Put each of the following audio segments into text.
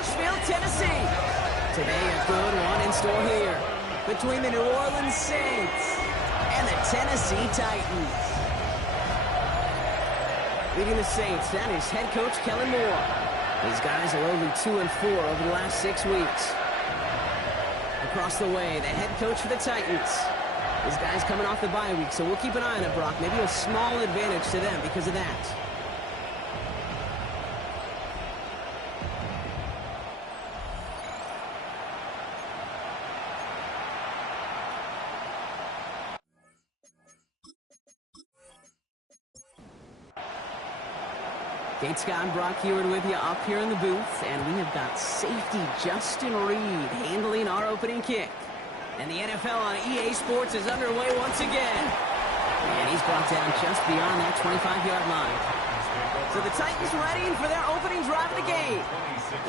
Nashville, Tennessee. Today, a good one in store here between the New Orleans Saints and the Tennessee Titans. Leading the Saints, that is head coach Kellen Moore. These guys are only 2-4 over the last 6 weeks. Across the way, the head coach for the Titans. These guys coming off the bye week, so we'll keep an eye on it, Brock. Maybe a small advantage to them because of that. Kate Scott and Brock Huard with you up here in the booth, and we have got safety Justin Reid handling our opening kick. And the NFL on EA Sports is underway once again. And he's brought down just beyond that 25-yard line. So the Titans ready for their opening drive of the game.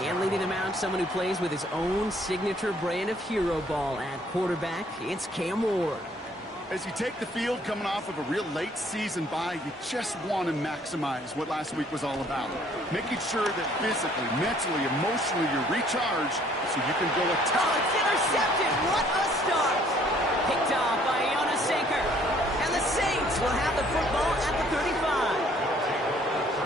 And leading them out, someone who plays with his own signature brand of hero ball at quarterback, it's Cam Ward. As you take the field coming off of a real late season bye, you just want to maximize what last week was all about. Making sure that physically, mentally, emotionally you're recharged so you can go attack. Oh, it's intercepted. What a start. Picked off by Jonas Sanker. And the Saints will have the football at the 35.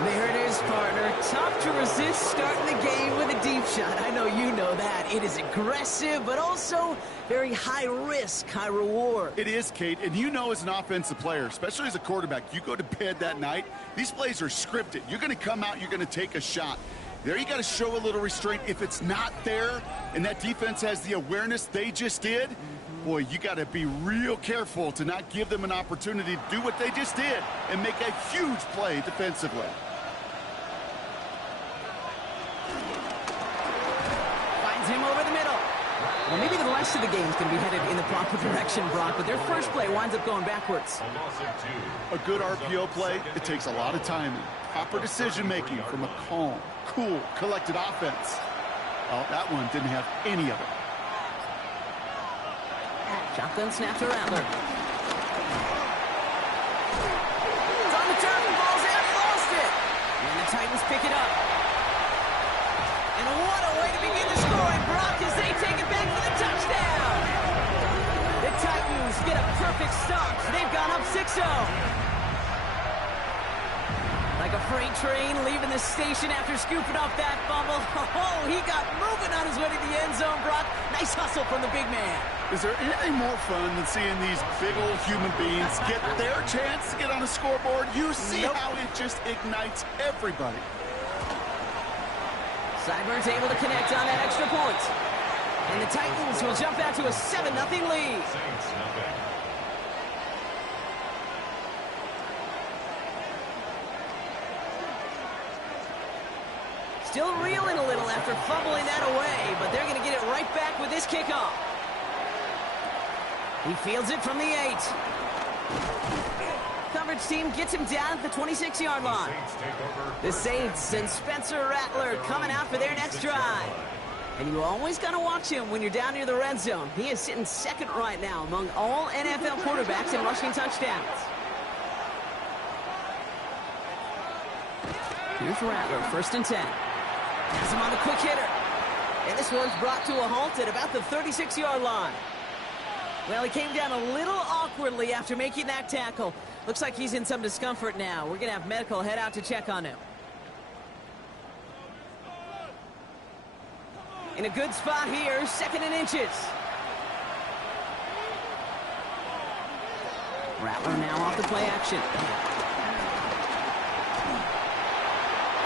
There it is, partner. Tough to resist starting the game with a deep shot. I know you know that. It is aggressive, but also very high risk, high reward. It is, Kate, and you know as an offensive player, especially as a quarterback, you go to bed that night, these plays are scripted. You're going to come out, you're going to take a shot. There you got to show a little restraint. If it's not there and that defense has the awareness they just did, boy, you got to be real careful to not give them an opportunity to do what they just did and make a huge play defensively. Finds him over the middle. Well, maybe the rest of the game is going to be headed in the proper direction, Brock, but their first play winds up going backwards. A good RPO play, it takes a lot of timing. Proper decision-making from a calm, cool, collected offense. Well, that one didn't have any of it. Shotgun snap to Rattler. It's on the turf, falls out, he lost it. And the Titans pick it up. And what a way to begin the scoring, Brock, as they take it back for the touchdown. The Titans get a perfect start. They've gone up 6-0. Like a freight train leaving the station after scooping up that fumble. Oh, he got moving on his way to the end zone, Brock. Nice hustle from the big man. Is there anything more fun than seeing these big old human beings get their chance to get on the scoreboard? You see how it just ignites everybody. Seibert's able to connect on that extra point. And the Titans will jump out to a 7-0 lead. Still reeling a little after fumbling that away, but they're going to get it right back with this kickoff. He fields it from the 8. Coverage team gets him down at the 26-yard line. The Saints and Spencer Rattler coming out for their next drive. And you always got to watch him when you're down near the red zone. He is sitting second right now among all NFL quarterbacks in rushing touchdowns. Here's Rattler, 1st and 10. Has him on the quick hitter. And this one's brought to a halt at about the 36-yard line. Well, he came down a little awkwardly after making that tackle. Looks like he's in some discomfort now. We're going to have medical head out to check on him. In a good spot here, 2nd and inches. Rattler now off the play action.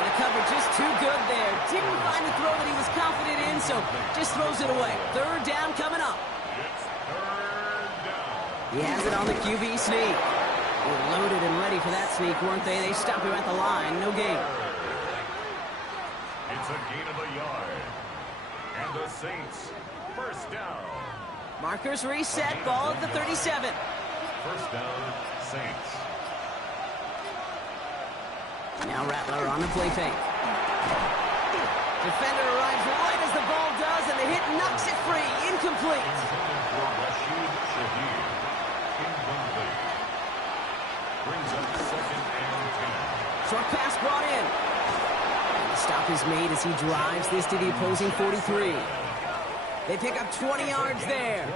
And the coverage just too good there. Didn't find the throw that he was confident in, so just throws it away. 3rd down coming up. He has it on the QB sneak. They were loaded and ready for that sneak, weren't they? They stop him at the line. No gain. It's a gain of a yard. And the Saints, 1st down. Markers reset. Ball at the 37. 1st down, Saints. Now Rattler on the play fake. Defender arrives right as the ball does, and the hit knocks it free. Incomplete. Brings up 2nd and 10. Short pass brought in. Stop is made as he drives this to the opposing 43. They pick up 20 yards there.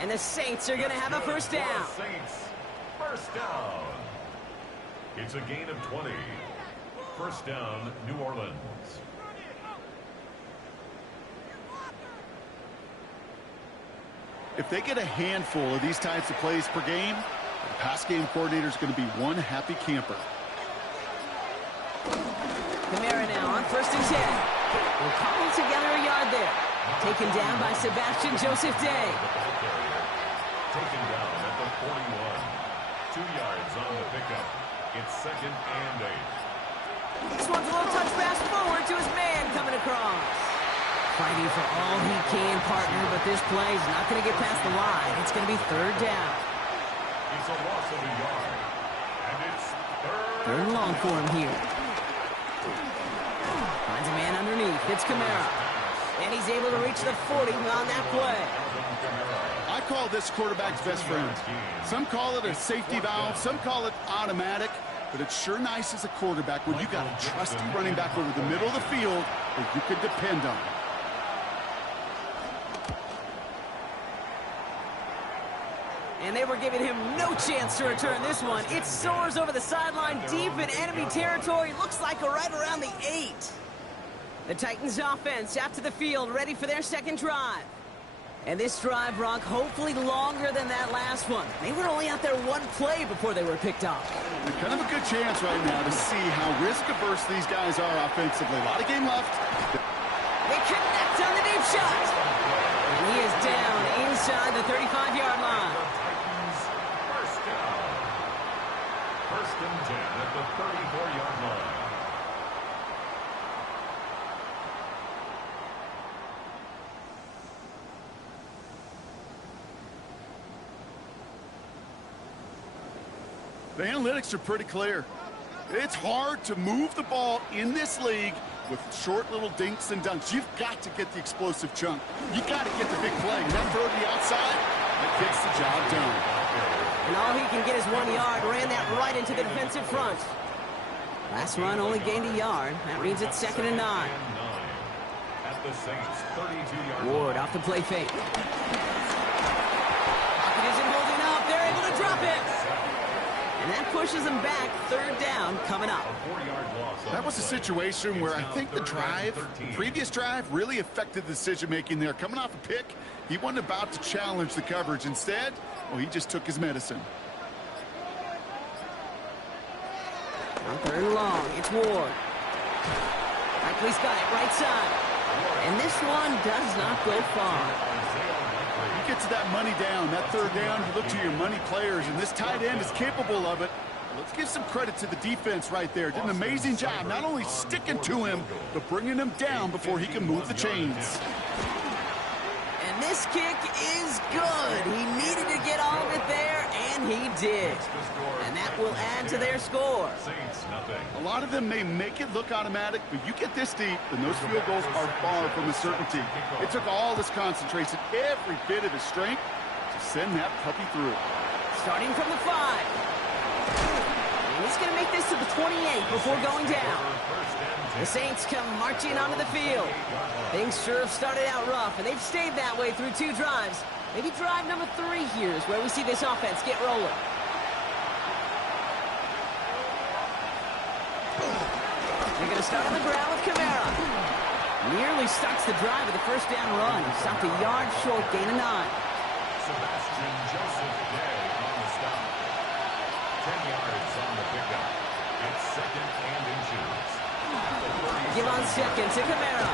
And the Saints are going to have a first down. Saints, first down. It's a gain of 20. First down, New Orleans. If they get a handful of these types of plays per game, the pass game coordinator is going to be one happy camper. Kamara now on 1st and 10. We'll cobble together a yard there. Taken down by Sebastian Joseph Day. Taken down at the 41. 2 yards on the pickup. It's 2nd and 8. This one's a little touch pass forward to his man coming across. Fighting for all he can, partner, but this play is not going to get past the line. It's going to be 3rd down. It's a loss of a yard. And it's 3rd and long for him here. Finds a man underneath. It's Kamara. And he's able to reach the 40 on that play. I call this quarterback's best friend. Some call it a safety valve, some call it automatic, but it's sure nice as a quarterback when you got a trusty running back over the middle of the field that you can depend on. And they were giving him no chance to return this one. It soars over the sideline deep in enemy territory. Looks like right around the 8. The Titans offense out to the field, ready for their 2nd drive. And this drive, Brock, hopefully longer than that last one. They were only out there 1 play before they were picked off. Kind of a good chance right now to see how risk-averse these guys are offensively. A lot of game left. They connect on the deep shot. And he is down inside the 35-yard line. first down. 1st and 10 at the 34-yard line. The analytics are pretty clear. It's hard to move the ball in this league with short little dinks and dunks. You've got to get the explosive chunk. You got to get the big play. And that throw to the outside, that gets the job done. And all he can get is 1 yard. Ran that right into the defensive front. Last run only gained a yard. That means it's 2nd and 9. At the Saints 32-yard Ward off the play fake. Pocket isn't holding up. They're able to drop it. And that pushes them back. 3rd down coming up. That was a situation where I think the previous drive, really affected the decision-making there. Coming off a pick, he wasn't about to challenge the coverage. Instead, well, he just took his medicine. On 3rd and long, it's Ward. Likely's got it right side. And this one does not go far. You get to that money down, that 3rd down, you look to your money players, and this tight end is capable of it. Let's give some credit to the defense right there. Did an amazing job, not only sticking to him, but bringing him down before he can move the chains. And this kick is good. He needed to get all of it there, and he did. And that will add to their score. A lot of them may make it look automatic, but you get this deep, and those field goals are far from a certainty. It took all this concentration, every bit of his strength, to send that puppy through. Starting from the 5. And he's going to make this to the 28 before going down. The Saints come marching onto the field. Things sure have started out rough, and they've stayed that way through 2 drives. Maybe drive number 3 here is where we see this offense get rolling. They're going to start on the ground with Kamara. Nearly starts the drive with the 1st down run. Stopped a yard short, gain of 9. Sebastian Joseph Day on the stop. 10 yards on the pickup. It's 2nd and inches. Give on 2nd to Kamara.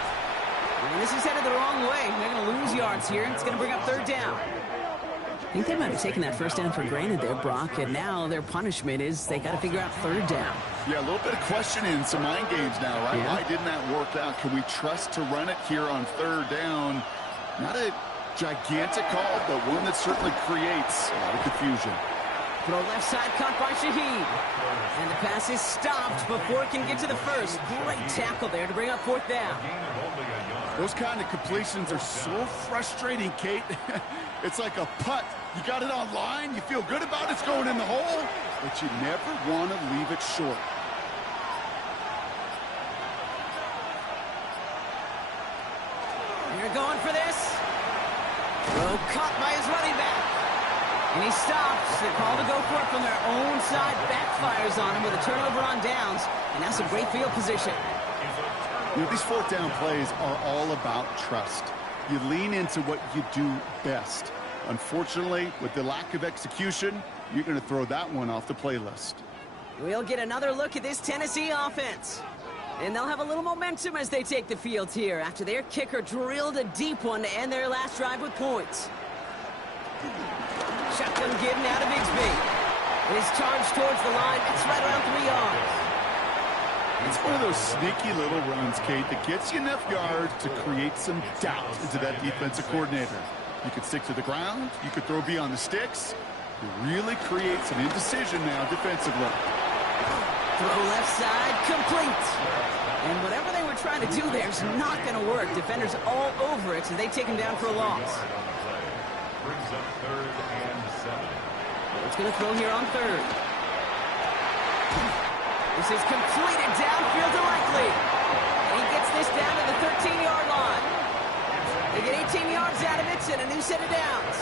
And this is headed the wrong way. They're going to lose yards here. It's going to bring up 3rd down. I think they might have taken that 1st down for granted there, Brock, and now their punishment is they got to figure out 3rd down. Yeah, a little bit of questioning, some mind games now, right? Yeah. Why didn't that work out? Can we trust to run it here on 3rd down? Not a gigantic call, but one that certainly creates a lot of confusion. Throw left side caught by Shaheed. And the pass is stopped before it can get to the 1st. Great tackle there to bring up 4th down. Those kind of completions are so frustrating, Kate. It's like a putt. You got it on line, you feel good about it, it's going in the hole, but you never want to leave it short. going for this. Throw caught by his running back. And he stops. The call to go for it from their own side backfires on him with a turnover on downs. And that's some great field position. You know, these fourth down plays are all about trust. You lean into what you do best. Unfortunately, with the lack of execution, you're going to throw that one off the playlist. We'll get another look at this Tennessee offense. And they'll have a little momentum as they take the field here after their kicker drilled a deep one to end their last drive with points. Shotgun give now to Bigsby. His charge towards the line. It's right around 3 yards. It's one of those sneaky little runs, Kate, that gets you enough yards to create some doubt into that defensive coordinator. You could stick to the ground. You could throw beyond the sticks. It really creates an indecision now defensively. Throw left side, complete. And whatever they were trying to do there is not going to work. Defenders all over it, so they take him down for a loss. Brings up 3rd and 7. It's going to throw here on 3rd. This is completed downfield to Likely. And he gets this down to the 13-yard line. They get 18 yards out of it and a new set of downs.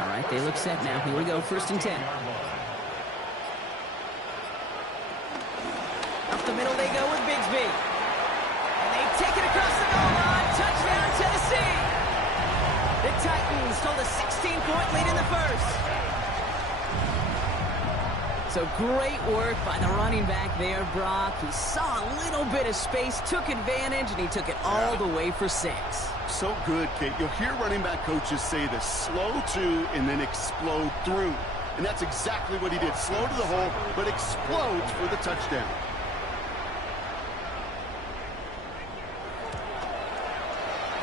All right, they look set now. Here we go, 1st and 10. Up the middle they go with Bigsby. And they take it across the goal line. Touchdown, Tennessee. The Titans hold a 16-point lead in the first. So great work by the running back there, Brock. He saw a little bit of space, took advantage, and he took it all the way for 6. So good, Kate. You'll hear running back coaches say this: slow to and then explode through. And that's exactly what he did. Slow to the hole, but explodes for the touchdown.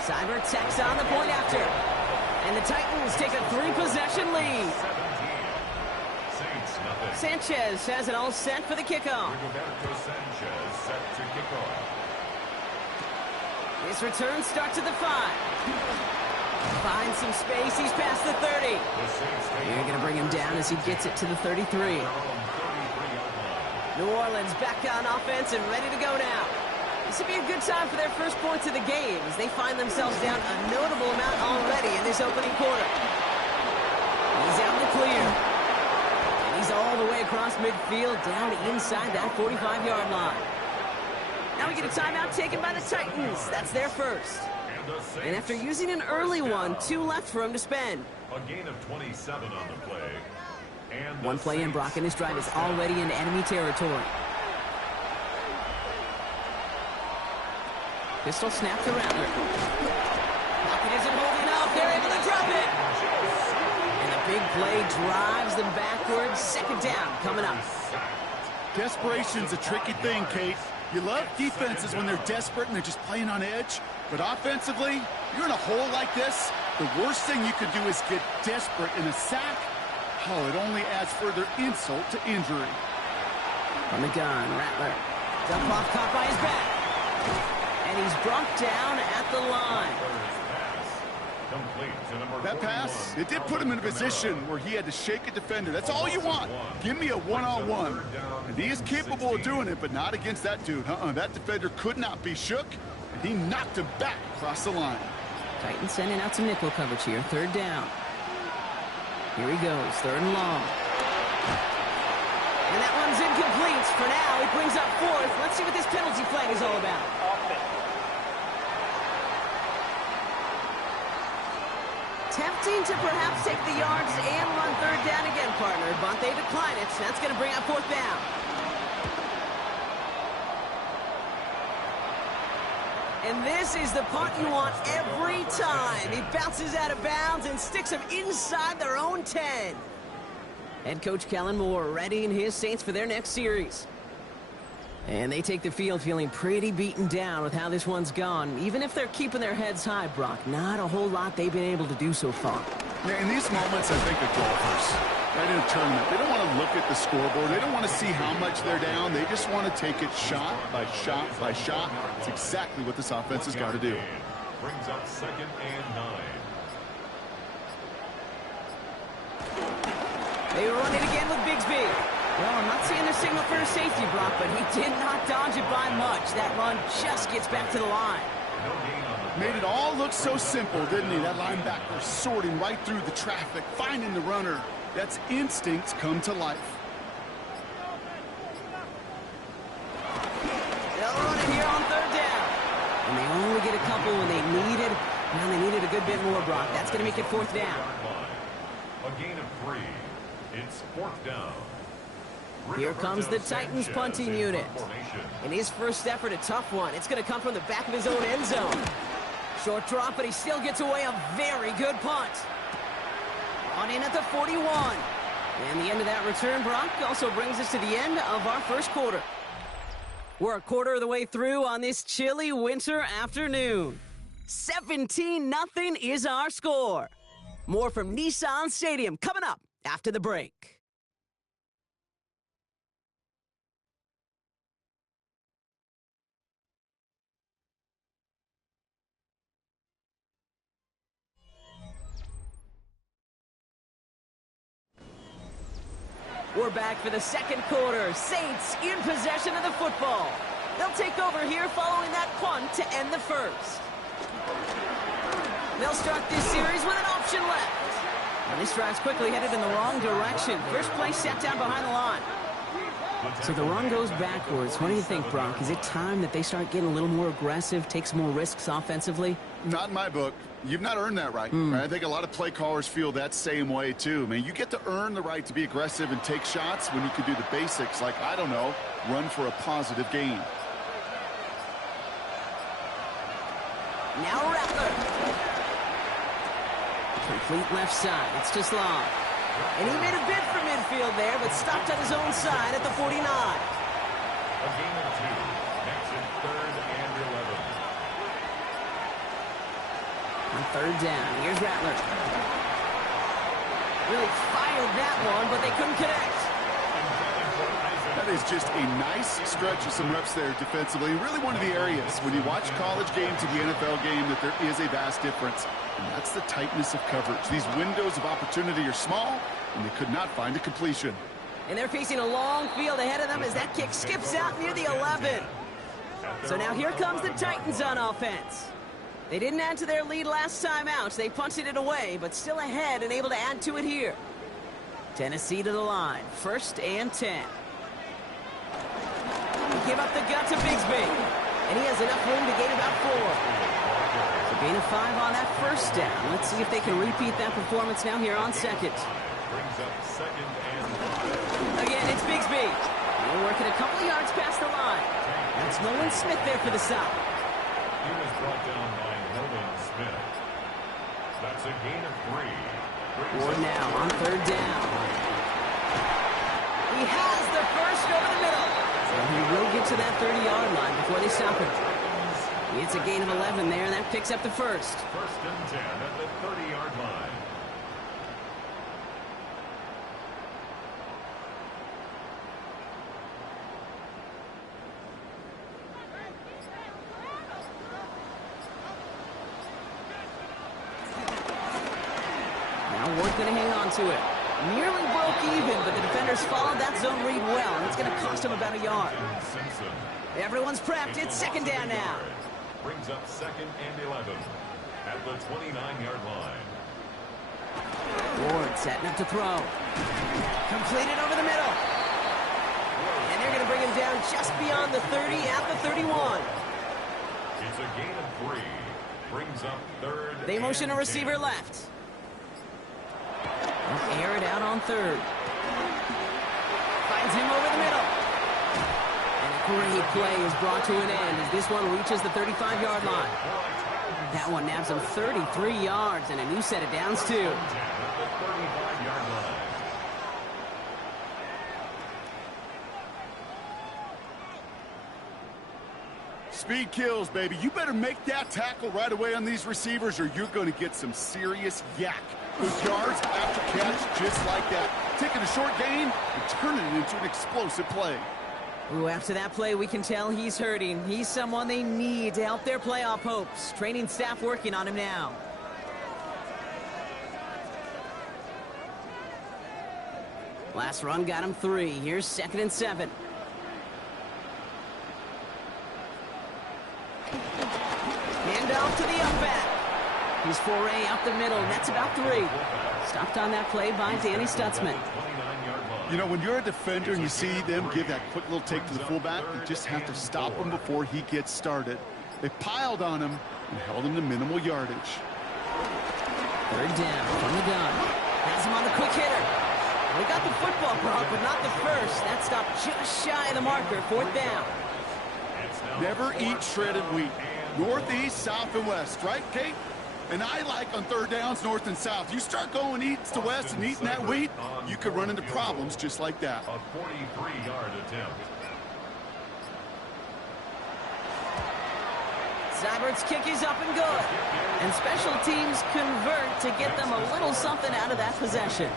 Cyber tacks on the point after. And the Titans take a 3-possession lead. Saints, nothing. Sanchez has it all set for the kickoff. Rigoberto Sanchez set to kick off. His return starts at the 5. Finds some space. He's past the 30. You're going to bring him down as he gets it to the 33. New Orleans back on offense and ready to go now. This would be a good time for their first points of the game as they find themselves down a notable amount already in this opening quarter. He's out in the clear. And he's all the way across midfield down inside that 45-yard line. Now we get a timeout taken by the Titans. That's their first. And after using an early one, 2 left for him to spend. A gain of 27 on the play. And One play in, Brock, and this drive is already in enemy territory. Pistol snap to Rattler. Pocket isn't holding up. They're able to drop it. And the big play drives them backwards. 2nd down coming up. Desperation's a tricky thing, Kate. You love defenses when they're desperate and they're just playing on edge. But offensively, you're in a hole like this, the worst thing you could do is get desperate in a sack. Oh, it only adds further insult to injury. From the gun, Rattler. Dump off caught by his back. And he's brought down at the line. That pass, it did put him in a position where he had to shake a defender. That's all you want. Give me a one-on-one. And he is capable of doing it, but not against that dude. That defender could not be shook, and he knocked him back across the line. Titans sending out some nickel coverage here. 3rd down. Here he goes, 3rd and long. And that one's incomplete. For now, it brings up 4th. Let's see what this penalty flag is all about. Tempting to perhaps take the yards and run 3rd down again, partner, but they decline it. That's going to bring up 4th down. And this is the punt you want every time. He bounces out of bounds and sticks them inside their own 10. Head coach Kellen Moore readying his Saints for their next series. And they take the field feeling pretty beaten down with how this one's gone. Even if they're keeping their heads high, Brock, not a whole lot they've been able to do so far. Yeah, in these moments, I think of golfers. Right in a tournament, they don't want to look at the scoreboard. They don't want to see how much they're down. They just want to take it shot by shot by shot. It's exactly what this offense has got to do. Brings up 2nd and 9. They run it again with Bigsby. Well, I'm not seeing the signal for a safety, Brock, but he did not dodge it by much. That run just gets back to the line. No gain on the Made it all look so simple, didn't he? That linebacker sorting right through the traffic, finding the runner. That's instinct come to life. They'll run it here on third down. And they only get a couple when they needed a good bit more, Brock. That's going to make it fourth down. A gain of 3. It's fourth down. Here comes the Titans punting unit. In his first effort, a tough one. It's going to come from the back of his own end zone. Short drop, but he still gets away a very good punt. On in at the 41. And the end of that return, Brock, also brings us to the end of our first quarter. We're a quarter of the way through on this chilly winter afternoon. 17-0 is our score. More from Nissan Stadium coming up after the break. We're back for the second quarter. Saints in possession of the football. They'll take over here following that punt to end the first. They'll start this series with an option left. And this drive's quickly headed in the wrong direction. First play set down behind the line. So the run goes backwards. What do you think, Brock? Is it time that they start getting a little more aggressive, take some more risks offensively? Not in my book. You've not earned that right. I think a lot of play callers feel that same way, too. Man, you get to earn the right to be aggressive and take shots when you can do the basics, like, I don't know, run for a positive gain. Now Rattler. Complete left side. It's to Slav. And he made a bid for midfield there, but stopped on his own side at the 49. A gain of 2. Makes it third and 11. On third down, here's Rattler. Really fired that one, but they couldn't connect. That is just a nice stretch of some reps there defensively. Really one of the areas when you watch college game to the NFL game that there is a vast difference. And that's the tightness of coverage. These windows of opportunity are small, and they could not find a completion. And they're facing a long field ahead of them as that kick skips out near the 11. So now here comes the Titans on offense. They didn't add to their lead last time out. They punted it away, but still ahead and able to add to it here. Tennessee to the line. First and 10. Give up the gut to Bigsby. And he has enough room to gain about 4. So gain of 5 on that first down. Let's see if they can repeat that performance now here on second. Brings up second and 5. Again, it's Bigsby. They're working a couple of yards past the line. That's Nolan Smith there for the stop. He was brought down by Nolan Smith. That's a gain of 3. Ward now on third down. He has the first over the middle. And he will get to that 30-yard line before they stop him. It's a gain of 11 there, and that picks up the first. First and 10 at the 30-yard line. Now Ward's going to hang on to it. Nearly broke even, but the defenders followed that zone read well, and it's going to cost him about a yard. Simpson. Everyone's prepped. It's second down now. Brings up second and 11 at the 29-yard line. Ward setting up to throw. Completed over the middle. And they're going to bring him down just beyond the 30 at the 31. It's a gain of 3. Brings up third. They motion a and receiver 10. left. Air it out on third. Finds him over the middle. And a great play is brought to an end as this one reaches the 35-yard line. That one nabs him 33 yards and a new set of downs too. At the 35-yard line. Speed kills, baby. You better make that tackle right away on these receivers or you're going to get some serious yak. With yards after catch just like that. Taking a short gain and turning it into an explosive play. Ooh, after that play, we can tell he's hurting. He's someone they need to help their playoff hopes. Training staff working on him now. Last run got him 3. Here's 2nd and 7. Handoff to the up back. He's foray up the middle. That's about 3. Stopped on that play by Danny Stutzman. You know, when you're a defender and you see them give that quick little take to the fullback, you just have to stop him before he gets started. They piled on him and held him to minimal yardage. 3rd down from the gun. Has him on the quick hitter. We got the football, Brock, but not the first. That stopped just shy of the marker. 4th down. Never eat shredded wheat. Northeast, south, and west, right, Kate? And I like on 3rd downs, north and south. You start going east to west and eating that wheat, you could run into problems just like that. A 43-yard attempt. Seibert's kick is up and good. And special teams convert to get them a little something out of that possession.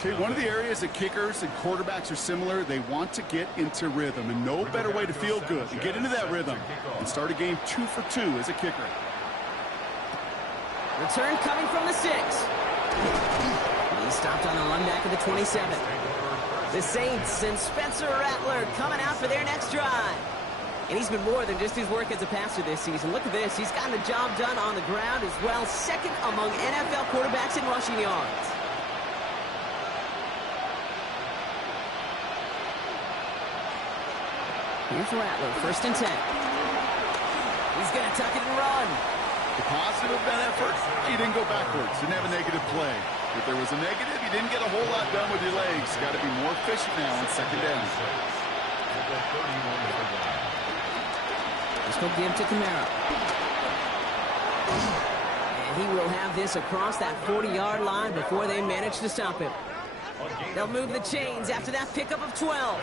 Okay, one of the areas that kickers and quarterbacks are similar, they want to get into rhythm. And no better way to feel good and get into that rhythm and start a game 2 for 2 as a kicker. Return coming from the 6. He stopped on the run back of the 27. The Saints and Spencer Rattler coming out for their next drive. And he's been more than just his work as a passer this season. Look at this. He's gotten the job done on the ground as well. 2nd among NFL quarterbacks in rushing yards. Here's Rattler, 1st and 10. He's going to tuck it and run. The positive of that effort, he didn't go backwards, didn't have a negative play. If there was a negative, you didn't get a whole lot done with your legs. Got to be more efficient now on 2nd down. Let's go give to Kamara. And he will have this across that 40-yard line before they manage to stop him. They'll move the chains after that pickup of 12.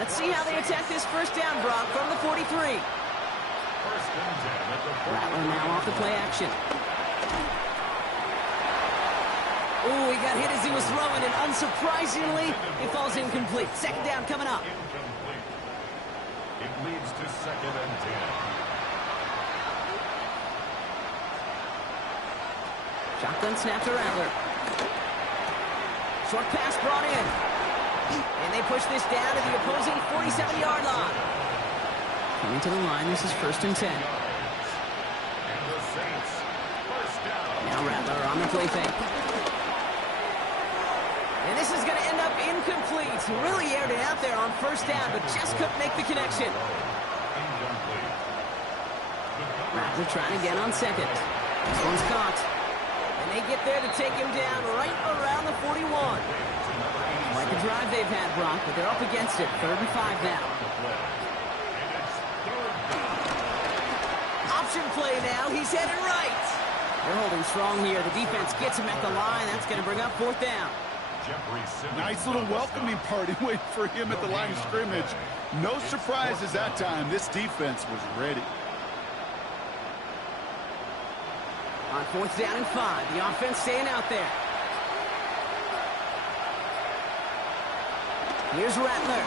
Let's see how they attack this 1st down, Brock, from the 43. Rattler now off the play action. Ooh, he got hit as he was throwing, and unsurprisingly, it falls incomplete. 2nd down coming up. It leads to 2nd and 10. Shotgun snap to Rattler. Short pass brought in. And they push this down to the opposing 47-yard line. Coming to the line, this is 1st and 10. Now Rattler on the play fake. And this is going to end up incomplete. Really aired it out there on 1st down, but just couldn't make the connection. Rattler trying again on 2nd. This one's caught. And they get there to take him down right around the 41. Like a drive they've had, Brock, but they're up against it. 3rd and 5 now. Option play now. He's headed right. They're holding strong here. The defense gets him at the line. That's going to bring up 4th down. Nice little welcoming party waiting for him at the line of scrimmage. No surprises that time. This defense was ready. On 4th down and 5, the offense staying out there. Here's Rattler.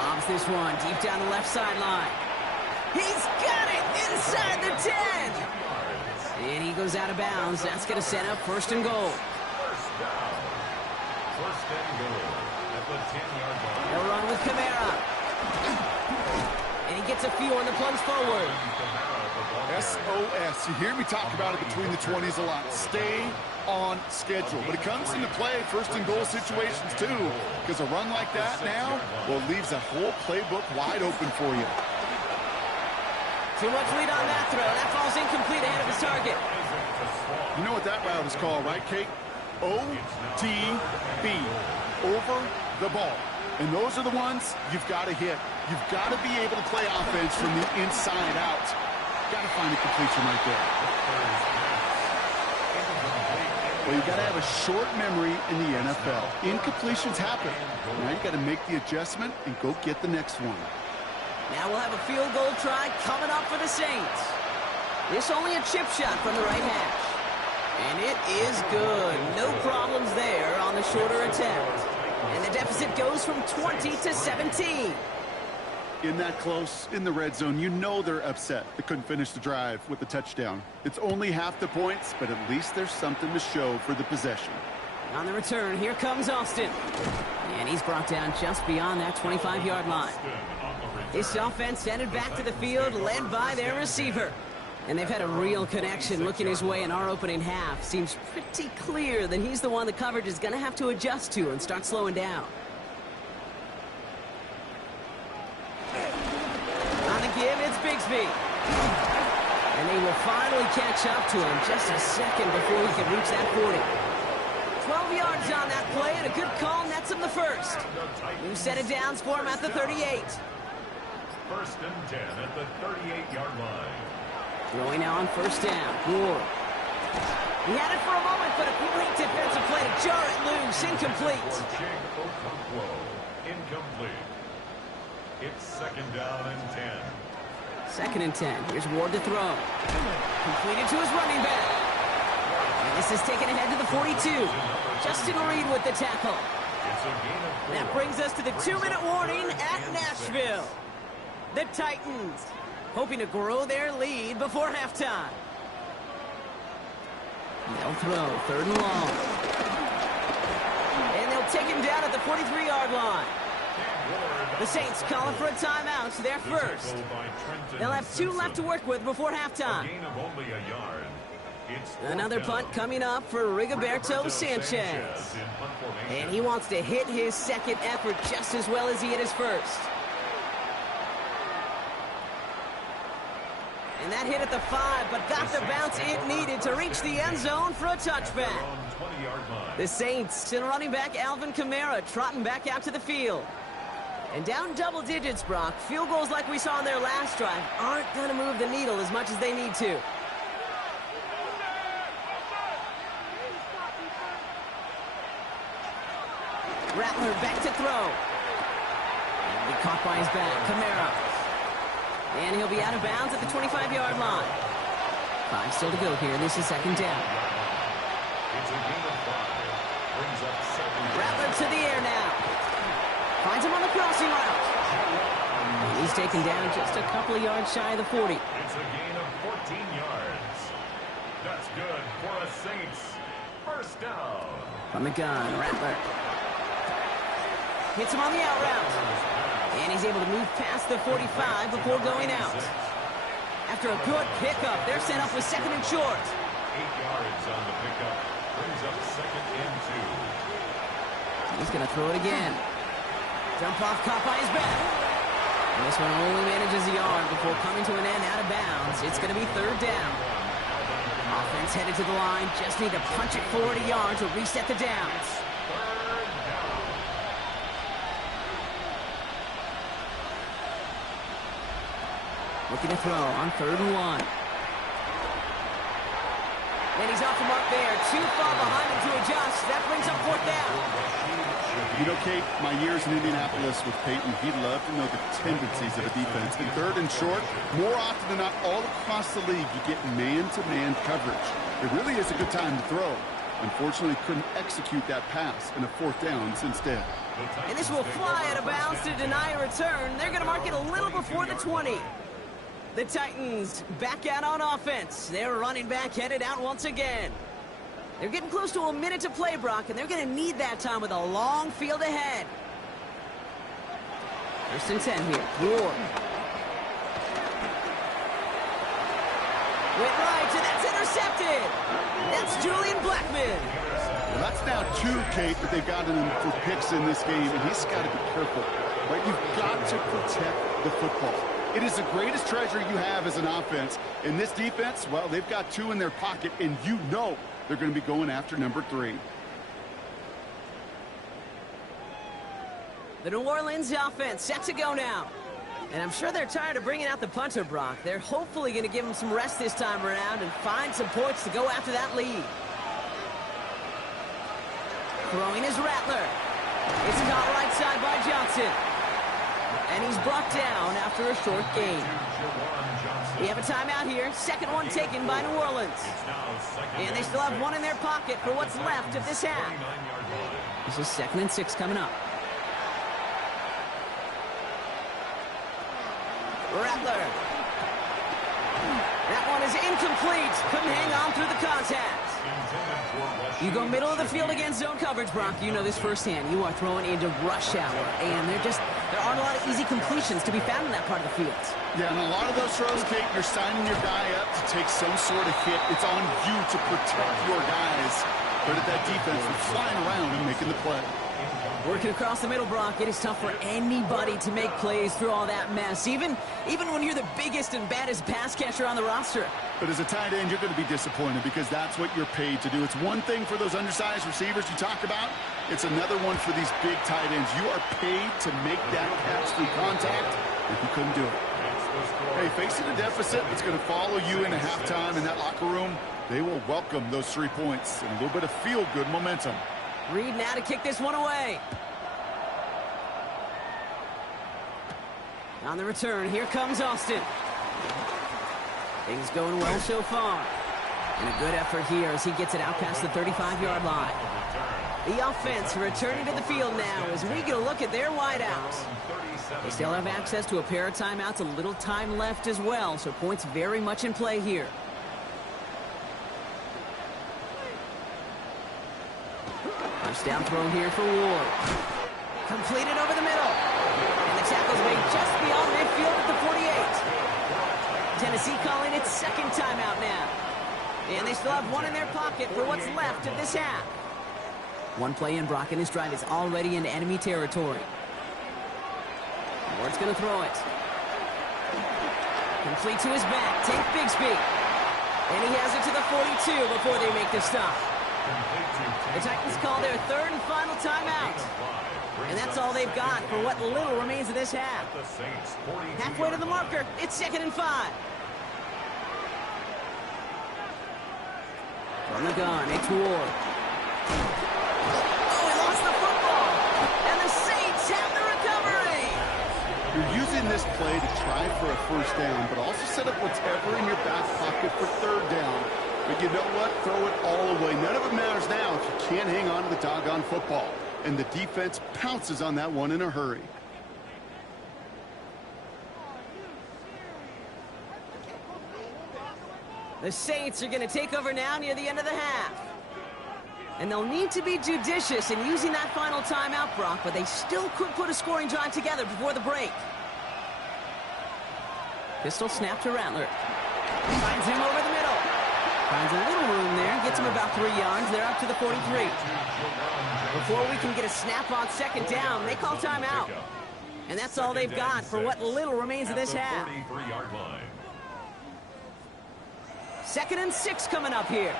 Lobs this one deep down the left sideline. He's got it inside the 10. And he goes out of bounds. That's going to set up 1st and goal. 1st and goal at the 10-yard line. They'll run with Kamara. And he gets a few on the plunge forward. SOS. You hear me talk about it between the 20s a lot. Stay on schedule. But it comes into play 1st and goal situations too. Because a run like that now, well, leaves a whole playbook wide open for you. Too much lead on that throw. That falls incomplete ahead of his target. You know what that route is called, right, Kate? OTB. Over the ball. And those are the ones you've got to hit. You've got to be able to play offense from the inside out. Got to find a completion right there. Well, you got to have a short memory in the NFL. Incompletions happen. Now you got to make the adjustment and go get the next one. Now we'll have a field goal try coming up for the Saints. This only a chip shot from the right hash. And it is good. No problems there on the shorter attempt. And the deficit goes from 20 to 17. In that close, in the red zone, you know they're upset they couldn't finish the drive with the touchdown. It's only half the points, but at least there's something to show for the possession. On the return, here comes Austin. And he's brought down just beyond that 25-yard line. This offense headed back to the field, led by their receiver. And they've had a real connection looking his way in our opening half. Seems pretty clear that he's the one the coverage is going to have to adjust to and start slowing down. On the give, it's Bigsby. And they will finally catch up to him just a second before he can reach that 40. 12 yards on that play, and a good call nets him the first. New set of downs for him at the 38. First and 10 at the 38-yard line. Throwing now on first down. Ward. He had it for a moment, but a great defensive play to jar it loose. Incomplete. Incomplete. It's second down and 10. Second and 10. Here's Ward to throw. Completed to his running back. And this is taken ahead to the 42. Justin Reed with the tackle. That brings us to the 2-minute warning at Nashville. The Titans hoping to grow their lead before halftime. They'll throw third and long. And they'll take him down at the 43-yard line. The Saints calling for a timeout, so they're first. They'll have 2 left to work with before halftime. Another punt coming up for Rigoberto Sanchez. And he wants to hit his second effort just as well as he hit his first. And that hit at the 5, but got the bounce it needed to reach the end zone for a touchback. The Saints and running back Alvin Kamara trotting back out to the field. And down double digits, Brock. Field goals like we saw on their last drive aren't going to move the needle as much as they need to. Rattler back to throw. And be caught by his back. Kamara. And he'll be out of bounds at the 25-yard line. 5 still to go here. This is second down. It's a gain of 5. Brings up 7. Rattler to the air now. Finds him on the crossing route. And he's taken down just a couple of yards shy of the 40. It's a gain of 14 yards. That's good for a Saints. First down. From the gun, Rattler. Hits him on the out route. And he's able to move past the 45 before going out. After a good pickup, they're sent up with second and short. 8 yards on the pickup. Brings up second and 2. He's going to throw it again. Jump off, caught by his back. And this one only manages a yard before coming to an end out of bounds. It's going to be third down. Offense headed to the line. Just need to punch it 40 yards to reset the downs. Looking to throw on third and 1. And he's off the mark there. Too far behind him to adjust. That brings up fourth down. You know, Kate, my years in Indianapolis with Peyton, he'd love to know the tendencies of a defense. In third and short, more often than not, all across the league, you get man-to-man coverage. It really is a good time to throw. Unfortunately, couldn't execute that pass, and a fourth down instead. And this will fly out of bounds to deny a return. They're going to mark it a little before the 20. The Titans back out on offense. Their running back headed out once again. They're getting close to a minute to play, Brock, and they're going to need that time with a long field ahead. First and 10 here. Ward. Went right, and that's intercepted. That's Julian Blackmon. Well, that's now 2, Kate, that they've gotten him for picks in this game, and he's got to be careful. Right? You've got to protect the football. It is the greatest treasure you have as an offense. In this defense, well, they've got 2 in their pocket, and you know they're going to be going after number 3. The New Orleans offense set to go now. And I'm sure they're tired of bringing out the punter, Brock. They're hopefully going to give him some rest this time around and find some points to go after that lead. Throwing is Rattler. It's caught right side by Johnson. And he's brought down after a short gain. We have a timeout here. Second one taken by New Orleans. And they still have 1 in their pocket for what's left of this half. This is second and 6 coming up. Rattler. That one is incomplete. Couldn't hang on through the contact. intended for rushing. You go middle of the field against zone coverage, Brock. You know this firsthand. You are throwing into rush hour, and there aren't a lot of easy completions to be found in that part of the field. Yeah, and a lot of those throws, Kate, you're signing your guy up to take some sort of hit. It's on you to protect your guys. But at that defense, we're flying around and making the play. Working across the middle, Brock, it is tough for anybody to make plays through all that mess, even when you're the biggest and baddest pass catcher on the roster. But as a tight end, you're going to be disappointed because that's what you're paid to do. It's one thing for those undersized receivers you talk about. It's another one for these big tight ends. You are paid to make that catch through contact, and you couldn't do it. Hey, facing a deficit, it's going to follow you into halftime in that locker room. They will welcome those 3 points and a little bit of feel-good momentum. Reed now to kick this one away. On the return, here comes Austin. Things going well so far. And a good effort here as he gets it out past the 35-yard line. The offense returning to the field now as we get a look at their wideouts. They still have access to a pair of timeouts, a little time left as well, so points very much in play here. First down throw here for Ward. Completed over the middle. And the tackle's made just beyond midfield at the 48. Tennessee calling its second timeout now. And they still have one in their pocket for what's left of this half. One play in, Brock, and his drive is already into enemy territory. Ward's going to throw it. Complete to his back. Tank Bigsby. And he has it to the 42 before they make the stop. The Titans call their third and final timeout. And that's all they've got for what little remains of this half. Halfway to the marker, it's 2nd and 5. From the gun, it's Ward. Oh, he lost the football. And the Saints have the recovery. You're using this play to try for a first down, but also set up whatever in your back pocket for third down. But you know what? Throw it all away. None of it matters now if you can't hang on to the doggone football. And the defense pounces on that one in a hurry. The Saints are going to take over now near the end of the half. And they'll need to be judicious in using that final timeout, Brock, but they still could put a scoring drive together before the break. Pistol snap to Rattler. Finds him over the middle. Finds a little room there. Gets him about 3 yards. They're up to the 43. Before we can get a snap on second down, they call timeout. And that's all they've got for what little remains of this half. 33-yard line. 2nd and 6 coming up here.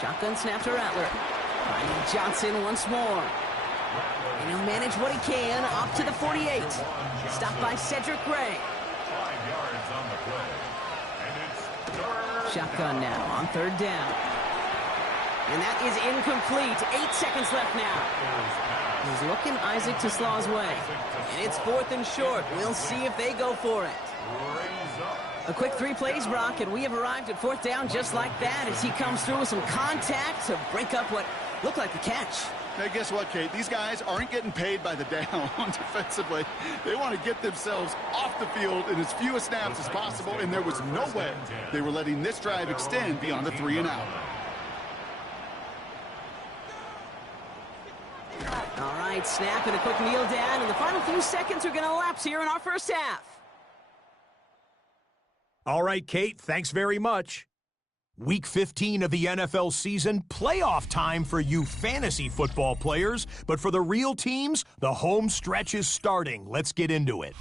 Shotgun snap to Rattler. Finding Johnson once more. And he'll manage what he can up to the 48. Stopped by Cedric Gray. 5 yards on the play. And it's third. Shotgun now on third down. And that is incomplete. 8 seconds left now. He's looking Isaac TeSlaw's way. And it's 4th and short. We'll see if they go for it. A quick 3 plays, Brock, and we have arrived at 4th down just like that as he comes through with some contact to break up what looked like a catch. Hey, guess what, Kate? These guys aren't getting paid by the down defensively. They want to get themselves off the field in as few snaps as possible, and there was no way they were letting this drive extend beyond a 3 and out. All right, snap and a quick kneel down, and the final few seconds are going to elapse here in our first half. All right, Kate, thanks very much. Week 15 of the NFL season, playoff time for you fantasy football players, but for the real teams, the home stretch is starting. Let's get into it.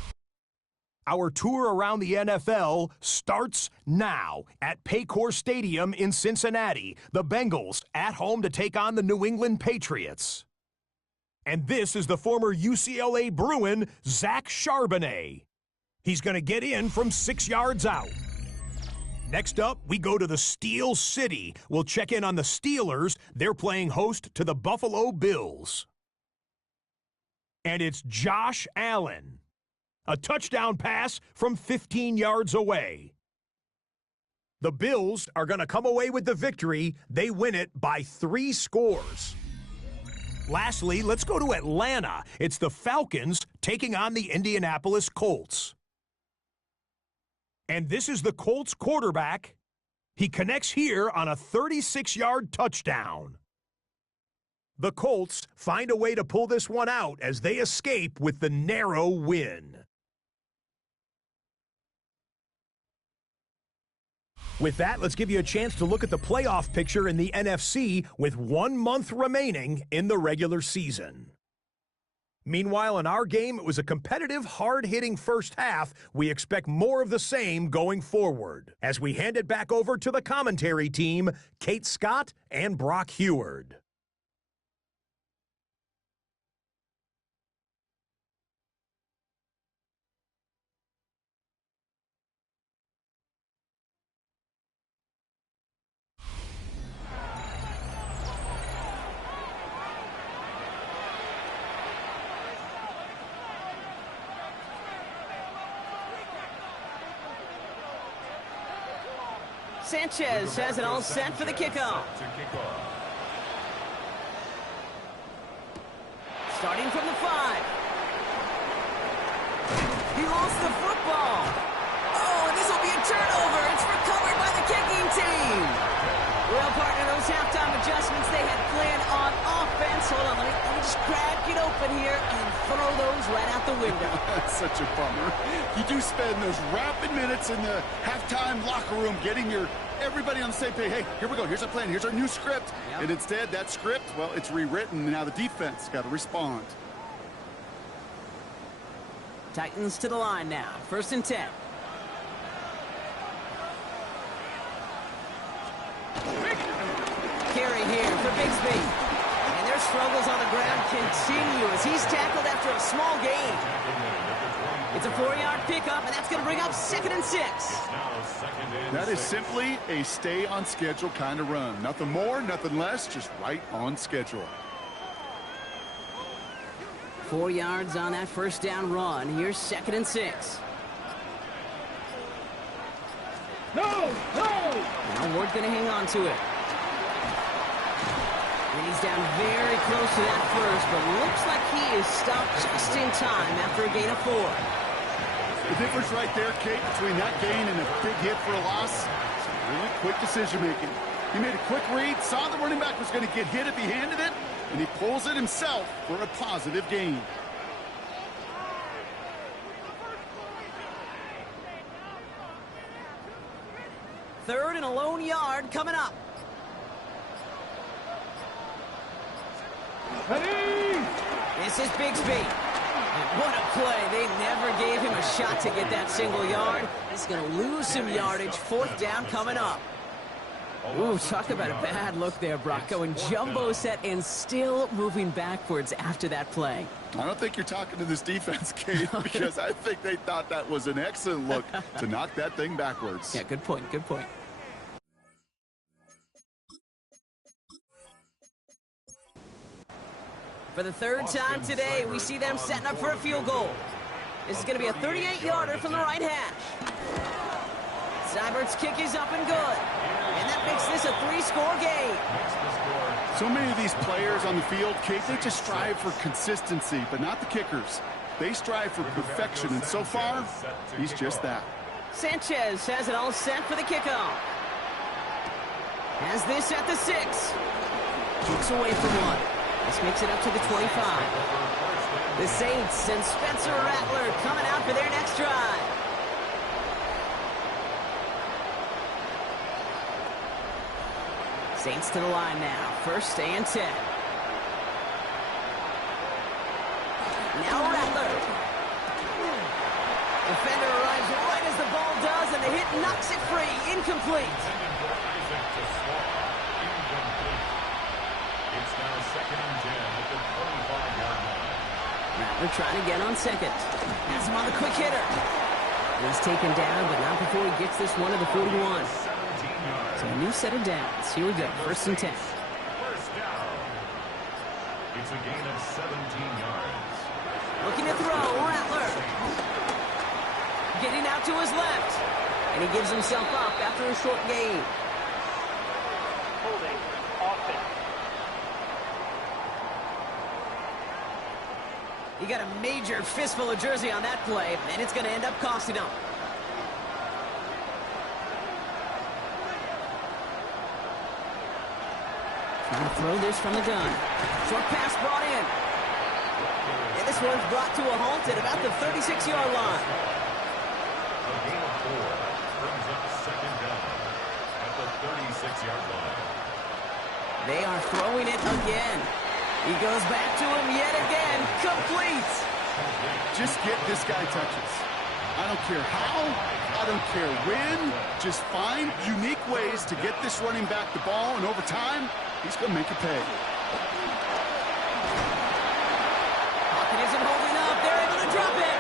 Our tour around the NFL starts now at Paycor Stadium in Cincinnati. The Bengals at home to take on the New England Patriots. And this is the former UCLA Bruin, Zach Charbonnet. He's going to get in from 6 yards out. Next up, we go to the Steel City. We'll check in on the Steelers. They're playing host to the Buffalo Bills. And it's Josh Allen. A touchdown pass from 15 yards away. The Bills are going to come away with the victory. They win it by 3 scores. Lastly, let's go to Atlanta. It's the Falcons taking on the Indianapolis Colts. And this is the Colts quarterback. He connects here on a 36-yard touchdown. The Colts find a way to pull this one out as they escape with the narrow win. With that, let's give you a chance to look at the playoff picture in the NFC with 1 month remaining in the regular season. Meanwhile, in our game, it was a competitive, hard-hitting first half. We expect more of the same going forward. As we hand it back over to the commentary team, Kate Scott and Brock Heward. Sanchez has it all set for the kickoff. Starting from the 5. He lost the football. Oh, and this will be a turnover. It's recovered by the kicking team. Well, partner, those halftime adjustments they had planned on offense. Hold on, let me just crack it open here and throw those right out the window. That's such a bummer. You do spend those rapid minutes in the halftime locker room getting everybody on the same page. Hey, here we go. Here's our plan. Here's our new script. Yep. And instead, that script, well, it's rewritten. Now the defense got to respond. Titans to the line now. 1st and 10. Carry here for Bigsby. And their struggles on the ground continue as he's tackled after a small gain. It's a 4-yard pickup, and that's going to bring up 2nd and 6. That is simply a stay-on-schedule kind of run. Nothing more, nothing less, just right on schedule. 4 yards on that first down run. Here's 2nd and 6. No! Now Ward's going to hang on to it. And he's down very close to that first, but looks like he is stopped just in time after a gain of 4. The difference right there, Kate, between that gain and a big hit for a loss, is really quick decision-making. He made a quick read, saw the running back was going to get hit if he handed it, and he pulls it himself for a positive gain. Third and a lone yard coming up. This is Bigsby. And what a play. They never gave him a shot to get that single yard. He's going to lose some yardage. 4th down coming up. Ooh, talk about a bad look there, Brock. Going jumbo set and still moving backwards after that play. I don't think you're talking to this defense, Kate, because I think they thought that was an excellent look to knock that thing backwards. Yeah, good point, good point. For the 3rd time today, we see them setting up for a field goal. This is going to be a 38-yarder from the right hash. Seibert's kick is up and good. And that makes this a 3-score game. So many of these players on the field, Kate, they just strive for consistency, but not the kickers. They strive for perfection, and so far, he's just that. Sanchez has it all set for the kickoff. Has this at the 6. Kicks away from 1. This makes it up to the 25. The Saints and Spencer Rattler coming out for their next drive. Saints to the line now. 1st and 10. Now Rattler. Defender arrives right as the ball does, and the hit knocks it free. Incomplete. It's now 2nd and 10 at the 25-yard line. Rattler trying to get on 2nd. Has him on the quick hitter. He's taken down, but not before he gets this one to the 41. So a new set of downs. Here we go. 1st and 10. First down. It's a gain of 17 yards. Looking to throw. Rattler. Getting out to his left. And he gives himself up after a short gain. Holding offense. He got a major fistful of jersey on that play, and it's going to end up costing him. Trying to throw this from the gun. Short pass brought in. And this one's brought to a halt at about the 36-yard line. A gain of 4 brings up second down at the 36-yard line. They are throwing it again. He goes back to him yet again. Complete. Just get this guy touches. I don't care how, I don't care when. Just find unique ways to get this running back the ball, and over time, he's going to make you pay. Pocket isn't holding up. They're able to drop it.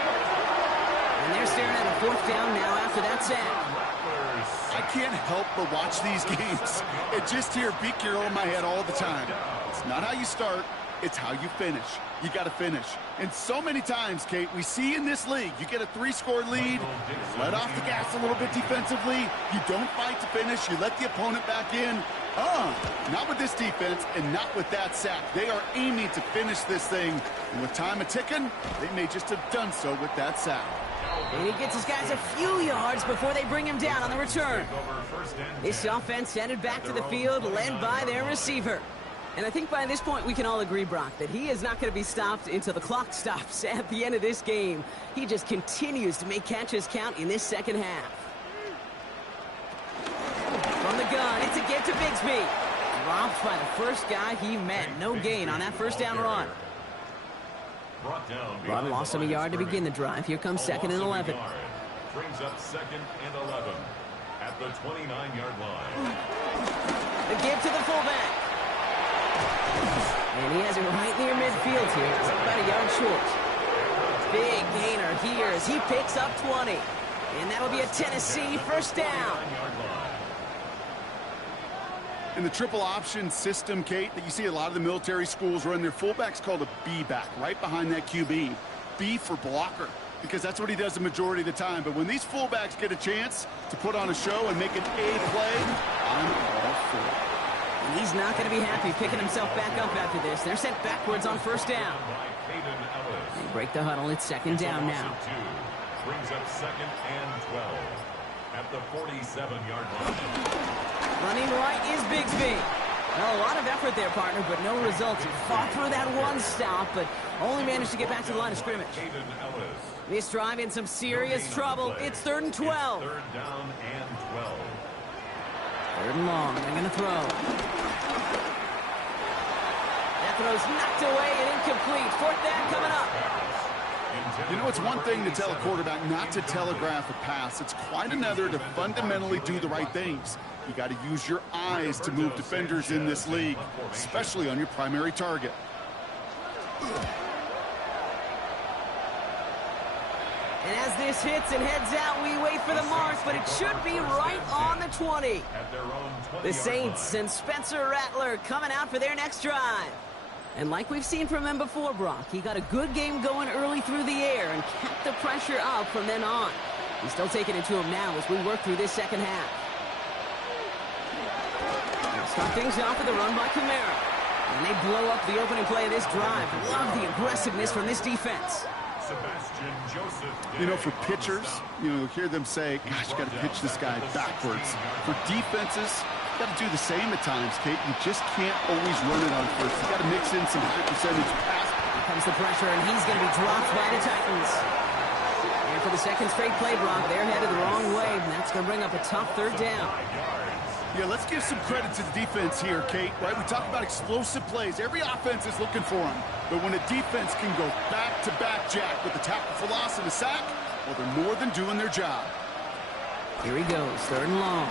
And they're staring at a fourth down now after that sack. I can't help but watch these games and just hear Pete Carroll in my head all the time. It's not how you start, it's how you finish. You got to finish. And so many times, Kate, we see in this league, you get a 3-score lead, let off the gas a little bit defensively, you don't fight to finish, you let the opponent back in. Not with this defense and not with that sack. They are aiming to finish this thing. And with time a-ticking, they may just have done so with that sack. And he gets his guys a few yards before they bring him down on the return. This offense headed back to the field, led by their receiver. And I think by this point we can all agree, Brock, that he is not going to be stopped until the clock stops at the end of this game. He just continues to make catches count in this second half. From the gun, it's a get to Bigsby. Dropped by the first guy he met. No gain on that first down run. Run lost him a yard to begin the drive. Here comes second and 11. Brings up second and 11 at the 29-yard line. The give to the fullback. And he has it right near midfield here. It's about a yard short. Big gainer here as he picks up 20. And that'll be a Tennessee first down. In the triple option system, Kate, that you see a lot of the military schools run, their fullback's called a B-back, right behind that QB. B for blocker, because that's what he does the majority of the time. But when these fullbacks get a chance to put on a show and make an A play, I'm all for it. And he's not going to be happy picking himself back up after this. They're sent backwards on first down. They break the huddle. It's second down now. Brings up second and 12 at the 47-yard line. Running right is Bigsby. Well, a lot of effort there, partner, but no results. He fought through that one stop, but only managed to get back to the line of scrimmage. This drive in some serious trouble. It's 3rd and 12. Third down and 12. 3rd and long. They're going to throw. That throw's knocked away and incomplete. 4th down coming up. You know, it's one thing to tell a quarterback not to telegraph a pass. It's quite another to fundamentally do the right things. You got to use your eyes to move defenders in this league, especially on your primary target. And as this hits and heads out, we wait for the mark, but it should be right on the 20. The Saints and Spencer Rattler coming out for their next drive. And like we've seen from him before, Brock, he got a good game going early through the air and kept the pressure up from then on. He's still taking it to him now as we work through this second half. They'll start things off with a run by Kamara. And they blow up the opening play of this drive. Love the aggressiveness from this defense. You know, for pitchers, you know, hear them say, gosh, you got to pitch this guy backwards. For defenses, you got to do the same at times, Kate. You just can't always run it on first. You got to mix in some high percentage pass. Here comes the pressure, and he's going to be dropped by the Titans. And for the second straight play, Brock, they're headed the wrong way, and that's going to bring up a tough 3rd down. Yeah, let's give some credit to the defense here, Kate, right? We talk about explosive plays. Every offense is looking for them. But when a defense can go back-to-back, Jack, with the tackle for loss and a sack, well, they're more than doing their job. Here he goes, 3rd and long.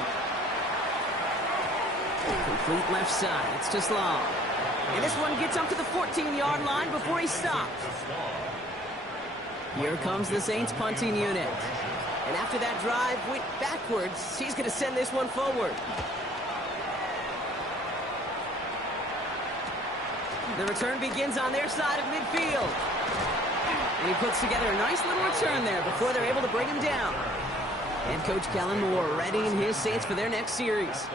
Complete left side. It's just long. And this one gets up to the 14-yard line before he stops. Here comes the Saints punting unit. And after that drive went backwards, he's going to send this one forward. The return begins on their side of midfield. And he puts together a nice little return there before they're able to bring him down. And Coach Kellen Moore readying his Saints for their next series.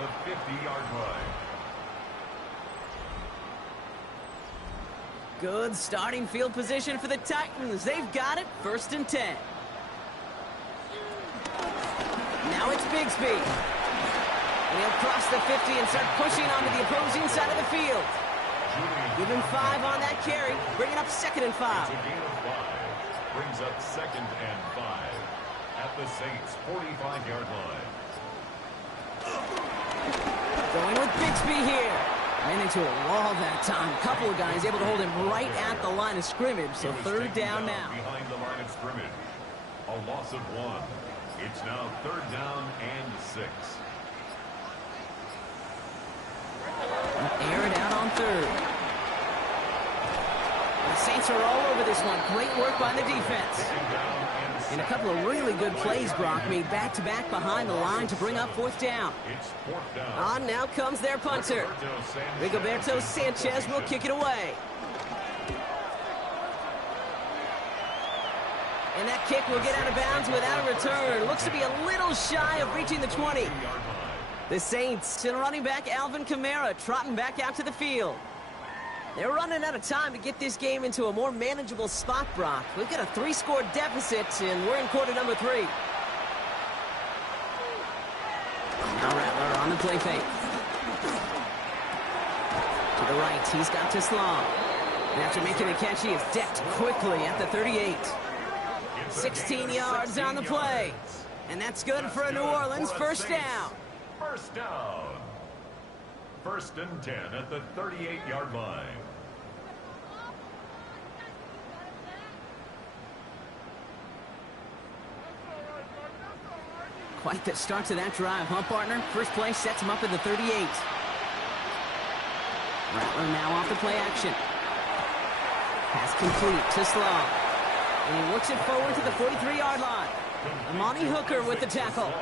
Good starting field position for the Titans. They've got it, 1st and 10. Now it's Bigsby. And he'll cross the 50 and start pushing onto the opposing side of the field. Give him 5 on that carry, bringing up 2nd and 5. It's a gain of 5. Brings up 2nd and 5 at the Saints' 45-yard line. Going with Bigsby here. Ran into a wall that time. Couple of guys able to hold him right at the line of scrimmage, so 3rd down now. Behind the line of scrimmage. A loss of 1. It's now 3rd down and 6. Air it out on 3rd. The Saints are all over this one. Great work by the defense. And a couple of really good plays, Brock, made back-to-back behind the line to bring up 4th down. It's 4th down. On now comes their punter. Rigoberto Sanchez will kick it away. And that kick will get out of bounds without a return. Looks to be a little shy of reaching the 20. The Saints and running back Alvin Kamara trotting back out to the field. They're running out of time to get this game into a more manageable spot, Brock. We've got a 3-score deficit, and we're in quarter number 3. Now Rattler on the play fake. To the right, he's got Teslam. And after making the catch, he is decked quickly at the 38. 16 yards on the play. And that's good for a New Orleans 1st down. 1st down. 1st and 10 at the 38-yard line. Quite the start to that drive, huh, partner? First play sets him up at the 38. Rattler now off the play action. Pass complete to Slaw. And he works it forward to the 43-yard line. Amani Hooker with the tackle.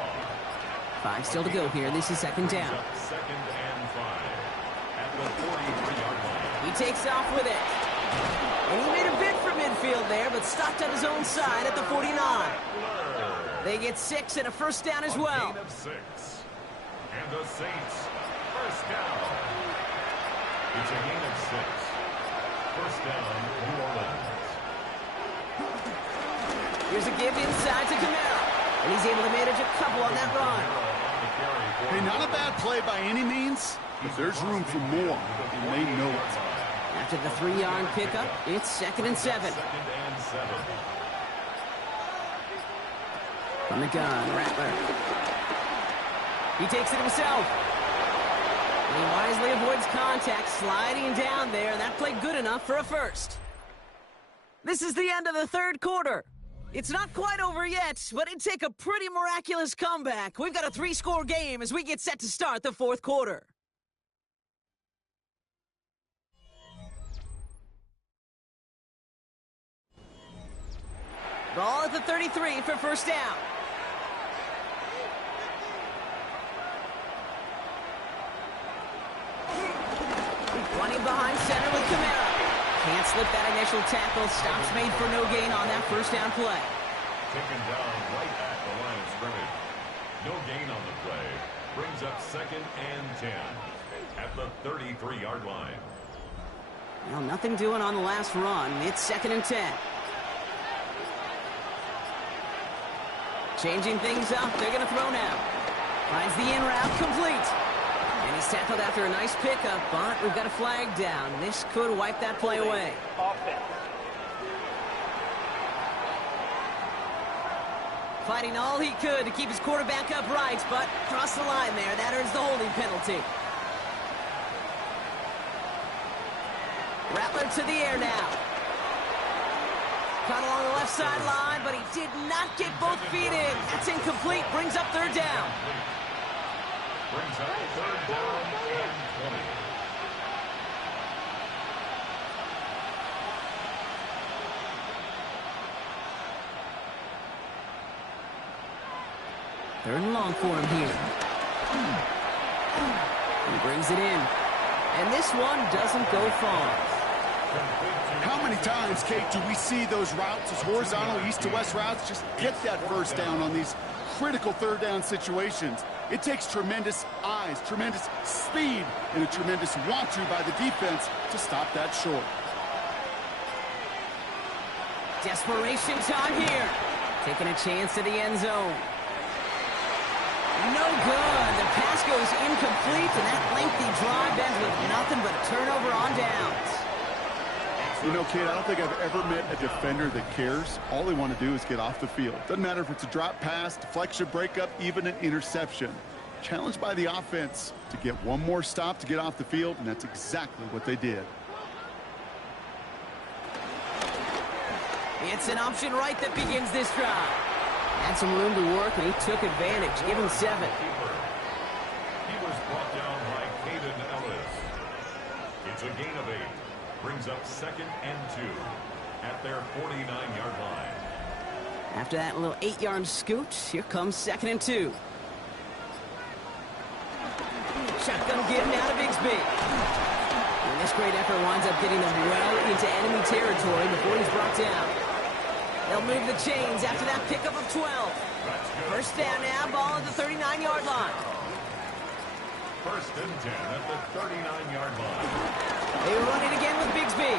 5 still to go here. This is 2nd down. 2nd and 5 at the 43-yard line. He takes off with it. And he made a bid for midfield there, but stopped on his own side at the 49. They get 6 and a 1st down as well. A gain of 6. And the Saints, 1st down. It's a gain of 6. 1st down, New Orleans. Here's a give inside to Kamara. And he's able to manage a couple on that run. Hey, not a bad play by any means, but there's room for more, and they know it. After the 3-yard pickup, it's 2nd and 7. 2nd and 7. From the gun, Rattler. He takes it himself. And he wisely avoids contact, sliding down there, and that played good enough for a 1st. This is the end of the 3rd quarter. It's not quite over yet, but it'd take a pretty miraculous comeback. We've got a 3-score game as we get set to start the 4th quarter. Ball at the 33 for 1st down. Running behind center with Kamara. Can't slip that initial tackle. Stops made for no gain on that 1st down play. Taken down right at the line of scrimmage. No gain on the play. Brings up 2nd and 10 at the 33-yard line. Well, nothing doing on the last run. It's 2nd and 10. Changing things up. They're going to throw now. Finds the in route complete. And he's tackled after a nice pickup, but we've got a flag down. This could wipe that play away. Fighting all he could to keep his quarterback upright, but across the line there, that earns the holding penalty. Rattler to the air now. Caught along the left sideline, but he did not get both feet in. That's incomplete. Brings up 3rd down. Brings up 3rd down and 20. Third and long for him here. He brings it in. And this one doesn't go far. How many times, Kate, do we see those routes, those horizontal east-to-west routes, just get that 1st down on these critical 3rd down situations? It takes tremendous eyes, tremendous speed, and a tremendous want-to by the defense to stop that short. Desperation time here. Taking a chance to the end zone. No good. The pass goes incomplete, and that lengthy drive ends with nothing but a turnover on downs. You know, Kate, I don't think I've ever met a defender that cares. All they want to do is get off the field. Doesn't matter if it's a drop pass, deflection, breakup, even an interception. Challenged by the offense to get one more stop to get off the field, and that's exactly what they did. It's an option right that begins this drive. Had some room to work, and he took advantage. Give him 7. He was brought down by Caden Ellis. It's a gain of 8. Brings up 2nd and 2 at their 49-yard line. After that little 8-yard scoot, here comes 2nd and 2. Shotgun give now to Bigsby. And this great effort winds up getting them well into enemy territory before he's brought down. They'll move the chains after that pickup of 12. First down now, ball at the 39-yard line. 1st and 10 at the 39-yard line. They run it again with Bigsby.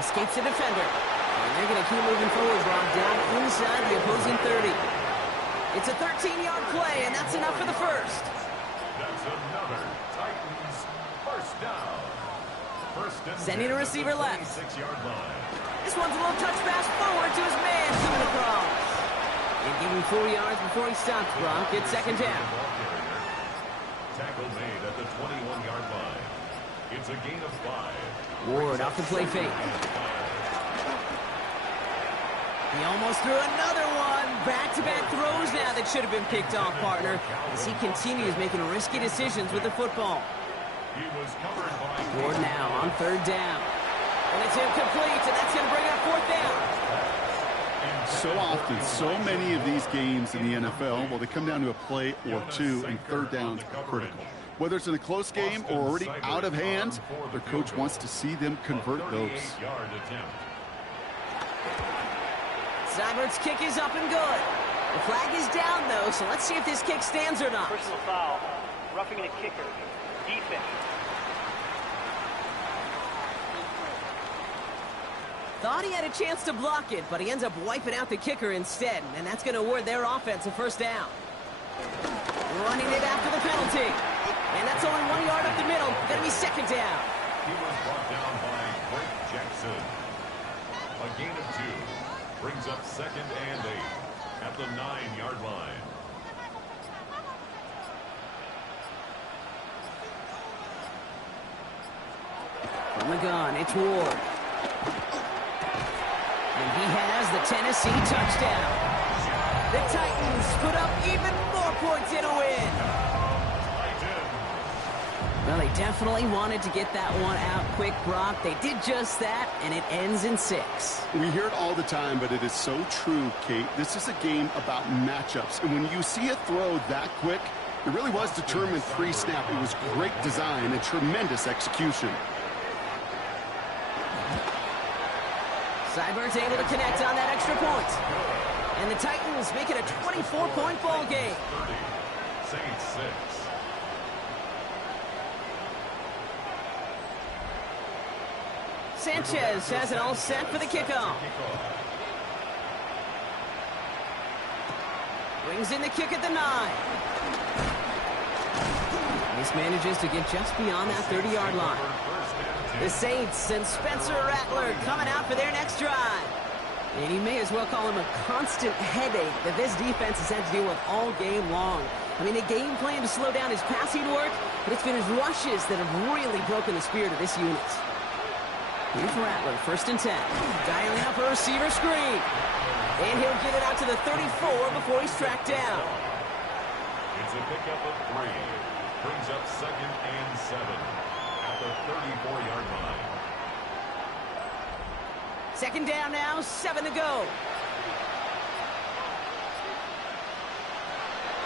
Escapes the defender. And they're going to keep moving forward, Rob, down inside the opposing 30. It's a 13-yard play, and that's enough for the first. That's another Titans first down. First and Sending a receiver left. 6-yard line. This one's a little touch pass forward to his man coming across. And give him 4 yards before he stops, Brock. It's 2nd down. Tackle made at the 21-yard line. It's a gain of 5. Ward off the play fake. He almost threw another one. Back-to-back throws now that should have been picked off, partner, as he continues making risky decisions with the football. He was covered by Ward now on 3rd down. And it's incomplete, and that's going to bring up 4th down. So often, so many of these games in the NFL, well, they come down to a play or two, and 3rd downs are critical. Whether it's in a close game or already out of hand, their coach wants to see them convert those. Seibert's kick is up and good. The flag is down, though, so let's see if this kick stands or not. Personal foul, roughing a kicker, defense. Thought he had a chance to block it, but he ends up wiping out the kicker instead, and that's going to award their offense a 1st down. Running it after the penalty. And that's only 1 yard up the middle. Going to be 2nd down. He was brought down by Blake Jackson. A gain of 2. Brings up 2nd and 8 at the 9-yard line. From the gun, it's Ward. And he has the Tennessee touchdown. The Titans put up even more points in a win. Well, they definitely wanted to get that one out quick, Brock. They did just that, and it ends in 6. We hear it all the time, but it is so true, Kate. This is a game about matchups. And when you see a throw that quick, it really was determined pre-snap. It was great design and tremendous execution. Seibert's able to connect on that extra point. And the Titans make it a 24-point ball game. 30, Saints 6. Sanchez has it all set for the kickoff. Brings in the kick at the 9. This manages to get just beyond that 30-yard line. The Saints and Spencer Rattler coming out for their next drive. And you may as well call him a constant headache that this defense has had to deal with all game long. I mean, the game plan to slow down his passing work, but it's been his rushes that have really broken the spirit of this unit. Here's Rattler, 1st and 10. Dialing up a receiver screen. And he'll get it out to the 34 before he's tracked down. It's a pickup of 3. Brings up 2nd and 7 at the 34-yard line. 2nd down now, 7 to go.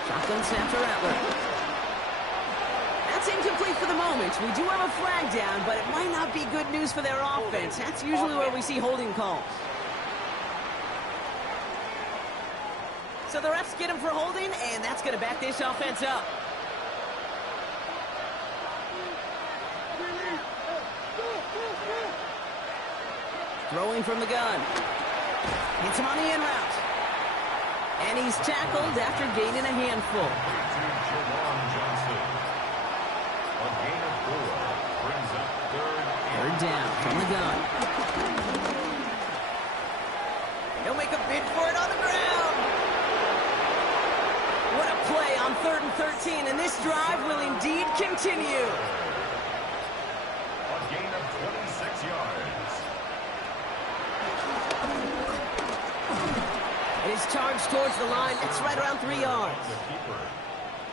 Shotgun snap to Rattler. That's incomplete for the moment. We do have a flag down, but it might not be good news for their offense. That's usually where we see holding calls. So the refs get him for holding, and that's going to back this offense up. Throwing from the gun. Hits him on the in route. And he's tackled after gaining a handful. Jawan Johnson. A gain of 4 brings up Third down from the gun. He'll make a bid for it on the ground. What a play on 3rd and 13, and this drive will indeed continue. A gain of 26 yards. It is charged towards the line. It's right around 3 yards.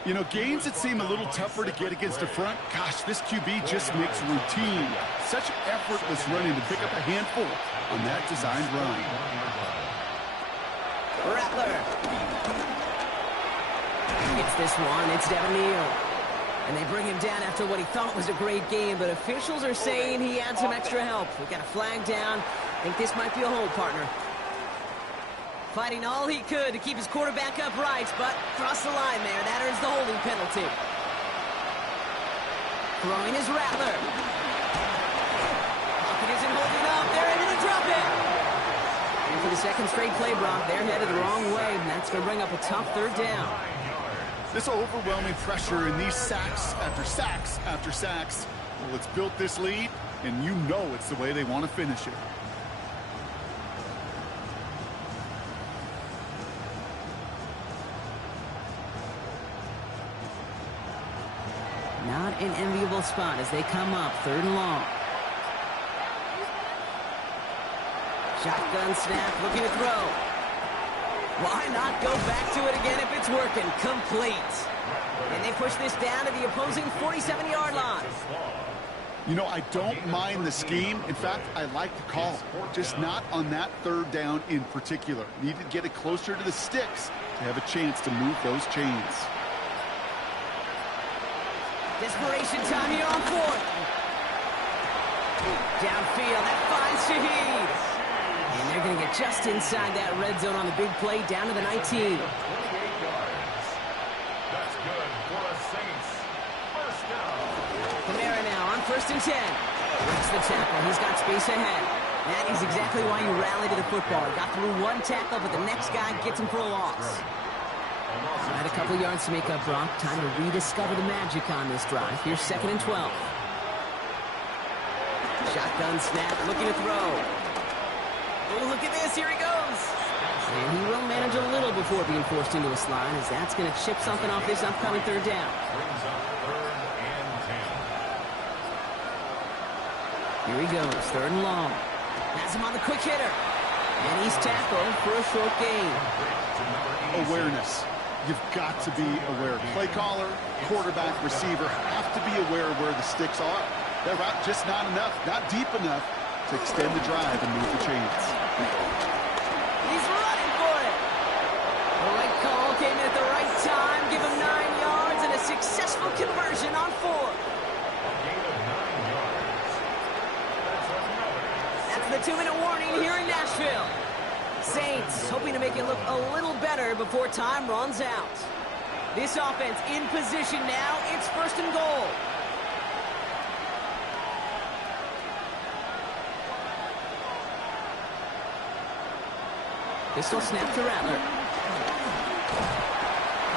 You know, gains that seem a little tougher to get against the front, gosh, this QB just makes routine. Such effortless running to pick up a handful on that designed run. Rattler. Gets this one. It's Devin Neal. And they bring him down after what he thought was a great game, but officials are saying he had some extra help. We got a flag down. I think this might be a hold, partner. Fighting all he could to keep his quarterback upright, but crossed the line there. That earns the holding penalty. Throwing is Rattler. Pocket isn't holding up. They're able to drop it. And for the second straight play, Brock, they're headed the wrong way, and that's going to bring up a tough 3rd down. This overwhelming pressure and these sacks after sacks after sacks, well, it's built this lead, and you know it's the way they want to finish it. Not an enviable spot as they come up 3rd and long. Shotgun snap, looking to throw. Why not go back to it again if it's working? Complete. And they push this down to the opposing 47-yard line. You know, I don't mind the scheme. In fact, I like the call. Just not on that 3rd down in particular. Need to get it closer to the sticks to have a chance to move those chains. Desperation time here on 4th. Downfield, that finds Shaheed. And they're going to get just inside that red zone on the big play, down to the 19. 28 yards. That's good for the Saints. First down. Kamara now on 1st and 10. Breaks the tackle. He's got space ahead. That is exactly why you rally to the football. He got through one tackle, but the next guy gets him for a loss. Had a couple yards to make up, Brock. Time to rediscover the magic on this drive. Here's 2nd and 12. Shotgun snap, looking to throw. Oh, look at this. Here he goes. And he will manage a little before being forced into a slide, as that's going to chip something off this upcoming 3rd down. Brings up 3rd and 10. Here he goes, 3rd and long. Has him on the quick hitter. And he's tackled for a short gain. Awareness. You've got to be aware. Play caller, quarterback, receiver have to be aware of where the sticks are. That route just not enough, not deep enough to extend the drive and move the chains. He's running for it. The right call came in at the right time. Give him 9 yards and a successful conversion on 4. A gain of 9 yards. That's the 2-minute warning here in Nashville. Saints hoping to make it look a little better before time runs out. This offense in position now. It's 1st and goal. Pistol snap to Rattler.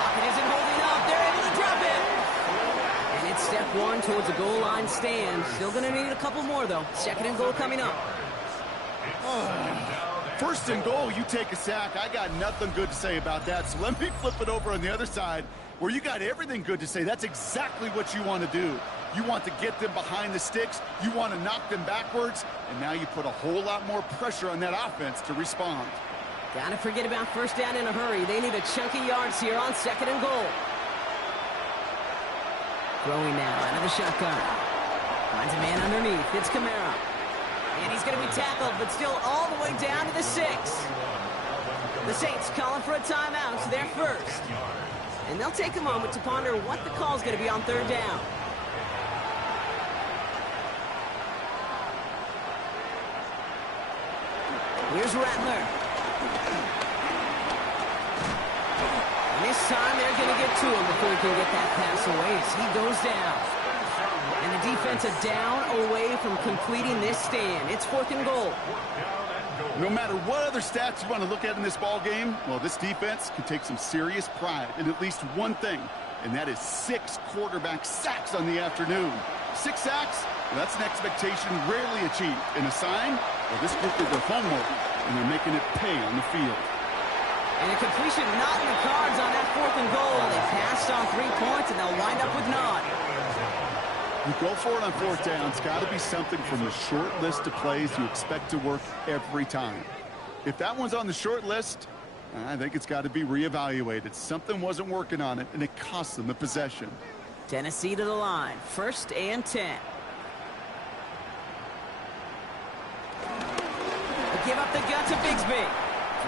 Pocket isn't holding up. They're able to drop it. And it's step 1 towards a goal line stand. Still going to need a couple more, though. 2nd and goal coming up. 1st and goal, you take a sack. I got nothing good to say about that. So let me flip it over on the other side where you got everything good to say. That's exactly what you want to do. You want to get them behind the sticks. You want to knock them backwards. And now you put a whole lot more pressure on that offense to respond. Gotta forget about 1st down in a hurry. They need a chunky yards here on 2nd and goal. Throwing now out of the shotgun. Finds a man underneath. It's Kamara. And he's going to be tackled, but still all the way down to the 6. The Saints calling for a timeout. They're first. And they'll take a moment to ponder what the call is going to be on 3rd down. Here's Rattler. And this time they're going to get to him before he can get that pass away as he goes down. And the defense a down away from completing this stand. It's 4th and goal. No matter what other stats you want to look at in this ball game, well, this defense can take some serious pride in at least one thing, and that is 6 quarterback sacks on the afternoon. 6 sacks, well, that's an expectation rarely achieved. And a sign, well, this group did their homework, and they're making it pay on the field. And a completion not in the cards on that 4th and goal. They passed on 3 points, and they'll wind up with none. You go for it on 4th down. It's got to be something from the short list of plays you expect to work every time. If that one's on the short list, I think it's got to be reevaluated. Something wasn't working on it, and it cost them the possession. Tennessee to the line. 1st and 10. They give up the gut to Bigsby.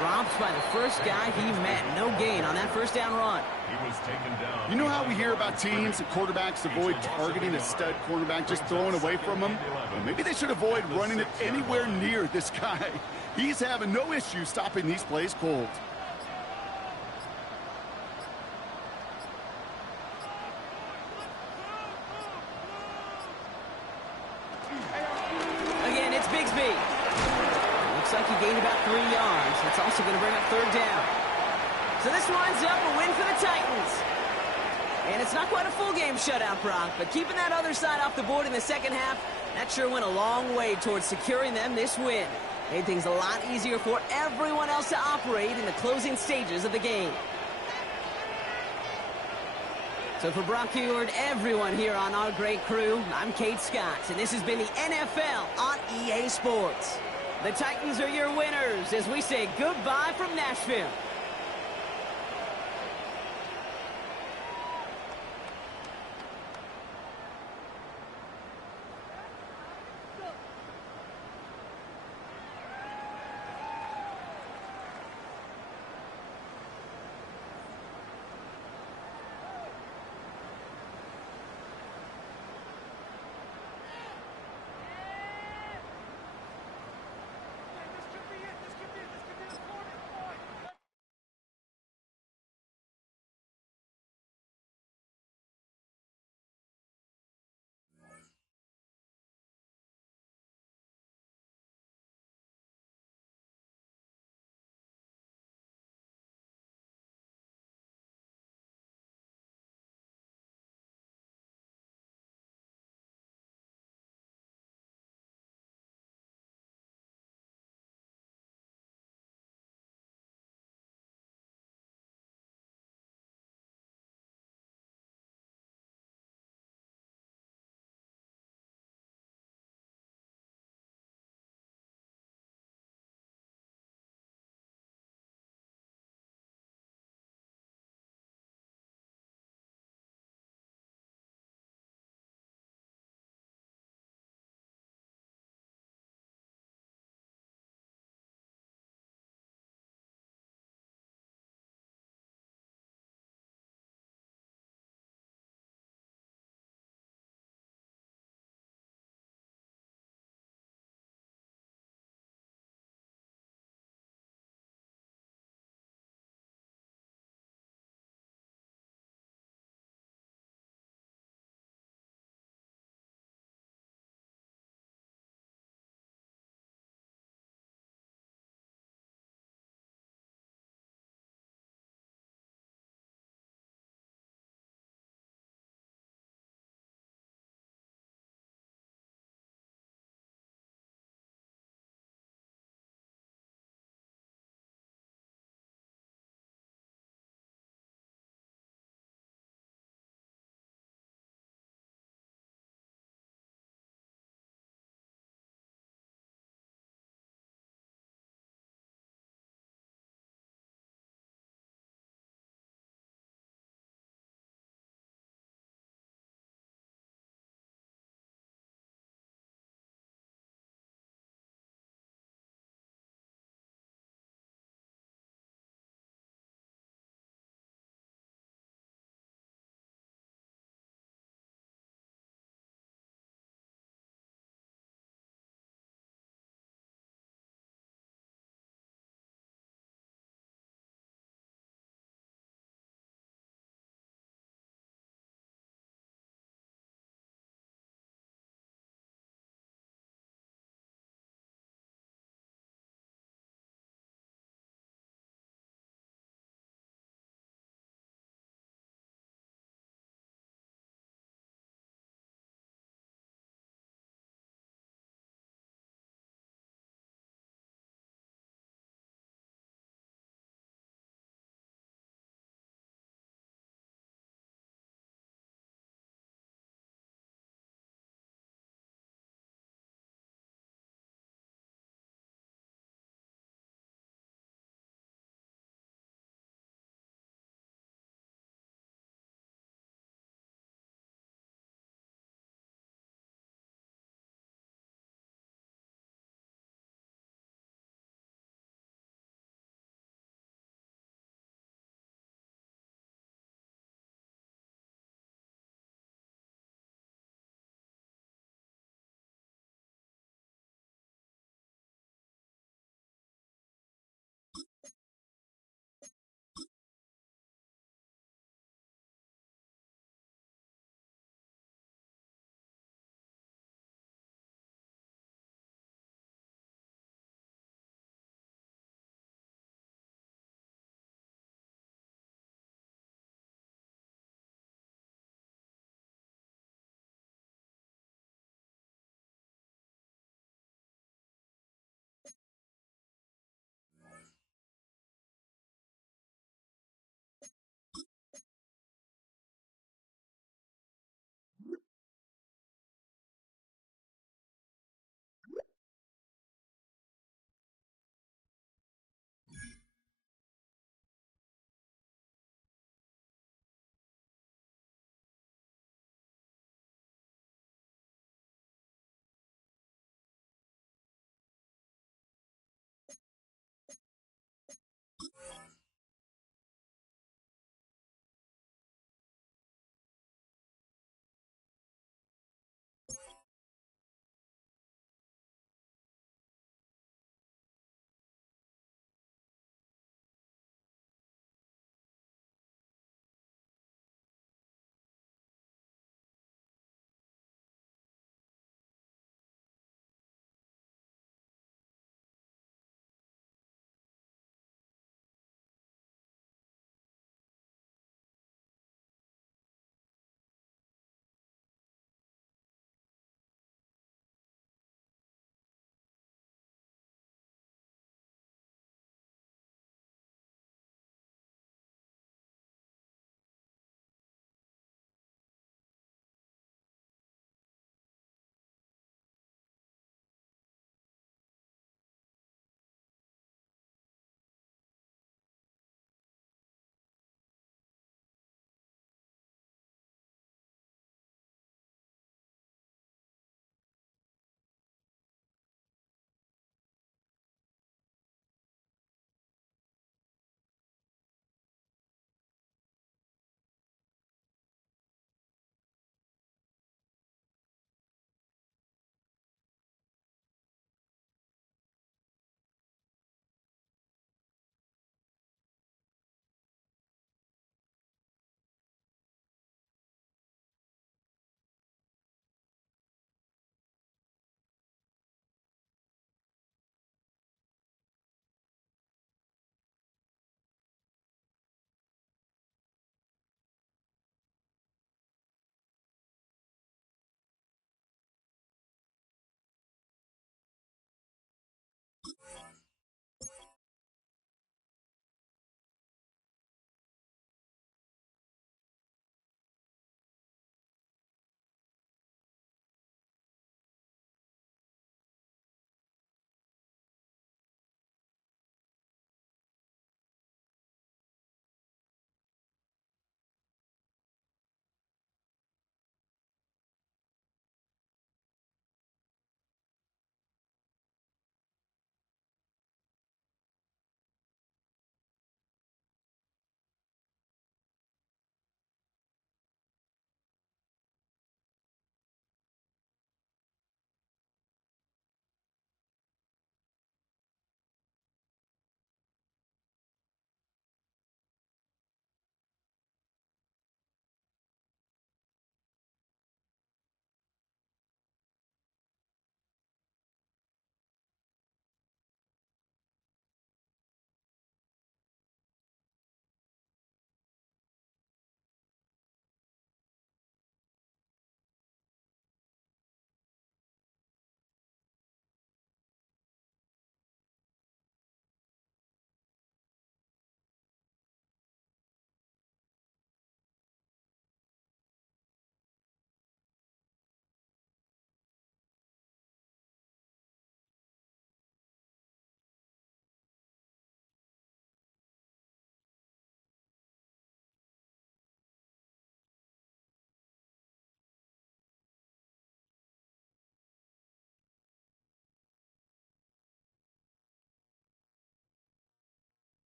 Dropped by the first guy he met. No gain on that 1st down run. He was taken down. You know how we hear about teams and quarterbacks avoid targeting a stud cornerback, just throwing away from him? Well, maybe they should avoid running it anywhere near this guy. He's having no issue stopping these plays cold. Again, it's Bigsby. Looks like he gained about 3 yards. That's also going to bring up 3rd down. So this winds up a win for the Titans. And it's not quite a full game shutout, Brock, but keeping that other side off the board in the 2nd half, that sure went a long way towards securing them this win. Made things a lot easier for everyone else to operate in the closing stages of the game. So for Brock Huard, everyone here on our great crew, I'm Kate Scott, and this has been the NFL on EA Sports. The Titans are your winners as we say goodbye from Nashville.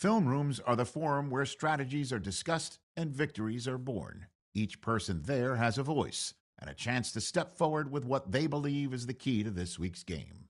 Film rooms are the forum where strategies are discussed and victories are born. Each person there has a voice and a chance to step forward with what they believe is the key to this week's game.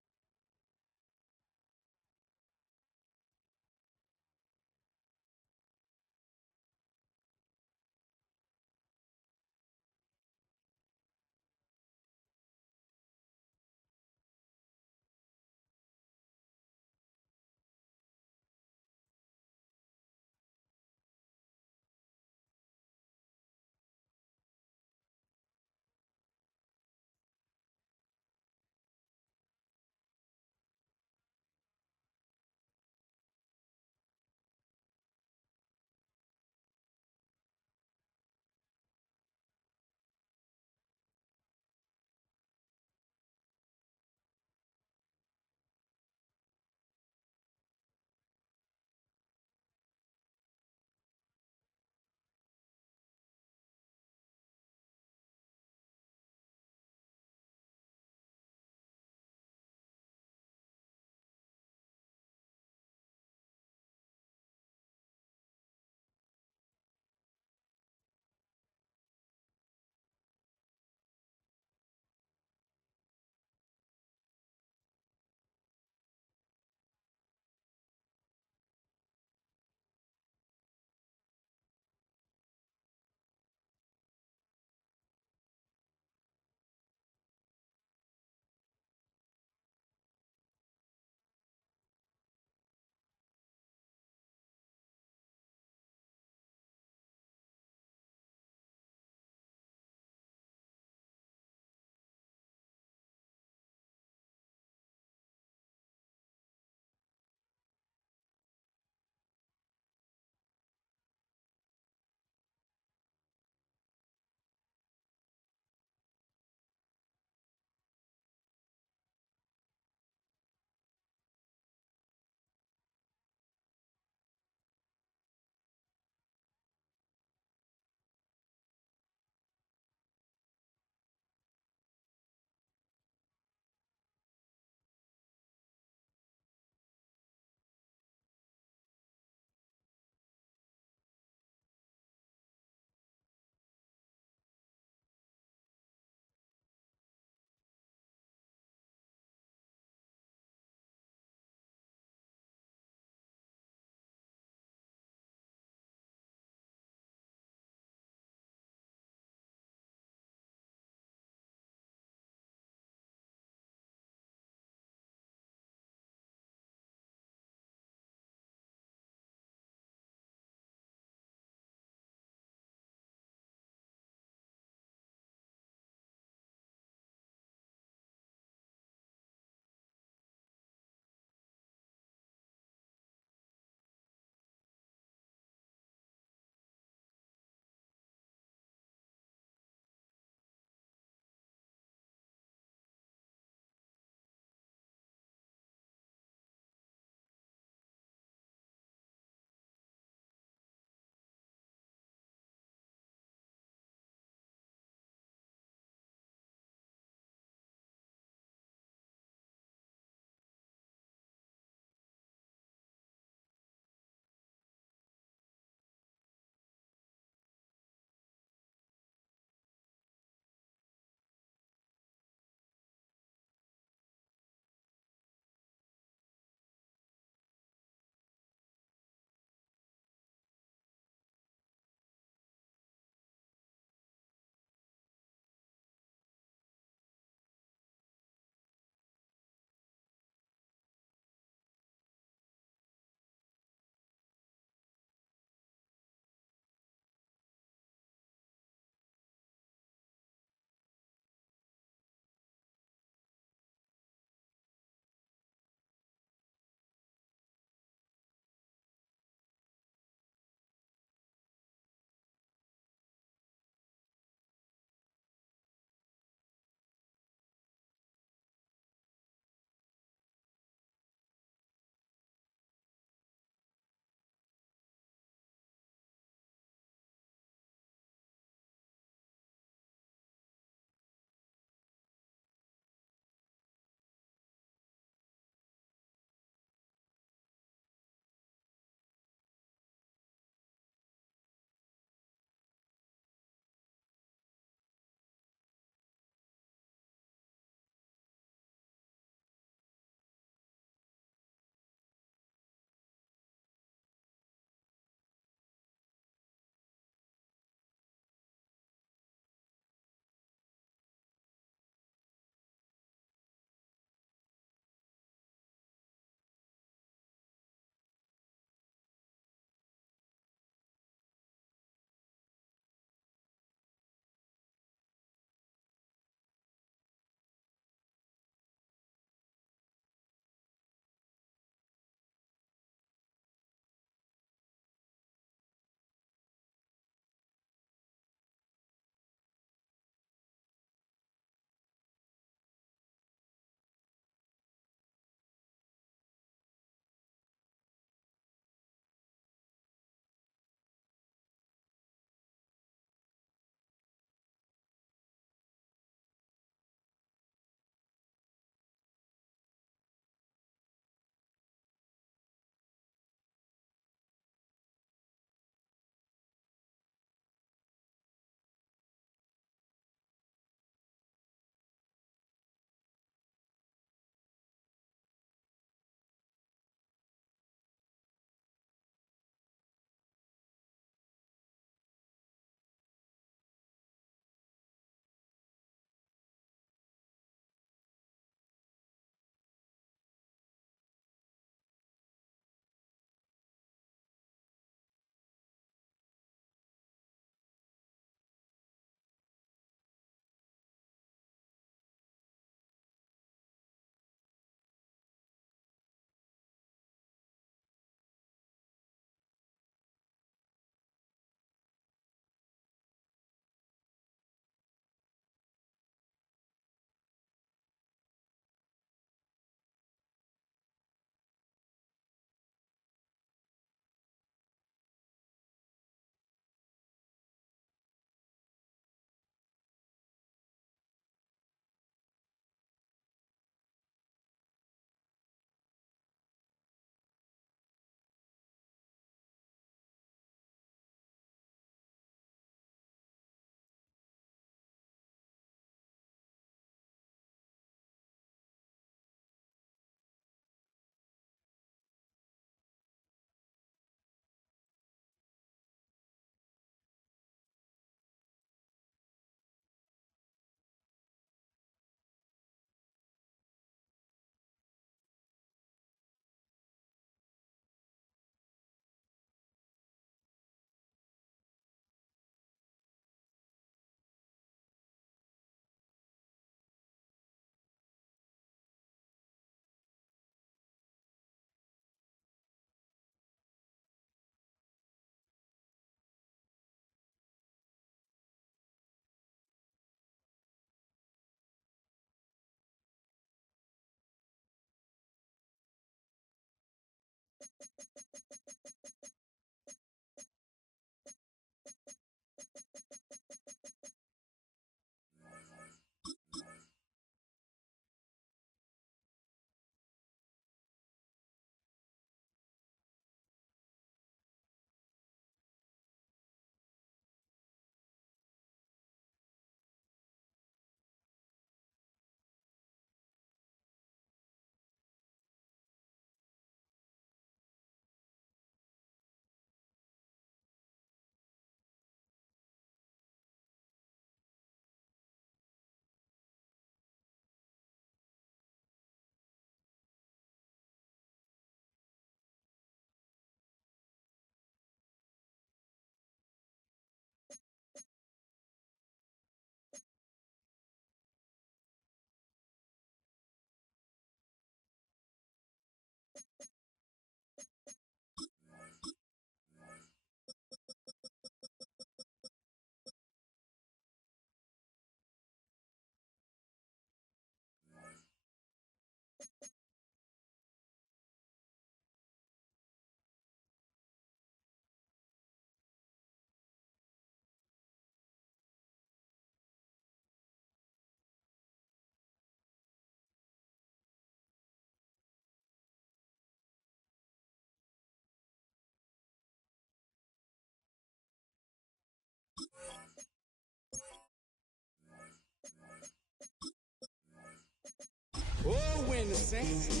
when the saints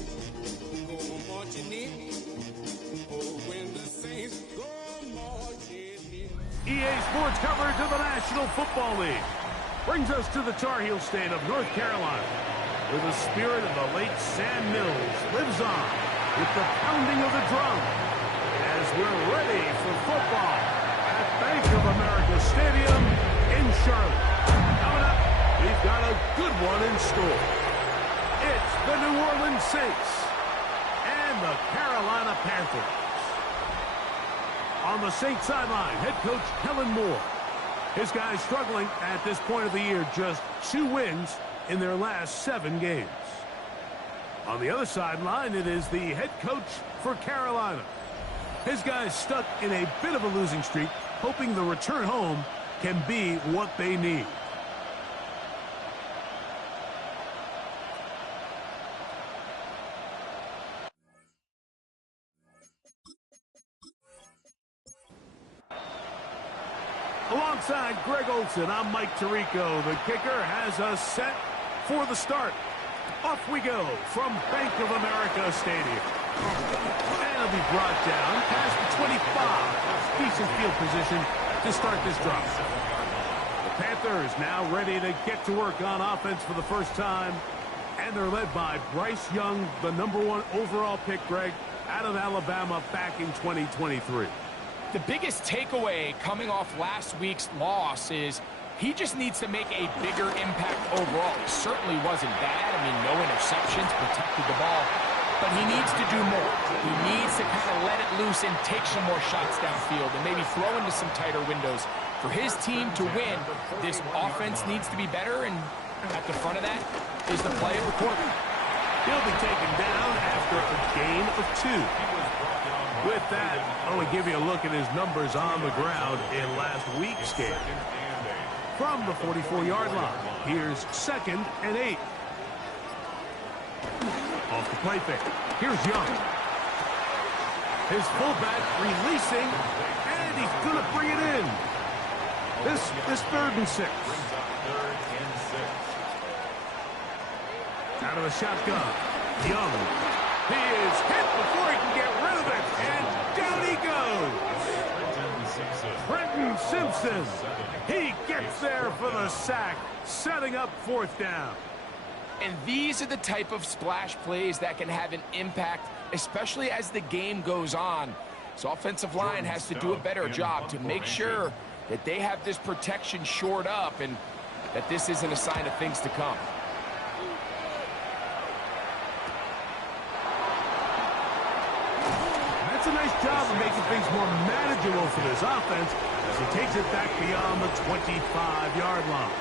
go marching in. Oh, when the saints go marching in. EA Sports coverage of the National Football League brings us to the Tar Heel State of North Carolina, where the spirit of the late Sam Mills lives on with the pounding of the drum as we're ready for football at Bank of America Stadium in Charlotte. Coming up, we've got a good one in store. It's the New Orleans Saints and the Carolina Panthers. On the Saints sideline, head coach Kellen Moore. His guys struggling at this point of the year, just 2 wins in their last 7 games. On the other sideline, it is the head coach for Carolina. His guys stuck in a bit of a losing streak, hoping the return home can be what they need. Alongside Greg Olsen, I'm Mike Tirico. The kicker has us set for the start. Off we go from Bank of America Stadium. And it'll be brought down past the 25. Decent field position to start this drive. The Panthers now ready to get to work on offense for the first time. And they're led by Bryce Young, the #1 overall pick, Greg, out of Alabama back in 2023. The biggest takeaway coming off last week's loss is he just needs to make a bigger impact overall. He certainly wasn't bad. I mean, no interceptions, protected the ball. But he needs to do more. He needs to kind of let it loose and take some more shots downfield and maybe throw into some tighter windows. For his team to win, this offense needs to be better, and at the front of that is the play of the quarterback. He'll be taken down after a gain of 2. With that, I want to give you a look at his numbers on the ground in last week's game. From the 44-yard line, here's 2nd and 8. Off the play fake. Here's Young. His fullback releasing, and he's going to bring it in. This 3rd and 6. Out of the shotgun. Young. He is hit before he can get rid of it, and down he goes. Brenton Simpson. He gets there for the sack, setting up 4th down. And these are the type of splash plays that can have an impact, especially as the game goes on. So offensive line has to do a better job to make sure that they have this protection shored up and that this isn't a sign of things to come. That's a nice job of making things more manageable for this offense as he takes it back beyond the 25-yard line.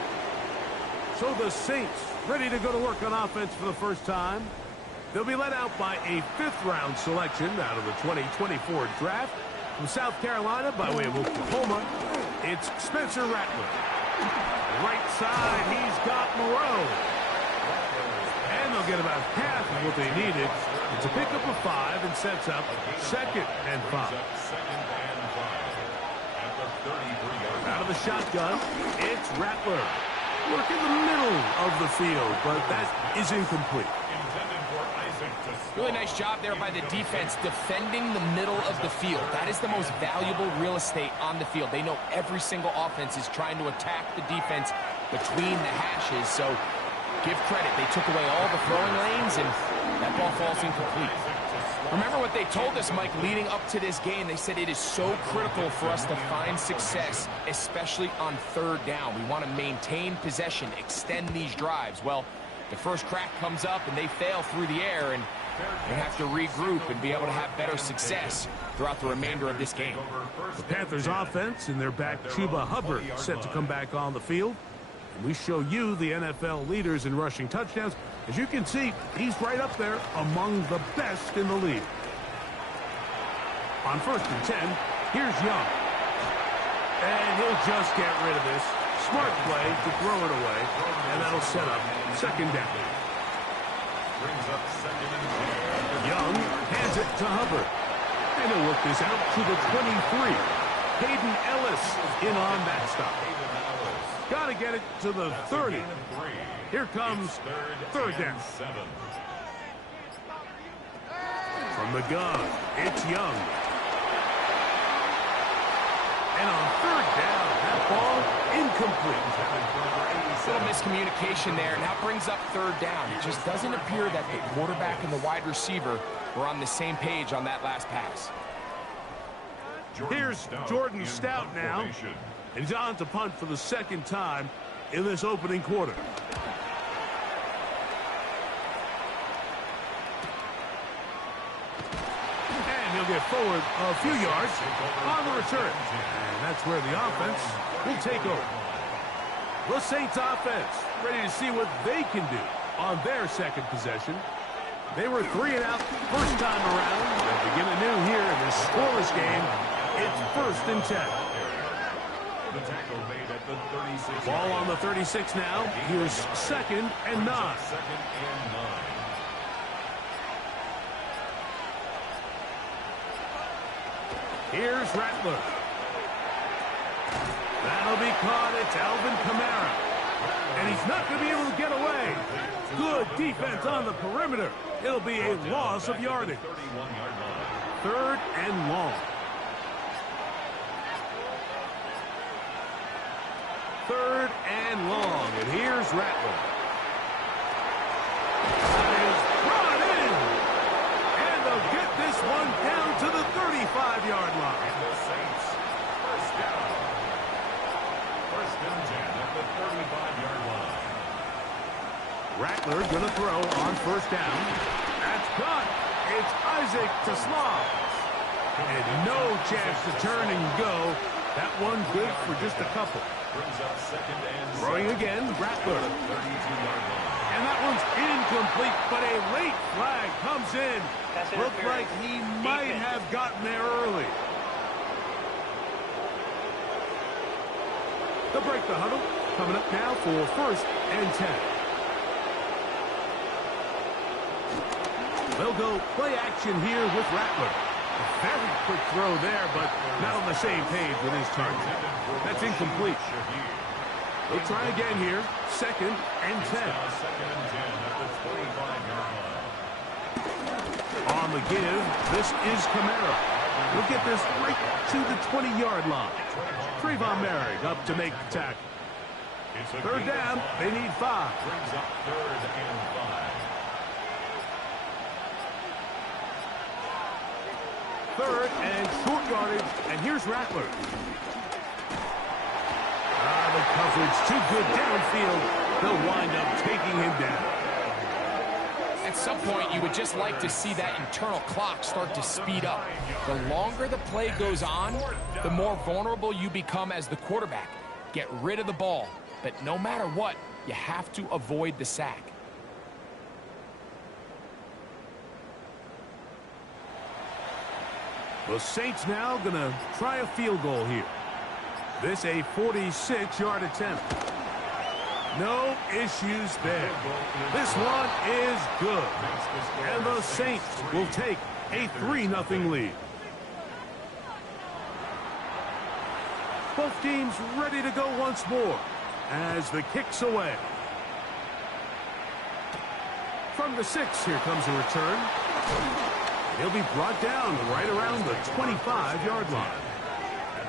So the Saints ready to go to work on offense for the first time. They'll be led out by a 5th-round selection out of the 2024 draft. From South Carolina by way of Oklahoma, it's Spencer Rattler. Right side, he's got Moreau. And they'll get about half of what they needed. It's a pickup of 5 and sets up 2nd and 5. Out of the shotgun, it's Rattler. Work in the middle of the field, but that is incomplete. Really nice job there by the defense defending the middle of the field. That is the most valuable real estate on the field. They know every single offense is trying to attack the defense between the hashes, so give credit. They took away all the throwing lanes, and that ball falls incomplete. Remember what they told us, Mike, leading up to this game. They said it is so critical for us to find success, especially on 3rd down. We want to maintain possession, extend these drives. Well, the first crack comes up, and they fail through the air, and they have to regroup and be able to have better success throughout the remainder of this game. The Panthers offense and their back Chuba Hubbard set to come back on the field. And we show you the NFL leaders in rushing touchdowns. As you can see, he's right up there among the best in the league. On 1st and 10, here's Young. And he'll just get rid of this. Smart play to throw it away, and that'll set up 2nd down. Young hands it to Hubbard. And he'll work this out to the 23. Hayden Ellis in on that stop. Got to get it to the 30. Here comes 3rd down. From the gun, it's Young. And on third down, that ball incomplete. A little miscommunication there, and that brings up third down. It just doesn't appear that the quarterback and the wide receiver were on the same page on that last pass. Here's Jordan Stout now, and he's on to punt for the second time in this opening quarter. And he'll get forward a few yards on the return. And that's where the offense will take over. The Saints offense ready to see what they can do on their second possession. They were 3 and out first time around. They'll begin anew here in this scoreless game. It's 1st and 10. The tackle made at the 36. Ball on the 36 now. Here's 2nd and 9. 2nd and 9. Here's Rattler. That'll be caught. It's Alvin Kamara. And he's not going to be able to get away. Good defense on the perimeter. It'll be a loss of yardage. 3rd and long. 3rd and long. And here's Rattler. That is brought in. And they'll get this one down to the 35-yard line. And the Saints, first down. 1st and 10 at the 35-yard line. Rattler going to throw on 1st down. That's caught. It's Isaac to Slav. And no chance to turn and go. That one good for just a couple. Brings up 2nd and 7. Throwing again, Rattler. 32-yard line. And that one's incomplete, but a late flag comes in. Looked like he might have gotten there early. They'll break the huddle. Coming up now for 1st and 10. They'll go play action here with Rattler. A very quick throw there, but not on the same page with his target. That's incomplete. They'll try again here. 2nd and 10. 2nd and 10 at the 25-yard line. On the give, this is Kamara. We'll get this right to the 20-yard line. Trayvon Merrick up to make the tackle. 3rd down, they need 5. Brings up 3rd and 5. 3rd and short yardage, and here's Rattler. The coverage too good downfield. They'll wind up taking him down. At some point, you would just like to see that internal clock start to speed up. The longer the play goes on, the more vulnerable you become as the quarterback. Get rid of the ball, but no matter what, you have to avoid the sack. The Saints now going to try a field goal here. This a 46-yard attempt. No issues there. This one is good. And the Saints will take a 3-0 lead. Both teams ready to go once more as the kick's away. From the 6, here comes a return. He'll be brought down right around the 25-yard line.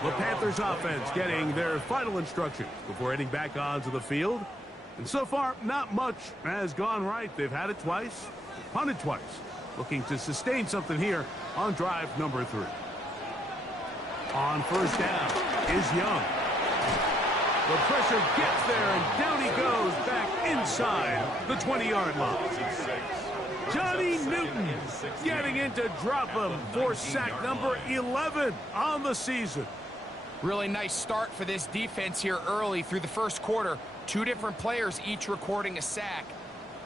The Panthers offense getting their final instructions before heading back onto the field. And so far, not much has gone right. They've had it twice, punted twice. Looking to sustain something here on drive number 3. On 1st down is Young. The pressure gets there, and down he goes back inside the 20-yard line. Johnny Newton getting in to drop him for sack number 11 on the season. Really nice start for this defense here early through the first quarter. 2 different players each recording a sack.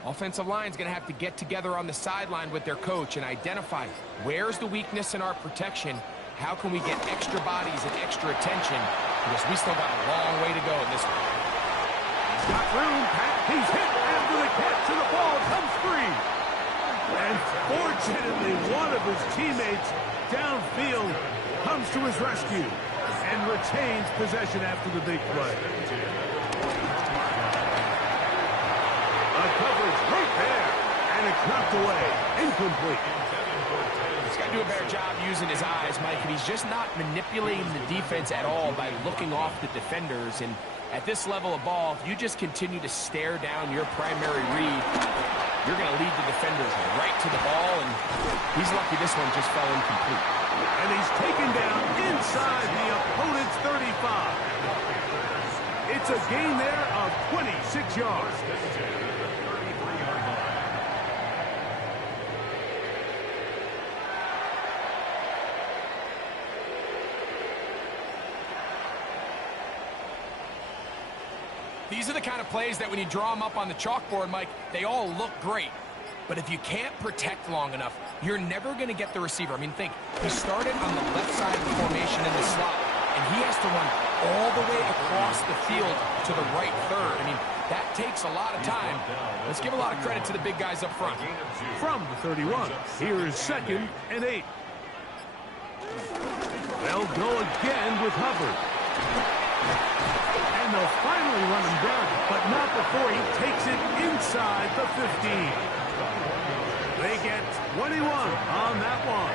Offensive line's going to have to get together on the sideline with their coach and identify where's the weakness in our protection. How can we get extra bodies and extra attention? Because we still got a long way to go in this one. He's got room. He's hit after the catch, and the ball comes free. And fortunately, one of his teammates downfield comes to his rescue and retains possession after the big play. A coverage right there, and it's knocked away. Incomplete. do a better job using his eyes, Mike, and he's just not manipulating the defense at all by looking off the defenders. And at this level of ball, if you just continue to stare down your primary read, you're going to lead the defenders right to the ball, and he's lucky this one just fell incomplete. And he's taken down inside the opponent's 35. It's a gain there of 26 yards. These are the kind of plays that when you draw them up on the chalkboard, Mike, they all look great. But if you can't protect long enough, you're never going to get the receiver. I mean, think, he started on the left side of the formation in the slot, and he has to run all the way across the field to the right third. I mean, that takes a lot of time. Let's give a lot of credit to the big guys up front. From the 31, here is 2nd and 8. They'll go again with Hubbard. And they'll finally run him down, but not before he takes it inside the 15. They get 21 on that one.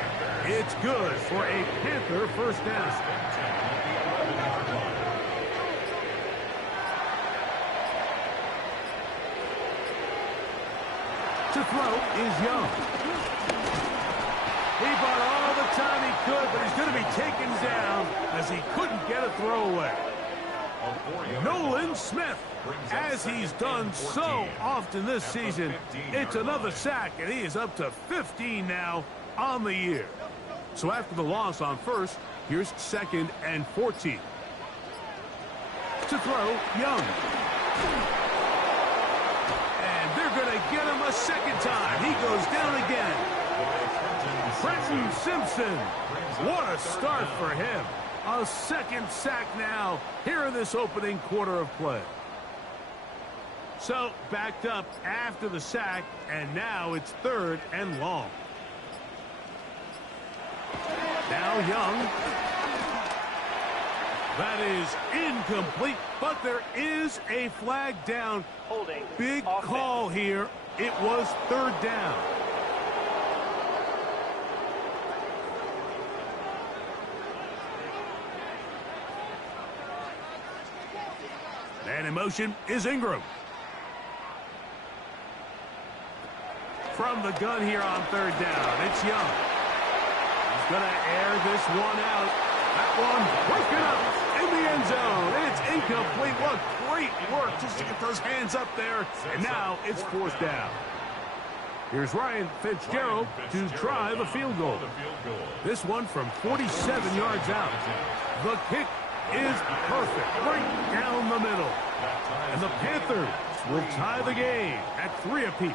It's good for a Panther first down. To throw is Young. He bought all the time he could, but he's going to be taken down as he couldn't get a throwaway. Nolan Smith, as he's done so often this season, it's another sack, and he is up to 15 now on the year. So after the loss on first, here's 2nd and 14. To throw, Young. And they're going to get him a second time. He goes down again. Trenton Simpson, what a start for him. A second sack now here in this opening quarter of play. So backed up after the sack, and now it's 3rd and long. Now Young. That is incomplete, but there is a flag down. Holding. Big Offense. call here. It was 3rd down. And in motion is Ingram. From the gun here on 3rd down, it's Young. He's going to air this one out. That one broken up in the end zone. It's incomplete. What great work just to get those hands up there. And now it's 4th down. Here's Ryan Fitzgerald to try the field goal. This one from 47 yards out. The kick is perfect, right down the middle. And the Panthers will tie the game at 3 apiece.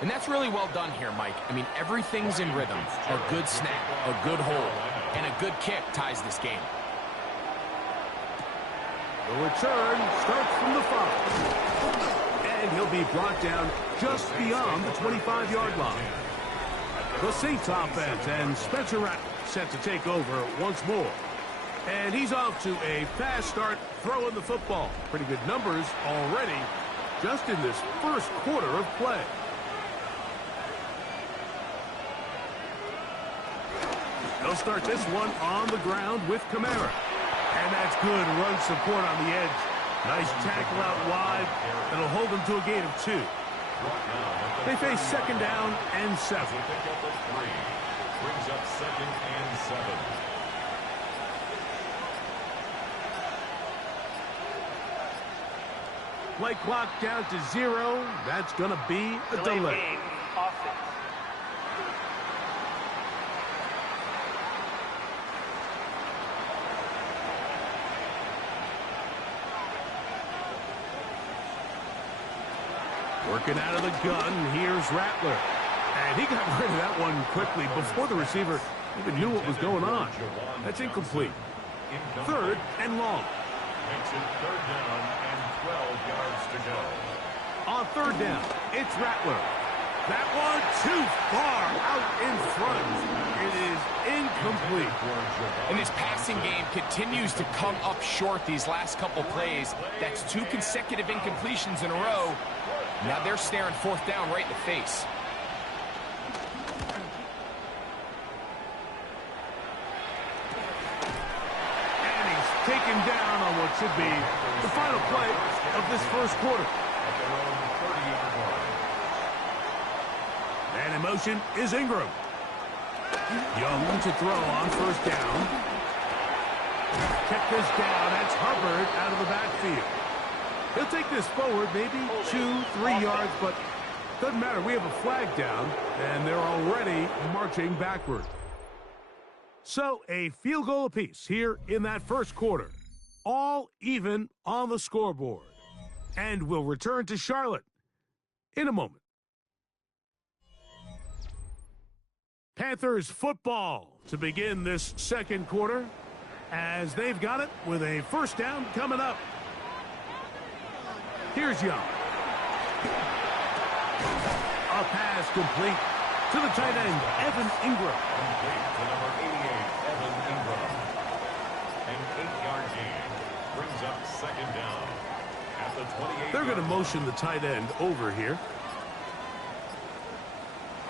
And that's really well done here, Mike. I mean, everything's in rhythm. A good snap, a good hold, and a good kick ties this game. The return starts from the 5. And he'll be brought down just beyond the 25-yard line. The Saints offense and Spencer Rattler set to take over once more. And he's off to a fast start throwing the football. Pretty good numbers already just in this first quarter of play. They'll start this one on the ground with Kamara. And that's good run support on the edge. Nice tackle out wide. That'll hold them to a gain of 2. They face 2nd down and 7. Brings up 2nd and 7. Play clock down to 0. That's going to be a delay. Game. Offense. Working out of the gun, here's Rattler. And he got rid of that one quickly before the receiver even knew what was going on. That's incomplete. 3rd and long. Makes it 3rd down and 12 yards to go. On 3rd down, it's Rattler. That one too far out in front. It is incomplete. And this passing game continues to come up short these last couple plays. That's 2 consecutive incompletions in a row. Now they're staring 4th down right in the face. him down on what should be the final play of this first quarter. And in motion is Ingram. Young to throw on first down. Check this down. That's Hubbard out of the backfield. He'll take this forward, maybe 2-3 yards, but doesn't matter. We have a flag down, and they're already marching backward. So a field goal apiece here in that first quarter. All even on the scoreboard. And we'll return to Charlotte in a moment. Panthers football to begin this second quarter as they've got it with a first down coming up. Here's Young. A pass complete to the tight end, Evan Ingram. Complete to number 88, Evan Ingram. An 8-yard gain brings up second down at the 28. They're going to motion the tight end over here.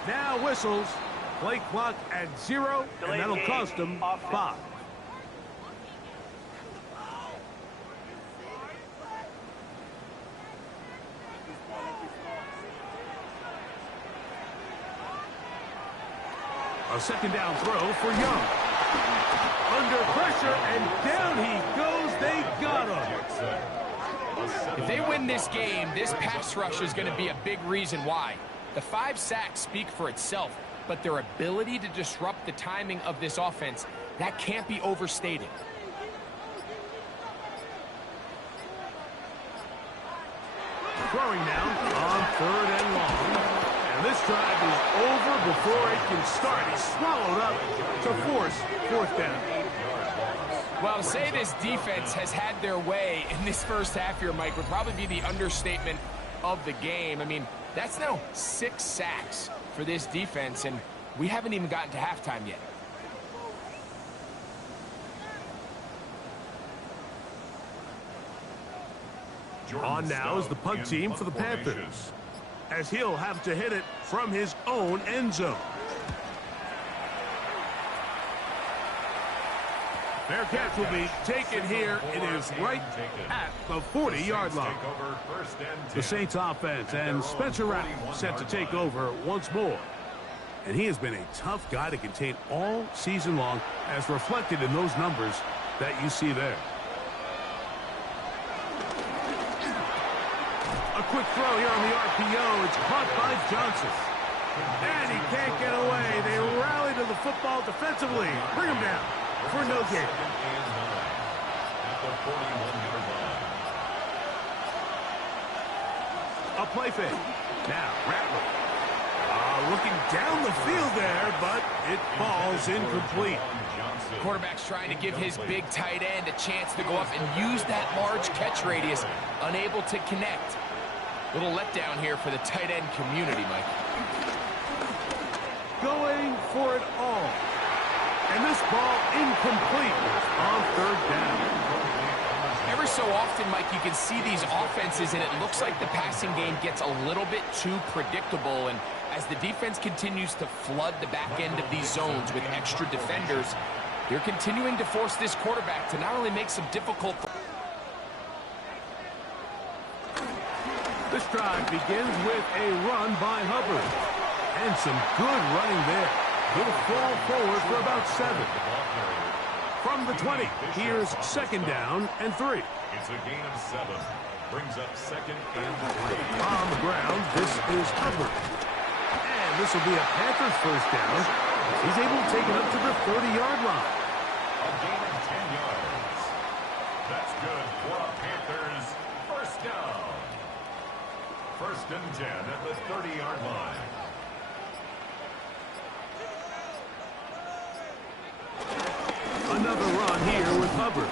Now whistles. Play clock at 0, and that'll cost them 5. A second down throw for Young. Under pressure, and down he goes. They got him. If they win this game, this pass rush is going to be a big reason why. The 5 sacks speak for itself, but their ability to disrupt the timing of this offense, that can't be overstated. Throwing now on 3rd and long. And this drive is over before it can start. He's swallowed up to force 4th down. Well, to say this defense has had their way in this first half here, Mike, would probably be the understatement of the game. I mean, that's now 6 sacks for this defense, and we haven't even gotten to halftime yet. On now is the punt team for the Panthers, as he'll have to hit it from his own end zone. Their catch will be taken here. It is right at the 40-yard line. The Saints offense and Spencer Rattler set to take over once more. And he has been a tough guy to contain all season long, as reflected in those numbers that you see there. A quick throw here on the RPO. It's caught by Johnson. And he can't get away. They rally to the football defensively. Bring him down for no gain. At the 41-yard line. A play fake. Now, Rattler. Looking down the field there, but it falls incomplete. Quarterback's trying to give his big tight end a chance to go up and use that large catch radius. Unable to connect. Little letdown here for the tight end community, Mike. Going for it all. And this ball incomplete on 3rd down. Every so often, Mike, you can see these offenses, and it looks like the passing game gets a little bit too predictable. And as the defense continues to flood the back end of these zones with extra defenders, they're continuing to force this quarterback to not only make some difficult... This drive begins with a run by Hubbard. And some good running there. He'll fall forward for about 7. From the 20, here's 2nd down and 3. It's a gain of 7. Brings up 2nd and 3. On the ground, this is Hubbard. And this will be a Panthers first down. He's able to take it up to the 30-yard line. A gain of 10 yards. That's good for a Panthers first down. 1st and 10 at the 30-yard line. Another run here with Hubbard.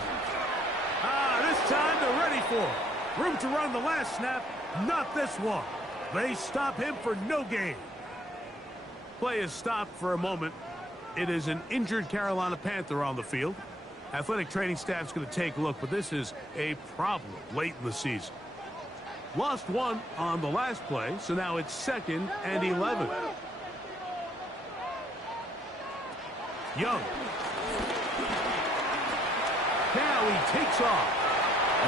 This time they're ready for it. Room to run the last snap, not this one. They stop him for no gain. Play is stopped for a moment. It is an injured Carolina Panther on the field. Athletic training staff's going to take a look, but this is a problem late in the season. Lost 1 on the last play, so now it's 2nd and 11. Young. Now now he takes off.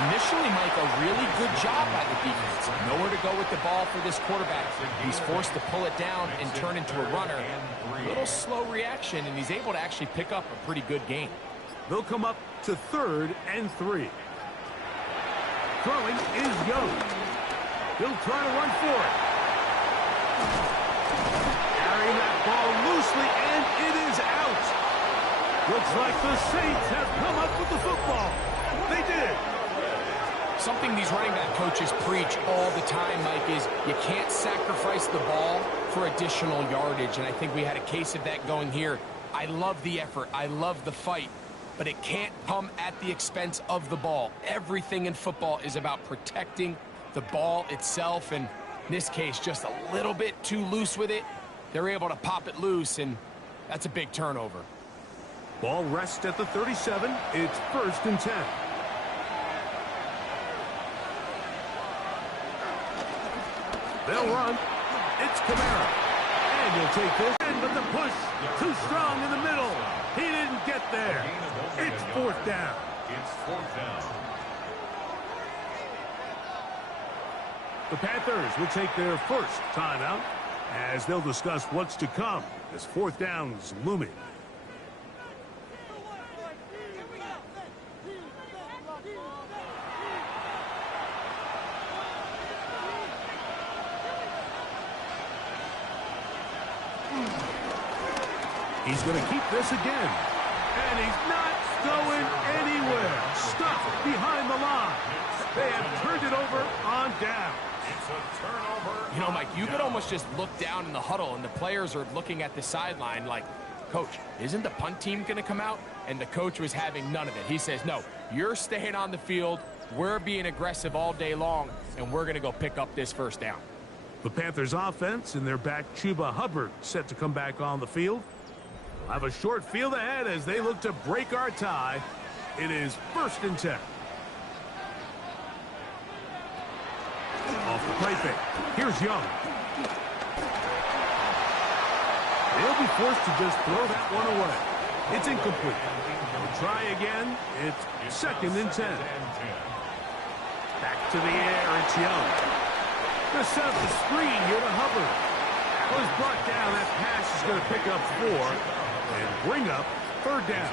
Initially, Mike, a really good job by the defense. Nowhere to go with the ball for this quarterback. He's forced to pull it down and turn into a runner. A little slow reaction, and he's able to actually pick up a pretty good gain. They'll come up to 3rd and 3. Throwing is Young. He'll try to run for it. Carrying that ball loosely, and it is out. Looks like the Saints have come up with the football. They did. Something these running back coaches preach all the time, Mike, is you can't sacrifice the ball for additional yardage, and I think we had a case of that going here. I love the effort. I love the fight, but it can't come at the expense of the ball. Everything in football is about protecting the ball itself, and in this case, just a little bit too loose with it. They're able to pop it loose, and that's a big turnover. Ball rests at the 37. It's 1st and 10. They'll run. It's Kamara. And he'll take this. But the push too strong in the middle. He didn't get there. It's 4th down. It's 4th down. The Panthers will take their first timeout as they'll discuss what's to come as 4th down's looming. He's going to keep this again. And he's not going anywhere. Stuck behind the line. They have turned it over on down. It's a turnover. You know, Mike, you could almost just look down in the huddle, and the players are looking at the sideline like, Coach, isn't the punt team going to come out? And the coach was having none of it. He says, no, you're staying on the field. We're being aggressive all day long, and we're going to go pick up this 1st down. The Panthers offense and their back Chuba Hubbard set to come back on the field. We'll have a short field ahead as they look to break our tie. It is 1st and 10. Off the play fake. Here's Young. They'll be forced to just throw that one away. It's incomplete. They'll try again. It's 2nd and 10. Back to the air. It's Young. Gonna set up the screen here to Hubbard. Was brought down. That pass is going to pick up 4 and bring up 3rd down.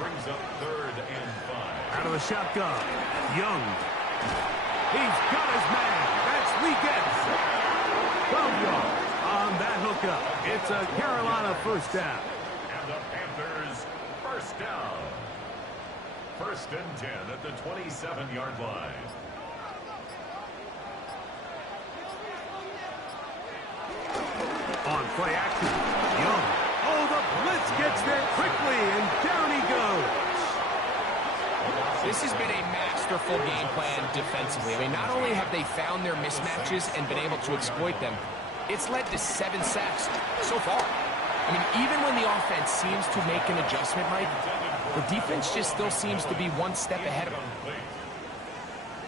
Brings up 3rd and 5. Out of the shotgun. Young. He's got his man. That's Lee Getz. 12 yards on that hookup. It's a Carolina 1st down. And the Panthers 1st down. 1st and 10 at the 27-yard line. On play action, Young. Oh, the blitz gets there quickly, and down he goes. This has been a masterful game plan defensively. I mean, not only have they found their mismatches and been able to exploit them, it's led to 7 sacks so far. I mean, even when the offense seems to make an adjustment, Mike, the defense just still seems to be one step ahead of them.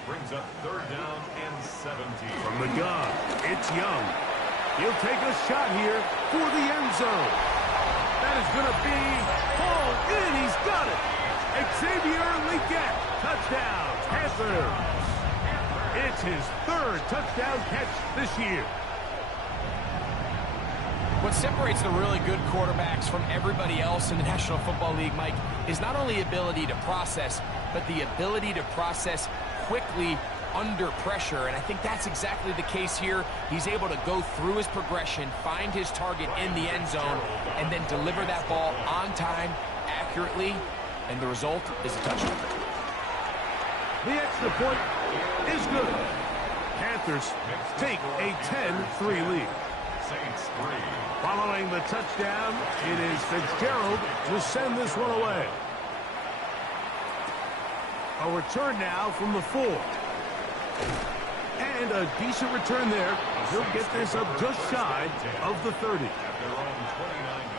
Brings up 3rd down and 17. From the gun, it's Young. He'll take a shot here for the end zone. That is going to be hauled in. He's got it. Xavier Legette, touchdown, Panthers. It's his 3rd touchdown catch this year. What separates the really good quarterbacks from everybody else in the National Football League, Mike, is not only ability to process, but the ability to process quickly under pressure, and I think that's exactly the case here. He's able to go through his progression, find his target in the end zone, and then deliver that ball on time, accurately, and the result is a touchdown. The extra point is good. Panthers take a 10-3 lead. Saints 3. Following the touchdown, it is Fitzgerald to send this one away. A return now from the 4. And a decent return there. He'll get this up just shy of the 30.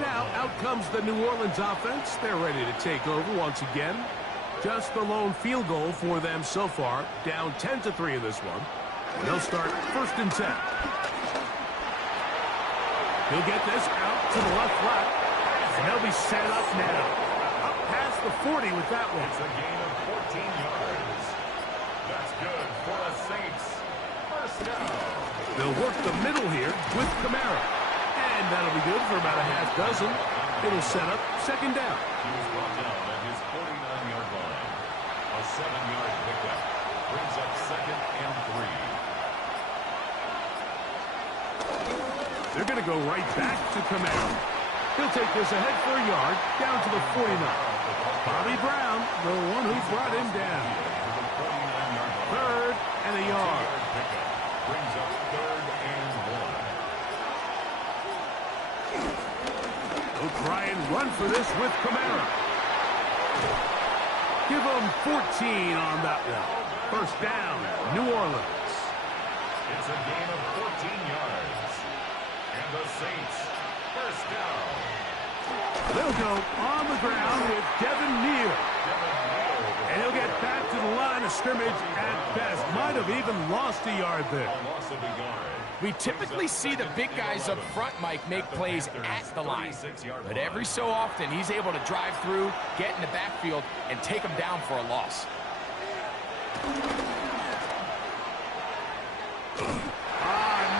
Now out comes the New Orleans offense. They're ready to take over once again. Just the lone field goal for them so far. Down 10-3 in this one. They'll start 1st and 10. He'll get this out to the left flat. And they'll be set up now. Up past the 40 with that one. It's a gain of 14 yards. That's good for the Saints. First down. They'll work the middle here with Kamara. And that'll be good for about a half dozen. It'll set up second down. He was brought down at his 49-yard line. A 7-yard pickup brings up second and 3. They're going to go right back to Kamara. He'll take this ahead for a yard, down to the 49. Bobby Brown, the one who brought him down. Third and a yard. Brings up third and 1. They'll try and run for this with Kamara. Give them 14 on that one. First down, New Orleans. It's a gain of 14 yards. And the Saints, first down. They'll go on the ground with Devin Neal. And he'll get back to the line of scrimmage at best. Might have even lost a yard there. A loss of a yard. We typically see the big guys up front, Mike, make plays at the line. But every so often, he's able to drive through, get in the backfield, and take them down for a loss.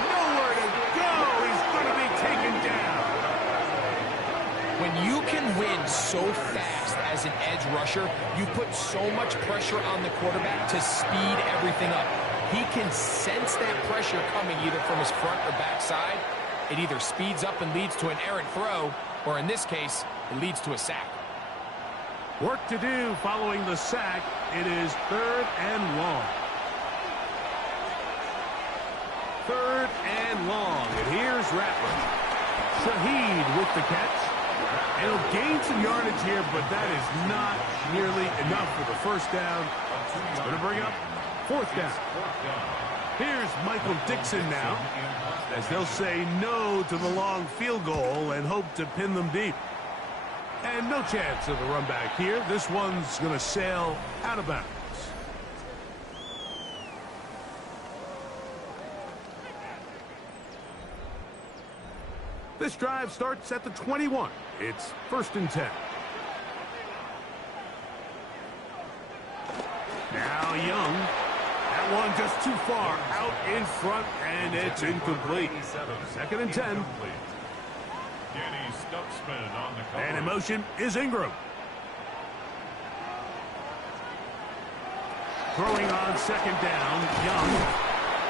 Nowhere to go. He's going to be taken down. When you can win so fast as an edge rusher, you put so much pressure on the quarterback to speed everything up. He can sense that pressure coming either from his front or back side. It either speeds up and leads to an errant throw, or in this case, it leads to a sack. Work to do following the sack. It is third and long. Third and long. And here's Rattler. Shaheed with the catch. And he'll gain some yardage here, but that is not nearly enough for the first down. It's going to bring up fourth down. Here's Michael Dixon now, as they'll say no to the long field goal and hope to pin them deep. And no chance of a run back here. This one's going to sail out of bounds. This drive starts at the 21. It's first and 10. Now Young. That one just too far out in front, and it's incomplete. Second and 10. Danny Stutzman on the cover. And in motion is Ingram. Throwing on second down, Young.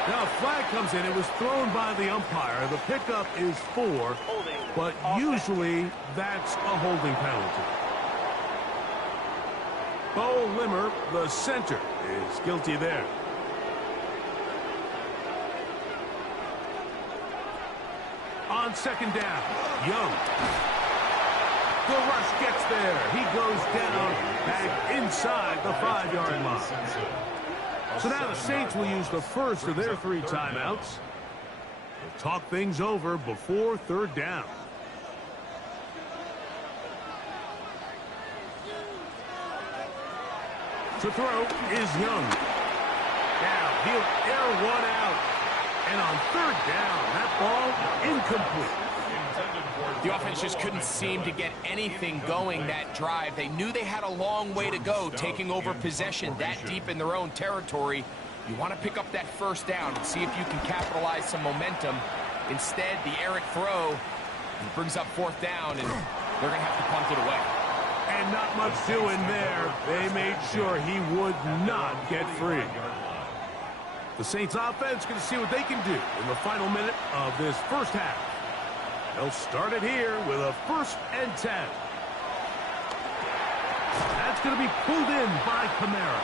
Now a flag comes in. It was thrown by the umpire. The pickup is 4, but usually that's a holding penalty. Bo Limmer, the center, is guilty there. On second down, Young. The rush gets there. He goes down back inside the 5-yard line. So now the Saints will use the first of their 3 timeouts. They'll talk things over before third down. To throw is Young. Now he'll air one out. And on third down, that ball incomplete. The offense just couldn't seem to get anything going that drive. They knew they had a long way to go taking over possession that deep in their own territory. You want to pick up that first down and see if you can capitalize some momentum. Instead, the errant throw brings up fourth down, and they're going to have to punt it away. And not much doing there. They made sure he would not get free. The Saints offense going to see what they can do in the final minute of this first half. They'll start it here with a first and 10. That's going to be pulled in by Kamara.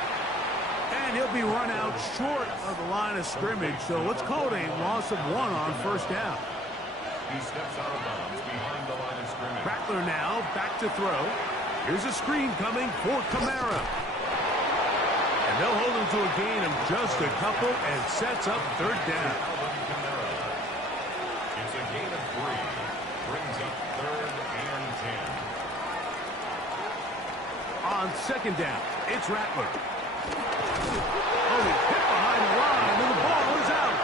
And he'll be run out short of the line of scrimmage, so let's call it a loss of 1 on first down. He steps out of bounds behind the line of scrimmage. Rattler now back to throw. Here's a screen coming for Kamara. And they'll hold him to a gain of just a couple and sets up third down. It's a gain of 3. Brings up third and 10. On second down, it's Rattler. Oh, he's hit behind the line, and the ball is out.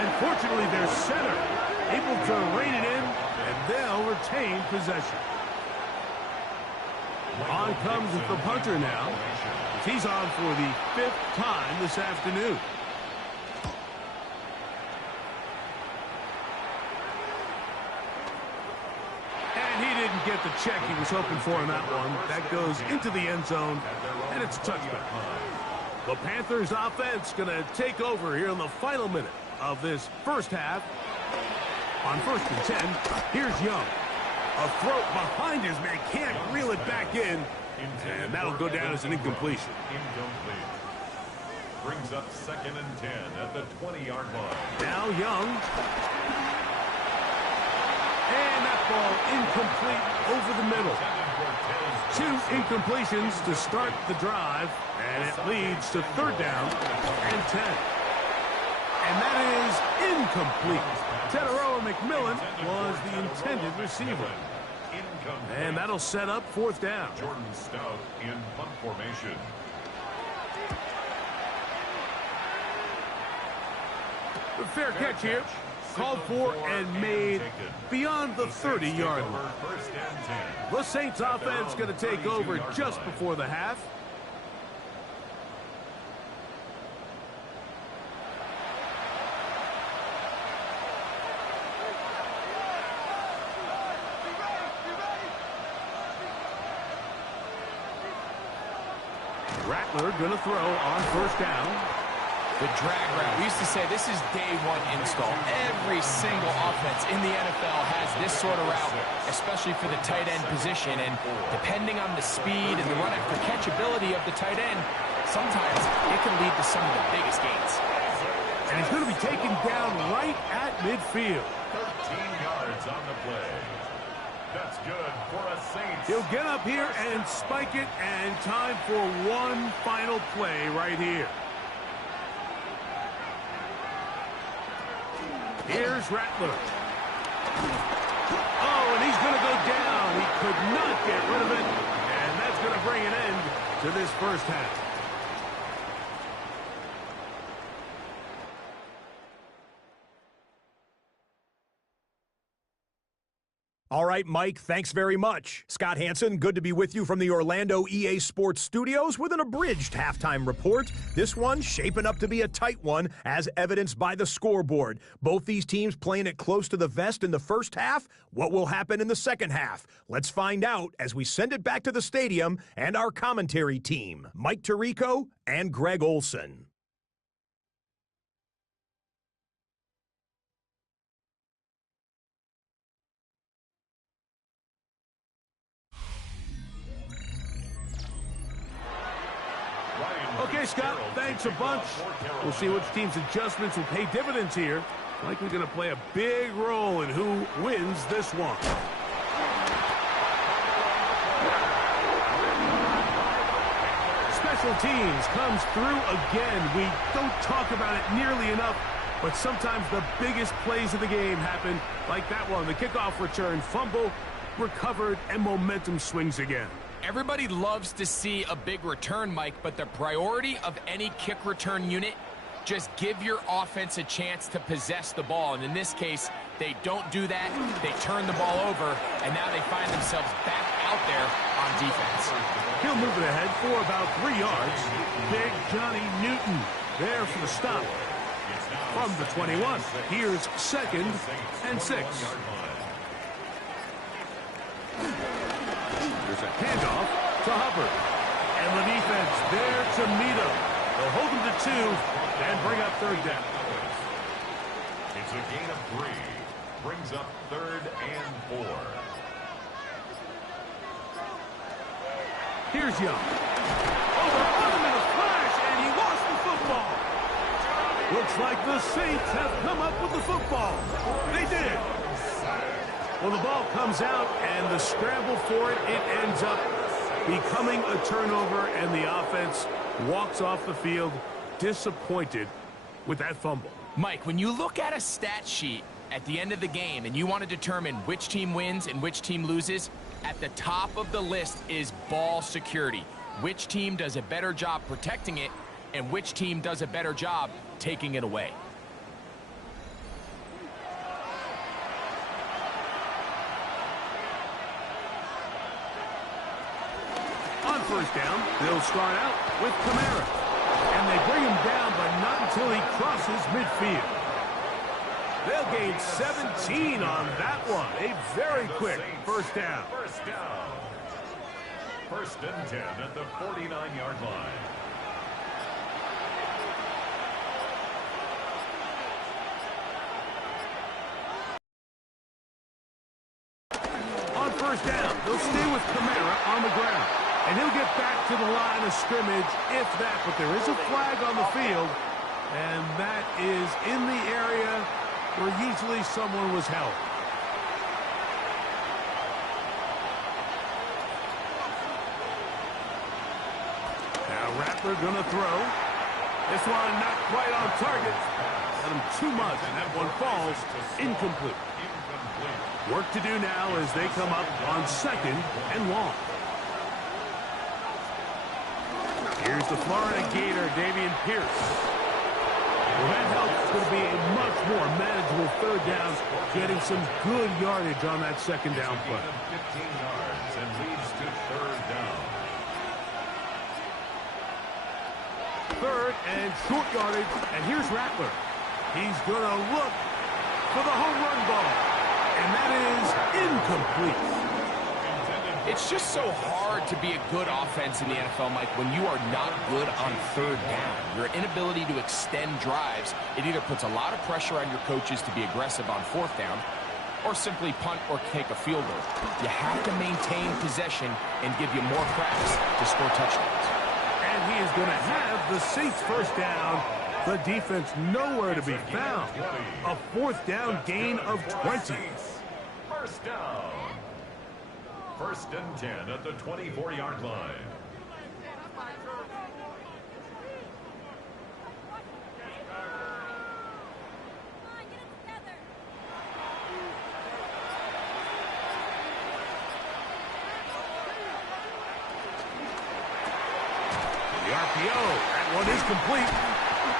And fortunately, their center able to rein it in, and they'll retain possession. On comes the punter now. He's on for the 5th time this afternoon. And he didn't get the check he was hoping for in that one. That goes into the end zone, and it's a touchdown. The Panthers offense going to take over here in the final minute of this first half. On 1st and 10, here's Young. A throw behind his man, can't reel it back in, and that'll go down as an incompletion. Incomplete. Brings up 2nd and 10 at the 20-yard line. Now Young. And that ball incomplete over the middle. 2 incompletions to start the drive, and it leads to 3rd down and 10. And that is incomplete. Teteroa McMillan was the intended receiver. And that'll set up 4th down. Jordan Stout in punt formation. The fair catch here. Called for and made beyond the 30-yard line. The Saints offense going to take over just before the half. Rattler going to throw on 1st down. The drag route. We used to say this is day 1 install. Every single offense in the NFL has this sort of route, especially for the tight end position. And depending on the speed and the run after catch ability of the tight end, sometimes it can lead to some of the biggest gains. And he's going to be taken down right at midfield. 13 yards on the play. That's good for a Saints. He'll get up here and spike it, and time for one final play right here. Here's Rattler. Oh, and he's going to go down. He could not get rid of it, and that's going to bring an end to this first half. All right, Mike, thanks very much. Scott Hanson, good to be with you from the Orlando EA Sports Studios with an abridged halftime report. This one shaping up to be a tight one, as evidenced by the scoreboard. Both these teams playing it close to the vest in the first half. What will happen in the second half? Let's find out as we send it back to the stadium and our commentary team, Mike Tirico and Greg Olson. Okay, Scott, thanks a bunch. We'll see which team's adjustments will pay dividends here. Likely going to play a big role in who wins this one. Special teams comes through again. We don't talk about it nearly enough, but sometimes the biggest plays of the game happen like that one. The kickoff return, fumble, recovered, and momentum swings again. Everybody loves to see a big return, Mike, but the priority of any kick return unit, just give your offense a chance to possess the ball. And in this case, they don't do that. They turn the ball over, and now they find themselves back out there on defense. He'll move it ahead for about 3 yards. Big Johnny Newton there for the stop. From the 21, here's 2nd and 6. There's a handoff to Hubbard. And the defense there to meet him. They'll hold him to 2 and bring up 3rd down. It's a gain of 3. Brings up 3rd and 4. Here's Young. Over on him in a flash, and he lost the football. Looks like the Saints have come up with the football. They did. Well, the ball comes out, and the scramble for it, it ends up becoming a turnover, and the offense walks off the field disappointed with that fumble. Mike, when you look at a stat sheet at the end of the game and you want to determine which team wins and which team loses, at the top of the list is ball security. Which team does a better job protecting it, and which team does a better job taking it away. first down, they'll start out with Kamara. And they bring him down, but not until he crosses midfield. They'll gain 17 on that one. A very quick first down. First and 10 at the 49-yard line. On first down, they'll stay with Kamara on the ground. And he'll get back to the line of scrimmage, if that. But there is a flag on the field, and that is in the area where usually someone was held. Now Rattler gonna throw. This one not quite on target. Got him too much, and that one falls incomplete. Work to do now as they come up on second and long. Here's the Florida Gator, Dameon Pierce. Well, that helps to be a much more manageable third down, getting some good yardage on that second down play. 15 yards and leads to third down. Third and short yardage, and here's Rattler. He's going to look for the home run ball, and that is incomplete. It's just so hard to be a good offense in the NFL, Mike, when you are not good on third down. Your inability to extend drives, it either puts a lot of pressure on your coaches to be aggressive on fourth down or simply punt or take a field goal. You have to maintain possession and give you more cracks to score touchdowns. And he is going to have the Saints first down. The defense nowhere to be found. A fourth down gain of 20. First down. First and 10 at the 24-yard line. The RPO, that one is complete.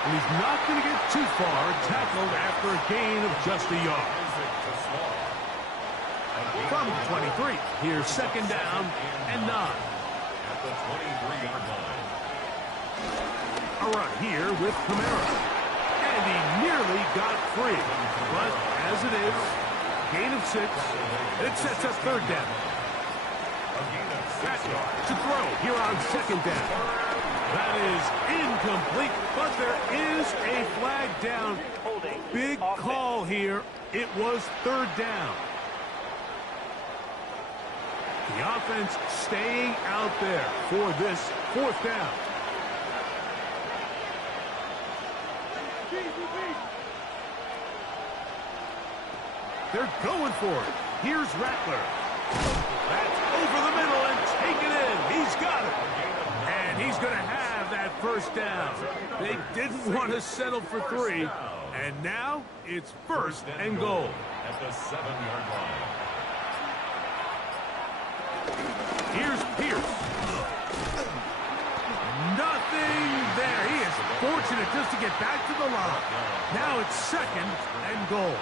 And he's not going to get too far, tackled after a gain of just a yard. From 23, here's second down and 9. At the 23-yard line. A run here with Kamara. And he nearly got free. But as it is, gain of 6. It sets up third down. Rattler to throw here on second down. That is incomplete, but there is a flag down. Big call here. It was third down. The offense staying out there for this fourth down. They're going for it. Here's Rattler. That's over the middle and taken in. He's got it. And he's going to have that first down. They didn't want to settle for 3. And now it's first and goal. At the 7-yard line. Here's Pierce. Nothing there. He is fortunate just to get back to the line. Now it's second and goal.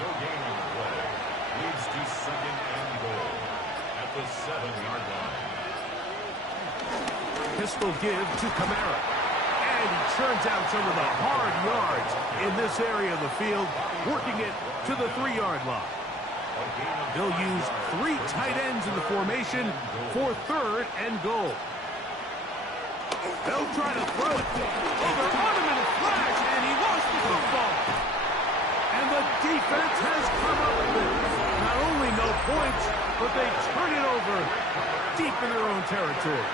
No gain on the play. Leads to second and goal. At the 7-yard line. Pistol give to Kamara. And he turns out some of the hard yards in this area of the field, working it to the 3-yard line. They'll use 3 tight ends in the formation for third and goal. They'll try to throw it. Oh, they're on him in a flash, and he lost the football. And the defense has come up with it. Not only no points, but they turn it over deep in their own territory.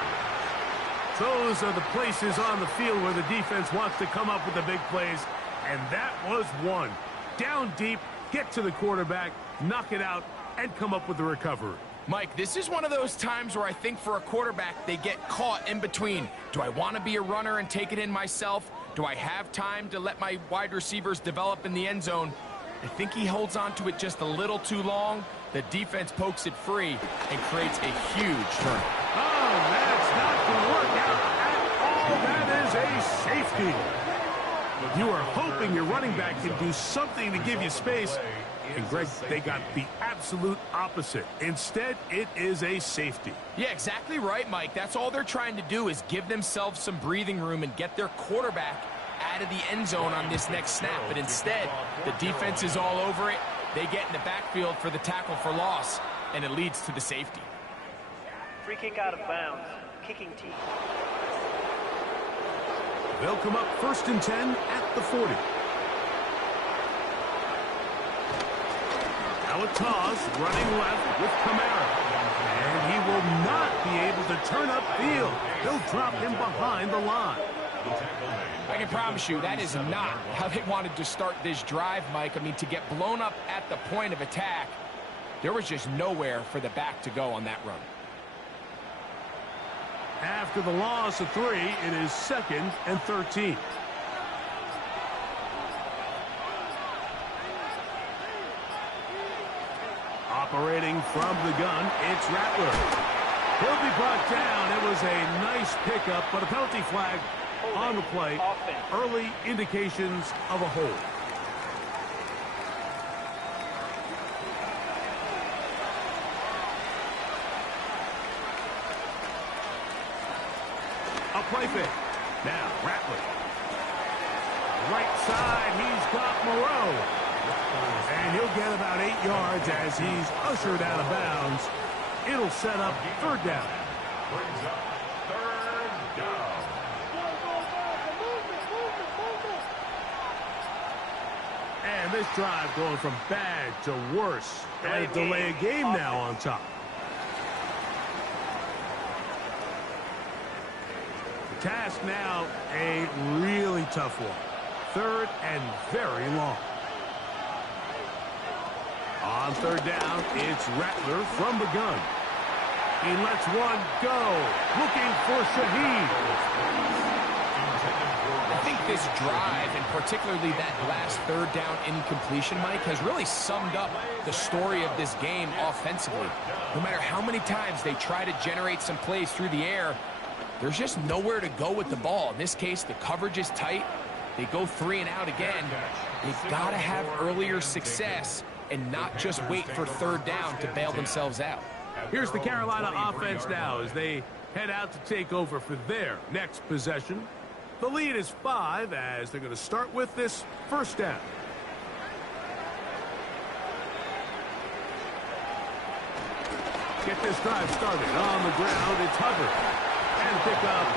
Those are the places on the field where the defense wants to come up with the big plays, and that was one. Down deep, get to the quarterback, knock it out, and come up with the recovery. Mike, this is one of those times where I think for a quarterback, they get caught in between. Do I want to be a runner and take it in myself? Do I have time to let my wide receivers develop in the end zone? I think he holds on to it just a little too long. The defense pokes it free and creates a huge turnover. Oh, that's not the workout at all. That is a safety. You are hoping your running back can do something to give you space. And, Greg, they got the absolute opposite. Instead, it is a safety. Yeah, exactly right, Mike. That's all they're trying to do is give themselves some breathing room and get their quarterback out of the end zone on this next snap. But instead, the defense is all over it. They get in the backfield for the tackle for loss, and it leads to the safety. Free kick out of bounds. Kicking team. They'll come up 1st and 10 at the 40. Alataz running left with Kamara. And he will not be able to turn upfield. They'll drop him behind the line. I can promise you that is not how they wanted to start this drive, Mike. I mean, to get blown up at the point of attack, there was just nowhere for the back to go on that run. After the loss of 3, it is 2nd and 13. Operating from the gun, it's Rattler. He'll be brought down. It was a nice pickup, but a penalty flag on the play. Early indications of a hold. A play fake. Now, Rattler. Right side, he's got Moreau. And he'll get about 8 yards as he's ushered out of bounds. It'll set up 3rd down. Brings up 3rd down. And this drive going from bad to worse. And a delay of game now on top. The task now, a really tough one. 3rd and very long. On 3rd down, it's Rattler from the gun. He lets one go. Looking for Shaheed. I think this drive, and particularly that last 3rd down incompletion, Mike, has really summed up the story of this game offensively. No matter how many times they try to generate some plays through the air, there's just nowhere to go with the ball. In this case, the coverage is tight. They go 3 and out again. They've got to have earlier success and not just wait for 3rd down to bail themselves out. Here's the Carolina offense now as they head out to take over for their next possession. The lead is 5 as they're going to start with this 1st down. Get this drive started on the ground. It's Hubbard. And pick up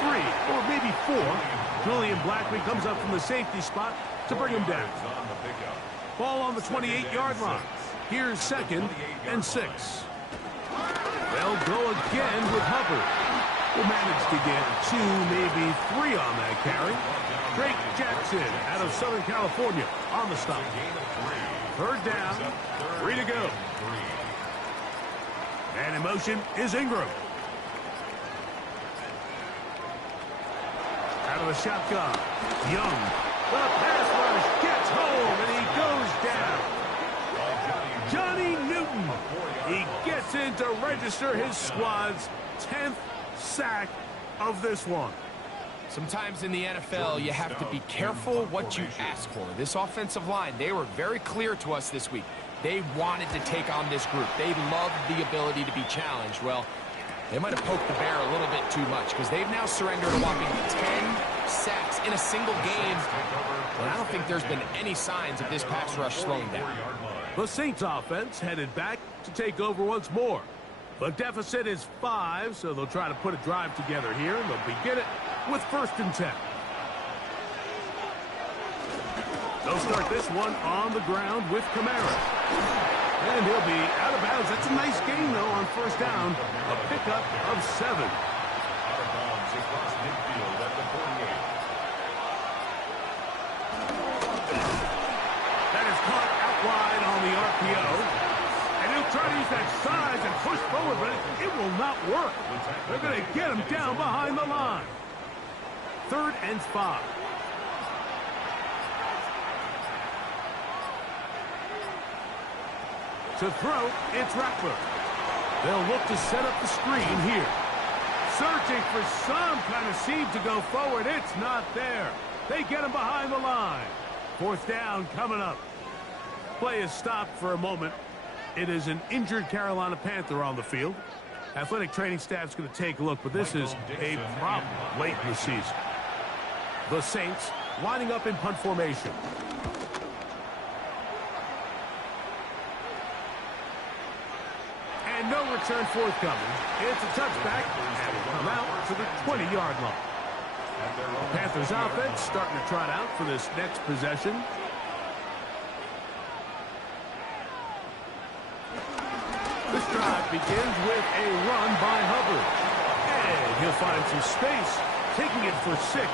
3 or maybe 4. Julian Blackman comes up from the safety spot to bring him down. Ball on the 28-yard line. Here's 2nd and 6. They'll go again with Hubbard. Will manage to get 2, maybe 3 on that carry. Drake Jackson out of Southern California on the stop. 3rd down, 3 to go. And in motion is Ingram. Out of the shotgun, Young. The pass rush gets home, and he goes down. Johnny Newton. He gets in to register his squad's 10th sack of this one. Sometimes in the NFL, you have to be careful what you ask for. This offensive line, they were very clear to us this week. They wanted to take on this group. They loved the ability to be challenged. Well, they might have poked the bear a little bit too much because they've now surrendered a whopping 10 sacks in a single game. And I don't think there's been any signs of this pass rush slowing down. The Saints offense headed back to take over once more. The deficit is 5, so they'll try to put a drive together here. They'll begin it with 1st and 10. They'll start this one on the ground with Kamara. And he'll be out of bounds. That's a nice gain, though, on 1st down. A pickup of 7. Out of bounds across midfield at the 48. That is caught out wide on the RPO. And he'll try to use that size and push forward, but it will not work. They're going to get him down behind the line. 3rd and 5. To throw, it's Rattler. They'll look to set up the screen here. Searching for some kind of seam to go forward. It's not there. They get him behind the line. 4th down coming up. Play is stopped for a moment. It is an injured Carolina Panther on the field. Athletic training staff's going to take a look, but this is a problem late in the season. The Saints lining up in punt formation. And no return forthcoming. It's a touchback, and will come out to the 20-yard line. Panthers offense starting to trot out for this next possession. This drive begins with a run by Hubbard. And he'll find some space, taking it for 6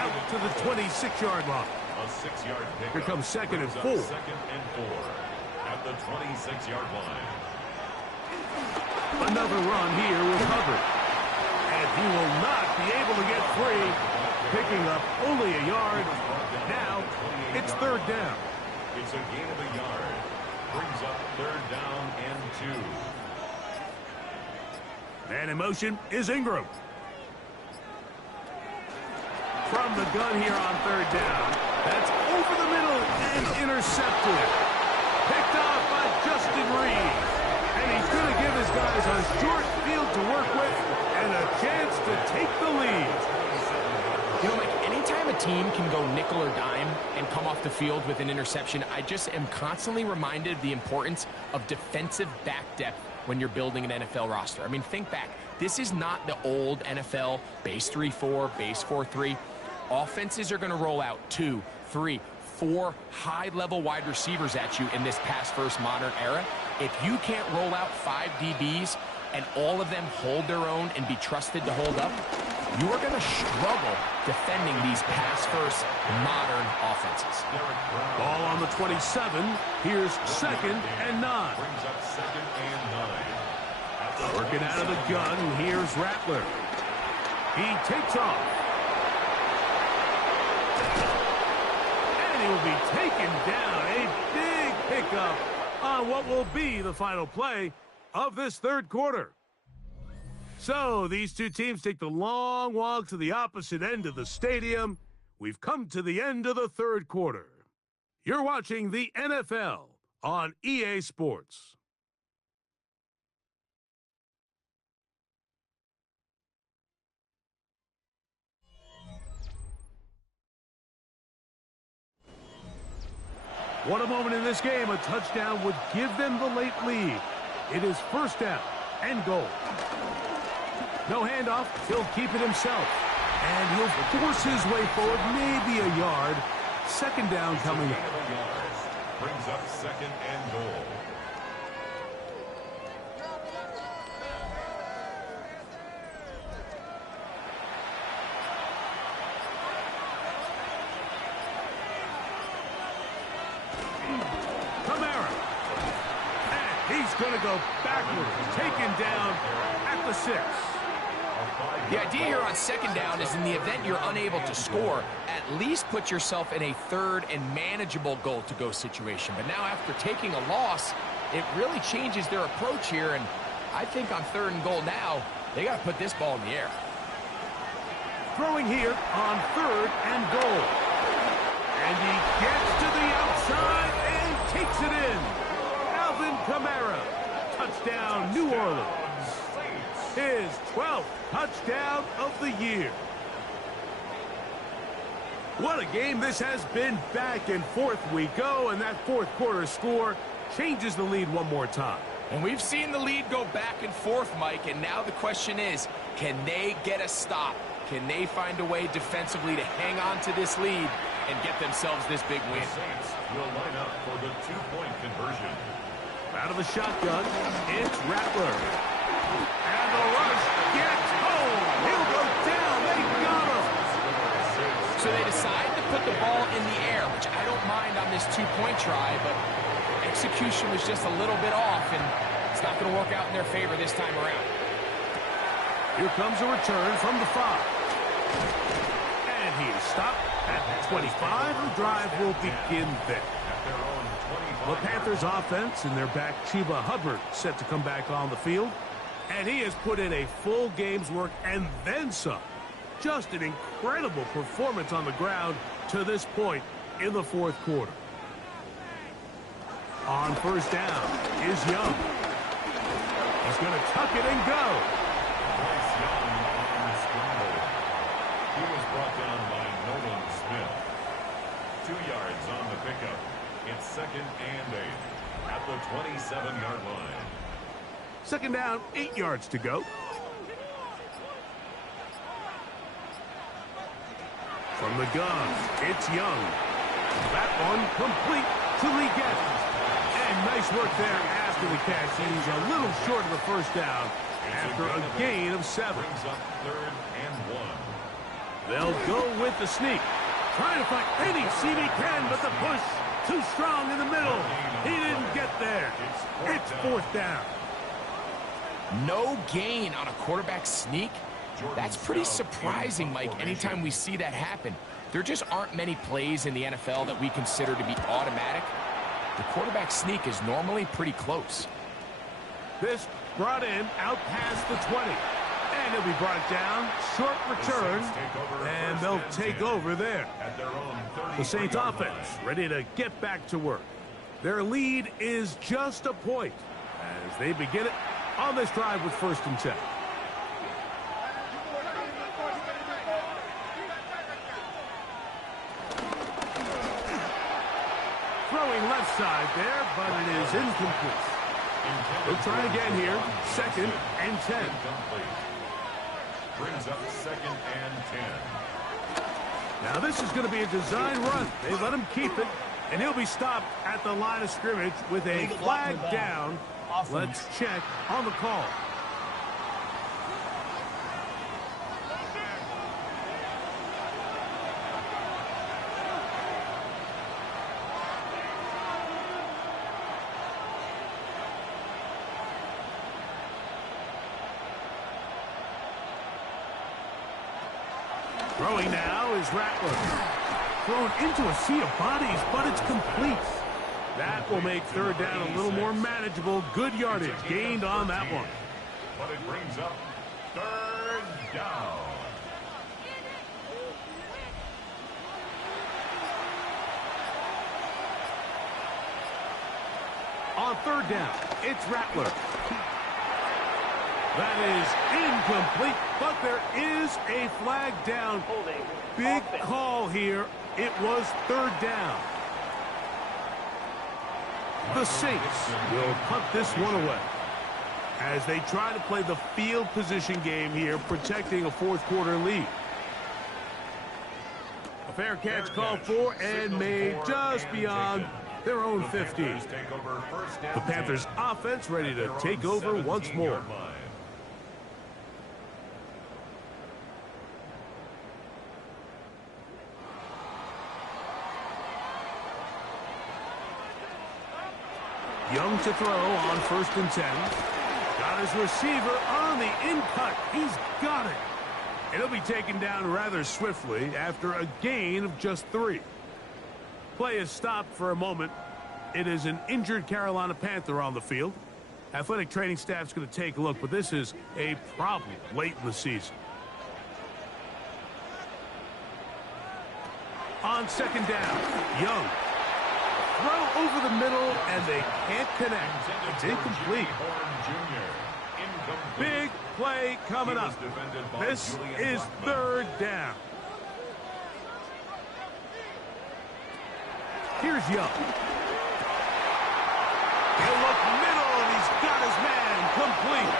out to the 26-yard line. A 6-yard pickup. Here comes 2nd and 4. 2nd and 4 at the 26-yard line. Another run here with Hubbard. And he will not be able to get free, picking up only a yard. Now it's 3rd down. It's a gain of a yard. Brings up 3rd down and 2. Man in motion is Ingram. From the gun here on 3rd down. That's over the middle and intercepted. Picked off by Justin Reed. And he's going to give his guys a short field to work with and a chance to take the lead. You know, Mike, anytime a team can go nickel or dime and come off the field with an interception, I just am constantly reminded of the importance of defensive back depth when you're building an NFL roster. I mean, think back. This is not the old NFL base 3-4, base 4-3. Offenses are going to roll out 2, 3, 4 high-level wide receivers at you in this pass-first modern era. If you can't roll out 5 DBs and all of them hold their own and be trusted to hold up, you are going to struggle defending these pass-first modern offenses. Ball on the 27. Here's 2nd and 9. Brings up 2nd and 9. Working out of the gun, here's Rattler. He takes off. And he will be taken down. A big pickup on what will be the final play of this 3rd quarter. So these two teams take the long walk to the opposite end of the stadium. We've come to the end of the 3rd quarter. You're watching the NFL on EA Sports. What a moment in this game. A touchdown would give them the late lead. It is 1st down and goal. No handoff. He'll keep it himself. And he'll force his way forward, maybe a yard. 2nd down coming up. Brings up 2nd and goal. Kamara. And he's going to go backwards. Taken down at the 6. The idea here on 2nd down is in the event you're unable to score, at least put yourself in a 3rd and manageable goal-to-go situation. But now after taking a loss, it really changes their approach here. And I think on 3rd and goal now, they got to put this ball in the air. Throwing here on 3rd and goal. And he gets to the outside and takes it in. Alvin Kamara. Touchdown, New Orleans. His 12th touchdown of the year. What a game this has been. Back and forth we go, and that 4th quarter score changes the lead one more time. And we've seen the lead go back and forth, Mike, and now the question is, can they get a stop? Can they find a way defensively to hang on to this lead and get themselves this big win? The Saints will line up for the 2-point conversion. Out of the shotgun, it's Rattler. And the rush gets home. He'll go down. They got him. So they decide to put the ball in the air, which I don't mind on this 2-point try, but execution was just a little bit off, and it's not going to work out in their favor this time around. Here comes a return from the 5. And he is stopped at the 25. The drive will begin there. The Panthers offense and their back Chuba Hubbard set to come back on the field. And he has put in a full game's work and then some. Just an incredible performance on the ground to this point in the 4th quarter. On first down is Young. He's going to tuck it and go. Bryce Young on the scramble. He was brought down by Nolan Smith. 2 yards on the pickup. It's 2nd and 8 at the 27-yard line. 2nd down, 8 yards to go. From the gun, it's Young. That one complete to Lee Gaddis. And nice work there after the catch. He's a little short of the first down after a gain of 7. Brings up 3rd and 1. They'll go with the sneak. Trying to find any seam he can, but the push too strong in the middle. He didn't get there. It's 4th down. No gain on a quarterback sneak? That's pretty surprising, Mike, anytime we see that happen. There just aren't many plays in the NFL that we consider to be automatic. The quarterback sneak is normally pretty close. This brought in out past the 20. And he'll be brought down. Short return. And they'll take over there. The Saints offense ready to get back to work. Their lead is just a point as they begin it on this drive with 1st and 10. Throwing left side there, but it is incomplete. They'll try again here. 2nd and 10. Brings up 2nd and 10. Now this is going to be a design run. They let him keep it, and he'll be stopped at the line of scrimmage with a flag down. Let's check on the call. Throwing now is Rattler. Thrown into a sea of bodies, but it's complete. That will make 3rd down a little more manageable. Good yardage gained on that one. But it brings up 3rd down. On 3rd down, it's Rattler. That is incomplete, but there is a flag down. Big call here. It was 3rd down. The Saints will punt this one away as they try to play the field position game here, protecting a 4th quarter lead. A fair catch called for and made just beyond their own 50. The Panthers offense ready to take over once more. Young to throw on 1st and 10. Got his receiver on the in-cut. He's got it. And he'll be taken down rather swiftly after a gain of just 3. Play is stopped for a moment. It is an injured Carolina Panther on the field. Athletic training staff's going to take a look, but this is a problem late in the season. On 2nd down, Young. Throw over the middle, and they can't connect. It's incomplete. Big play coming up. This is 3rd down. Here's Young. He'll look middle, and he's got his man complete.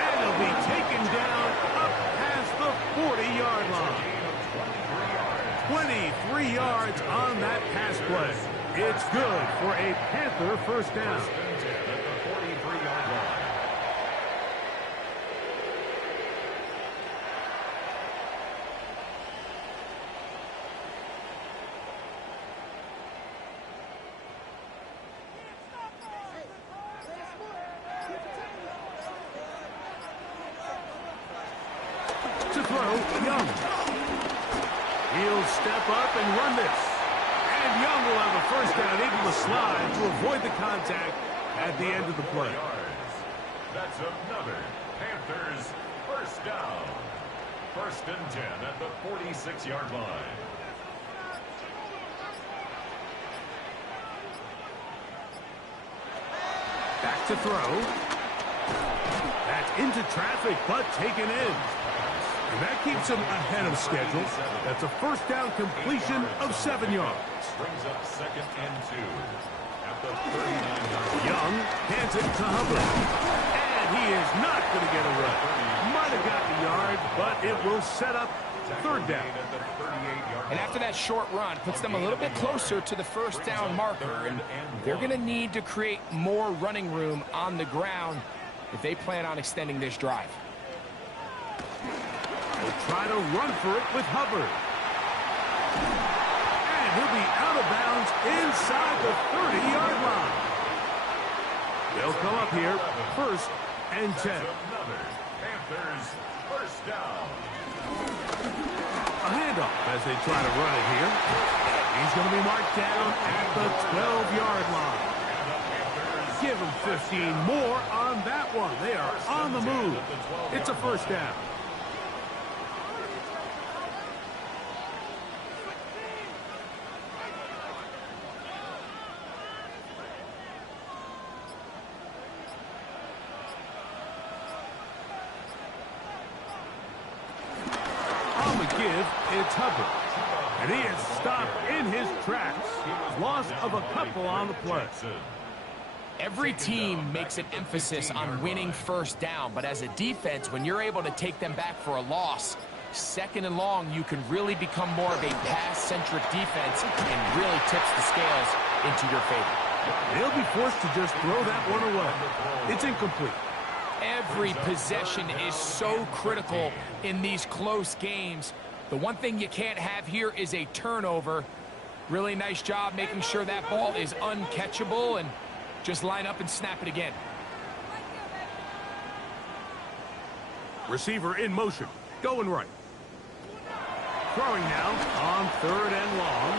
And he'll be taken down up past the 40-yard line. 23 yards on that pass play. It's good for a Panther 1st down. To throw, Young. He'll step up and run this. And Young will have a 1st down, able to slide to avoid the contact at the end of the play. That's another Panthers 1st down. 1st and 10 at the 46-yard line. Back to throw. That's into traffic, but taken in. And that keeps him ahead of schedule. That's a first down completion of 7 yards. Brings up 2nd and 2 at the 39-yard. Young hands it to Hubbard. And he is not going to get a run. Might have got the yard, but it will set up 3rd down. And after that short run, puts them a little bit closer to the first down marker. And they're going to need to create more running room on the ground if they plan on extending this drive. They'll try to run for it with Hubbard. And he'll be out of bounds inside the 30-yard line. They'll come up here, 1st and 10. Panthers first down. A handoff as they try to run it here. He's going to be marked down at the 12-yard line. Give him 15 more on that one. They are on the move. It's a 1st down. It's Hubbard. And he is stopped in his tracks. Loss of a couple on the play. Every team makes an emphasis on winning 1st down, but as a defense, when you're able to take them back for a loss, 2nd and long, you can really become more of a pass-centric defense and really tips the scales into your favor. They'll be forced to just throw that one away. It's incomplete. Every possession is so critical in these close games. The one thing you can't have here is a turnover. Really nice job making sure that ball is uncatchable, and just line up and snap it again. Receiver in motion, going right. Throwing now on 3rd and long.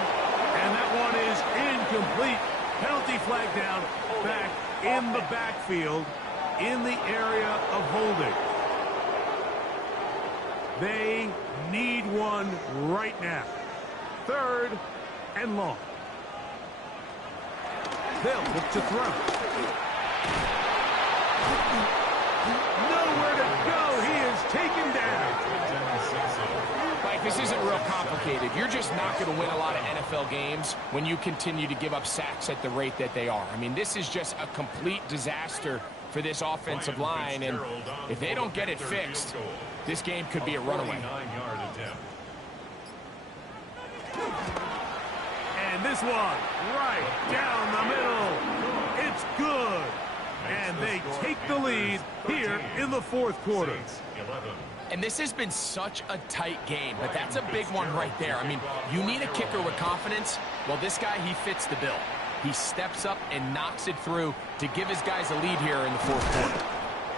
And that one is incomplete. Penalty flag down, back in the backfield, in the area of holding. They need one right now. 3rd and long. They'll look to throw. Nowhere to go. He is taken down. Mike, this isn't real complicated. You're just not going to win a lot of NFL games when you continue to give up sacks at the rate that they are. I mean, this is just a complete disaster for this offensive line, and if they don't get it fixed, this game could be a runaway. And this one, right down the middle. It's good. And they take the lead here in the 4th quarter. And this has been such a tight game, but that's a big one right there. I mean, you need a kicker with confidence. Well, this guy, he fits the bill. He steps up and knocks it through to give his guys a lead here in the 4th quarter.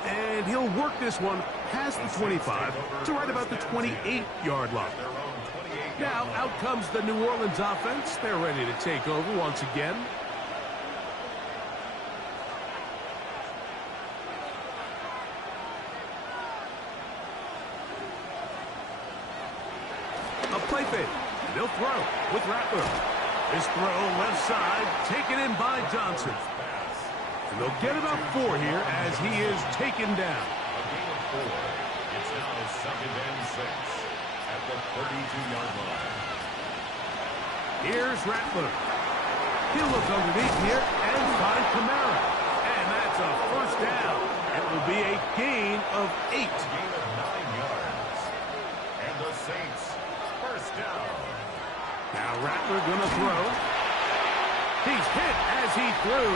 And he'll work this one past the 25 to right about the 28-yard line. Now, out comes the New Orleans offense. They're ready to take over once again. A play fake. They'll throw with Rattler. This throw left side, taken in by Johnson. And they'll get about 4 here as he is taken down. A gain of 4. It's now 2nd and 6 at the 32-yard line. Here's Rattler. He'll look underneath here and find Kamara. And that's a 1st down. It will be a gain of 8. A gain of 9 yards. And the Saints, 1st down. Now Rattler gonna throw. He's hit as he threw.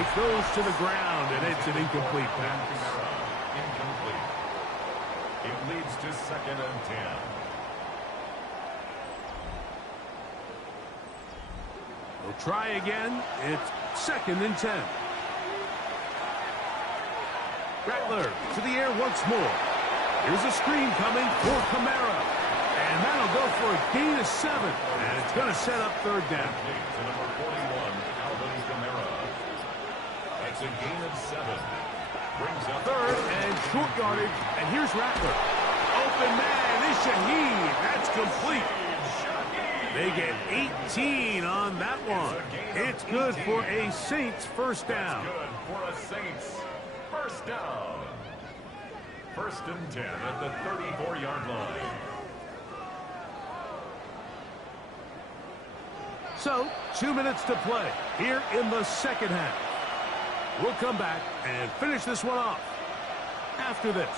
It goes to the ground, and it's an incomplete pass. Incomplete. It leads to 2nd and 10. We'll try again. It's 2nd and 10. Rattler to the air once more. Here's a screen coming for Kamara. And that'll go for a gain of 7. And it's going to set up 3rd down. To number 41, Alvin Kamara. That's a gain of 7. Brings up 3rd and short yardage. And here's Rattler. Open man is Shaheed. That's complete. They get 18 on that one. It's good for a Saints 1st down. Good for a Saints. First down. 1st and 10 at the 34-yard line. So, 2 minutes to play here in the second half. We'll come back and finish this one off. After this,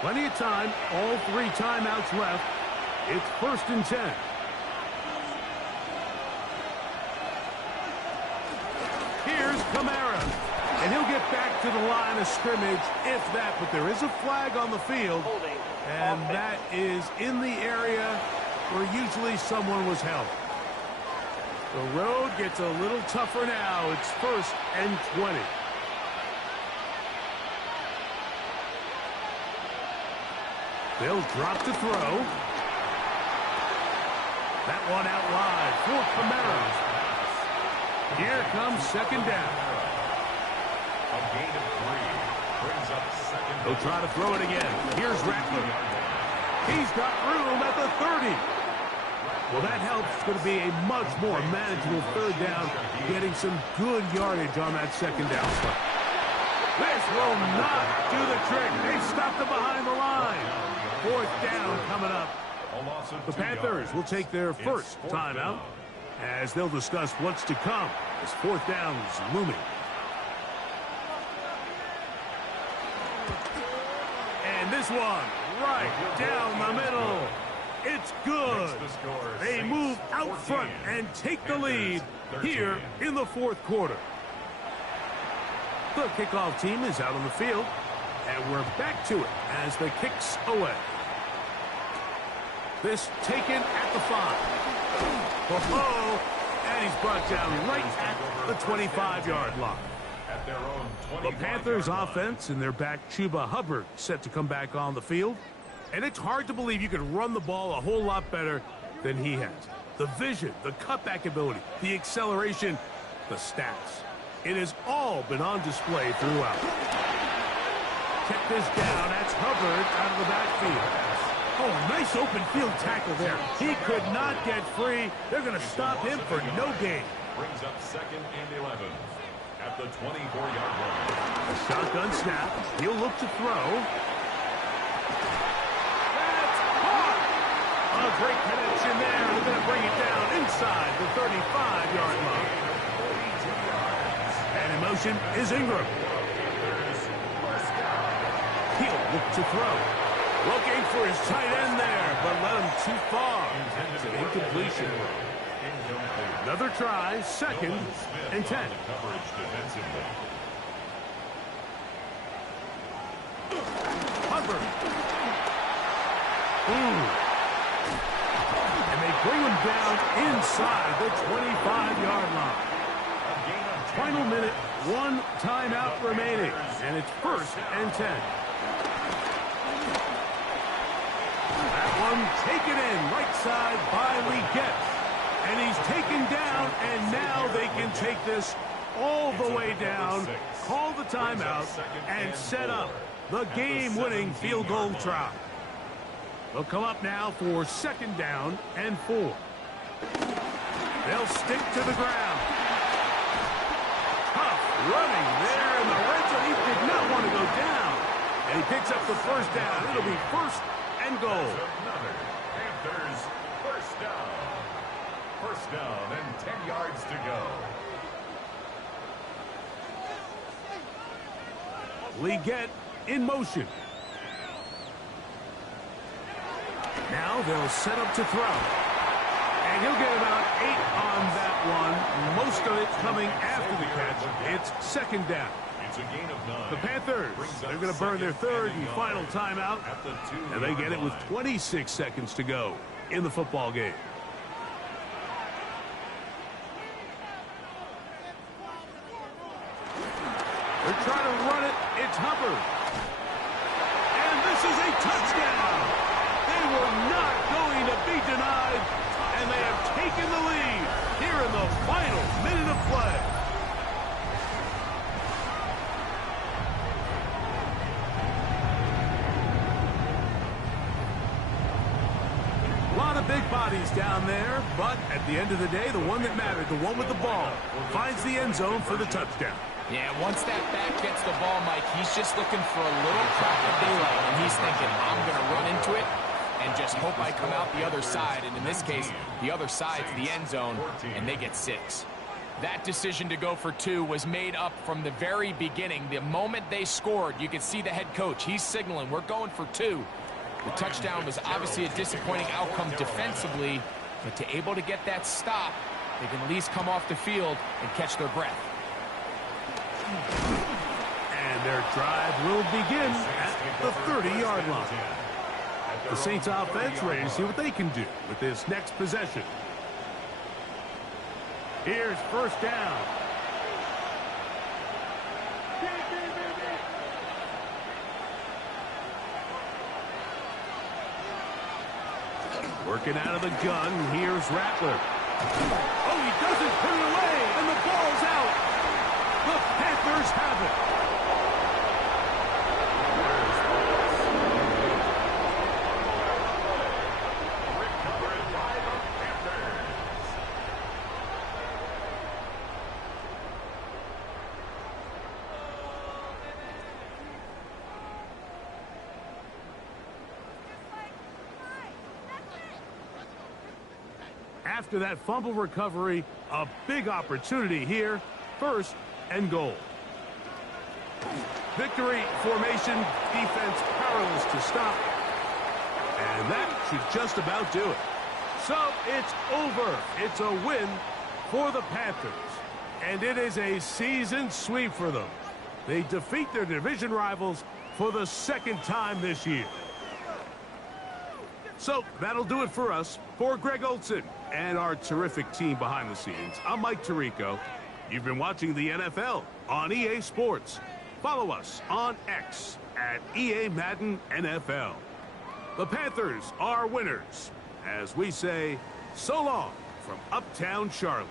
plenty of time, all 3 timeouts left. It's 1st and 10. Here's Kamara, and he'll get back to the line of scrimmage, if that, but there is a flag on the field, and that is in the area where usually someone was held. The road gets a little tougher now. It's 1st and 20. They'll drop to throw. That one out wide for Kamara. Here comes 2nd down. A gain of 3 brings up 2nd. They'll try to throw it again. Here's Rattler. He's got room at the 30. Well, that helps. It's going to be a much more manageable 3rd down, getting some good yardage on that 2nd down play. This will not do the trick. They stopped it behind the line. 4th down coming up. The Panthers will take their first timeout as they'll discuss what's to come as 4th down is looming. And this one right down the middle. It's good. They move out front and take the lead here in the 4th quarter. The kickoff team is out on the field, and we're back to it as the kick's away. This taken at the 5. Oh, and he's brought down right at the 25-yard line. The Panthers offense and their back Chuba Hubbard set to come back on the field. And it's hard to believe you can run the ball a whole lot better than he has. The vision, the cutback ability, the acceleration, the stats. It has all been on display throughout. Check this down. That's Hubbard out of the backfield. Oh, nice open field tackle there. He could not get free. They're going to stop him for no gain. Brings up 2nd and 11 at the 24-yard line. A shotgun snap. He'll look to throw. That's caught. A great connection there. They're going to bring it down inside the 35-yard line. And in motion is Ingram. He'll look to throw. Looking for his tight end there, but let him too far. It's an incompletion. Another try, 2nd and 10. Hubbard. And they bring him down inside the 25-yard line. Final minute, 1 timeout remaining, and it's 1st and 10. That one taken in right side by Legette. And he's taken down, and now they can take this all the way down, call the timeout, and set up the game-winning field goal try. They'll come up now for 2nd down and 4. They'll stick to the ground. Tough running there in the red zone. He did not want to go down. And he picks up the 1st down. It'll be 1st and goal. Panthers first down. 1st down and 10 yards to go. Legette in motion. Now they'll set up to throw. And he'll get about 8 on that one. Most of it coming after the catch. It's 2nd down. It's a gain of 9. The Panthers, they're going to burn their 3rd and final timeout. And they get it with 26 seconds to go in the football game. They're trying to run it. It's Hubbard. And this is a touchdown. They were not going to be denied, and they have taken the lead here in the final minute of play. A lot of big bodies down there, but at the end of the day, the one that mattered, the one with the ball, finds the end zone for the touchdown. Yeah, once that back gets the ball, Mike, he's just looking for a little crack of daylight, and he's thinking, I'm going to run into it and just hope I come out the other side. And in this case, the other side's the end zone, and they get 6. That decision to go for 2 was made up from the very beginning. The moment they scored, you could see the head coach. He's signaling, we're going for 2. The touchdown was obviously a disappointing outcome defensively, but to able to get that stop, they can at least come off the field and catch their breath. And their drive will begin at the 30-yard line. The Saints offense ready to see what they can do with this next possession. Here's first down. Working out of the gun, here's Rattler. Oh, he doesn't put it away, and the ball's out. The Panthers have it. After that fumble recovery, a big opportunity here. 1st and goal. Victory formation, defense powerless to stop. And that should just about do it. So it's over. It's a win for the Panthers. And it is a season sweep for them. They defeat their division rivals for the 2nd time this year. So that'll do it for us. For Greg Olson and our terrific team behind the scenes, I'm Mike Tirico. You've been watching the NFL on EA Sports. Follow us on X at EA Madden NFL. The Panthers are winners, as we say, so long from Uptown Charlotte.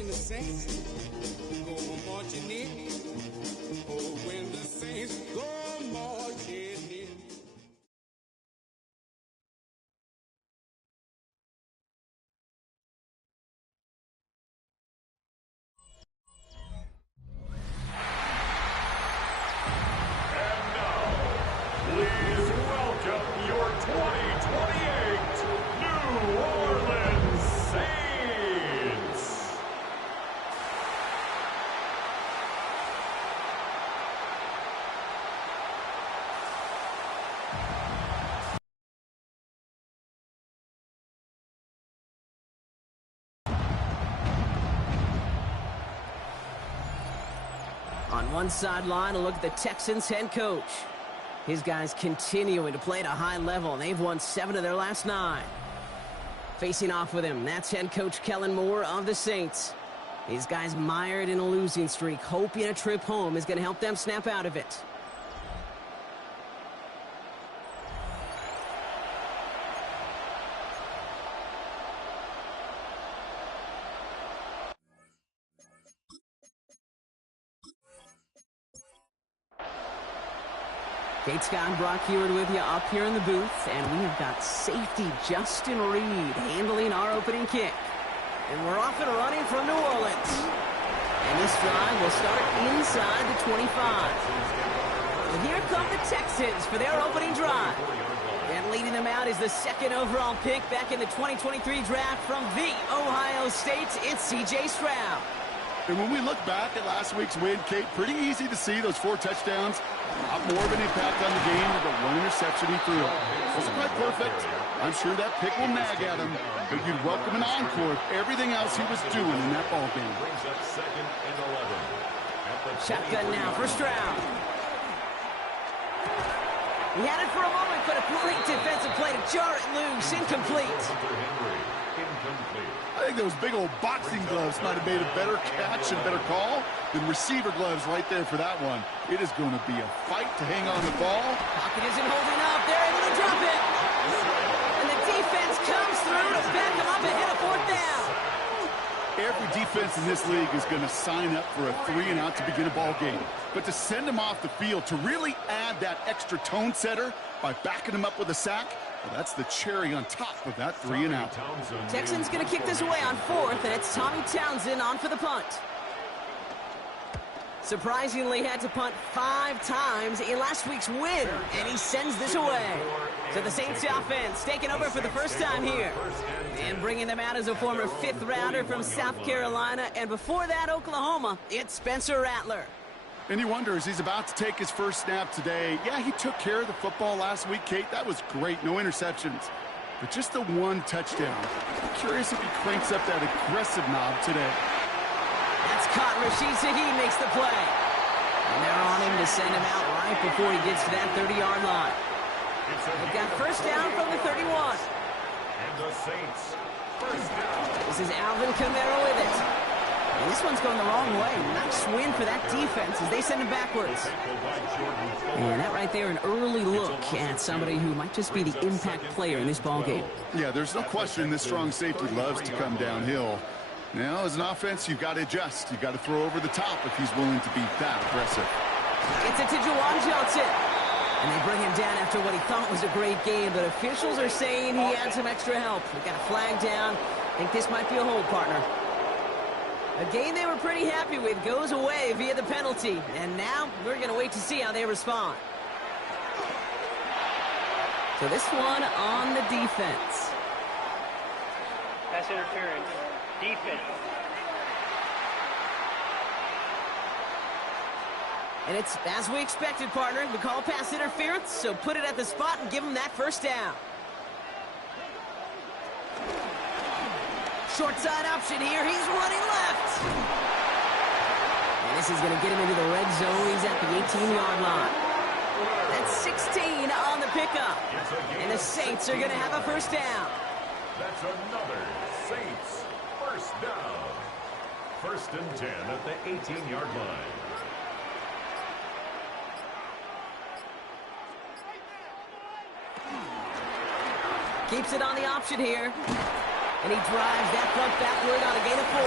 when the saints go marching in. Oh, when the saints go marching in. Please welcome your 2028 New Orleans Saints. On one sideline, a look at the Texans head coach. His guys continuing to play at a high level, and they've won 7 of their last 9. Facing off with him, that's head coach Kellen Moore of the Saints. His guys mired in a losing streak, hoping a trip home is going to help them snap out of it. Kate Scott and Brock Heward with you up here in the booth, and we have got safety Justin Reed handling our opening kick. And we're off and running from New Orleans. And this drive will start inside the 25. And here come the Texans for their opening drive. And leading them out is the 2nd overall pick back in the 2023 draft from the Ohio State. It's C.J. Stroud. And when we look back at last week's win, Kate, pretty easy to see those 4 touchdowns. Not more of an impact on the game with the 1 interception he threw. Wasn't quite perfect. I'm sure that pick will nag at him, but you'd welcome an encore of everything else he was doing in that ball game. Brings up 2nd and 11. Shotgun now for Stroud. He had it for a moment, but a great defensive play to jar it loose. Incomplete. I think those big old boxing gloves might have made a better catch and better call than receiver gloves right there for that one. It is going to be a fight to hang on the ball. Pocket isn't holding up. They're able to drop it. And the defense comes through to back them up and hit a 4th down. Every defense in this league is going to sign up for a 3-and-out to begin a ball game. But to send them off the field, to really add that extra tone setter by backing them up with a sack, well, that's the cherry on top of that 3-and-out. Texans going to kick this away on 4th, and it's Tommy Townsend on for the punt. Surprisingly had to punt 5 times in last week's win, and he sends this away. So the Saints offense taking over for the first time here. And bringing them out as a former 5th rounder from South Carolina, and before that Oklahoma, it's Spencer Rattler. And you wonder, as he's about to take his first snap today, yeah, he took care of the football last week, Kate. That was great. No interceptions. But just the 1 touchdown. I'm curious if he cranks up that aggressive knob today. That's caught. Rashid Shaheed makes the play. And they're on him to send him out right before he gets to that 30-yard line. They've got first down from the 31. And the Saints, first down. This is Alvin Kamara with it. And this one's going the wrong way. Nice win for that defense as they send him backwards. And that right there, an early look at somebody who might just be the impact player in this ball game. Yeah, there's no question this strong safety loves to come downhill. Now, as an offense, you've got to adjust. You've got to throw over the top if he's willing to be that aggressive. It's it to Juwan Johnson. And they bring him down after what he thought was a great game, but officials are saying he had some extra help. We got a flag down. I think this might be a hold, partner. A game they were pretty happy with goes away via the penalty. And now we're going to wait to see how they respond. So this one on the defense. Pass interference. Defense. And it's as we expected, partner. We call pass interference, so put it at the spot and give them that first down. Short side option here. He's running left. And this is going to get him into the red zone. He's at the 18-yard line. That's 16 on the pickup. And the Saints are going to have a first down. That's another Saints first down. 1st and 10 at the 18-yard line. Keeps it on the option here. And he drives that front backward on a gain of 4.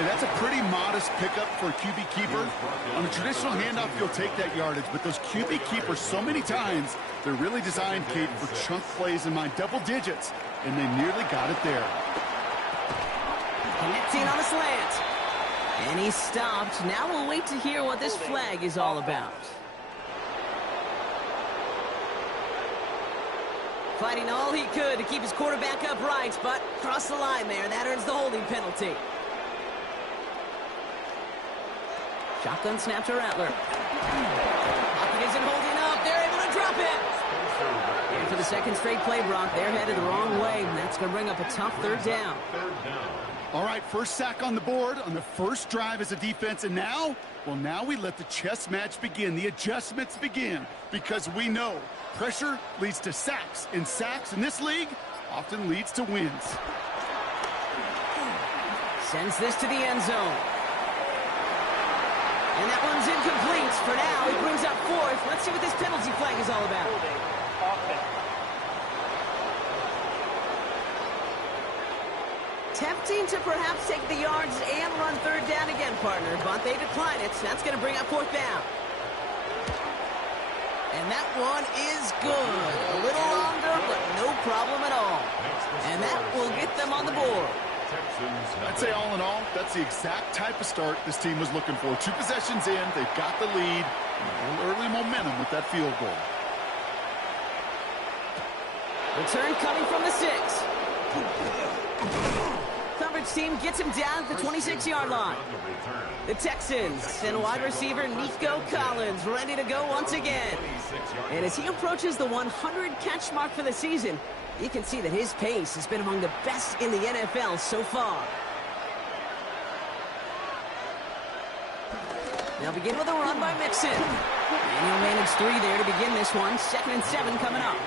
And that's a pretty modest pickup for a QB keeper. On a traditional handoff, you'll take that yardage, but those QB keepers, so many times, they're really designed, Kate, for chunk plays in mind, double digits, and they nearly got it there. Connecting on the slant. And he stopped. Now we'll wait to hear what this flag is all about. Fighting all he could to keep his quarterback upright, but crossed the line there. That earns the holding penalty. Shotgun snap to Rattler. Pocket isn't holding up. They're able to drop it. And for the second straight play, Brock, they're headed the wrong way, and that's going to bring up a tough third down. All right, first sack on the board on the first drive as a defense, and now, well, now we let the chess match begin, the adjustments begin, because we know pressure leads to sacks, and sacks in this league often leads to wins. Sends this to the end zone. And that one's incomplete. For now, he brings up fourth. Let's see what this penalty flag is all about. Tempting to perhaps take the yards and run third down again, partner, but they decline it. That's going to bring up fourth down. And that one is good. A little longer, but no problem at all. And that will get them on the board. I'd say all in all, that's the exact type of start this team was looking for. 2 possessions in, they've got the lead, and early momentum with that field goal. Return coming from the 6. Coverage team gets him down at the 26-yard line. The Texans send wide receiver Nico Collins ready to go once again. And as he approaches the 100-catch mark for the season, you can see that his pace has been among the best in the NFL so far. They'll begin with a run by Mixon. And he'll manage 3 there to begin this one. 2nd and 7 coming up.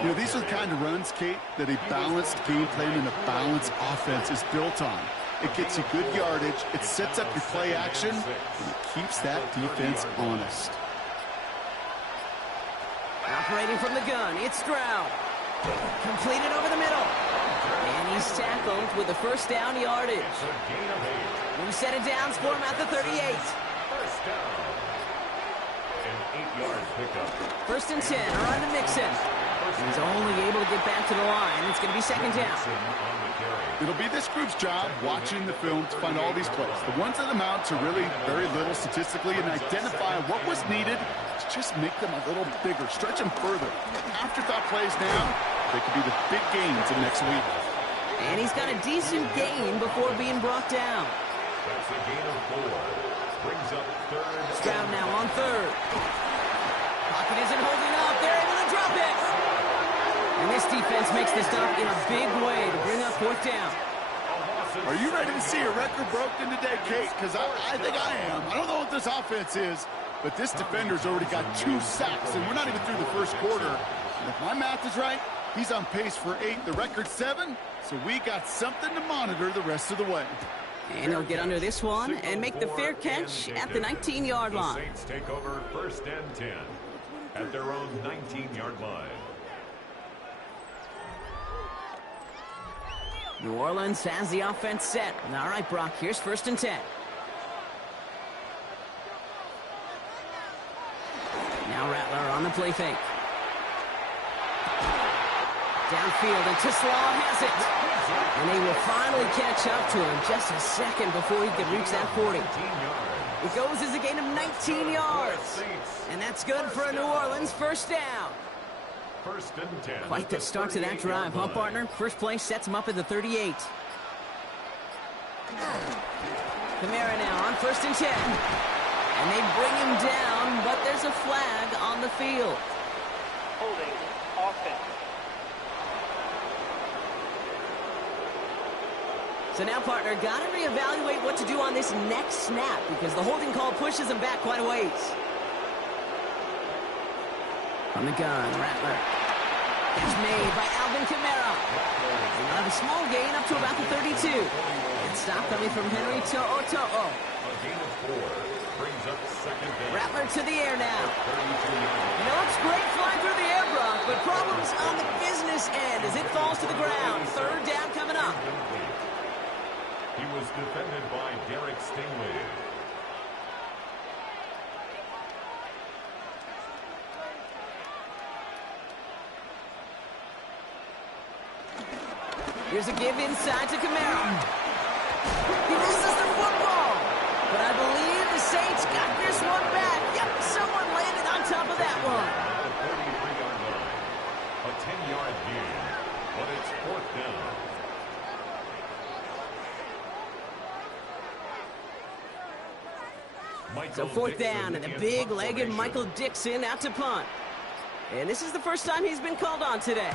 You know, these are the kind of runs, Kate, that a balanced game plan and a balanced offense is built on. It gets you good yardage, it sets up your play action, and it keeps that defense honest. Operating from the gun, it's Stroud. Completed over the middle. And he's tackled with the first down yardage. We've set it down for him at the 38. First down. An 8-yard pickup. 1st and 10, around to Mixon. He's only able to get back to the line. It's going to be 2nd down. It'll be this group's job watching the film to find all these plays. The ones that amount to really very little statistically and identify what was needed to just make them a little bigger, stretch them further. Afterthought plays now, they could be the big gains of next week. And he's got a decent gain before being brought down. That's a gain of 4. Brings up 3rd. Stroud now on 3rd. Pocket isn't holding up. They're able to drop it. And this defense makes the stop in a big way to bring up 4th down. Are you ready to see a record broken today, Kate? Because I think I am. I don't know what this offense is, but this defender's already got 2 sacks, and we're not even through the first quarter. And if my math is right, he's on pace for 8, the record 7, so we got something to monitor the rest of the way. And he'll get under this one and make the fair catch at the 19-yard line. The Saints take over 1st and 10 at their own 19-yard line. New Orleans has the offense set. All right, Brock, here's 1st and 10. Now Rattler on the play fake. Downfield, and Tisslaw has it. And they will finally catch up to him just a second before he could reach that 40. It goes as a gain of 19 yards. And that's good for a New Orleans 1st down. 1st and 10. Quite the start to that drive, huh, partner? First play sets him up at the 38. Kamara now on 1st and 10. And they bring him down, but there's a flag on the field. Holding offense. So now, partner, got to reevaluate what to do on this next snap because the holding call pushes him back quite a ways. On the gun, Rattler. Catch made by Alvin Kamara. And they'll have a small gain up to about the 32. And stop coming from Henry To'oTo'o. A gain of 4 brings up 2nd down. Rattler to the air now. And it looks great flying through the air, Brock, but problems on the business end as it falls to the ground. 3rd down coming up. He was defended by Derek Stingley. Here's a give inside to Kamara. He misses the football. But I believe the Saints got this one back. Yep, someone landed on top of that one. The 33-yard line. A 10-yard gain, but it's fourth down. So fourth down, and the big-legged Michael Dixon out to punt. And this is the first time he's been called on today.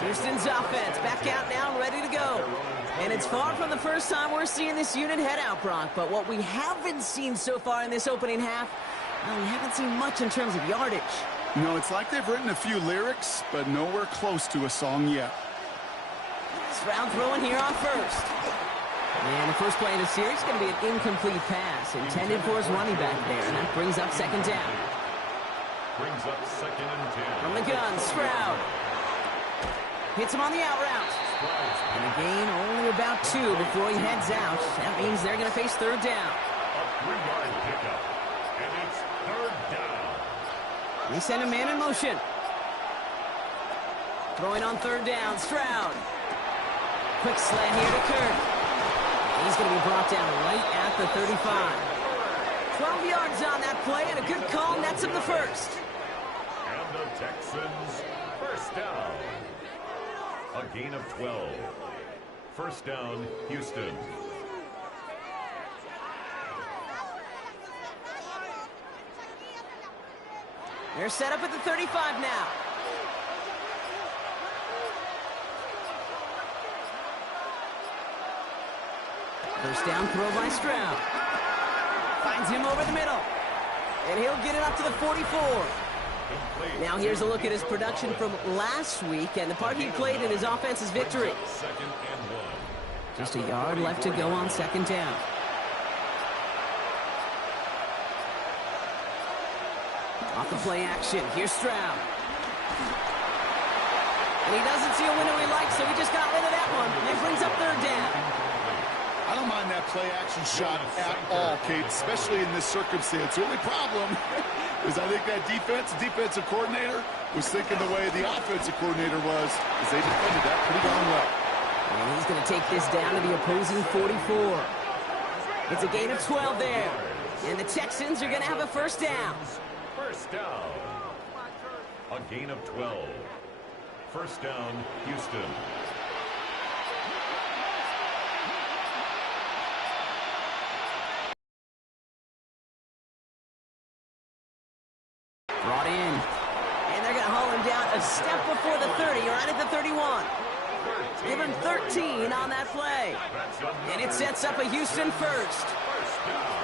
Houston's offense back out now and ready to go. And it's far from the first time we're seeing this unit head out, Brock. But what we haven't seen so far in this opening half, well, we haven't seen much in terms of yardage. You know, it's like they've written a few lyrics, but nowhere close to a song yet. Stroud throwing here on first. And the first play of the series is going to be an incomplete pass intended for his running back there. And that brings up second down. Brings up 2nd and 10. From the gun, Stroud. Hits him on the out route. And a gain only about 2 before he heads out. That means they're going to face third down. A 3-yard pickup. And it's third down. They send a man in motion. Throwing on third down, Stroud. Quick slant here to Kirk. He's going to be brought down right at the 35. 12 yards on that play, and a good call nets him the first. And the Texans, first down. A gain of 12. First down, Houston. They're set up at the 35 now. First down throw by Stroud. Finds him over the middle. And he'll get it up to the 44. Now here's a look at his production from last week and the part he played in his offense's victory. Just a yard left to go on second down. Off the play action, here's Stroud. And he doesn't see a window he likes, so he just got rid of that one. And it brings up third down. I don't mind that play action shot at all, Kate, especially in this circumstance. The only problem is I think that defensive coordinator was thinking the way the offensive coordinator was, as they defended that pretty darn well. And he's going to take this down to the opposing 44. It's a gain of 12 there. And the Texans are going to have a first down. First down. A gain of 12. First down, Houston. Brought in. And they're going to haul him down a step before the 30, right at the 31. Give him 13 on that play. And it sets up a Houston first. First down.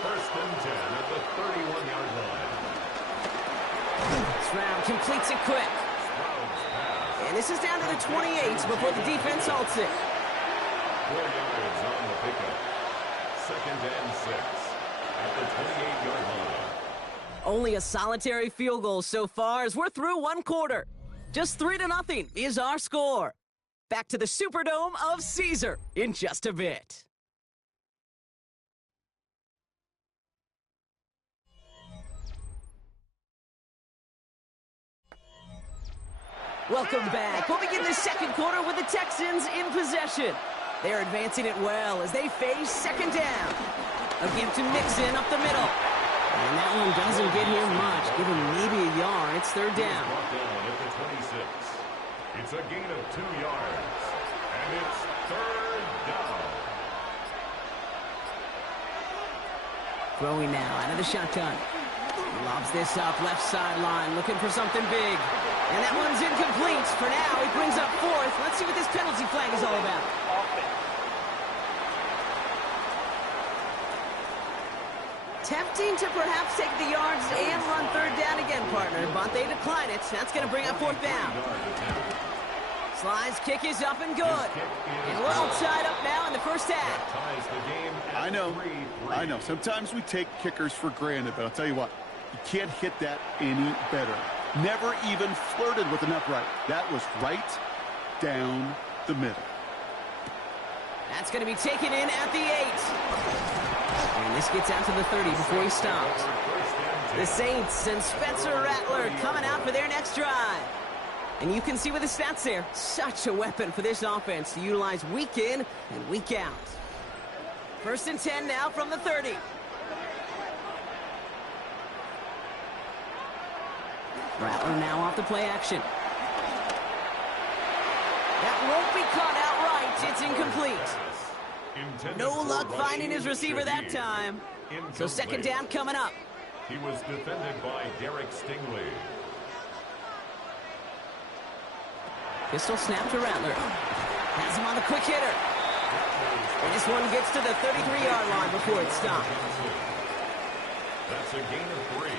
First and 10 at the 31-yard line. Stroud completes it quick. And this is down to the 28 before the defense halts it. 4 yards on the pickup. Second and 6 at the 28-yard line. Only a solitary field goal so far as we're through one quarter. Just 3-0 is our score. Back to the Superdome of Caesar in just a bit. Welcome back. We'll begin the second quarter with the Texans in possession. They're advancing it well as they face second down. A give to Mixon up the middle. And that one doesn't get him much. Give him maybe a yard. It's third down. Brought down at the 26. It's a gain of 2 yards. And it's third down. Throwing now out of the shotgun. Lobs this up left sideline, looking for something big. And that one's incomplete. For now, he brings up fourth. Let's see what this penalty flag is all about. Tempting to perhaps take the yards and run third down again, partner, but they decline it. That's going to bring up fourth down. Slide's kick is up and good. And we're all tied up now in the first half. I know. Sometimes we take kickers for granted, but I'll tell you what, you can't hit that any better. Never even flirted with an upright. That was right down the middle. That's going to be taken in at the 8. And this gets out to the 30 before he stops. The Saints and Spencer Rattler coming out for their next drive. And you can see with the stats there, such a weapon for this offense to utilize week in and week out. 1st and 10 now from the 30. Rattler now off the play action. That won't be caught outright. It's incomplete. No luck finding his receiver that time. So 2nd down coming up. He was defended by Derek Stingley. Pistol snap to Rattler. Has him on the quick hitter. And this one gets to the 33-yard line before it stops. That's a gain of 3.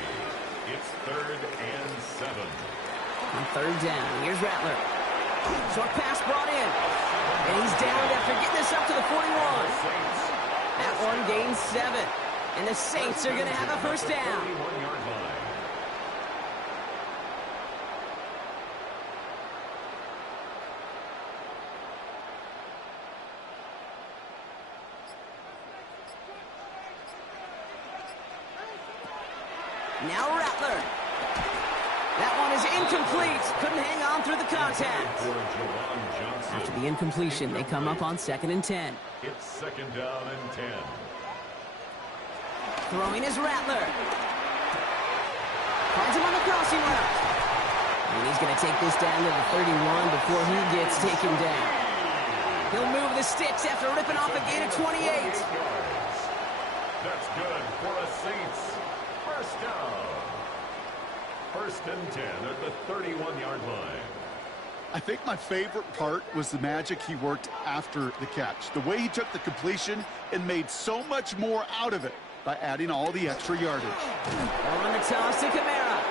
It's 3rd and 7. On 3rd down, here's Rattler. Short pass brought in. And he's down after getting this up to the 41. That one gains 7. And the Saints are going to have a 1st down. Now Rattler. That one is incomplete. Couldn't hang on through the contact. After the incompletion, they come up on 2nd and 10. It's 2nd down and 10. Throwing is Rattler. Finds him on the crossing route. And he's going to take this down to the 31 before he gets taken down. He'll move the sticks after ripping off a gain of 28. That's good for a Saints 1st down. 1st and 10 at the 31-yard line. I think my favorite part was the magic he worked after the catch. The way he took the completion and made so much more out of it by adding all the extra yardage. On the toss to Kamara.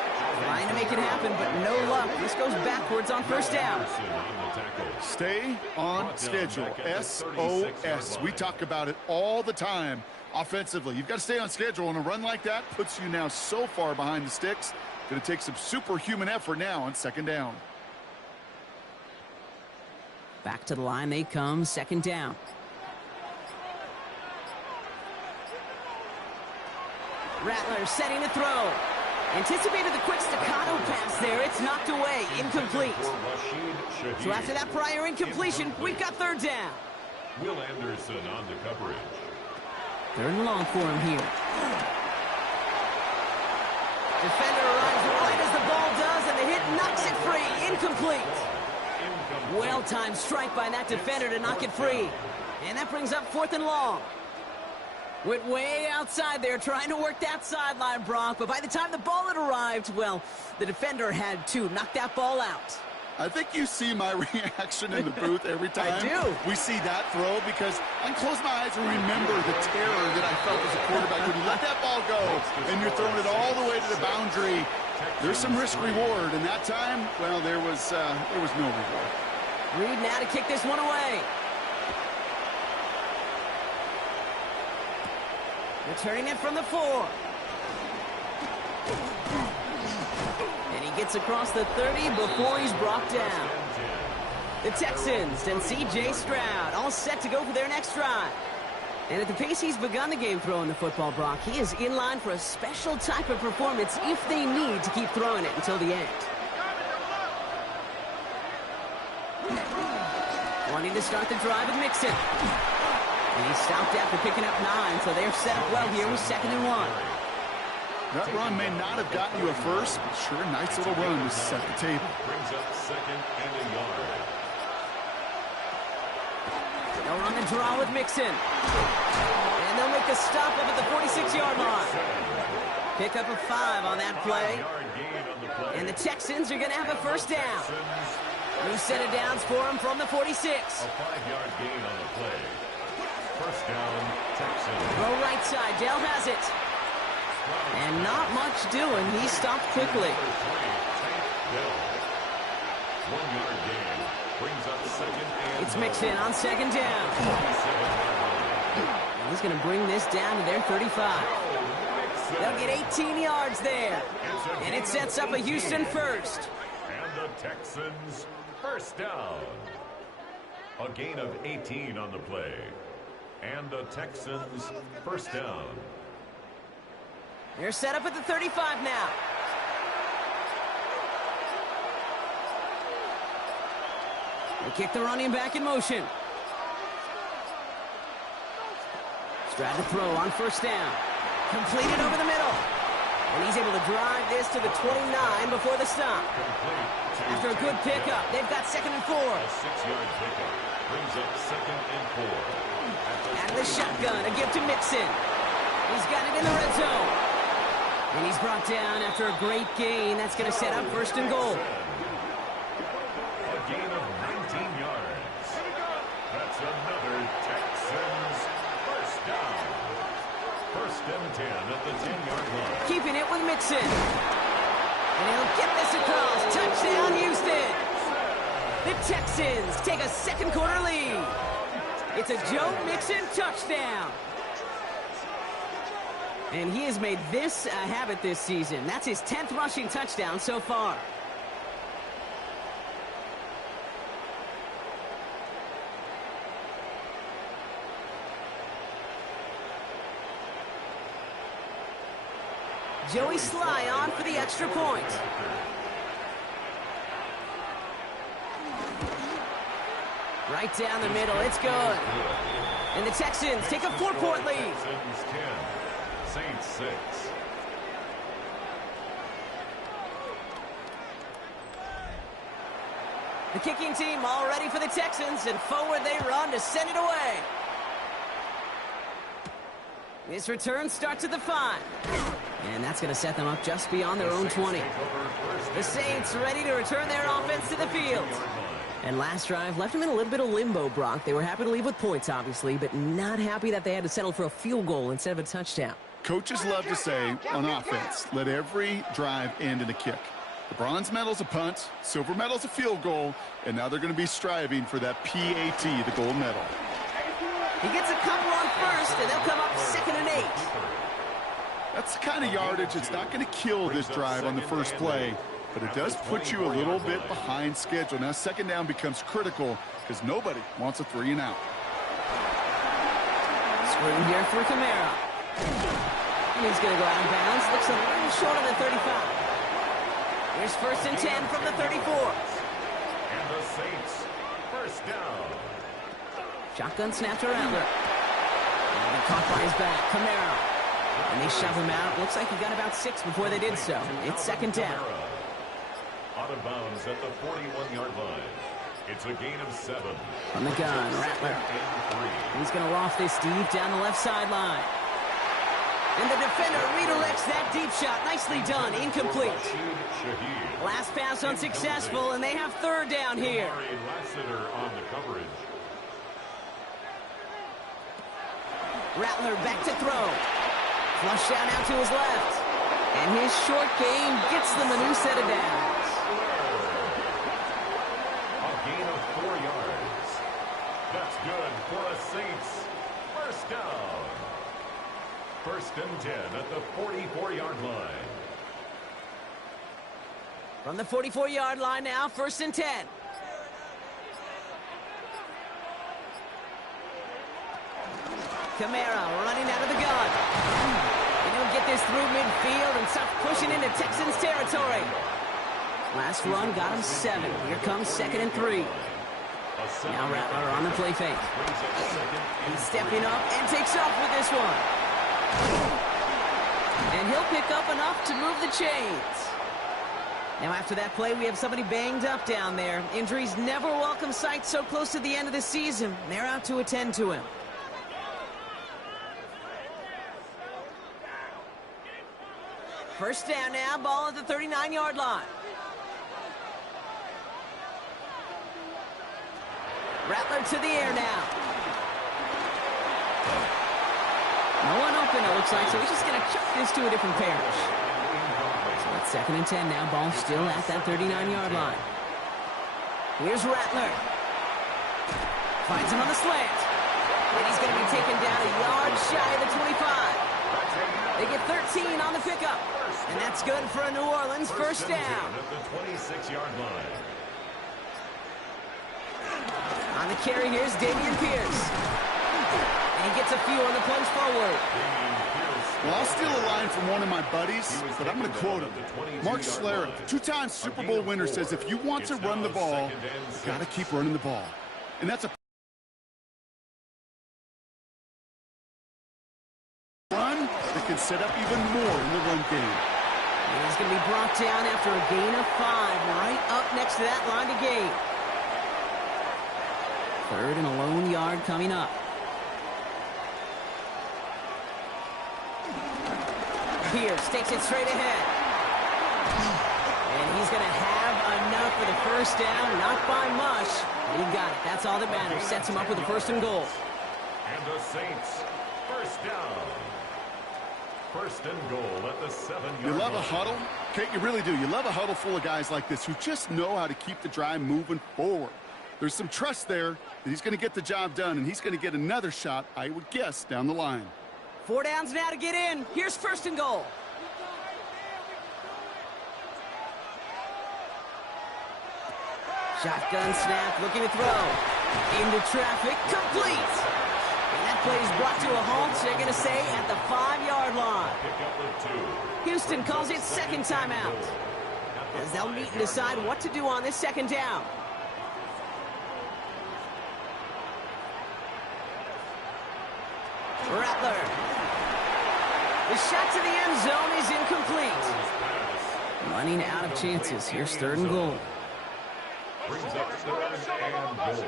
Trying to make it happen, but no luck. This goes backwards on 1st down. Stay on schedule. SOS. We talk about it all the time offensively. You've got to stay on schedule, and a run like that puts you now so far behind the sticks. Going to take some superhuman effort now on 2nd down. Back to the line they come, 2nd down. Rattler setting to throw. Anticipated the quick staccato pass there. It's knocked away. Incomplete. So after that prior incompletion, we've got 3rd down. Will Anderson on the coverage. 3rd and long for him here. Defender arrives right as the ball does, and the hit knocks it free. Incomplete. Well-timed strike by that defender to knock it free. And that brings up 4th and long. Went way outside there trying to work that sideline, Brock. But by the time the ball had arrived, well, the defender had to knock that ball out. I think you see my reaction in the booth every time I do. we see that throw, because I can close my eyes and remember the terror that I felt as a quarterback when you let that ball go and you're throwing it all the way to the boundary. There's some risk-reward, and that time, well, there was no reward. Reed now to kick this one away. Returning it from the 4. And he gets across the 30 before he's brought down. The Texans and C.J. Stroud all set to go for their next drive. And at the pace he's begun the game throwing the football, Brock, he is in line for a special type of performance if they need to keep throwing it until the end. Wanting to start the drive with Mixon. And he stopped after picking up 9, so they're set up well here with 2nd and 1. That run may not have gotten you a first, but sure, nice little run to set the table. Brings up 2nd and a yard. They'll run the draw with Mixon. And they'll make the stop up at the 46-yard line. Pick up a 5 on that play. And the Texans are going to have a 1st down. New set of downs for him from the 46. A 5-yard gain on the play. 1st down, Texans. Throw right side. Dell has it. And not much doing. He stopped quickly. 1-yard gain. Brings up 2nd and It's Mixon on 2nd down. And he's going to bring this down to their 35. They'll get 18 yards there. And it sets up a Houston first. And the Texans first down. A gain of 18 on the play. And the Texans first down. They're set up at the 35 now. They kick the running back in motion. Stride to throw on first down. Completed over the middle. And he's able to drive this to the 29 before the stop. After a good pickup, they've got 2nd and 4. A 6-yard pickup brings up 2nd and 4. Out of the shotgun, a gift to Mixon. He's got it in the red zone. And he's brought down after a great gain. That's going to set up 1st and goal. A gain of 19 yards. That's another Texans first down. 1st and 10 at the 10-yard line. Keeping it with Mixon. And he'll get this across. Touchdown, Houston. The Texans take a 2nd quarter lead. It's a Joe Mixon touchdown. And he has made this a habit this season. That's his 10th rushing touchdown so far. Joey Sly on for the extra point. Right down the middle, it's good. And the Texans take a 4-point lead. Texans 10, Saints 6. The kicking team all ready for the Texans, and forward they run to send it away. This return starts at the 5. And that's going to set them up just beyond their own 20. The Saints ready to return their offense to the field. And last drive left them in a little bit of limbo, Brock. They were happy to leave with points, obviously, but not happy that they had to settle for a field goal instead of a touchdown. Coaches love to say, on offense, let every drive end in a kick. The bronze medal's a punt, silver medal's a field goal, and now they're going to be striving for that PAT, the gold medal. He gets a couple on first, and they'll come up 2nd and 8. That's the kind of yardage that's not going to kill this drive on the first play, but it does put you a little bit behind schedule. Now 2nd down becomes critical because nobody wants a 3 and out. Screen here for Kamara. And he's going to go out of bounds. Looks a little short on the 35. Here's 1st and 10 from the 34. And the Saints first down. Shotgun snap to Rattler. And caught by his back, Kamara. And they shove him out. Looks like he got about 6 before they did so. It's 2nd down. Out of bounds at the 41-yard line. It's a gain of 7. From the gun, Rattler. He's going to loft this deep down the left sideline. And the defender redirects that deep shot. Nicely done. Incomplete. Last pass unsuccessful, and they have 3rd down here. Lassiter on the coverage. Rattler back to throw. Flush down out to his left. And his short game gets them a new set of downs. A gain of 4 yards. That's good for a Saints first down. 1st and 10 at the 44-yard line. From the 44-yard line now, 1st and 10. Kamara running out of the gun. And he'll get this through midfield and start pushing into Texans territory. Last run got him 7. Here comes 2nd and 3. Now Rattler on the play fake. He's stepping up and takes off with this one. And he'll pick up enough to move the chains. Now after that play, we have somebody banged up down there. Injuries never welcome sight so close to the end of the season. They're out to attend to him. First down now, ball at the 39-yard line. Rattler to the air now. No one open, it looks like, so he's just going to chuck this to a different parish. So it's 2nd and 10 now, ball still at that 39-yard line. Here's Rattler. Finds him on the slant. And he's going to be taken down a yard shy of the 25. The They get 13 on the pickup. And that's good for a New Orleans first down. At the 26-yard line. On the carry, here's Dameon Pierce. And he gets a few on the plunge forward. Well, I'll steal a line from one of my buddies, but I'm going to quote him. Mark Schlereth, two-time Super Bowl winner, says if you want to run the ball, you got to keep running the ball. And that's a run that can set up even more in the run game. And he's going to be brought down after a gain of 5, right up next to that line to gain. 3rd and a lone yard coming up. Pierce takes it straight ahead. And he's going to have enough for the first down. Not by much. But he got it. That's all that matters. Sets him up with a 1st and goal. And the Saints, first down. 1st and goal at the 7-yard line. You love a huddle? Okay, you really do. You love a huddle full of guys like this who just know how to keep the drive moving forward. There's some trust there that he's going to get the job done, and he's going to get another shot, I would guess, down the line. 4 downs now to get in. Here's 1st and goal. Shotgun snap, looking to throw. Into traffic, complete. And that play is brought to a halt, they're going to say, at the 5-yard line. Houston calls it 2nd timeout, as they'll meet and decide what to do on this 2nd down. Rattler. The shot to the end zone is incomplete. Running out of chances. Here's 3rd and goal. Brings up 3rd and goal.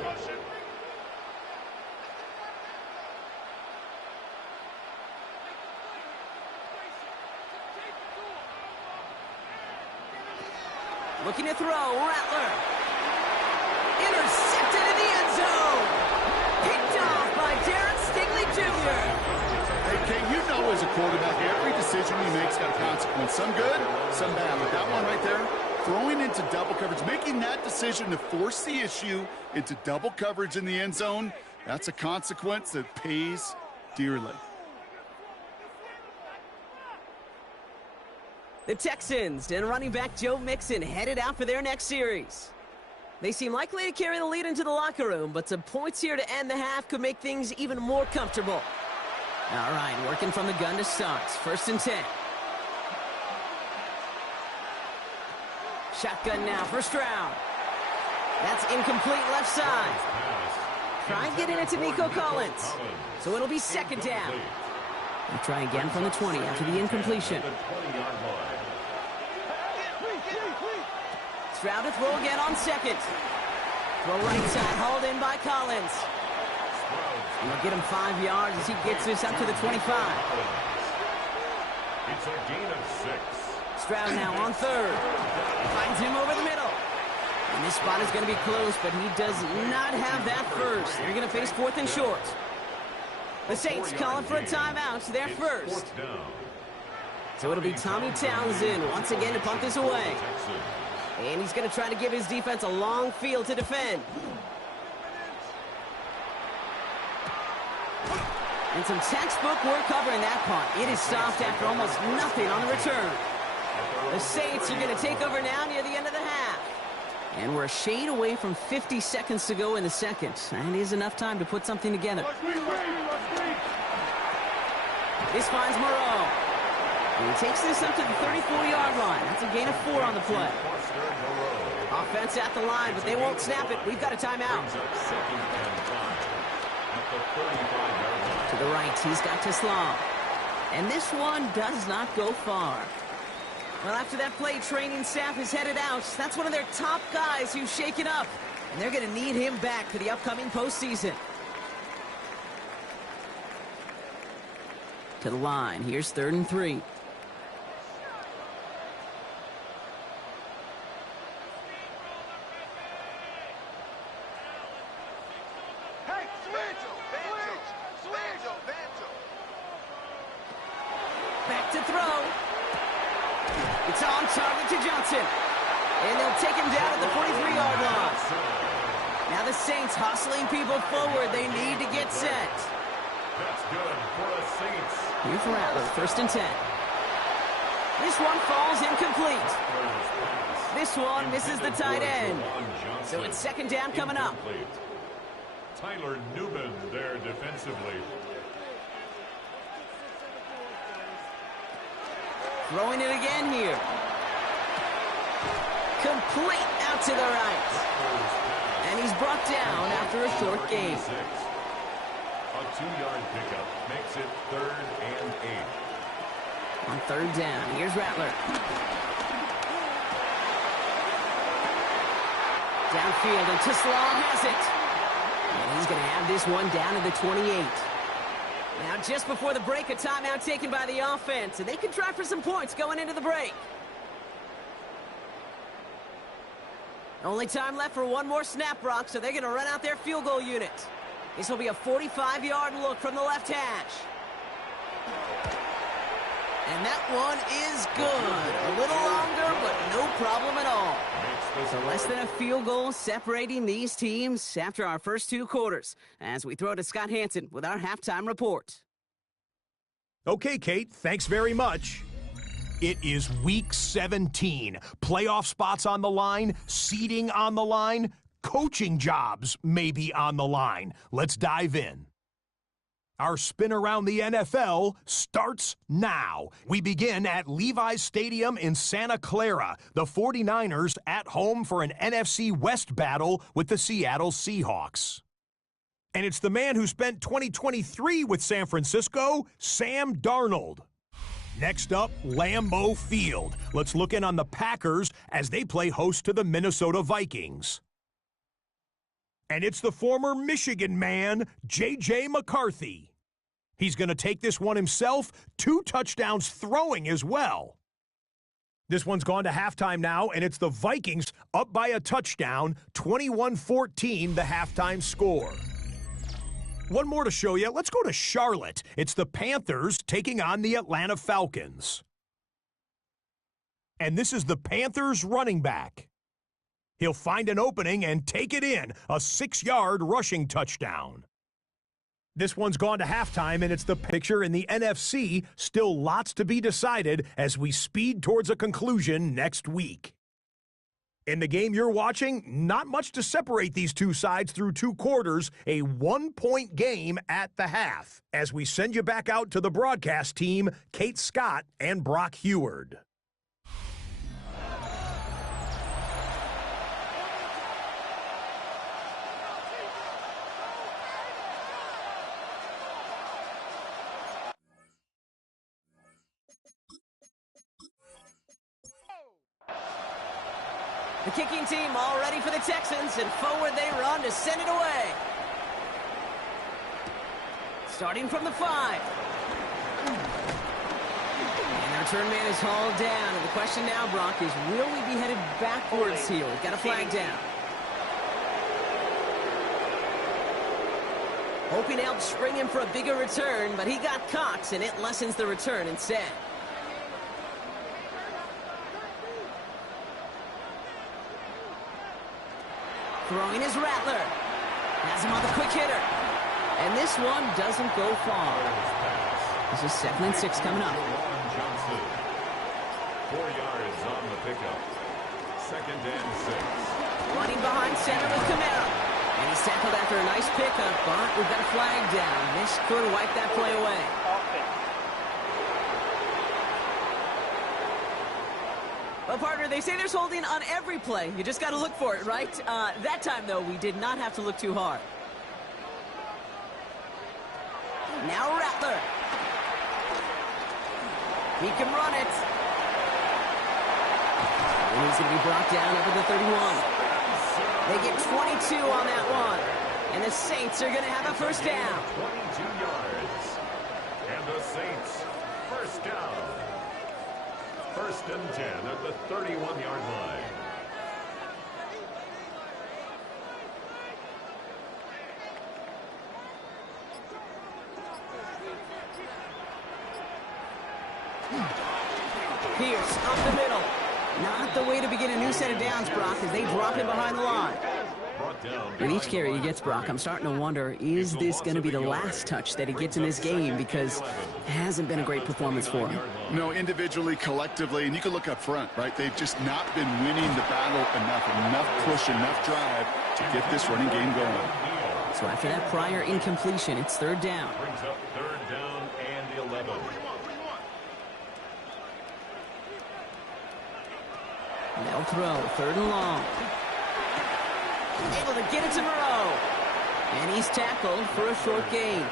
Looking to throw, Rattler. Intercepted in the end zone. Picked off by Darren Stingley Jr. Hey, Kate, you know as a quarterback, every decision he makes got a consequence. Some good, some bad. But that one right there, throwing into double coverage, making that decision to force the issue into double coverage in the end zone, that's a consequence that pays dearly. The Texans and running back Joe Mixon headed out for their next series. They seem likely to carry the lead into the locker room, but some points here to end the half could make things even more comfortable. All right, working from the gun to start. 1st and 10. Shotgun now, 1st round. That's incomplete left side. Try and get it into Nico Collins. So it'll be 2nd down. We'll try again from the 20 after the incompletion. Stroud to throw again on 2nd. Throw right side, hauled in by Collins. And they'll get him 5 yards as he gets this up to the 25. It's a gain of 6. Stroud now on 3rd. Finds him over the middle. And this spot is going to be close, but he does not have that first. They're going to face 4th and short. The Saints calling for a timeout. They're first. So it'll be Tommy Townsend once again to punt this away. And he's going to try to give his defense a long field to defend. And some textbook work covering that punt. It is stopped after almost nothing on the return. The Saints are going to take over now near the end of the half. And we're a shade away from 50 seconds to go in the 2nd. And it is enough time to put something together. This finds Moreau. And he takes this up to the 34-yard line. That's a gain of 4 on the play. Offense at the line, but they won't snap it. We've got a timeout. To the right, he's got Teslam. And this one does not go far. Well, after that play, training staff is headed out. That's one of their top guys who's shaken up. And they're going to need him back for the upcoming postseason. To the line. Here's 3rd and 3. Back to throw. It's on target to Johnson. And they'll take him down at the 43-yard line. Now the Saints hustling people forward. They need to get set. That's good for the Saints. Here's Rattler, 1st and 10. This one falls incomplete. This one misses the tight end. So it's 2nd down coming up. Tyler Newman there defensively. Throwing it again here. Complete out to the right. And he's brought down after a short gain. A 2-yard pickup makes it 3rd and 8. On 3rd down, here's Rattler. Downfield, and Tisslaw has it. And he's going to have this one down to the 28. Now, just before the break, a timeout taken by the offense, and they can try for some points going into the break. Only time left for one more snap, Brock, so they're going to run out their field goal unit. This will be a 45-yard look from the left hash. And that one is good. A little longer, but no problem at all. So less than a field goal separating these teams after our first 2 quarters, as we throw to Scott Hanson with our halftime report. Okay, Kate, thanks very much. It is Week 17. Playoff spots on the line, seeding on the line, coaching jobs may be on the line. Let's dive in. Our spin around the NFL starts now. We begin at Levi's Stadium in Santa Clara. The 49ers at home for an NFC West battle with the Seattle Seahawks. And it's the man who spent 2023 with San Francisco, Sam Darnold. Next up, Lambeau Field. Let's look in on the Packers as they play host to the Minnesota Vikings. And it's the former Michigan man, J.J. McCarthy. He's going to take this one himself, 2 touchdowns throwing as well. This one's gone to halftime now, and it's the Vikings up by a touchdown, 21-14, the halftime score. One more to show you. Let's go to Charlotte. It's the Panthers taking on the Atlanta Falcons. And this is the Panthers running back. He'll find an opening and take it in, a 6-yard rushing touchdown. This one's gone to halftime, and it's the picture in the NFC. Still lots to be decided as we speed towards a conclusion next week. In the game you're watching, not much to separate these two sides through 2 quarters, a 1-point game at the half. As we send you back out to the broadcast team, Kate Scott and Brock Heward. The kicking team all ready for the Texans, and forward they run to send it away. Starting from the 5. And the return man is hauled down. And the question now, Brock, is will we be headed backwards here? We've got a flag down. Hoping to help spring him for a bigger return, but he got caught, and it lessens the return instead. Throwing is Rattler. Has him on the quick hitter. And this one doesn't go far. This is 2nd and 6 coming up. 4 yards on the pickup. 2nd and 6. Running behind center with Kamara. And he's tackled after a nice pickup, but we've got a flag down. This could wipe that play away. Well, partner, they say there's holding on every play. You just got to look for it, right? That time, though, we did not have to look too hard. Now Rattler. He can run it. And he's going to be brought down over the 31. They get 22 on that one. And the Saints are going to have a first down. 22 yards. And the Saints, first down. 1st and 10 at the 31-yard line. Pierce up the middle. Not the way to begin a new set of downs, Brock, as they drop him behind the line. Brought With each carry he gets, Brock, I'm starting to wonder, is this going to be the last touch that he gets in this game? Because it hasn't been a great performance for him. No, individually, collectively, and you can look up front, right? They've just not been winning the battle enough push, enough drive to get this running game going. So after that prior incompletion, it's third down. Brings up third down and 11. They'll throw, third and long. Able to get it to Moreau. And he's tackled for a short gain.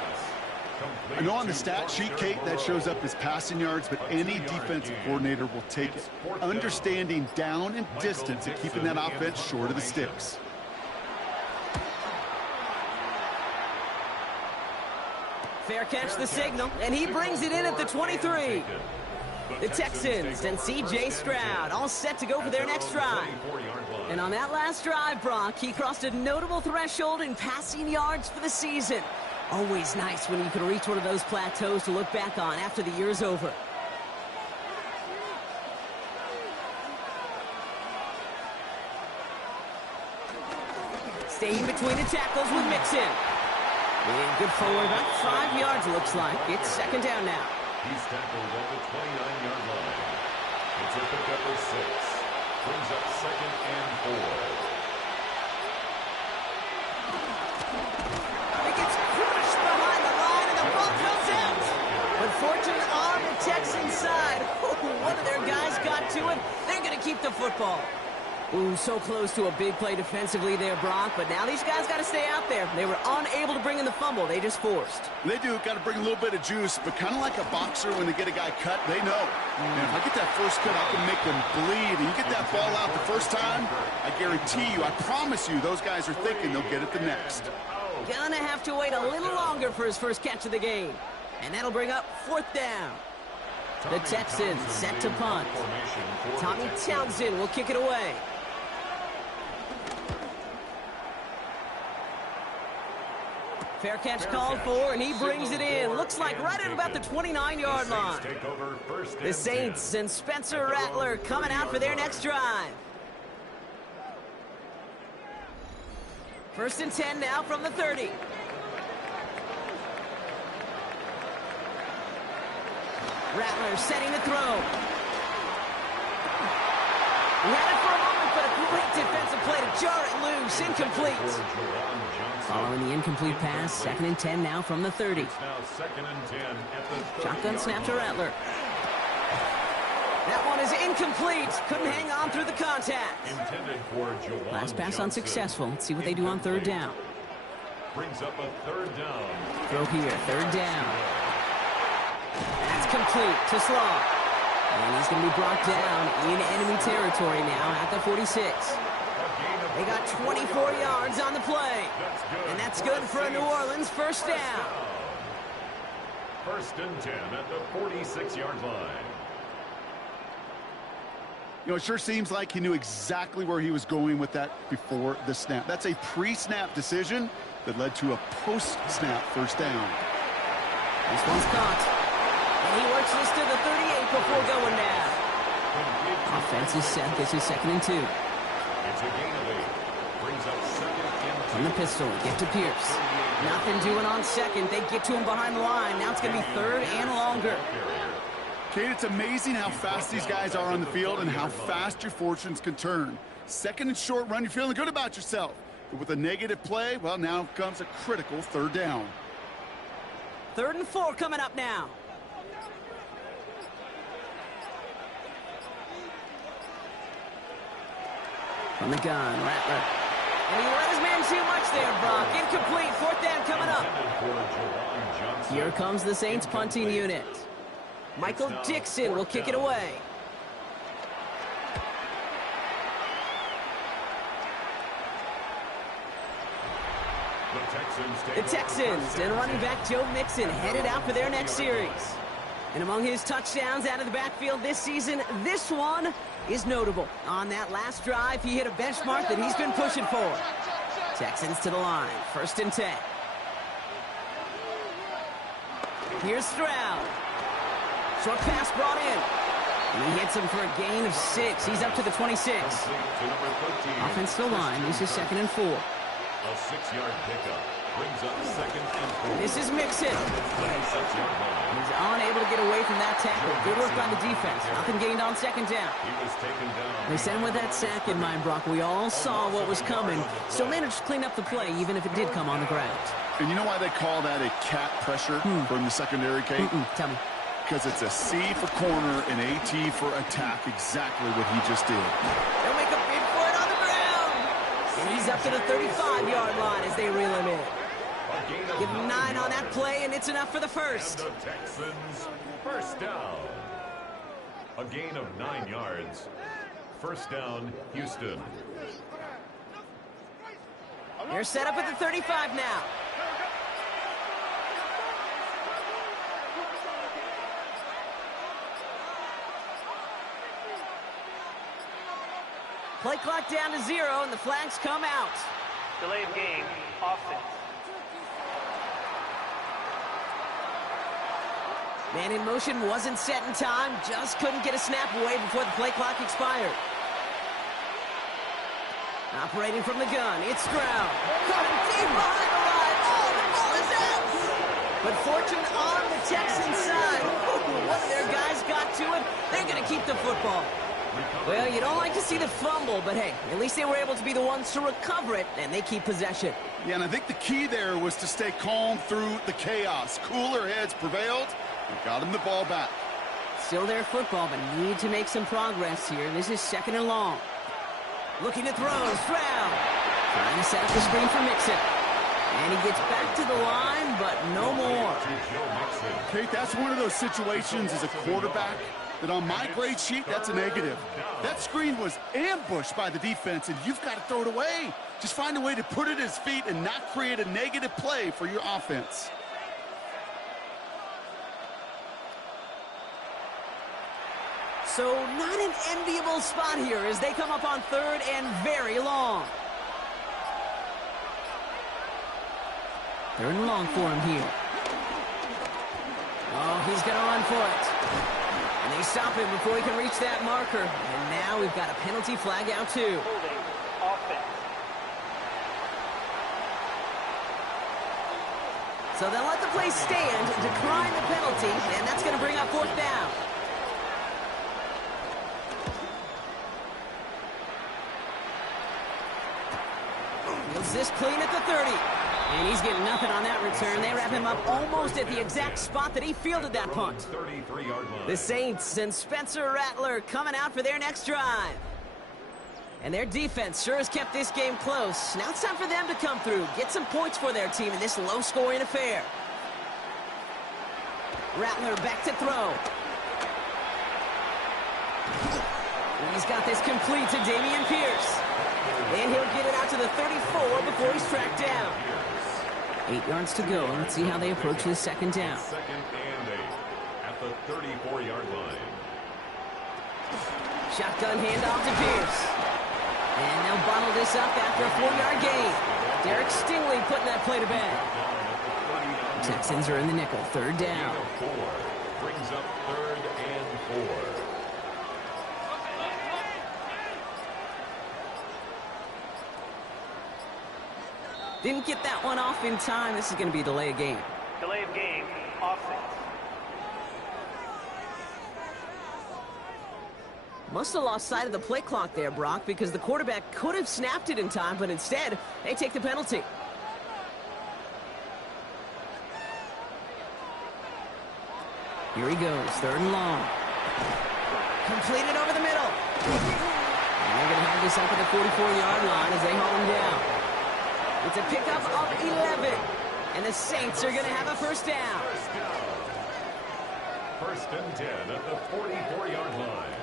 I know on the stat sheet, Kate, that shows up as passing yards, but any defensive coordinator will take it. Understanding down and distance and keeping that offense short of the sticks. Fair catch the signal, and he brings it in at the 23. The Texans and C.J. Stroud all set to go for their next drive. And on that last drive, Brock, he crossed a notable threshold in passing yards for the season. Always nice when you can reach one of those plateaus to look back on after the year's over. Staying between the tackles with Mixon. And good forward, about 5 yards, looks like. It's second down now. He's tackled at the 29-yard line. It's a pickup of 6. Brings up second and 4. It gets crushed behind the line, and the ball comes out. But fortunate on the Texans side. One of their guys got to it. They're going to keep the football. Ooh, so close to a big play defensively there, Brock. But now these guys got to stay out there. They were unable to bring in the fumble. They just forced. They do. Got to bring a little bit of juice, but kind of like a boxer when they get a guy cut, they know. And if I get that first cut, I can make them bleed. And you get that ball out the first time, I guarantee you, I promise you, those guys are thinking they'll get it the next. Gonna have to wait a little longer for his first catch of the game. And that'll bring up fourth down. The Texans set to punt. Tommy Townsend will kick it away. Fair catch called for, and he brings it in. Looks like right at about the 29-yard line. The Saints and Spencer Rattler coming out for their next drive. First and 10 now from the 30. Rattler setting the throw. He had it for a moment, but a great defensive play to jar it loose. Incomplete. Following the incomplete pass, second and 10 now from the 30. Shotgun snap to Rattler. That one is incomplete. Couldn't hang on through the contact. Last pass unsuccessful. Let's see what they do on third down. Brings up a third down. Throw here, third down. That's complete to Slaw. And he's going to be brought down in enemy territory now at the 46. They got 24 yards on the play. And that's good for a New Orleans first down. First and 10 at the 46-yard line. You know, it sure seems like he knew exactly where he was going with that before the snap. That's a pre-snap decision that led to a post-snap first down. This one's caught. And he works this to the 38 before going down. Offense is set. This is second and 2. It's a gain of 8. Brings up second and 2. From the pistol, get to Pierce. Nothing doing on second. They get to him behind the line. Now it's going to be third and longer. Kate, it's amazing how fast these guys are on the field and how fast your fortunes can turn. Second and short run, you're feeling good about yourself. But with a negative play, well, now comes a critical third down. Third and 4 coming up now. From the gun, Rattler. And he let his man too much there, Brock. Incomplete, fourth down coming up. Here comes the Saints punting unit. Michael Dixon will kick it away. The Texans and running back Joe Mixon headed out for their next series. And among his touchdowns out of the backfield this season, this one is notable. On that last drive, he hit a benchmark that he's been pushing for. Texans to the line, first and 10. Here's Stroud. Short pass brought in. And he hits him for a gain of 6. He's up to the 26. Offense still line. This is second and 4. A 6-yard pickup brings up 2nd and 4. This is Mixon. 26-yard line. He's unable to get away from that tackle. Good work by the defense. Nothing gained on 2nd down. He was taken down. They sent him with that sack in mind, Brock. We all saw what was coming. Still managed to clean up the play, even if it did come on the ground. And you know why they call that a cat pressure from the secondary, Kate? Tell me. Because it's a C for corner and a T for attack, exactly what he just did. They'll make a bid for it on the ground. And he's up to the 35-yard line as they reel him in. Give him 9 on that play, and it's enough for the first. And the Texans, first down. A gain of 9 yards. First down, Houston. They're set up at the 35 now. Play clock down to 0, and the flags come out. Delay of game, offense. Man in motion wasn't set in time, just couldn't get a snap away before the play clock expired. Operating from the gun, it's Stroud. Caught him deep behind the line. Oh, the ball is out! But fortune on the Texans side. Ooh, one of their guys got to it. They're going to keep the football. Well, you don't like to see the fumble, but hey, at least they were able to be the ones to recover it, and they keep possession. Yeah, and I think the key there was to stay calm through the chaos. Cooler heads prevailed and got him the ball back. Still their football, but need to make some progress here. This is 2nd and long. Looking to throw, Stroud. Trying to set up the screen for Mixon. And he gets back to the line, but no more. Kate, that's one of those situations as a quarterback that on my grade sheet, that's a negative. That screen was ambushed by the defense, and you've got to throw it away. Just find a way to put it at his feet and not create a negative play for your offense. So not an enviable spot here as they come up on 3rd and very long. 3rd and long for him here. Oh, he's going to run for it. And they stop him before he can reach that marker. And now we've got a penalty flag out too. Holding, offense. So they'll let the play stand, decline the penalty, and that's going to bring up 4th down. Feels this clean at the 30. And he's getting nothing on that return. They wrap him up almost at the exact spot that he fielded that punt. 33-yard line. The Saints and Spencer Rattler coming out for their next drive. And their defense sure has kept this game close. Now it's time for them to come through, get some points for their team in this low-scoring affair. Rattler back to throw. And he's got this complete to Dameon Pierce. And he'll get it out to the 34 before he's tracked down. 8 yards to go. Let's see how they approach this 2nd down. 2nd and 8 at the 34-yard line. Shotgun handoff to Pierce. And they'll bottle this up after a 4-yard gain. Derek Stingley putting that play to bed. Texans are in the nickel. 3rd down. 4 brings up 3rd and 4. Didn't get that one off in time. This is going to be a delay of game. Delay of game, offense. Must have lost sight of the play clock there, Brock, because the quarterback could have snapped it in time, but instead, they take the penalty. Here he goes, 3rd and long. Completed over the middle. And they're going to have this up at the 44-yard line as they haul him down. It's a pickup of 11. And the Saints are going to have a 1st down. 1st and 10 at the 44-yard line.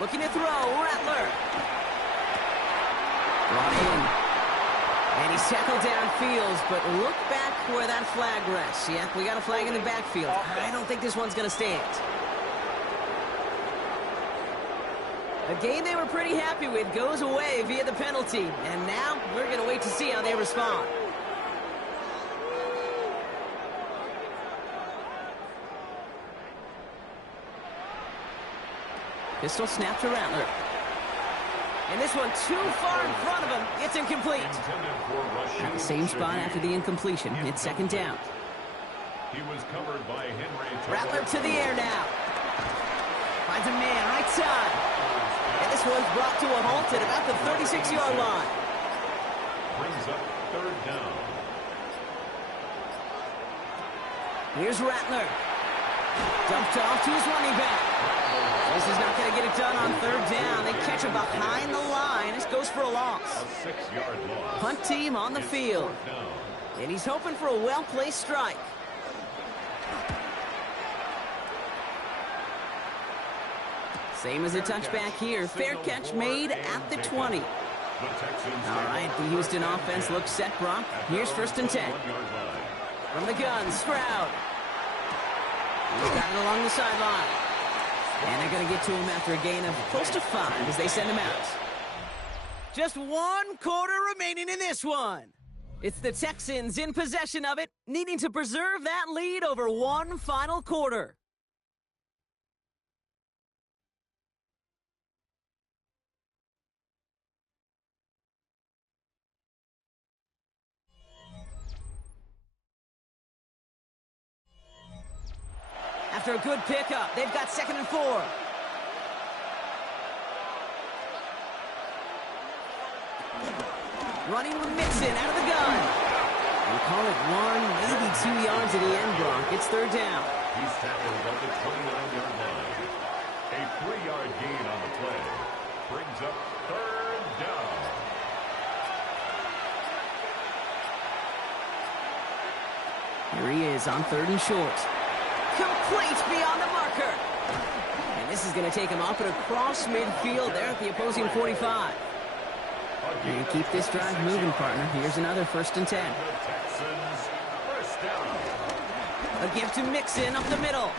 Looking to throw, Rattler. Brought in. And he's tackled downfield, but look back where that flag rests. Yeah, we got a flag in the backfield. I don't think this one's going to stand. A game they were pretty happy with goes away via the penalty. And now we're going to wait to see how they respond. Pistol snap to Rattler. And this one too far in front of him. It's incomplete. At the same spot after the incompletion. It's second down. He was covered by Henry. Rattler to the air now. Finds a man right side. And this one's brought to a halt at about the 36-yard line. Brings up third down. Here's Rattler. Dumped off to his running back. This is not going to get it done on third down. They catch him behind the line. This goes for a loss. A 6-yard loss. Punt team on the field. And he's hoping for a well-placed strike. Same as a touchback here. Fair catch made at the 20. All right, the Houston offense looks set, Brock. Here's first and 10. From the gun, Stroud. He's got it along the sideline. And they're going to get to him after a gain of close to 5 as they send him out. Just 1 quarter remaining in this one. It's the Texans in possession of it, needing to preserve that lead over one final quarter. After a good pickup, they've got 2nd and 4. Running with Mixon out of the gun. We call it 1, maybe 2 yards at the end, Brock. It's third down. He's tackled at the 29-yard line. A 3-yard gain on the play. Brings up third down. Here he is on 3rd and short. Complete beyond the marker. And this is going to take him up and across midfield there at the opposing 45. And keep this drive moving, partner. Here's another 1st and 10. A give to Mixon up the middle.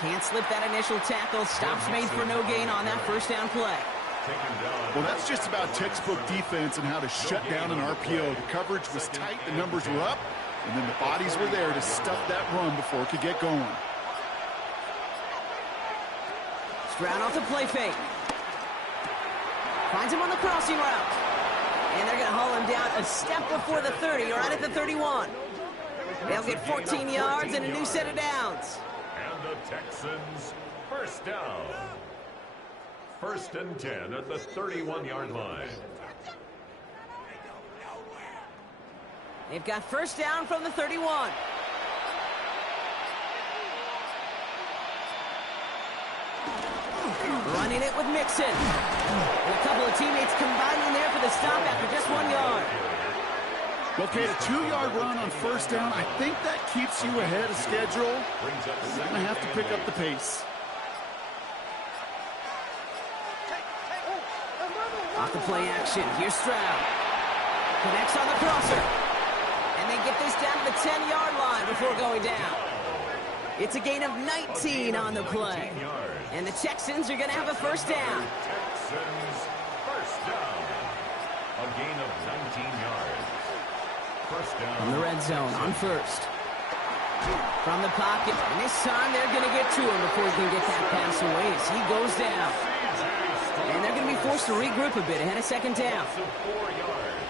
Can't slip that initial tackle. Stops made for no gain on that 1st down play. Well, that's just about textbook defense and how to shut down an RPO. The coverage was tight, the numbers were up, and then the bodies were there to stuff that run before it could get going. Stroud off the play fake. Finds him on the crossing route. And they're going to haul him down a step before the 30, right at the 31. They'll get 14 yards and a new set of downs. And the Texans, 1st down. 1st and 10 at the 31-yard line. They've got 1st down from the 31. Running it with Mixon. And a couple of teammates combining there for the stop after just 1 yard. Okay, a 2-yard run on 1st down. I think that keeps you ahead of schedule. You're going to have to pick up the pace. Off the play action. Here's Stroud. Connects on the crosser. And they get this down to the 10-yard line before going down. It's a gain of 19 on the play. And the Texans are going to have a 1st down. Texans, 1st down. A gain of 19 yards. 1st down. From the red zone on 1st. From the pocket. And this time they're going to get to him before he can get that pass away as he goes down. And they're going to be forced to regroup a bit ahead of 2nd down.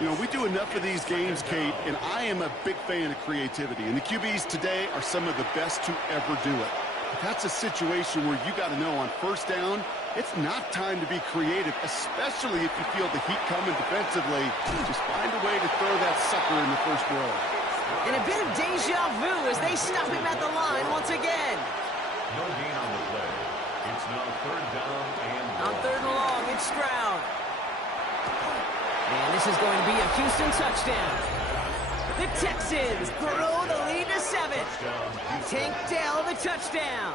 You know, we do enough of these games, Kate, and I am a big fan of creativity. And the QBs today are some of the best to ever do it. But that's a situation where you got to know on 1st down, it's not time to be creative, especially if you feel the heat coming defensively. Just find a way to throw that sucker in the 1st row. And a bit of deja vu as they stop him at the line once again. No gain on the play. It's now 3rd down and on 3rd and long, it's Stroud. And this is going to be a Houston touchdown. The Texans grow the lead to 7. Tank Dell the touchdown.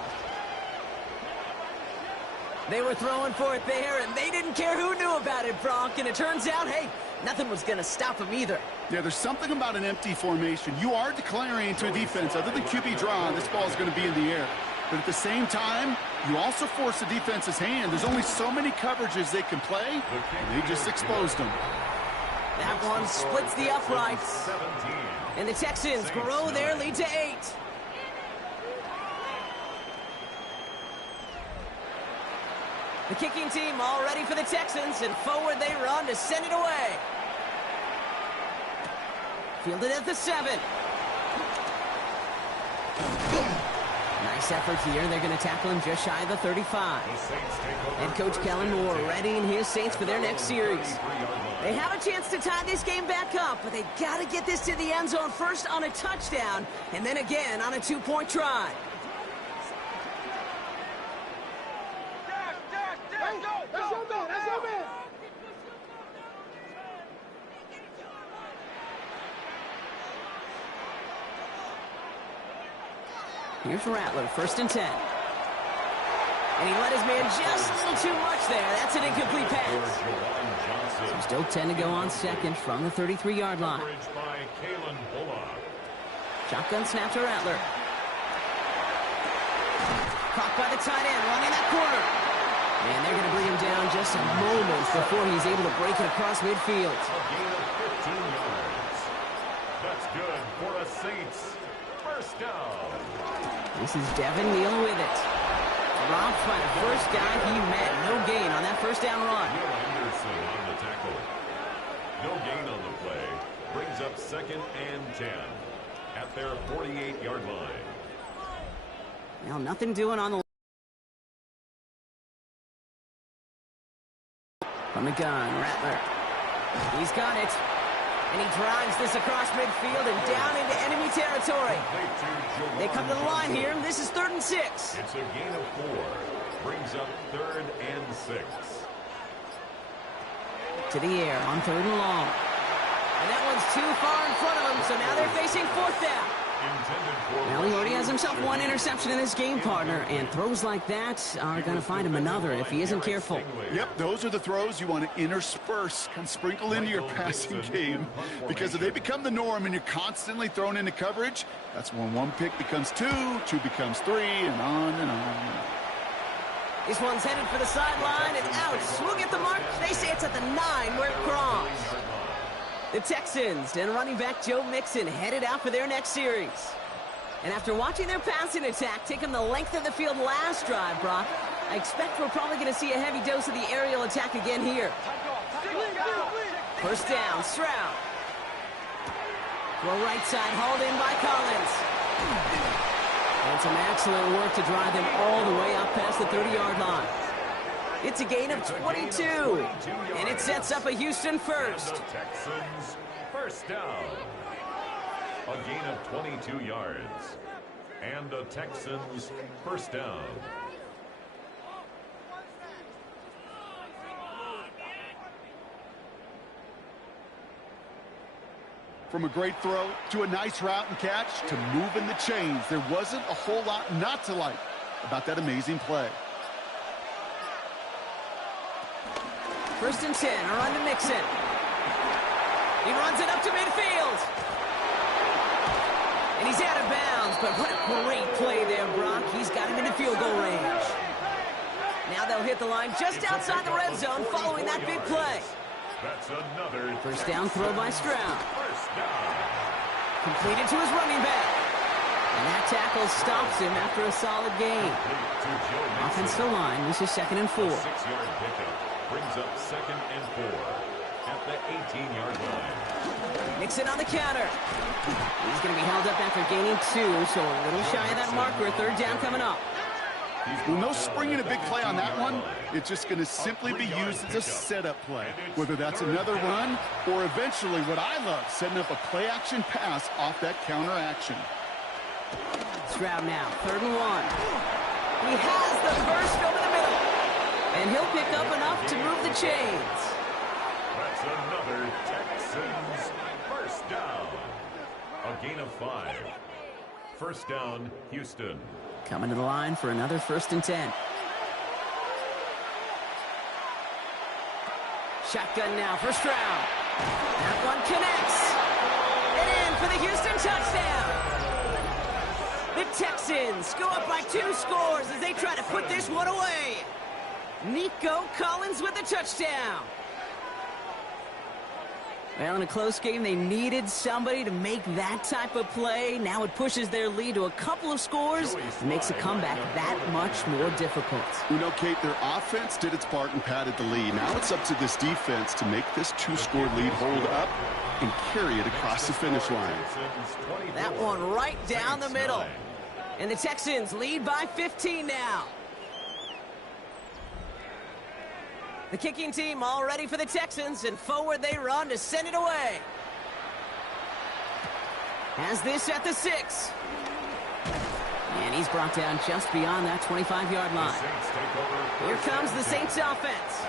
They were throwing for it there, and they didn't care who knew about it, Bronk. And it turns out, hey, nothing was going to stop them either. Yeah, there's something about an empty formation. You are declaring to a defense, other than QB draw, this ball is going to be in the air. But at the same time, you also force the defense's hand. There's only so many coverages they can play, and they just exposed them. That one splits the uprights. And the Texans grow their lead to 8. The kicking team all ready for the Texans, and forward they run to send it away. Fielded at the 7. Nice effort here. They're going to tackle him just shy of the 35. And Coach Kellen Moore readying his Saints for their next series. They have a chance to tie this game back up, but they got to get this to the end zone first on a touchdown, and then again on a 2-point try. Here's Rattler, 1st and 10. And he let his man just a little too much there. That's an incomplete pass. So still 10 to go on 2nd from the 33-yard line. Shotgun snap to Rattler. Caught by the tight end, running that corner. And they're going to bring him down just a moment before he's able to break it across midfield. A gain of 15 yards. That's good for a Saints first down. This is Devin Neal with it. Dropped by the first guy he met. No gain on that first down run. Will Anderson on the tackle. No gain on the play. Brings up 2nd and 10 at their 48-yard line. Well, nothing doing on the from the gun, Rattler. He's got it. And he drives this across midfield and down into enemy territory. They come to the line here. This is 3rd and 6. It's a gain of 4. Brings up 3rd and 6. To the air on 3rd and long. And that one's too far in front of him, so now they're facing 4th down. Well, he already has himself 1 interception in this game, partner, and throws like that are going to find him another if he isn't careful. Yep, those are the throws you want to intersperse, kind of sprinkle into your passing game, because if they become the norm and you're constantly thrown into coverage, that's when 1 pick becomes 2, 2 becomes 3, and on and on. This one's headed for the sideline and out. We'll get the mark. They say it's at the 9 where it crossed. The Texans and running back Joe Mixon headed out for their next series. And after watching their passing attack take them the length of the field last drive, Brock, I expect we're probably going to see a heavy dose of the aerial attack again here. First down, Stroud. Throw right side, hauled in by Collins. And some excellent work to drive them all the way up past the 30-yard line. It's a gain of 22, and it sets up a Houston first. Texans first down. A gain of 22 yards. And the Texans first down. From a great throw to a nice route and catch to moving the chains, there wasn't a whole lot not to like about that amazing play. 1st and 10, a run to Mixon. He runs it up to midfield. And he's out of bounds, but what a great play there, Brock. He's got him into field goal range. Now they'll hit the line just outside the red zone following that big play. That's another first down throw by Stroud. First down. Completed to his running back. And that tackle stops him after a solid gain. Offensive line, this is 2nd and 4. 6-yard pickup brings up 2nd and 4 at the 18-yard line. Mixon on the counter. He's going to be held up after gaining 2, so a little shy of that marker. 3rd down coming up. Well, no springing a big play on that one. It's just going to simply be used as a setup play, whether that's another run or eventually what I love, setting up a play-action pass off that counter action. Stroud now, 3rd and 1. He has the burst over the middle, and he'll pick up enough to move the chains. That's another Texans first down. A gain of 5. First down, Houston. Coming to the line for another 1st and 10. Shotgun now for Stroud. That one connects. And in for the Houston touchdown. The Texans Texans go up by 2 scores as they try to put this one away. Nico Collins with a touchdown. Well, in a close game, they needed somebody to make that type of play. Now it pushes their lead to a couple of scores and makes a comeback that much more difficult. You know, Kate, their offense did its part and padded the lead. Now it's up to this defense to make this 2-score lead hold up and carry it across the finish line. That one right down the middle. And the Texans lead by 15 now. The kicking team all ready for the Texans, and forward they run to send it away. Has this at the 6. And he's brought down just beyond that 25-yard line. Here comes the Saints offense.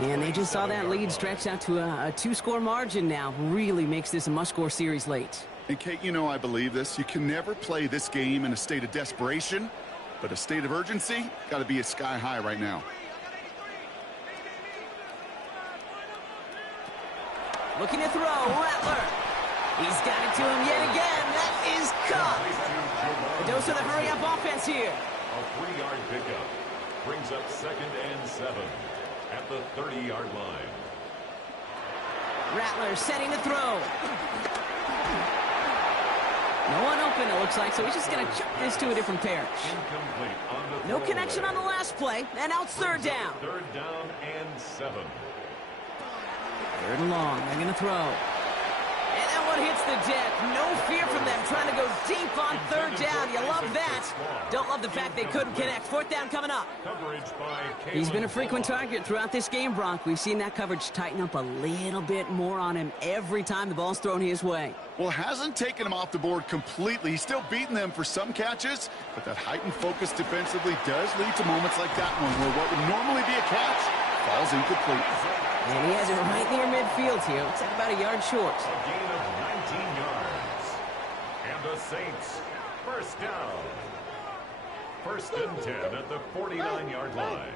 And they just saw that lead stretched out to a 2-score margin now. Really makes this a must-score series late. And Kate, you know I believe this. You can never play this game in a state of desperation, but a state of urgency got to be a sky high right now. Looking to throw, Rattler. He's got it to him yet again. That is caught. A dose of the hurry-up offense here. A 3-yard pickup brings up 2nd and 7 at the 30-yard line. Rattler setting to throw. No one open, it looks like, so he's just going to chuck this to a different pair. Incomplete on the No connection on the last play, and now it's 3rd down. 3rd down and 7. 3rd and long, they're going to throw. And that one hits the deck. No fear from them trying to go deep on 3rd down. You love that. Don't love the fact they couldn't connect. 4th down coming up. He's been a frequent target throughout this game, Brock. We've seen that coverage tighten up a little bit more on him every time the ball's thrown his way. Well, hasn't taken him off the board completely. He's still beating them for some catches, but that heightened focus defensively does lead to moments like that one where what would normally be a catch falls incomplete. And he has it right near midfield here. Looks like about a yard short. A gain of 19 yards. And the Saints, 1st down. 1st and 10 at the 49-yard line.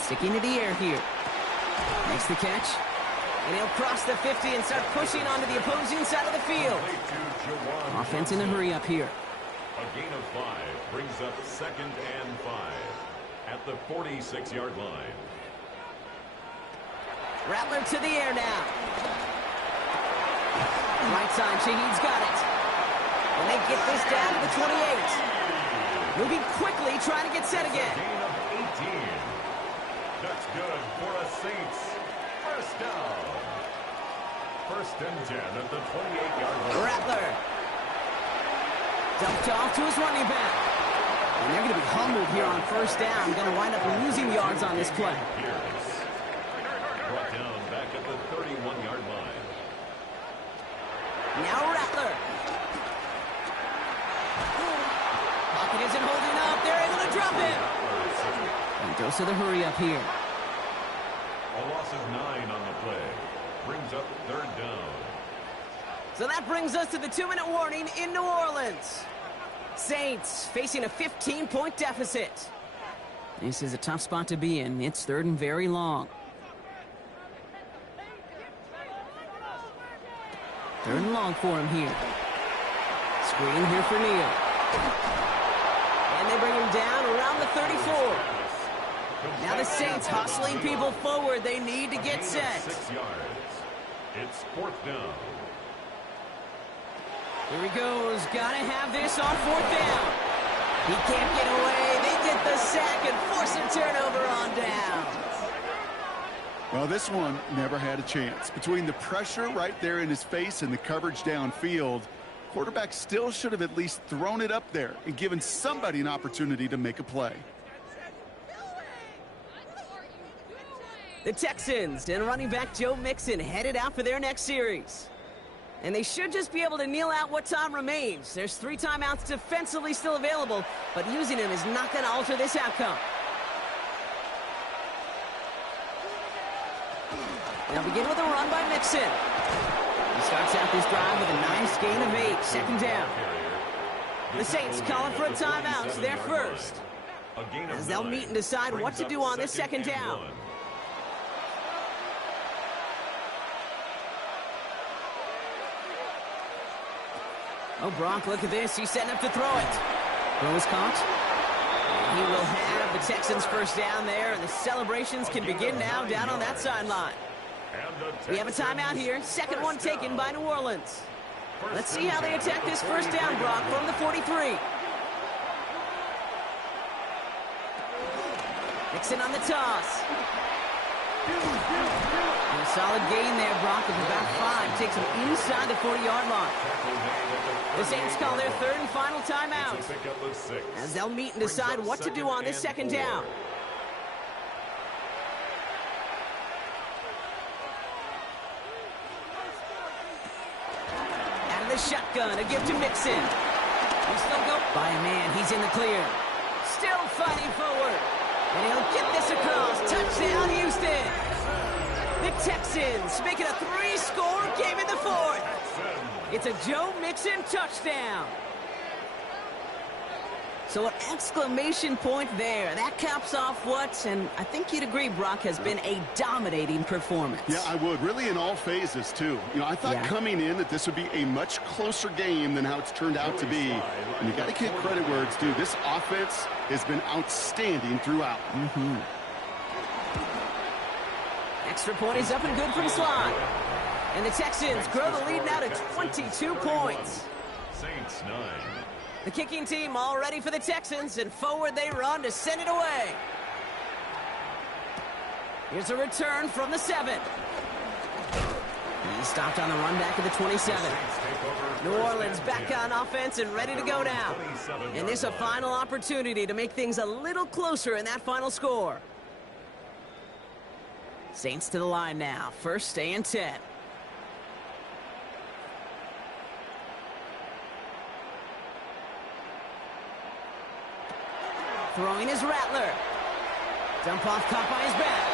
Sticking to the air here. Makes the catch. And he'll cross the 50 and start pushing onto the opposing side of the field. Offense in a hurry up here. A gain of 5 brings up 2nd and 5 at the 46-yard line. Rattler to the air now. Right side, Shaheed's got it. And they get this down to the 28. Moving quickly, trying to get set again. Gain of 18. That's good for a Saints 1st down. 1st and 10 at the 28-yard line. Rattler. Dumped off to his running back. And they're going to be humbled here on 1st down. Going to wind up losing yards on this play. Brought down back at the 31-yard line. Now Rattler. Pocket isn't holding up. They're able to drop him. And goes to the hurry up here. A loss of 9 on the play. Brings up 3rd down. So that brings us to the 2-minute warning in New Orleans. Saints facing a 15-point deficit. This is a tough spot to be in. It's 3rd and very long. 3rd and long for him here. Screen here for Neal. And they bring him down around the 34. Now the Saints hustling people forward. They need to get set. 6 yards. It's 4th down. Here he goes. Gotta have this on 4th down. He can't get away. They get the sack and force a turnover on down. Well, this one never had a chance. Between the pressure right there in his face and the coverage downfield, quarterback still should have at least thrown it up there and given somebody an opportunity to make a play. The Texans and running back Joe Mixon headed out for their next series. And they should just be able to kneel out what time remains. There's 3 timeouts defensively still available, but using them is not going to alter this outcome. They'll begin with a run by Mixon. He starts out this drive with a nice gain of 8, 2nd down. The Saints calling for a timeout. They're first. As they'll meet and decide what to do on this 2nd down. Oh, Brock, look at this. He's setting up to throw it. Throw is caught. And he will have the Texans first down there, and the celebrations can begin now down on that sideline. We have a timeout here. Second one taken by New Orleans. Let's see how they attack this first down, Brock, from the 43. Mixon on the toss. And a solid gain there, Brock, of about 5. Takes him inside the 40-yard line. The Saints call their third and final timeout, as they'll meet and decide what to do on this second down. Out of the shotgun, a give to Mixon. He's still go by a man. He's in the clear. Still fighting forward. And he'll get this across. Touchdown, Houston. The Texans make it a 3-score game in the fourth. It's a Joe Mixon touchdown. So an exclamation point there. That caps off what, and I think you'd agree, Brock, has been a dominating performance. Yeah, I would. Really in all phases, too. You know, I thought coming in that this would be a much closer game than how it's turned out to be. And you got to give credit where it's due. This offense has been outstanding throughout. Extra point is up and good from Slot. And the Texans grow the lead now to 22 points. Saints 9. The kicking team all ready for the Texans, and forward they run to send it away. Here's a return from the 7. He stopped on the run back of the 27. New Orleans back on offense and ready to go now. And this a final opportunity to make things a little closer in that final score. Saints to the line now. First and 10. Throwing is Rattler. Dump off caught by his back.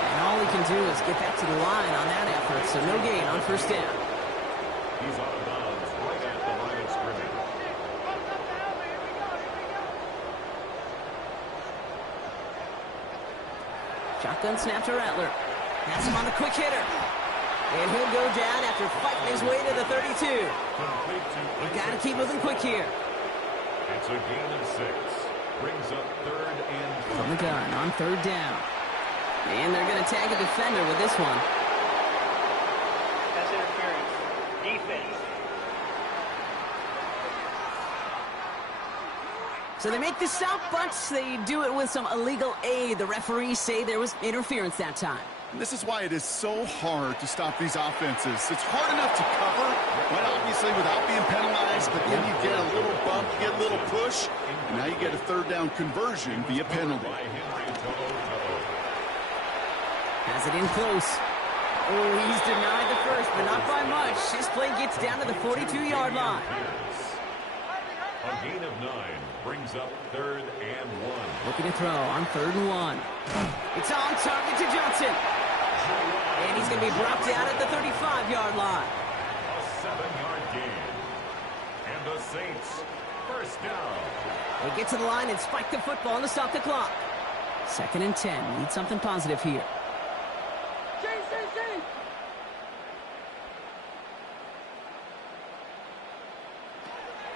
And all he can do is get back to the line on that effort, so no gain on first down. He's out of bounds right at the line of scrimmage. Shotgun snap to Rattler. Pass him on the quick hitter. And he'll go down after fighting his way to the 32. You got to keep moving quick here. It's a gain of 6. Brings up third and 4. From the gun on third down. And they're going to tag a defender with this one. Pass interference. Defense. So they make the stop, but they do it with some illegal aid. The referees say there was interference that time. This is why it is so hard to stop these offenses. It's hard enough to cover, right, obviously, without being penalized, but then you get a little bump, you get a little push, and now you get a third down conversion via penalty. Has it in close. Oh, he's denied the first, but not by much. His play gets down to the 42-yard line. A gain of 9 brings up third and 1. Looking to throw on third and 1. It's on target to Johnson. And he's going to be brought down at the 35-yard line. A 7-yard gain. And the Saints first down. They get to the line and spike the football to stop the clock. Second and 10. Need something positive here.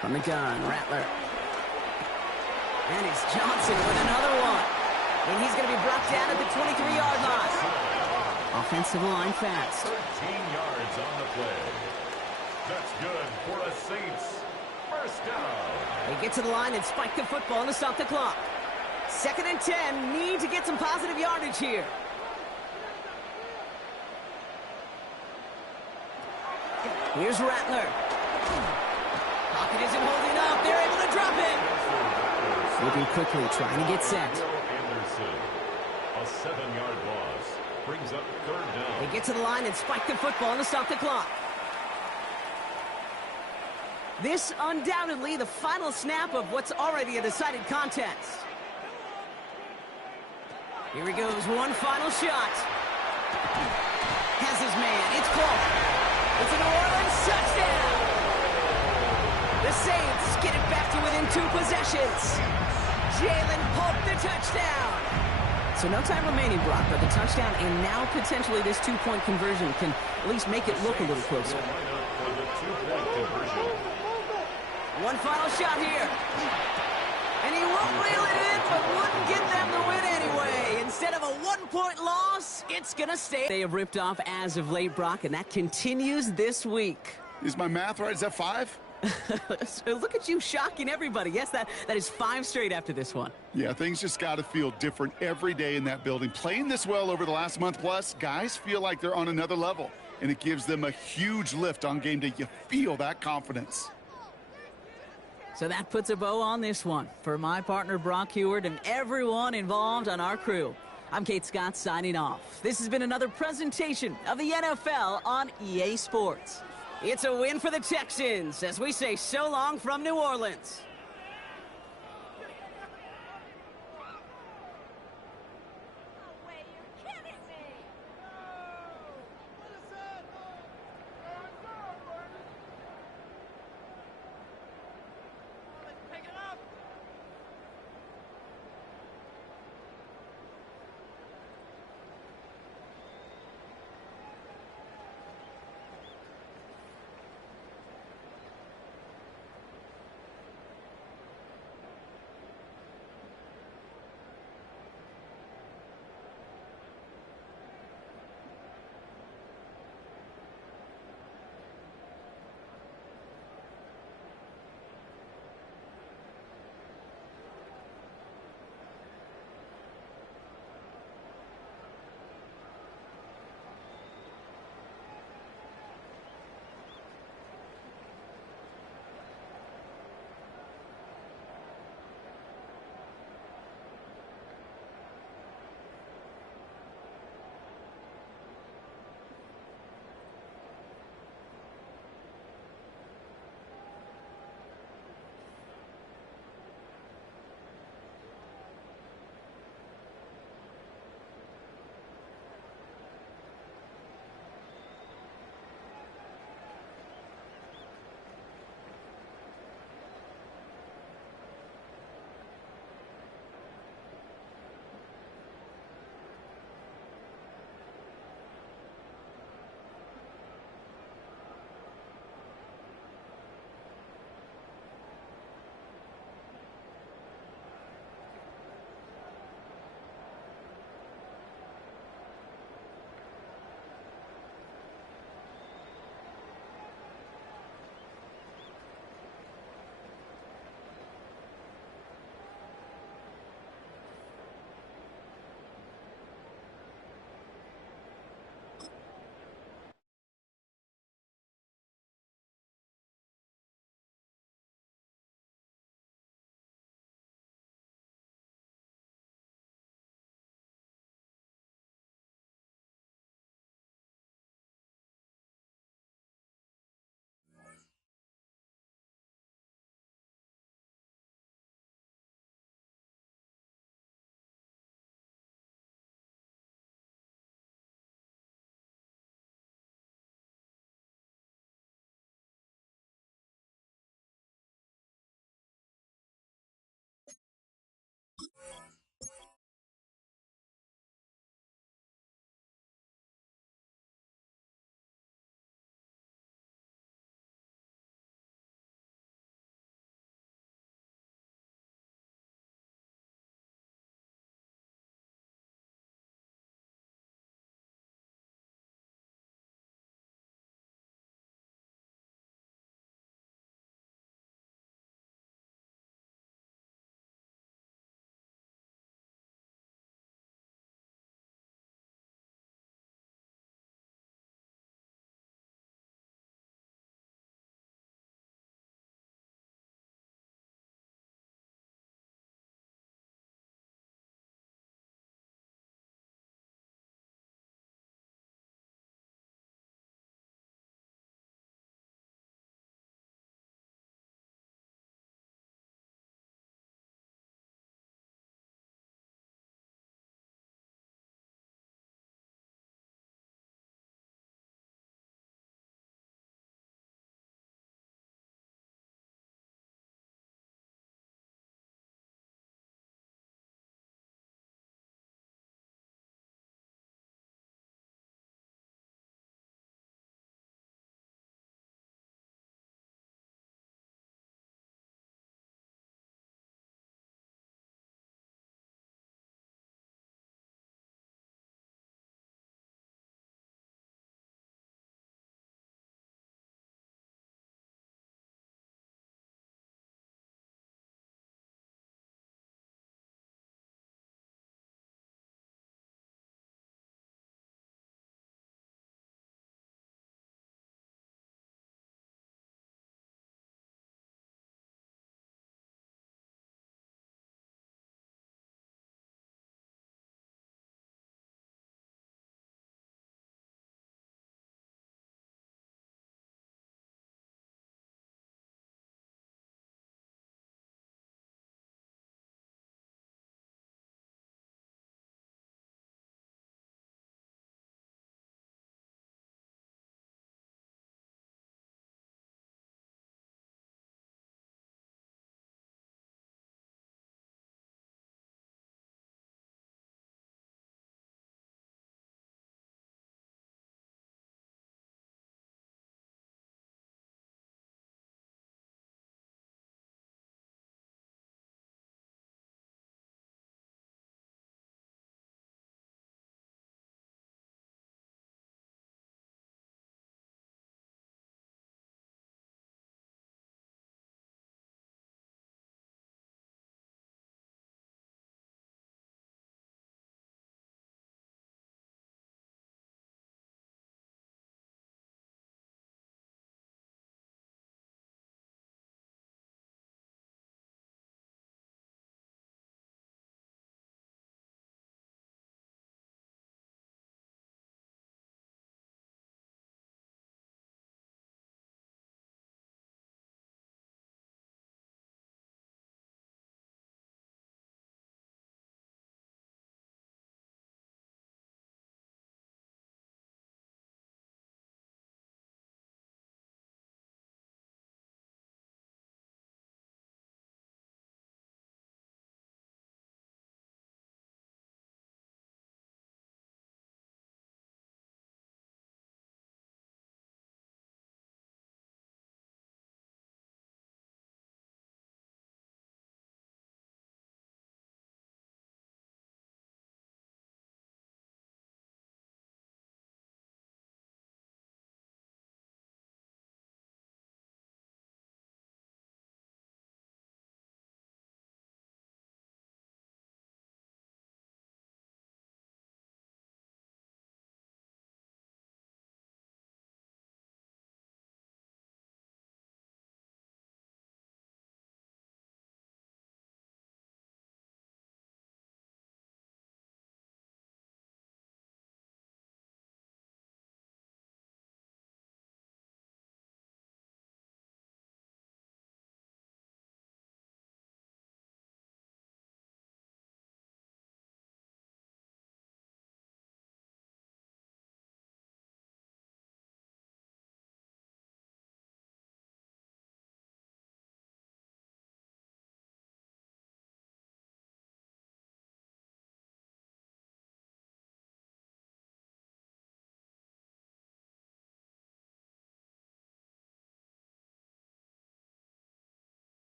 From the gun, Rattler. And it's Johnson with another one. And he's going to be brought down at the 23-yard line. Offensive line fast. 13 yards on the play. That's good for a Saints first down. They get to the line and spike the football to stop the clock. Second and 10. Need to get some positive yardage here. Here's Rattler. Pocket isn't holding up. They're able to drop it. Moving quickly, trying to get set. Anderson. A 7-yard loss. Brings up third down. They get to the line and spike the football to stop the clock. This undoubtedly the final snap of what's already a decided contest. Here he goes, one final shot. Has his man, it's close. It's a New Orleans touchdown. The Saints get it back to within 2 possessions. Jalen Pope the touchdown. So no time remaining, Brock, but the touchdown and now potentially this 2-point conversion can at least make it look a little closer. For the 2-point conversion. One final shot here. And he won't reel it in, but wouldn't get them the win anyway. Instead of a 1-point loss, it's going to stay. They have ripped off as of late, Brock, and that continues this week. Is my math right? Is that 5? Look at you shocking everybody. Yes, that is 5 straight after this one. Yeah, things just got to feel different every day in that building. Playing this well over the last month plus, guys feel like they're on another level, and it gives them a huge lift on game day. You feel that confidence. So that puts a bow on this one. For my partner, Brock Huard, and everyone involved on our crew, I'm Kate Scott signing off. This has been another presentation of the NFL on EA Sports. It's a win for the Texans as we say so long from New Orleans.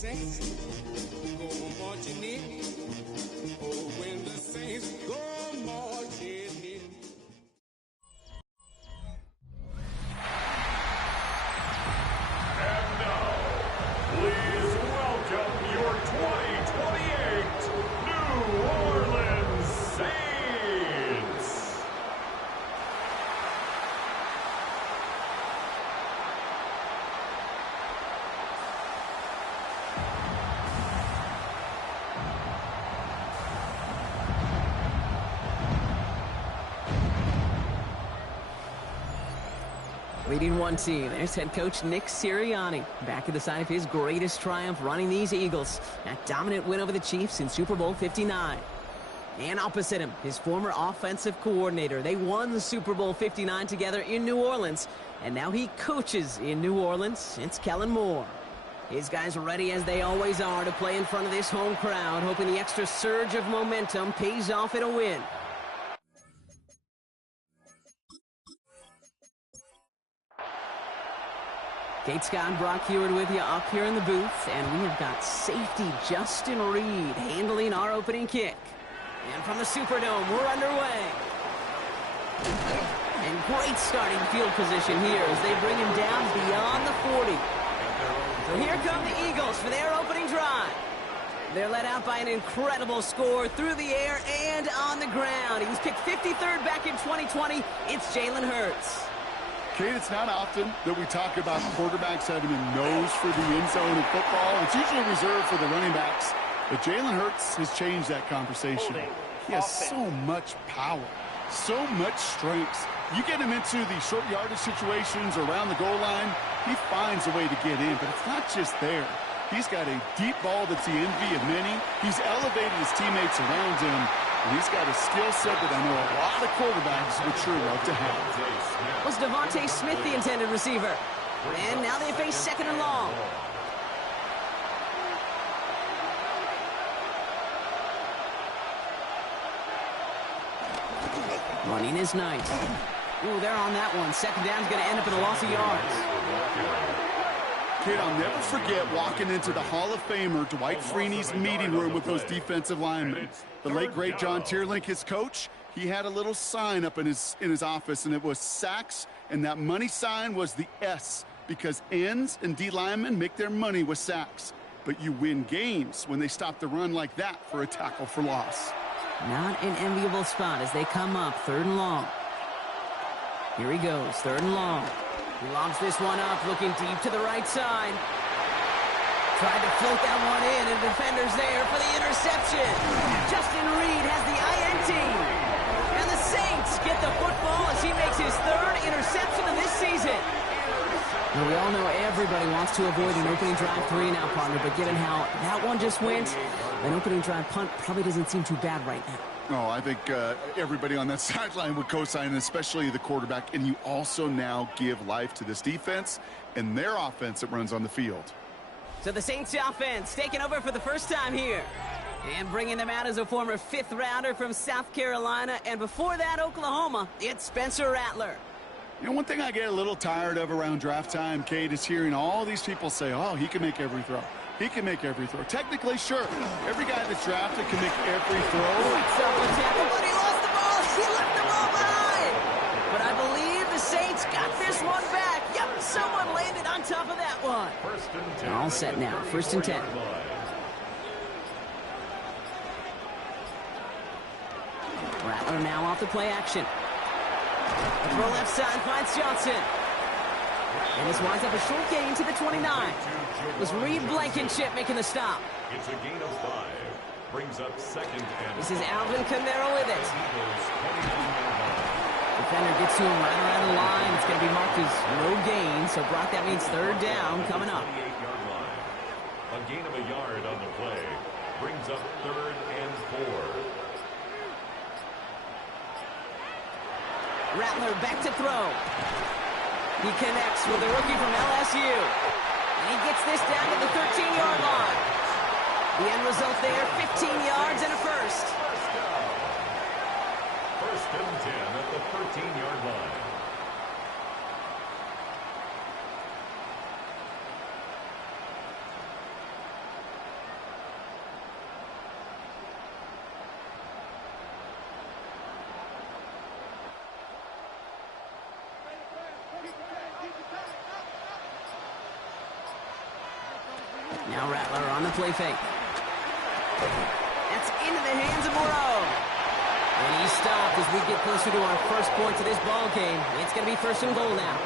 saints go marching in, oh, when the saints go marching in. And now, please welcome your 2028 New Orleans Saints. Leading one team, there's head coach Nick Sirianni, back at the side of his greatest triumph running these Eagles. That dominant win over the Chiefs in Super Bowl 59. And opposite him, his former offensive coordinator. They won the Super Bowl 59 together in New Orleans, and now he coaches in New Orleans. It's Kellen Moore. His guys are ready, as they always are, to play in front of this home crowd, hoping the extra surge of momentum pays off in a win. Kate Scott and Brock Heward with you up here in the booth, and we have got safety Justin Reid handling our opening kick. And from the Superdome, we're underway. And great starting field position here as they bring him down beyond the 40. So here come the Eagles for their opening drive. They're led out by an incredible score through the air and on the ground. He was picked 53rd back in 2020. It's Jalen Hurts. Kate, it's not often that we talk about quarterbacks having a nose for the end zone in football. It's usually reserved for the running backs. But Jalen Hurts has changed that conversation. He has so much power, so much strength. You get him into the short yardage situations around the goal line, he finds a way to get in. But it's not just there. He's got a deep ball that's the envy of many. He's elevated his teammates around him. And he's got a skill set that I know a lot of quarterbacks would sure love to have. Was Devontae Smith the intended receiver? And now they face second and long. Running is nice. Ooh, they're on that one. Second down's going to end up in a loss of yards. Kid, I'll never forget walking into the Hall of Famer Dwight Freeney's meeting room with those defensive linemen. The late, great John Tierlink, his coach, he had a little sign up in his office, and it was sacks, and that money sign was the S, because ends and D linemen make their money with sacks. But you win games when they stop the run like that for a tackle for loss. Not an enviable spot as they come up third and long. Here he goes, third and long. He lobs this one up, looking deep to the right side. Tried to float that one in, and the defender's there for the interception. Justin Reid has the INT. And the Saints get the football as he makes his third interception of this season. Now, we all know everybody wants to avoid an opening drive 3 now, partner, but given how that one just went, an opening drive punt probably doesn't seem too bad right now. No, I think everybody on that sideline would co-sign, especially the quarterback. And you also now give life to this defense and their offense that runs on the field. So the Saints offense taking over for the first time here. And bringing them out as a former fifth-rounder from South Carolina. And before that, Oklahoma, it's Spencer Rattler. You know, one thing I get a little tired of around draft time, Kate, is hearing all these people say, oh, he can make every throw. He can make every throw. Technically, sure. Every guy that's drafted can make every throw. Someone tackle, but he lost the ball. He left the ball behind. But I believe the Saints got this one back. Yep, someone landed on top of that one. All set now. First and 10. Rattler now off the play action. The throw left side finds Johnson. And this winds up a short gain to the 29. It was Reed Blankenship making the stop. It's a gain of 5. Brings up second and this is Alvin Kamara with it. Defender gets to him right around the line. It's going to be marked as no gain. So, Brock, that means third down coming up. 28-yard line. A gain of a yard on the play. Brings up third and 4. Rattler back to throw. He connects with the rookie from LSU. And he gets this down to the 13-yard line. The end result there, 15 yards and a first. First and 10 at the 13-yard line. the play fake. That's into the hands of Moreau. And he's stopped as we get closer to our first points of this ball game. It's going to be first and goal now.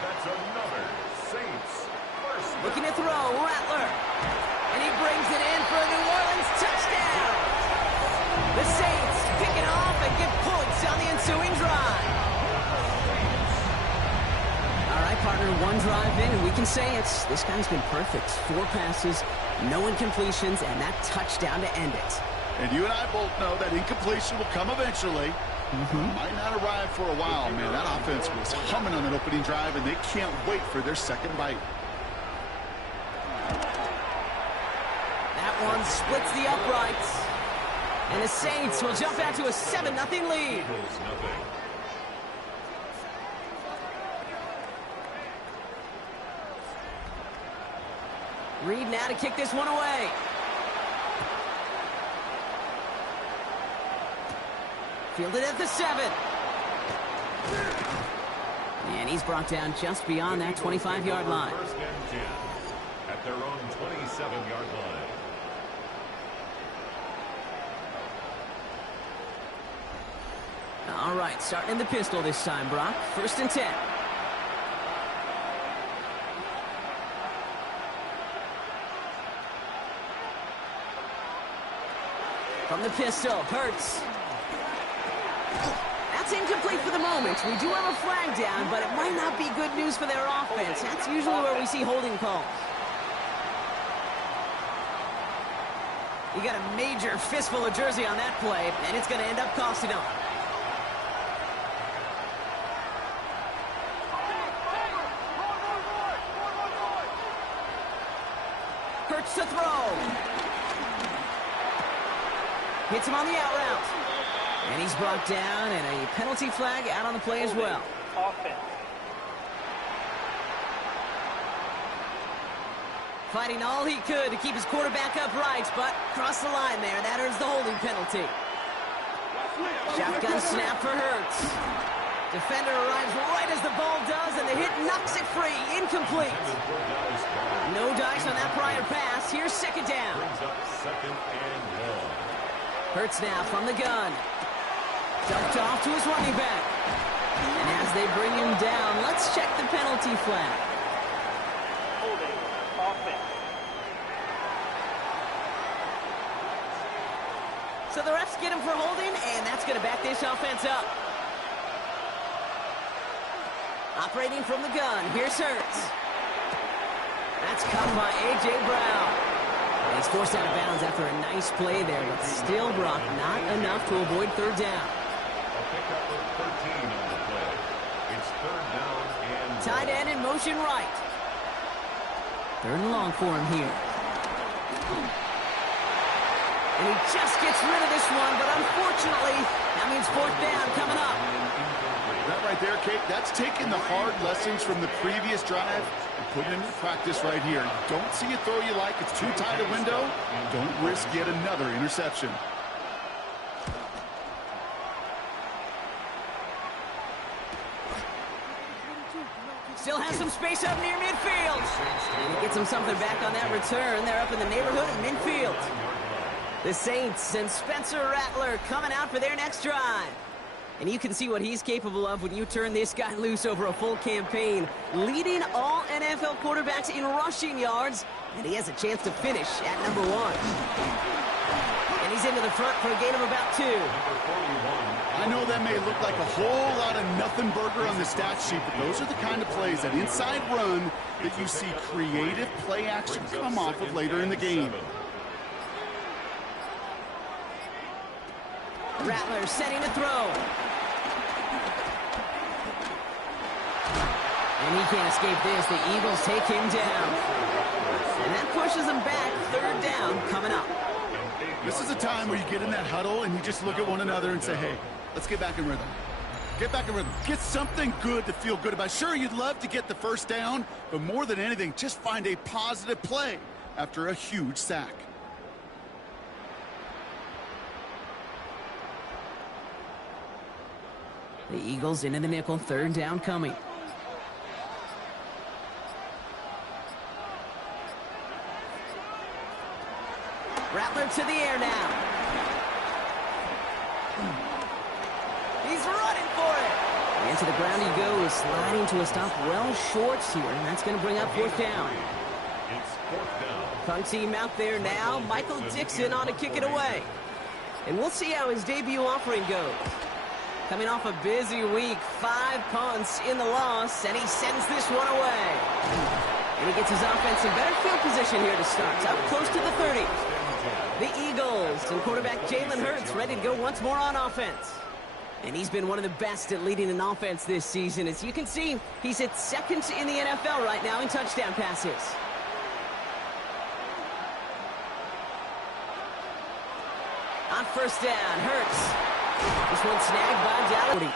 That's another Saints first. Looking to throw, Rattler. And he brings it in for a New Orleans touchdown. The Saints pick it off and get points on the ensuing drive. All right, partner, one drive in, and we can say this guy's been perfect. 4 passes, no incompletions, and that touchdown to end it. And you and I both know that incompletion will come eventually. Might not arrive for a while, man. That offense was humming on that opening drive, and they can't wait for their second bite. That one splits the uprights. And the Saints will jump out to a 7-0 lead. Eagles nothing. Reed now to kick this one away. Fielded at the 7. And he's brought down just beyond that 25-yard line. First and 10 at their own 27-yard line. All right, starting in the pistol this time, Brock. First and 10. From the pistol, Hurts. That's incomplete for the moment. We do have a flag down, but it might not be good news for their offense. That's usually where we see holding calls. You got a major fistful of jersey on that play, and it's going to end up costing them. Hurts to throw. Hits him on the out route. And he's brought down, and a penalty flag out on the play as well. Offense. Fighting all he could to keep his quarterback upright, but crossed the line there. That earns the holding penalty. Shotgun snap for Hurts. Defender arrives right as the ball does, and the hit knocks it free. Incomplete. No dice on that prior pass. Here's second down. Brings up second and 1. Hurts now from the gun. Dumped off to his running back. And as they bring him down, let's check the penalty flag. Holding. Offense. So the refs get him for holding, and that's going to back this offense up. Operating from the gun, here's Hurts. That's caught by A.J. Brown. And he's forced out of bounds after a nice play there, but still, Brock, not enough to avoid third down. A pickup of 13 on the play. It's third down and Tight end in motion right. Third and long for him here. And he just gets rid of this one, but unfortunately, that means fourth down coming up. That right there, Kate, that's taking the hard lessons from the previous drive and putting them into practice right here. You don't see a throw you like, it's too tight a window. Don't risk yet another interception. Still has some space up near midfield. And he gets him something back on that return. They're up in the neighborhood of midfield. The Saints and Spencer Rattler coming out for their next drive. And you can see what he's capable of when you turn this guy loose over a full campaign. Leading all NFL quarterbacks in rushing yards. And he has a chance to finish at number 1. And he's into the front for a gain of about 2. I know that may look like a whole lot of nothing burger on the stat sheet, but those are the kind of plays, that inside run, that you see creative play action come off of later in the game. Rattler setting to throw. And he can't escape this. The Eagles take him down. And that pushes him back. Third down coming up. This is a time where you get in that huddle and you just look at one another and say, hey, let's get back in rhythm. Get back in rhythm. Get something good to feel good about. Sure, you'd love to get the first down, but more than anything, just find a positive play after a huge sack. The Eagles into the nickel. Third down coming. Rattler to the air now. He's running for it. And to the ground he goes, sliding to a stop well short here, and that's going to bring up fourth down. It's fourth down. Punt team out there now. Michael Dixon on to kick it away. And we'll see how his debut offering goes. Coming off a busy week, 5 punts in the loss, and he sends this one away. And he gets his offense in better field position here to start, up close to the 30. The Eagles and quarterback Jalen Hurts ready to go once more on offense. And he's been one of the best at leading an offense this season. As you can see, he's at second in the NFL right now in touchdown passes. On first down, Hurts. This one snagged by Dallas.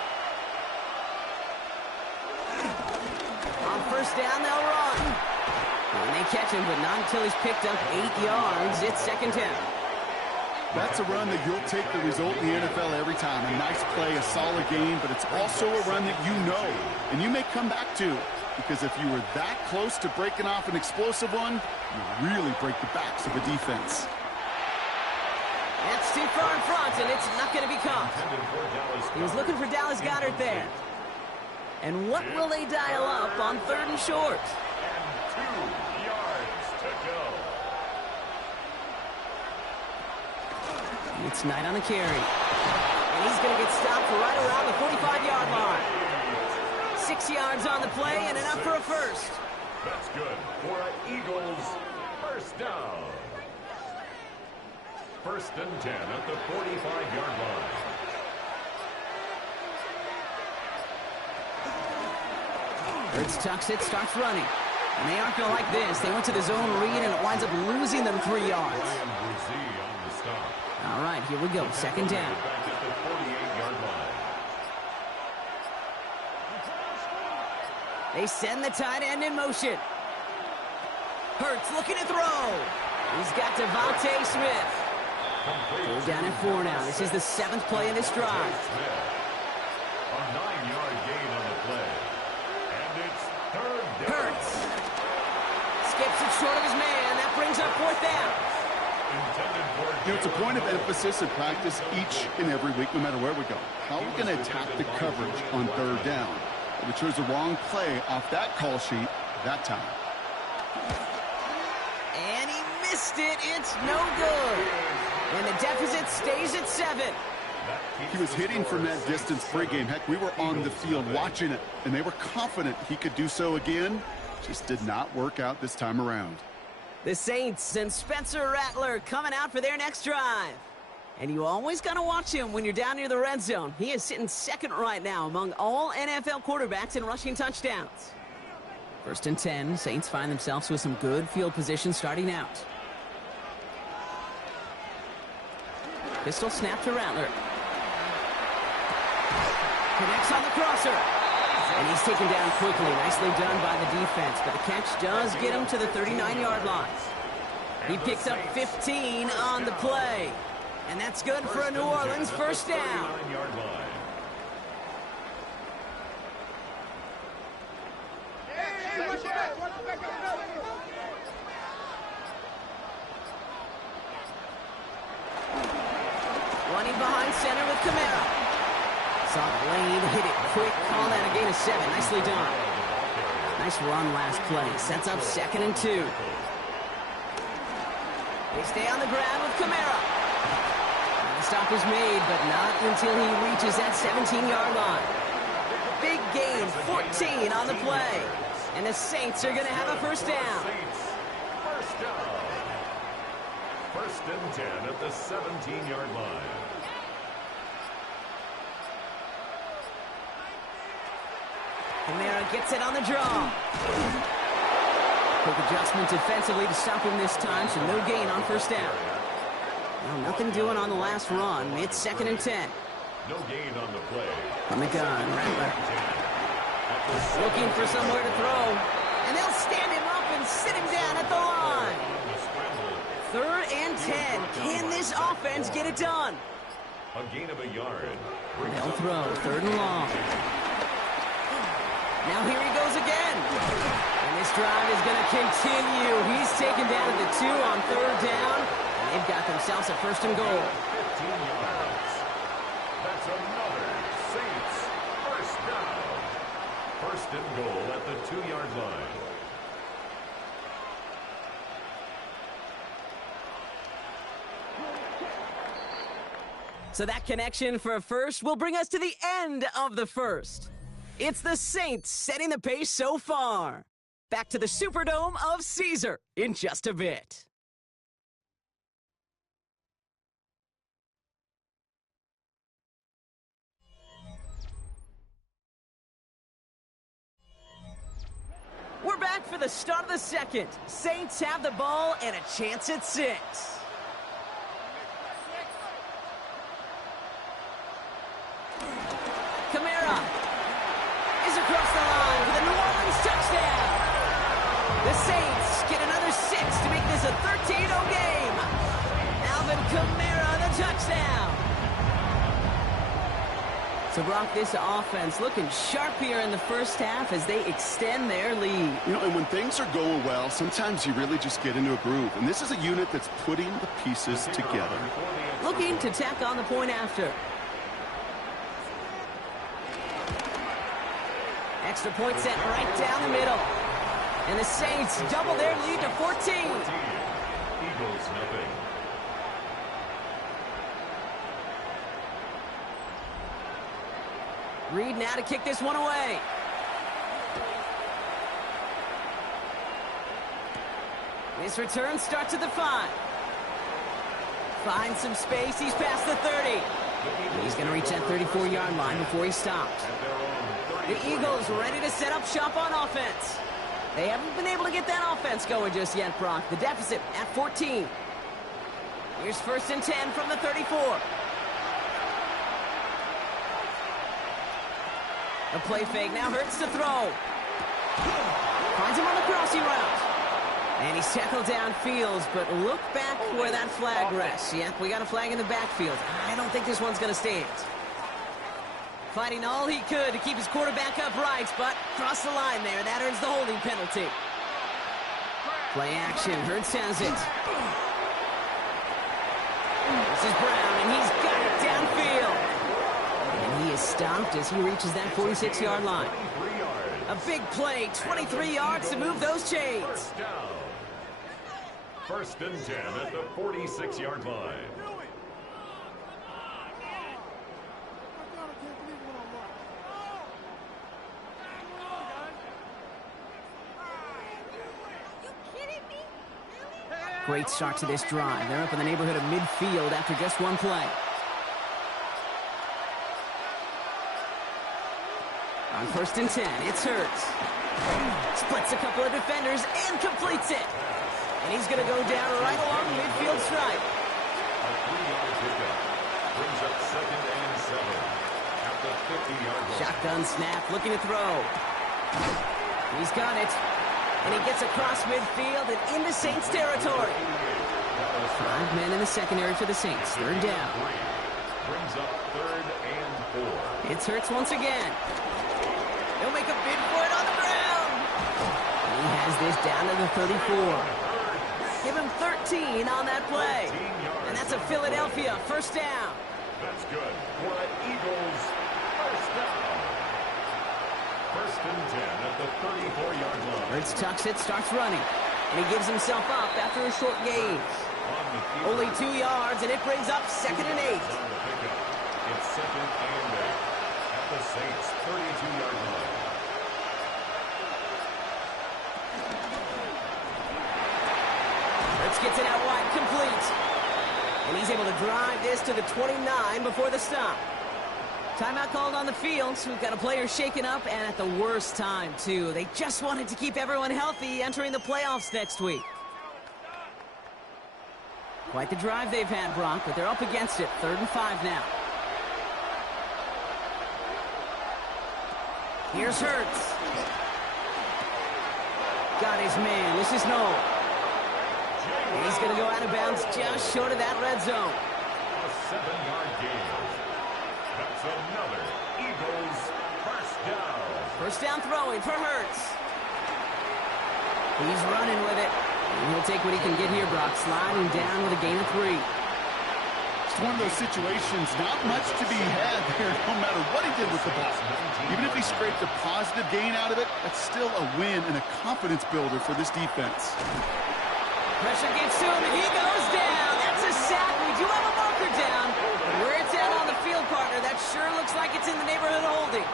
On first down, they'll run. And they catch him, but not until he's picked up 8 yards. It's second down. That's a run that you'll take the result in the NFL every time. A nice play, a solid game, but it's also a run that you know and you may come back to, because if you were that close to breaking off an explosive one, you really break the backs of a defense. That's too far in front, and it's not going to be caught. He was looking for Dallas Goedert there. And what will they dial up on third and short? And 2 yards to go. It's Knight on the carry. And he's going to get stopped right around the 45-yard line. 6 yards on the play and enough for a first. That's good for an Eagles first down. First and 10 at the 45-yard line. Hurts tucks it, starts running. And they aren't going to like this. They went to the zone read, and it winds up losing them 3 yards. All right, here we go. Second down. Back at the 48-yard line. They send the tight end in motion. Hurts looking to throw. He's got Devontae Smith. Third down and 4 now. This is the 7th play in this drive. A 9-yard gain on the play. And it's third down. Hurts skips it short of his man. That brings up fourth down. You know, it's a point of emphasis in practice each and every week, no matter where we go. How are we going to attack the coverage on third down? We chose the wrong play off that call sheet that time. And he missed it. It's no good. And the deficit stays at 7. He was hitting from that distance pregame. Heck, we were on the field watching it, and they were confident he could do so again. Just did not work out this time around. The Saints and Spencer Rattler coming out for their next drive. And you always got to watch him when you're down near the red zone. He is sitting second right now among all NFL quarterbacks in rushing touchdowns. First and 10, Saints find themselves with some good field position starting out. Pistol snap to Rattler. Connects on the crosser. And he's taken down quickly. Nicely done by the defense. But the catch does get him to the 39-yard line. He picks up 15 on the play. And that's good for a New Orleans first down. Running behind center with Kamara. Saw the lane, hit it quick, call that a gain of 7. Nicely done. Nice run last play. Sets up second and 2. They stay on the ground with Kamara. The stop is made, but not until he reaches that 17-yard line. Big gain, 14 on the play. And the Saints are going to have a first down. First down. First and 10 at the 17-yard line. Kamara gets it on the draw. Quick adjustment defensively to stop him this time, so no gain on first down. Well, nothing doing on the last run. It's second and 10. No gain on the play. From the gun, Rattler. Looking for somewhere to throw. And they'll stand him up and sit him down at the line. Third and 10. Can this offense get it done? A gain of a yard. They'll throw. Third and long. Now here he goes again. And this drive is going to continue. He's taken down at the 2 on third down. And they've got themselves a first and goal. 15 yards. That's another Saints first down. First and goal at the 2-yard line. So that connection for a first will bring us to the end of the first. It's the Saints setting the pace so far. Back to the Superdome of Caesar in just a bit. We're back for the start of the second. Saints have the ball and a chance at 6. Kamara is across the line for the New Orleans touchdown. The Saints get another 6 to make this a 13-0 game. Alvin Kamara, the touchdown. So, Brock, this offense looking sharp here in the first half as they extend their lead. You know, and when things are going well, sometimes you really just get into a groove. And this is a unit that's putting the pieces together. Looking to tack on the point after. Extra point set right down the middle. And the Saints double their lead to 14. Eagles nothing. Reed now to kick this one away. This return starts at the 5. Finds some space. He's past the 30. He's going to reach that 34-yard line before he stops. The Eagles ready to set up shop on offense. They haven't been able to get that offense going just yet, Brock. The deficit at 14. Here's 1st and 10 from the 34. A play fake now hurts to throw. Finds him on the crossing route. And he's tackled downfield, but look back where that flag rests. Yep, we got a flag in the backfield. I don't think this one's going to stand. Fighting all he could to keep his quarterback upright, but crossed the line there. That earns the holding penalty. Play action. Hurts has it. This is Brown, and he's got it downfield. And he is stopped as he reaches that 46-yard line. A big play, 23 yards to move those chains. First down. 1st and 10 at the 46-yard line. Great start to this drive. They're up in the neighborhood of midfield after just one play. On 1st and 10, it's Hurts. Splits a couple of defenders and completes it. And he's going to go down right along the midfield stripe. A 3-yard pickup brings up 2nd and 7 at the 50-yard line. Shotgun snap, looking to throw. He's got it. And he gets across midfield and into Saints territory. 5 men in the secondary for the Saints. 3rd down. Brings up 3rd and 4. It's Hurts once again. He'll make a bid for it on the ground. And he has this down to the 34. Give him 13 on that play. And that's a Philadelphia 1st down. That's good for an Eagles 1st down. 1st and 10 at the 34-yard line. Hurts tucks it, starts running. And he gives himself up after a short gain. Only 2 yards, and it brings up 2nd and 8. It's 2nd and 8 at the Saints 32-yard line. Hurts gets it out wide, complete. And he's able to drive this to the 29 before the stop. Timeout called on the field, so we've got a player shaken up, and at the worst time, too. They just wanted to keep everyone healthy entering the playoffs next week. Quite the drive they've had, Brock, but they're up against it. 3rd and 5 now. Here's Hurts. Got his man. This is Noel. And he's going to go out of bounds just short of that red zone. A 7-yard gain. That's another Eagles 1st down. 1st down throwing for Hurts. He's running with it. And he'll take what he can get here, Brock, sliding down with a gain of 3. It's one of those situations, not much to be had there, no matter what he did with the ball. Even if he scraped a positive gain out of it, that's still a win and a confidence builder for this defense. Pressure gets to him, and he goes down. That's a sack. We do have a marker down. But where it's at on the field, partner, that sure looks like it's in the neighborhood of holding.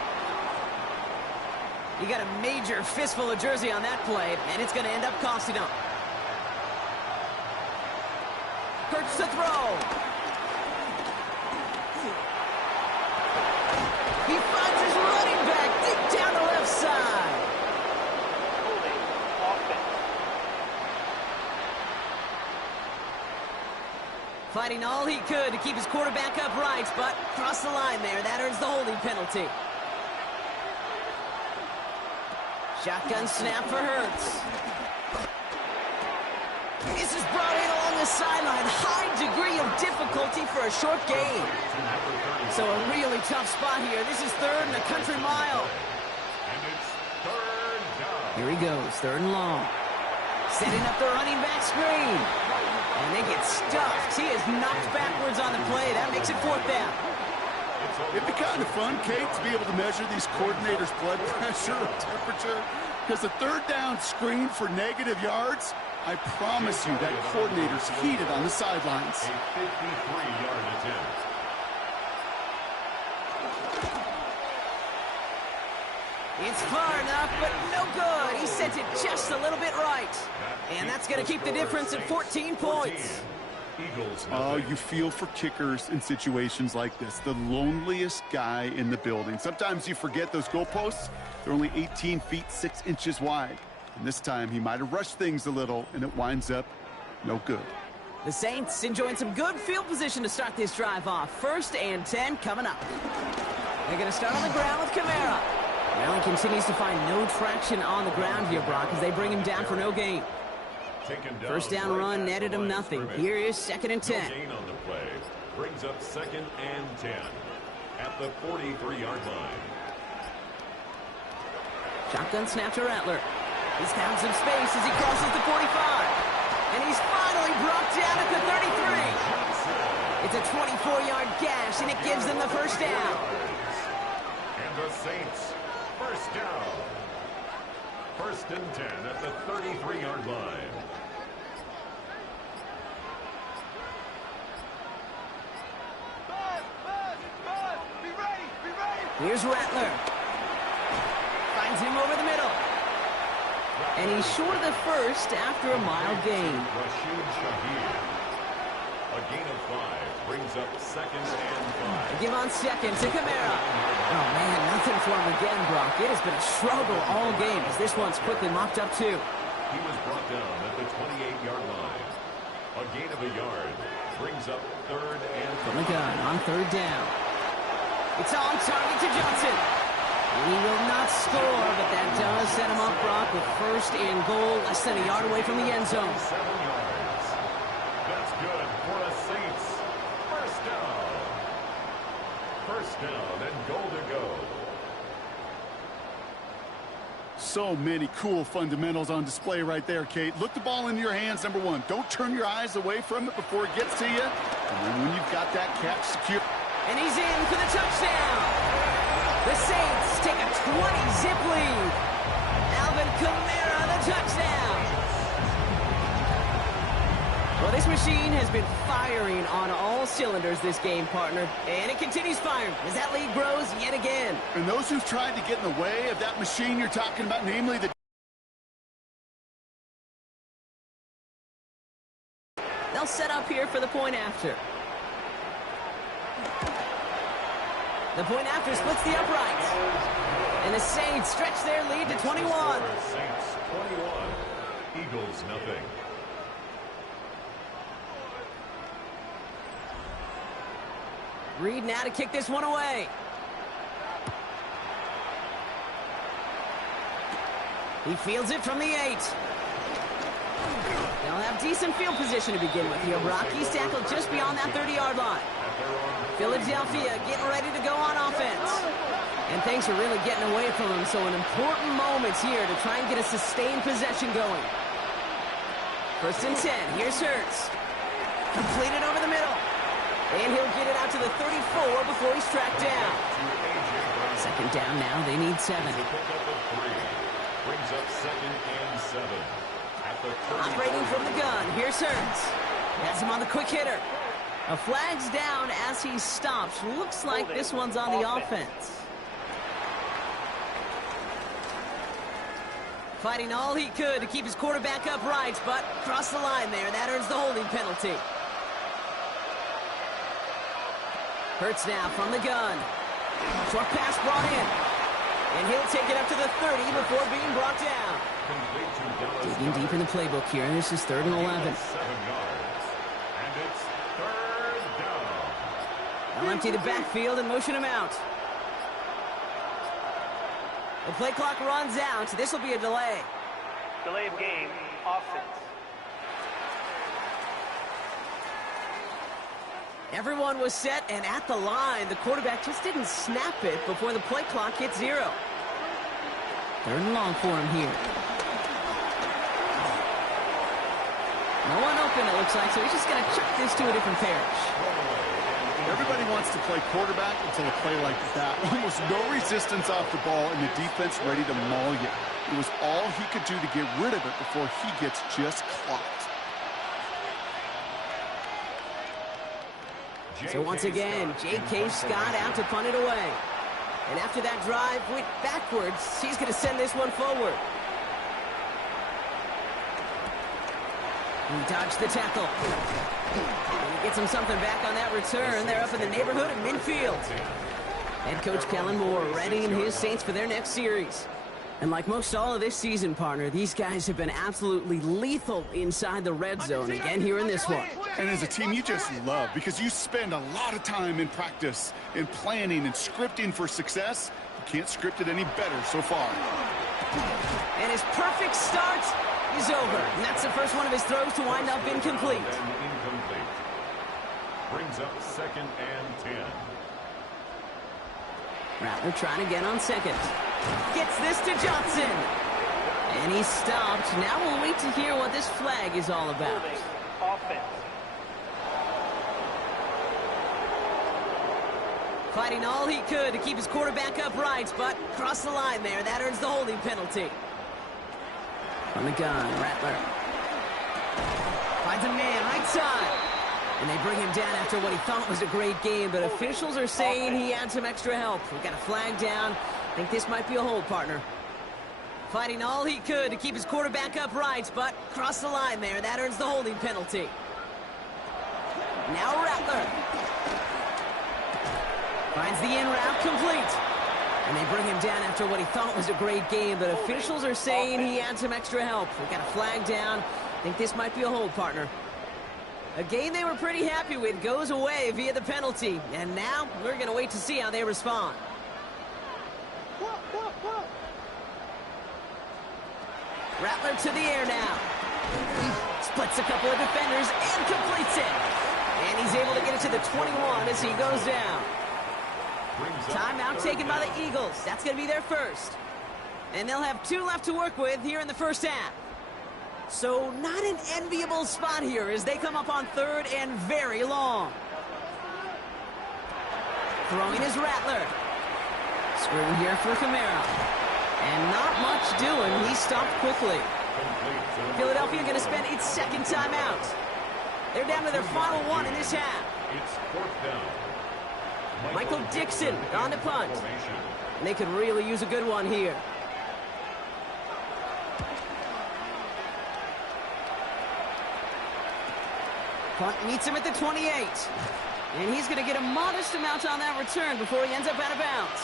You got a major fistful of jersey on that play, and it's going to end up costing him. Hurts to throw. He finds his running back deep down the left side. Holding offense. Fighting all he could to keep his quarterback upright, but crossed the line there. That earns the holding penalty. Shotgun snap for Hurts. This is brought in along the sideline. High degree of difficulty for a short gain. So a really tough spot here. This is 3rd and a country mile. And it's 3rd down. Here he goes, 3rd and long. Setting up the running back screen. And they get stuffed. He is knocked backwards on the play. That makes it 4th down. It'd be kind of fun, Kate, to be able to measure these coordinators' blood pressure or temperature. Because the 3rd down screen for negative yards, I promise you that coordinator's heated on the sidelines. A 53-yard attempt. It's far enough, but no good. He sent it just a little bit right. And that's going to keep the difference at 14 points. Eagles. Oh, you feel for kickers in situations like this. The loneliest guy in the building. Sometimes you forget those goalposts. They're only 18 feet 6 inches wide. And this time he might have rushed things a little, and it winds up no good. The Saints enjoying some good field position to start this drive off. 1st and 10 coming up. They're going to start on the ground with Kamara. Allen continues to find no traction on the ground here, Brock, as they bring him down for no gain. First down run netted him nothing. Here is 2nd and 10. No gain on the play brings up 2nd and 10 at the 43-yard line. Shotgun snap to Rattler. He's found some space as he crosses the 45. And he's finally brought down at the 33. It's a 24-yard gash, and it gives them the 1st down. And the Saints, 1st down. 1st and 10 at the 33-yard line. Here's Rattler. Finds him over the middle. And he's short of the 1st after a mile gain. Rashid Shaheed. A gain of 5 brings up 2nd and 5. Give on 2nd to Kamara. Oh, man, nothing for him again, Brock. It has been a struggle all game as this one's quickly mopped up, too. He was brought down at the 28-yard line. A gain of a yard brings up 3rd and 5. From the gun on 3rd down. It's on target to Johnson. He will not score, but that does set him up, Brock, with 1st and goal, less than a yard away from the end zone. 7 yards. That's good for the Saints. 1st down. 1st down and goal to go. So many cool fundamentals on display right there, Kate. Look the ball into your hands, number 1. Don't turn your eyes away from it before it gets to you. And then when you've got that catch secure. And he's in for the touchdown. The Saints take a 20-zip lead. Alvin Kamara, the touchdown. Well, this machine has been firing on all cylinders this game, partner. And it continues firing as that lead grows yet again. And those who've tried to get in the way of that machine you're talking about, namely the... They'll set up here for the point after. The point after splits the uprights. And the Saints stretch their lead to 21. Saints 21. Eagles nothing. Reed now to kick this one away. He fields it from the 8. They'll have decent field position to begin with here. Brock, he's tackled just beyond that 30-yard line. Philadelphia getting ready to go on offense. And things are really getting away from him, so an important moment here to try and get a sustained possession going. First and 10. Here's Hurts. Completed over the middle. And he'll get it out to the 34 before he's tracked down. Second down now. They need 7. Brings up second and 7. At the Operating from the gun. Here's Hurts. Has him on the quick hitter. A flag's down as he stops. Looks like this one's on the offense. Fighting all he could to keep his quarterback upright, but crossed the line there. That earns the holding penalty. Hurts now from the gun. Short pass brought in. And he'll take it up to the 30 before being brought down. Digging deep in the playbook here, and this is 3rd and 11. 7 yards. And it's 3rd down. They'll empty the backfield and motion him out. The play clock runs out. This will be a delay. Delay of game, offense. Everyone was set and at the line. The quarterback just didn't snap it before the play clock hit 0. 3rd and long for him here. No one open, it looks like, so he's just going to chuck this to a different parish. Everybody wants to play quarterback until a play like that. Almost no resistance off the ball and the defense ready to maul you. It was all he could do to get rid of it before he gets just clocked. So once again, J.K. Scott out to punt it away. And after that drive went backwards, he's going to send this one forward. He dodged the tackle. And he gets him something back on that return. They're up in the neighborhood of midfield. Head coach Kellen Moore readying his Saints for their next series. And like most all of this season, partner, these guys have been absolutely lethal inside the red zone again here in this one. And as a team, you just love because you spend a lot of time in practice, in planning and scripting for success. You can't script it any better so far. And his perfect start is over. And that's the first one of his throws to wind up incomplete. Incomplete. Brings up 2nd and 10. Rattler trying to get on second. Gets this to Johnson. And he's stopped. Now we'll wait to hear what this flag is all about. Offense. Fighting all he could to keep his quarterback upright, but crossed the line there. That earns the holding penalty. On the gun, Rattler. Finds a man right side. And they bring him down after what he thought was a great game, but officials are saying he had some extra help. We got a flag down. I think this might be a hold, partner. Fighting all he could to keep his quarterback upright, but crossed the line there. That earns the holding penalty. Now Rattler. Finds the in route complete. And they bring him down after what he thought was a great game, but officials are saying he had some extra help. We got a flag down. I think this might be a hold, partner. A game they were pretty happy with goes away via the penalty. And now we're going to wait to see how they respond. Rattler to the air now. Splits a couple of defenders and completes it. And he's able to get it to the 21 as he goes down. Timeout taken by the Eagles. That's going to be their first. And they'll have 2 left to work with here in the first half. So not an enviable spot here as they come up on 3rd and very long. Throwing is Rattler. Screen here for Kamara. And not much doing. He stopped quickly. Philadelphia going to spend its second timeout. They're down to their final one in this half. It's 4th down. Michael Dixon on the punt. And they could really use a good one here. Punt meets him at the 28. And he's going to get a modest amount on that return before he ends up out of bounds.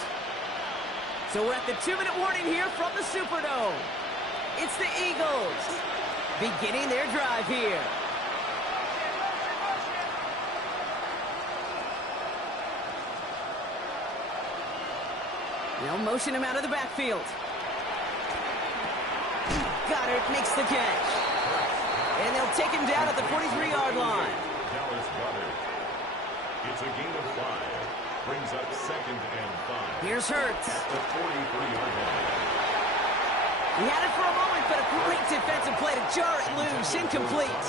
So we're at the 2-minute warning here from the Superdome. It's the Eagles beginning their drive here. They'll motion him out of the backfield. Goddard makes the catch. And they'll take him down at the 43-yard line. Dallas Goedert. It's a gain of 5. Brings up 2nd and 5. Here's Hurts. At the 43-yard line. He had it for a moment, but a great defensive play to jar it loose. Incomplete.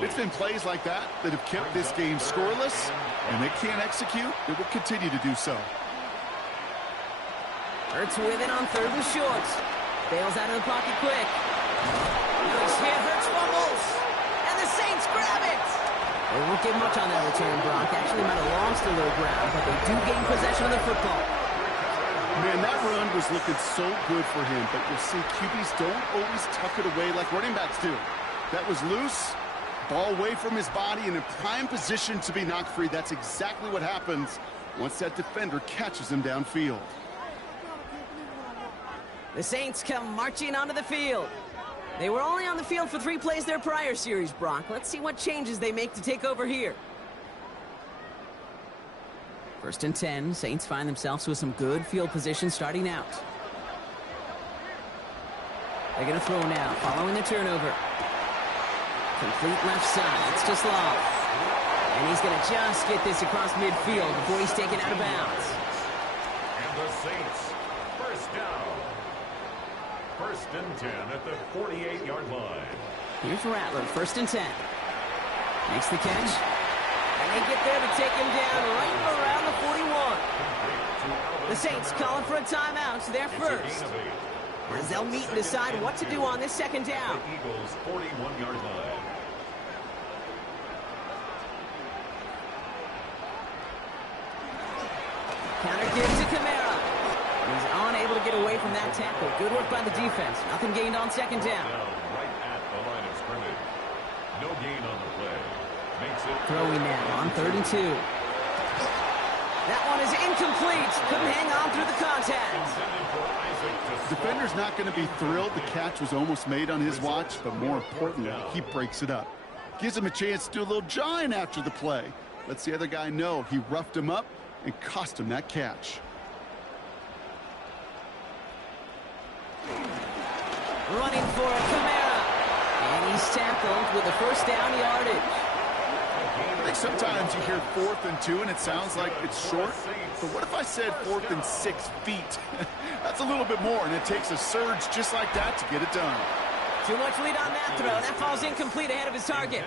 It's been plays like that that have kept this game scoreless, and they can't execute. They will continue to do so. Hurts with it on third and short. Bails out of the pocket quick. Nice hit. Hurts fumbles. And the Saints grab it. They won't get much on that return, Brock. Actually might have lost a little ground, but they do gain possession of the football. Man, that run was looking so good for him, but you'll see QBs don't always tuck it away like running backs do. That was loose, ball away from his body, and in prime position to be knocked free. That's exactly what happens once that defender catches him downfield. The Saints come marching onto the field. They were only on the field for 3 plays their prior series, Brock. Let's see what changes they make to take over here. 1st and 10. Saints find themselves with some good field position starting out. They're going to throw now, following the turnover. Complete left side. It's to Slav. And he's going to just get this across midfield before he's taken out of bounds. And the Saints, first down. 1st and 10 at the 48-yard line. Here's Rattler, 1st and 10. Makes the catch. And they get there to take him down right around the 41. The Saints calling for a timeout, so they're first. As they'll meet and decide what to do on this 2nd down. The Eagles' 41-yard line. Counter give to Kamara. He's unable to get away from that tackle. Good work by the defense. Nothing gained on 2nd down. Right at the line of scrimmage. No gain on the play. Makes it throwing now on 3rd and 2. That one is incomplete. Couldn't hang on through the contact. Defender's not going to be thrilled the catch was almost made on his watch, but more importantly, he breaks it up. Gives him a chance to do a little jawing after the play. Lets the other guy know he roughed him up and cost him that catch. Running for Kamara. And he's tackled with the 1st down yardage. I think sometimes you hear 4th and 2 and it sounds like it's short. But what if I said 4th and 6 feet? That's a little bit more, and it takes a surge just like that to get it done. Too much lead on that throw. That falls incomplete ahead of his target.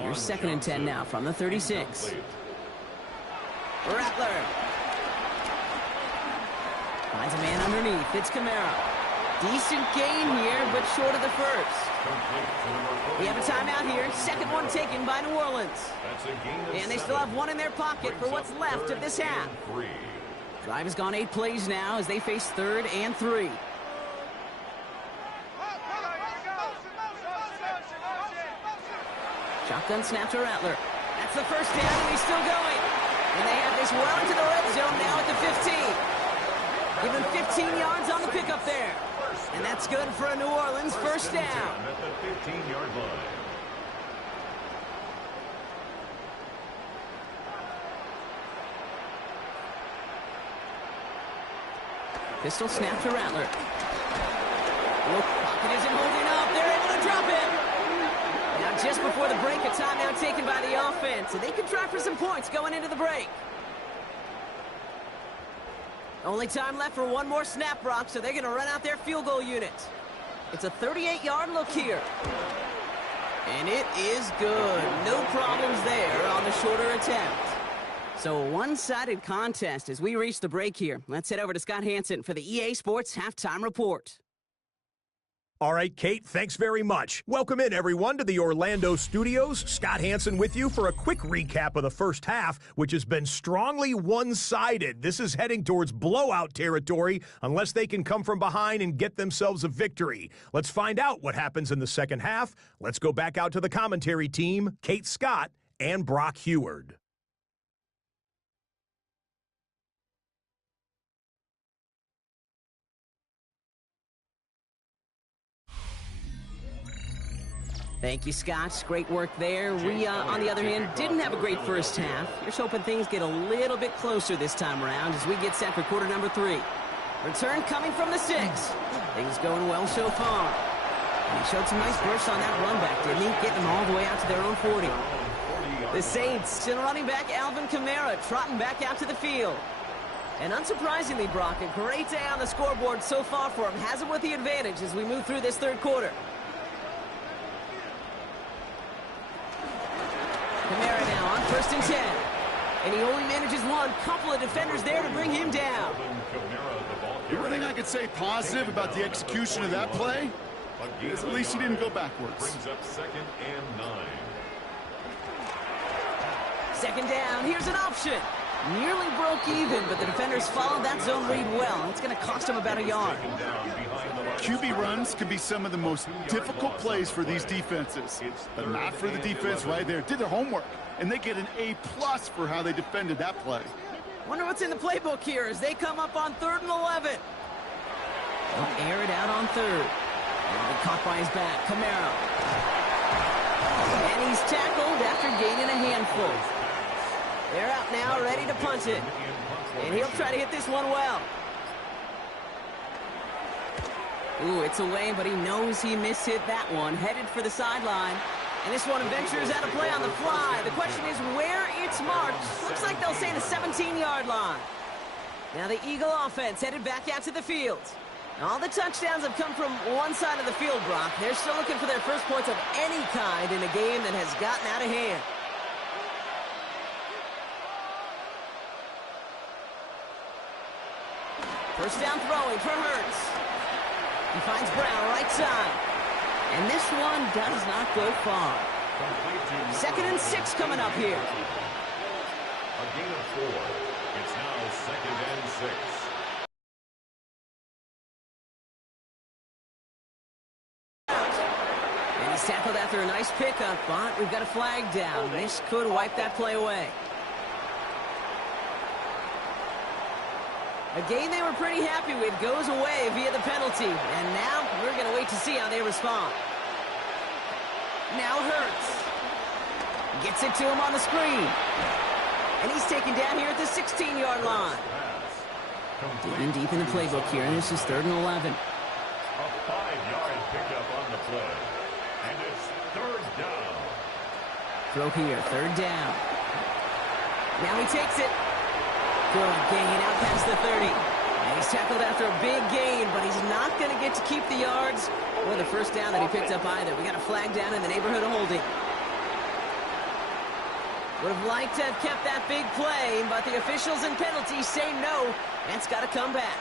Here's 2nd and 10 now from the 36. Rattler. Finds a man underneath. It's Kamara. Decent gain here, but short of the 1st. We have a timeout here. 2nd one taken by New Orleans. And they still have 1 in their pocket for what's left of this half. Drive has gone 8 plays now as they face 3rd and 3. Shotgun snap to Rattler. That's the 1st down, and he's still going. And they have this well into the red zone now at the 15. Give him 15 yards on the pickup there. And that's good for a New Orleans 1st down. At the 15-yard line. Pistol snap to Rattler. Look, pocket isn't holding up. They're able to drop him. Now just before the break, a timeout taken by the offense. And they can try for some points going into the break. Only time left for 1 more snap, Brock, so they're going to run out their field goal unit. It's a 38-yard look here. And it is good. No problems there on the shorter attempt. So a one-sided contest as we reach the break here. Let's head over to Scott Hansen for the EA Sports Halftime Report. All right, Kate, thanks very much. Welcome in, everyone, to the Orlando studios. Scott Hansen with you for a quick recap of the first half, which has been strongly one-sided. This is heading towards blowout territory unless they can come from behind and get themselves a victory. Let's find out what happens in the second half. Let's go back out to the commentary team, Kate Scott and Brock Huard. Thank you, Scott. Great work there. We, on the other hand, didn't have a great first half. Here's hoping things get a little bit closer this time around as we get set for quarter number 3. Return coming from the 6. Things going well so far. And he showed some nice bursts on that run back, didn't he? Getting them all the way out to their own 40. The Saints, still running back Alvin Kamara, trotting back out to the field. And unsurprisingly, Brock, a great day on the scoreboard so far for him. Has him with the advantage as we move through this third quarter. Kamara now on 1st and 10. And he only manages one. Couple of defenders there to bring him down. The only thing I could say positive about the execution of that play is at least he didn't go backwards. Brings up 2nd and 9. 2nd down. Here's an option. Nearly broke even, but the defenders followed that zone read well. It's going to cost him about a yard. QB runs can be some of the most difficult plays for these defenses, but not for the defense right there. Did their homework, and they get an A+ for how they defended that play. Wonder what's in the playbook here as they come up on 3rd and 11. They'll air it out on 3rd. And be caught by his back, Kamara. And he's tackled after gaining a handful. They're out now, ready to punt it. And he'll try to hit this one well. Ooh, it's away, but he knows he mishit that one. Headed for the sideline. And this one ventures out of play on the fly. The question is where it's marked. Looks like they'll say the 17-yard line. Now the Eagle offense headed back out to the field. All the touchdowns have come from one side of the field, Brock. They're still looking for their first points of any kind in a game that has gotten out of hand. First down throwing for Hurts. He finds Brown right side. And this one does not go far. 2nd and 6 coming up here. A gain of 4. It's now 2nd and 6. And he's tackled after a nice pickup, but we've got a flag down. This could wipe that play away. A game they were pretty happy with goes away via the penalty. And now we're going to wait to see how they respond. Now Hurts. Gets it to him on the screen. And he's taken down here at the 16-yard line. Digging deep in the playbook here. And this is 3rd and 11. A 5-yard pickup on the play. And it's 3rd down. Throw here, 3rd down. Now he takes it. Good gain out past the 30. And he's tackled after a big gain, but he's not going to get to keep the yards or the first down that he picked up either. We got a flag down in the neighborhood of holding. Would have liked to have kept that big play, but the officials and penalties say no. That's got to come back.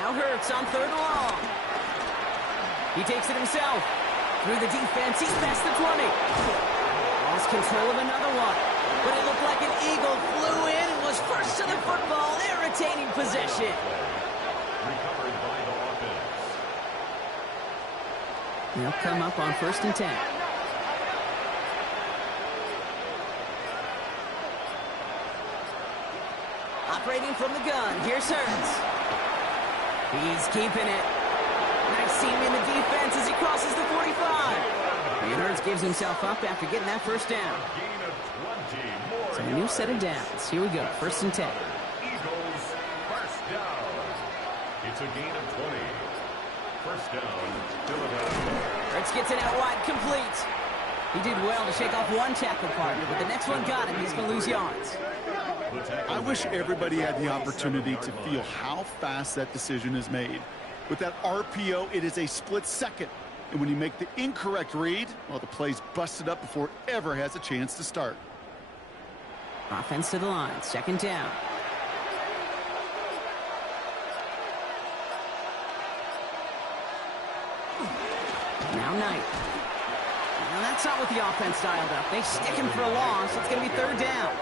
Now Hurts on 3rd and long. He takes it himself. Through the defense, he's past the 20. Lost control of another one. But it looked like an Eagle flew in and was first to the football. They're retaining possession. Recovered by the offense. They'll come up on 1st and 10. Operating from the gun, here's Hurts. He's keeping it. Nice seam in the defense as he crosses the 45. And Hurts gives himself up after getting that first down. Gain of 20. More So a new set of downs. Here we go, 1st and 10. Eagles first down. It's a gain of 20. First down, Philadelphia. Hurts gets it out wide, complete. He did well to shake off one tackle partner, but the next one got him. He's going to lose yards. I wish everybody had the opportunity to feel how fast that decision is made. With that RPO, it is a split second. And when you make the incorrect read, well, the play's busted up before it ever has a chance to start. Offense to the line, 2nd down. Now Knight. Now that's not what the offense dialed up. They stick him for a loss. It's going to be 3rd down.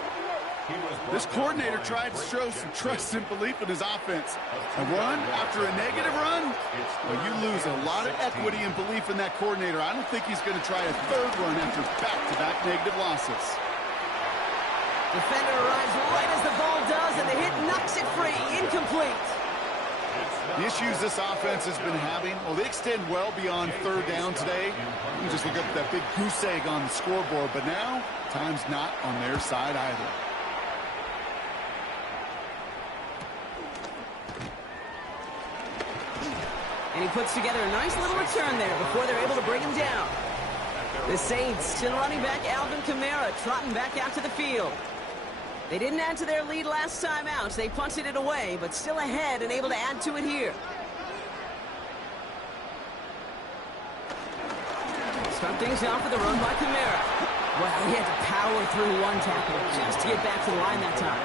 This coordinator tried to show some trust and belief in his offense. A run after a negative run? Well, you lose a lot of equity and belief in that coordinator. I don't think he's going to try a 3rd run after back-to-back negative losses. Defender arrives right as the ball does, and the hit knocks it free. Incomplete. The issues this offense has been having, well, they extend well beyond 3rd down today. You just look up at that big goose egg on the scoreboard, but now time's not on their side either. And he puts together a nice little return there before they're able to bring him down. The Saints and running back Alvin Kamara trotting back out to the field. They didn't add to their lead last time out. They punted it away, but still ahead and able to add to it here. Start things off with a run by Kamara. Well, he had to power through one tackle just to get back to the line that time.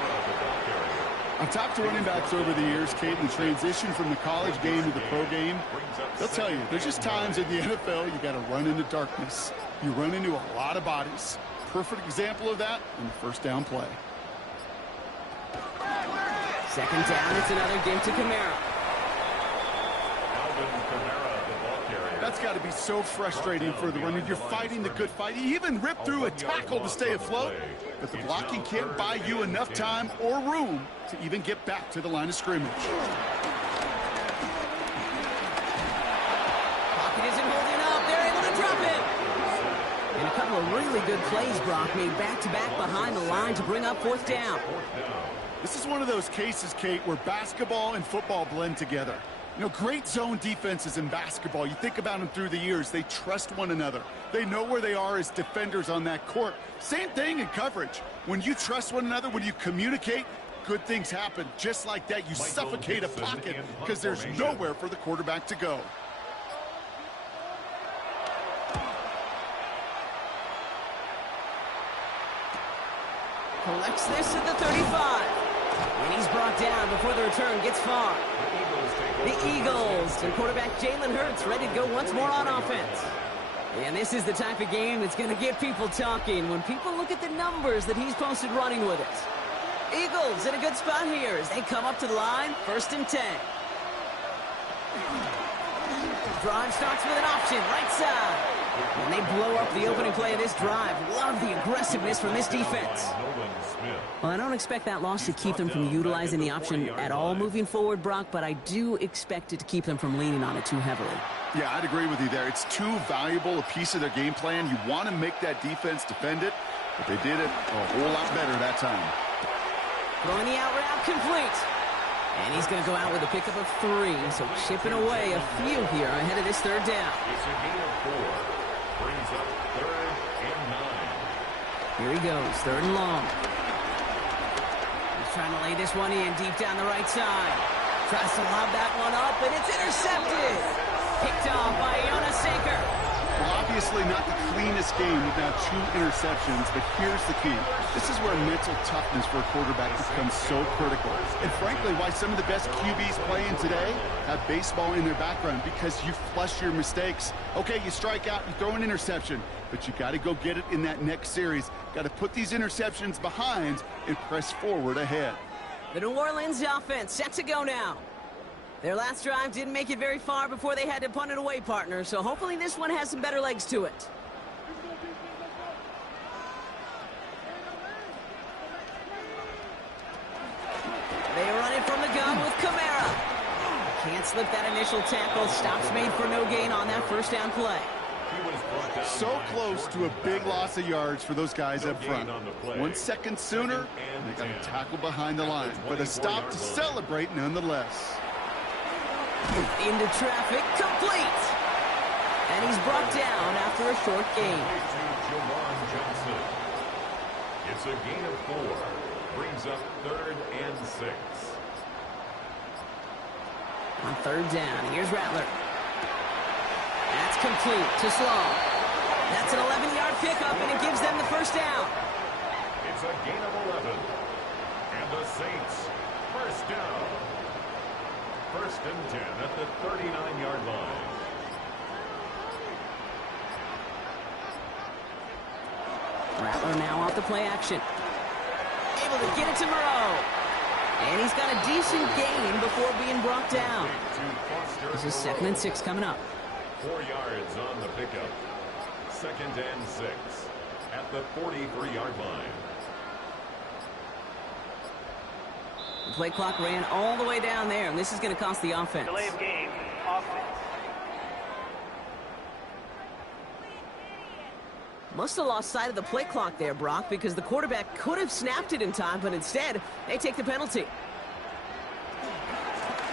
I've talked to running backs over the years, Kate, in the transition from the college game to the pro game. They'll tell you, there's just times in the NFL you got to run into darkness. You run into a lot of bodies. Perfect example of that in the first down play. Second down, it's another give to Kamara. Alvin Kamara, the ball carrier. That's got to be so frustrating for the runner. You're fighting the good fight. He even ripped through a tackle to stay afloat, but the blocking can't buy you enough time or room to even get back to the line of scrimmage. Pocket isn't holding up. They're able to drop it. And a couple of really good plays, Brock, made back-to-back behind the line to bring up fourth down. This is one of those cases, Kate, where basketball and football blend together. You know, great zone defenses in basketball. You think about them through the years. They trust one another. They know where they are as defenders on that court. Same thing in coverage. When you trust one another, when you communicate, good things happen. Just like that, you suffocate a pocket because there's nowhere for the quarterback to go. Collects this at the 35. And he's brought down before the return gets far. The Eagles and quarterback Jalen Hurts ready to go once more on offense. And this is the type of game that's going to get people talking when people look at the numbers that he's posted running with it. Eagles in a good spot here as they come up to the line, 1st and 10. Drive starts with an option, right side. And they blow up the opening play of this drive. Love the aggressiveness from this defense. Well, I don't expect that loss to keep them from utilizing the option at all moving forward, Brock, but I do expect it to keep them from leaning on it too heavily. Yeah, I'd agree with you there. It's too valuable a piece of their game plan. You want to make that defense defend it, but they did it a whole lot better that time. Throwing the out route complete. And he's going to go out with a pickup of 3, so chipping away a few here ahead of this third down. It's a gain of 4. Brings up 3rd and 9. Here he goes, 3rd and long. He's trying to lay this one in deep down the right side. Tries to lob that one up, and it's intercepted. Picked off by Jonas Saker. Well, obviously not the cleanest game with now 2 interceptions, but here's the key. This is where mental toughness for a quarterback becomes so critical. And frankly, why some of the best QBs playing today have baseball in their background, because you flush your mistakes. Okay, you strike out, you throw an interception, but you got to go get it in that next series. Got to put these interceptions behind and press forward ahead. The New Orleans offense set to go now. Their last drive didn't make it very far before they had to punt it away, partner, so hopefully this one has some better legs to it. They run it from the gun with Kamara. Can't slip that initial tackle. Stops made for no gain on that first down play. So close to a big loss of yards for those guys up front. 1 second sooner, and they got a tackle behind the line, but a stop to celebrate nonetheless. Into traffic, complete. And he's brought down after a short gain. It's a gain of 4. Brings up 3rd and 6. On 3rd down, here's Rattler. That's complete to Sloan. That's an 11-yard pickup, and it gives them the first down. It's a gain of 11. And the Saints, first down. 1st and 10 at the 39-yard line. Rattler now off the play action. Able to get it to Moreau. And he's got a decent gain before being brought down. This is 2nd and 6 coming up. 4 yards on the pickup. 2nd and 6 at the 43-yard line. The play clock ran all the way down there, and this is going to cost the offense. Delay of game, offense. Must have lost sight of the play clock there, Brock, because the quarterback could have snapped it in time, but instead, they take the penalty.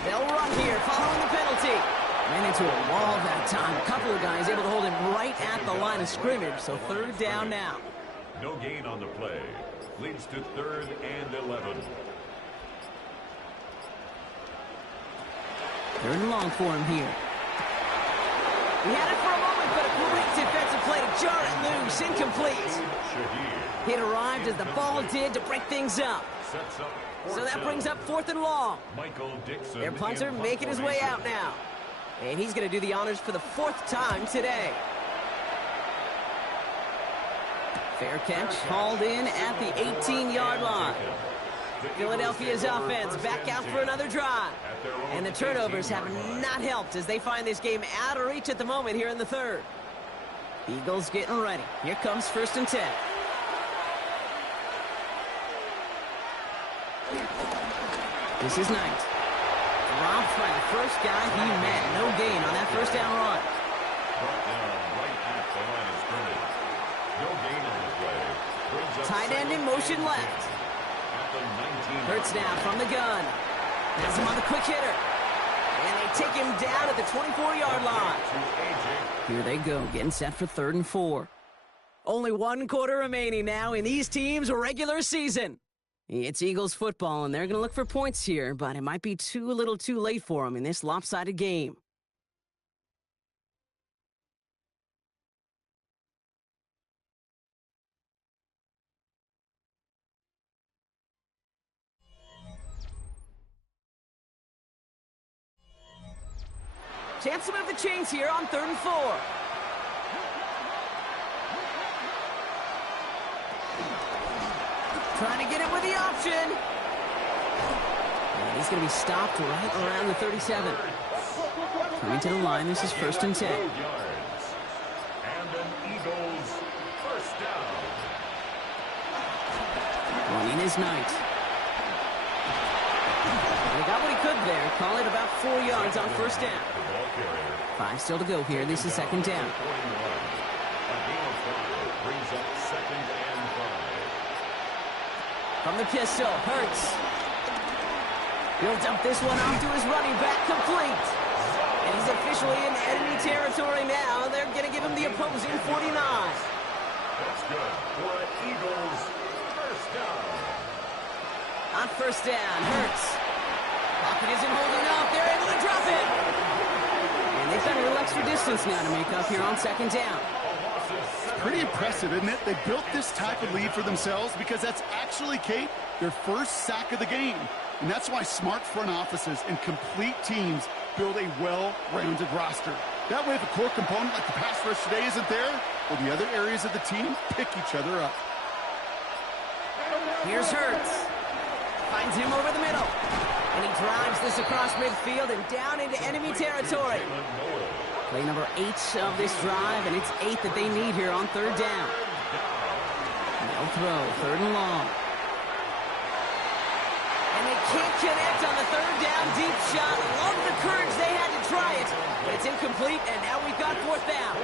They'll run here following the penalty. Ran into a wall that time. A couple of guys able to hold him right at the line of scrimmage. So third down now. No gain on the play. Leads to 3rd and 11. 3rd and long for him here. He had it for a moment, but a great defensive play to jar it loose. Incomplete. It arrived as the ball did to break things up. So that brings up 4th and long. Michael Dixon. Their punter making his way out now. And he's going to do the honors for the 4th time today. Fair catch, hauled in at the 18-yard line. Philadelphia's offense back out for another drive. And the turnovers have not helped as they find this game out of reach at the moment here in the 3rd. Eagles getting ready. Here comes 1st and 10. This is Knight. Dropped by the first guy he met. No gain on that 1st down run. Brought down right at the line of scrimmage. No gain on the play. Brings up Tight end in motion left. Hurts now from the gun. Has him on the quick hitter. And they take him down at the 24-yard line. Here they go, getting set for 3rd and 4. Only 1 quarter remaining now in these teams' regular season. It's Eagles football, and they're going to look for points here, but it might be a little too late for them in this lopsided game. Chance to move the chains here on 3rd and 4. Trying to get it with the option. And he's going to be stopped right around the 37. Coming to the line, this is 1st and 10. And an Eagles 1st down. Running is Knight. He got what he could there. Call it about 4 yards on 1st down. 5 still to go here. This is 2nd down. A gain of 5 brings up 2nd and 5. From the pistol, Hurts. He'll dump this one off to his running back, complete. And he's officially in enemy territory now. They're going to give him the opposing 49. That's good for an Eagles 1st down. On 1st down, Hurts. Pocket isn't holding up. They're able to drop it. And they've got a little extra distance now to make up here on 2nd down. Pretty impressive, isn't it? They built this type of lead for themselves because that's actually, Kate, their first sack of the game. And that's why smart front offices and complete teams build a well-rounded roster. That way, if a core component like the pass rush today isn't there, well, the other areas of the team pick each other up. Here's Hurts. Finds him over the middle. And he drives this across midfield and down into enemy territory. Play number 8 of this drive, and it's 8 that they need here on 3rd down. They'll throw, 3rd and long. And they can't connect on the 3rd down deep shot. Love the courage they had to try it. But it's incomplete, and now we've got 4th down.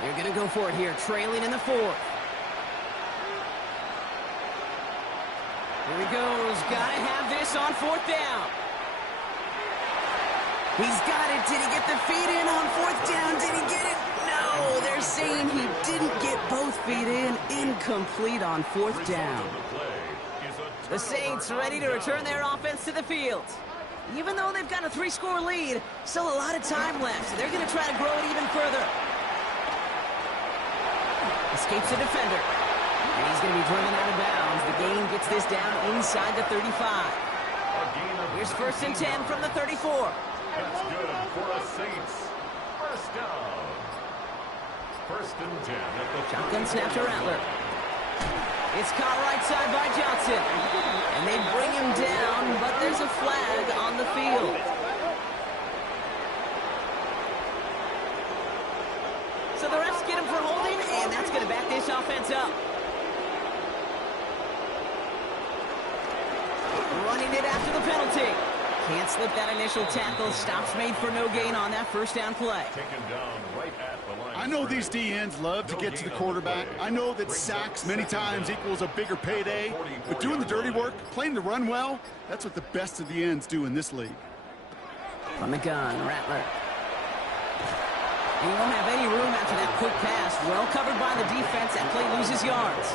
They're going to go for it here, trailing in the 4th. Here he goes. Got to have this on 4th down. He's got it. Did he get the feet in on 4th down? Did he get it? No. They're saying he didn't get both feet in. Incomplete on 4th down. The Saints ready to return their offense to the field. Even though they've got a 3-score lead, still a lot of time left, so they're going to try to grow it even further. Escapes a defender. And he's going to be driven out of bounds. The gain gets this down inside the 35. Here's 1st and 10 from the 34. That's good for a Saints 1st down. 1st and 10 at the shotgun snap to Rattler. It's caught right side by Johnson. And they bring him down, but there's a flag on the field. So the refs get him for holding, and that's going to back this offense up. Running it after the penalty. Can't slip that initial tackle. Stops made for no gain on that 1st down play. I know these DNs love to get to the quarterback. I know that sacks many times equals a bigger payday. But doing the dirty work, playing the run well, that's what the best of the ends do in this league. From the gun, Rattler. And he won't have any room after that quick pass. Well covered by the defense. That play loses yards.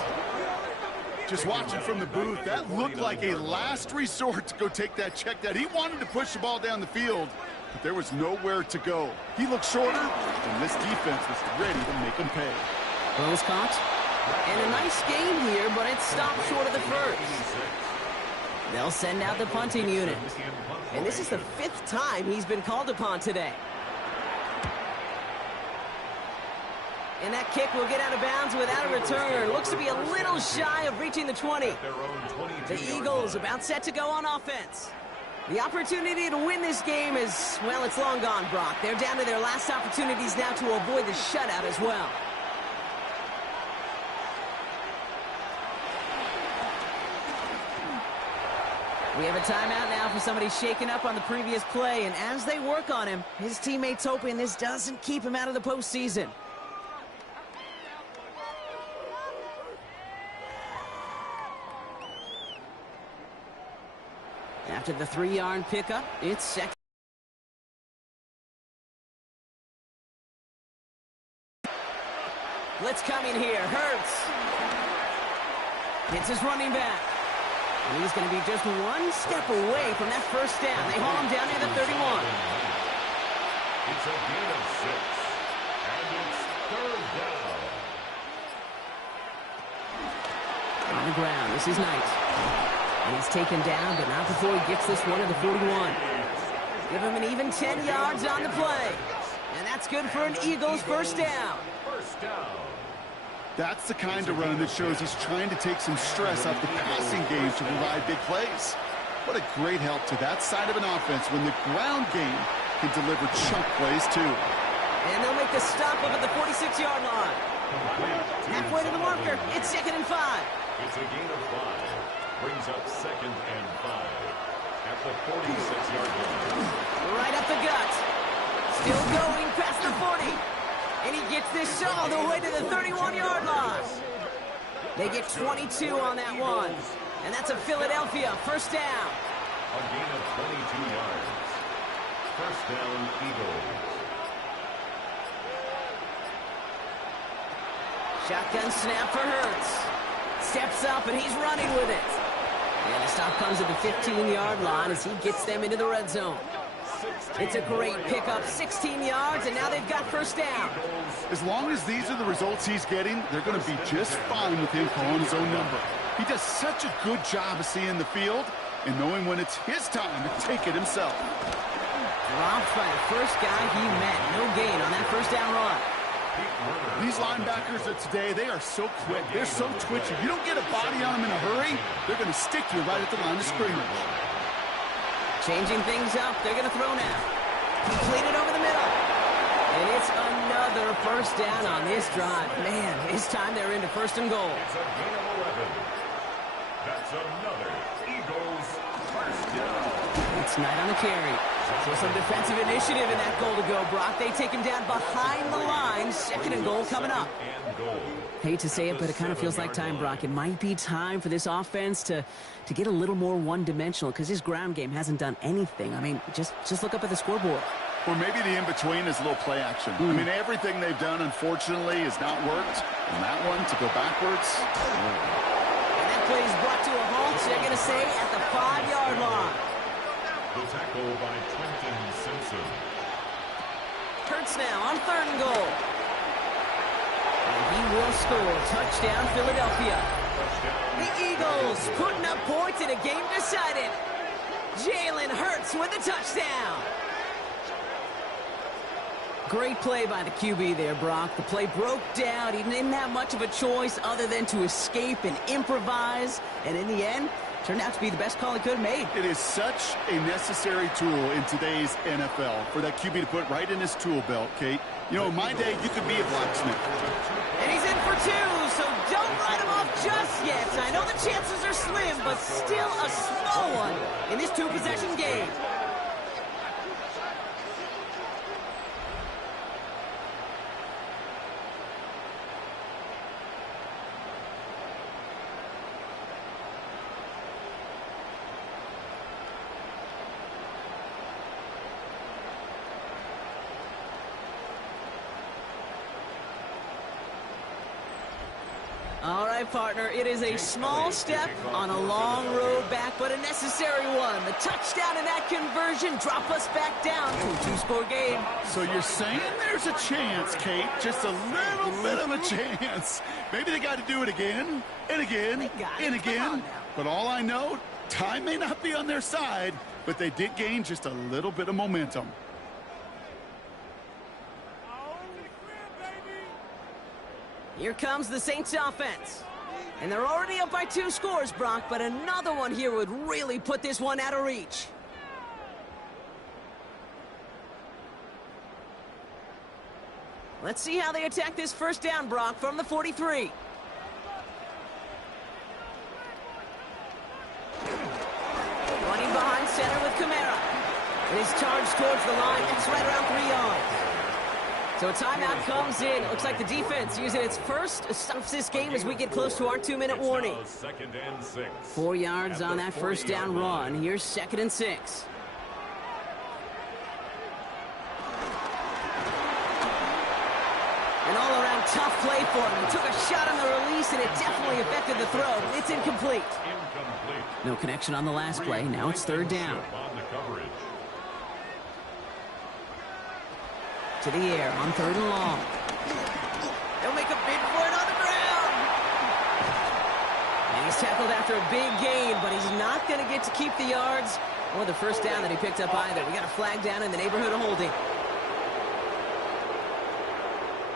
Just watching from the booth, that looked like a last resort to go take that check down. He wanted to push the ball down the field, but there was nowhere to go. He looked shorter, and this defense was ready to make him pay. Close caught. And a nice game here, but it stopped short of the first. They'll send out the punting unit. And this is the 5th time he's been called upon today. And that kick will get out of bounds without a return. Looks to be a little shy of reaching the 20. The Eagles about set to go on offense. The opportunity to win this game is, well, it's long gone, Brock. They're down to their last opportunities now to avoid the shutout as well. We have a timeout now for somebody shaken up on the previous play, and as they work on him, his teammates hoping this doesn't keep him out of the postseason. After the 3-yard pickup, it's second. Blitz coming here. Hurts. Hits his running back. And he's going to be just one step away from that first down. They haul him down near the 31. It's a gain of 6. And it's 3rd down. On the ground, this is Knight. And he's taken down, but not before he gets this one at the 41. Give him an even 10 yards on the play. And that's good for an Eagles first down. First down. That's the kind of run that shows he's trying to take some stress off the passing game to provide big plays. What a great help to that side of an offense when the ground game can deliver chunk plays too. And they'll make the stop up at the 46-yard line. Halfway to the marker, it's 2nd and 5. It's a gain of 5. Brings up 2nd and 5 at the 46-yard line. Right up the gut. Still going past the 40. And he gets this all the way to the 31-yard line. They get 22 on that one. And that's a Philadelphia first down. A gain of 22 yards. First down, Eagles. Shotgun snap for Hurts. Steps up, and he's running with it. And the stop comes at the 15-yard line as he gets them into the red zone. It's a great pickup, 16 yards, and now they've got first down. As long as these are the results he's getting, they're going to be just fine with him calling his own number. He does such a good job of seeing the field and knowing when it's his time to take it himself. Dropped by the first guy he met. No gain on that first down run. These linebackers of today, they are so quick. They're so twitchy. You don't get a body on them in a hurry, they're going to stick you right at the line of scrimmage. Changing things up. They're going to throw now. Completed over the middle. And it's another first down on this drive. Man, this time they're into 1st and goal. It's a gain of 11. That's another Eagles first down. It's Knight on the carry. So some defensive initiative in that goal to go, Brock. They take him down behind the line. 2nd and goal coming up. Hate to say it, but it kind of feels like time, Brock. It might be time for this offense to get a little more one-dimensional because his ground game hasn't done anything. I mean, just look up at the scoreboard. Or maybe the in-between is a little play action. I mean, everything they've done, unfortunately, has not worked. And that one, to go backwards. And that play is brought to a halt, so they're going to say at the 5-yard line. The tackle by Trenton Simpson. Hurts now on 3rd and goal. And he will score. Touchdown, Philadelphia. The Eagles putting up points in a game decided. Jalen Hurts with a touchdown. Great play by the QB there, Brock. The play broke down. He didn't have much of a choice other than to escape and improvise. And in the end, turned out to be the best call he could have made. It is such a necessary tool in today's NFL for that QB to put right in his tool belt, Kate. You know, in my day, you could be a blacksmith. And he's in for 2, so don't write him off just yet. I know the chances are slim, but still a small one in this 2-possession game. right, partner. It is a small step on a long road back, but a necessary one. The touchdown and that conversion drop us back down to a two-score game. So you're saying there's a chance, Kate, just a little bit of a chance. Maybe they got to do it again and again and again. But all I know, time may not be on their side, but they did gain just a little bit of momentum. Here comes the Saints offense. And they're already up by 2 scores, Brock, but another one here would really put this one out of reach. Let's see how they attack this first down, Brock, from the 43. Running behind center with Kamara. And he's charged towards the line. It's right around 3 yards. So a timeout comes in. It looks like the defense using its first stops this game as we get close to our 2-minute warning. 4 yards on that first down run. Here's 2nd and 6. An all-around tough play for him. He took a shot on the release, and it definitely affected the throw. It's incomplete. No connection on the last play. Now it's 3rd down. To the air on 3rd and long. They'll make a bid for it on the ground. And he's tackled after a big gain, but he's not going to get to keep the yards or the first down that he picked up either. We got a flag down in the neighborhood of holding.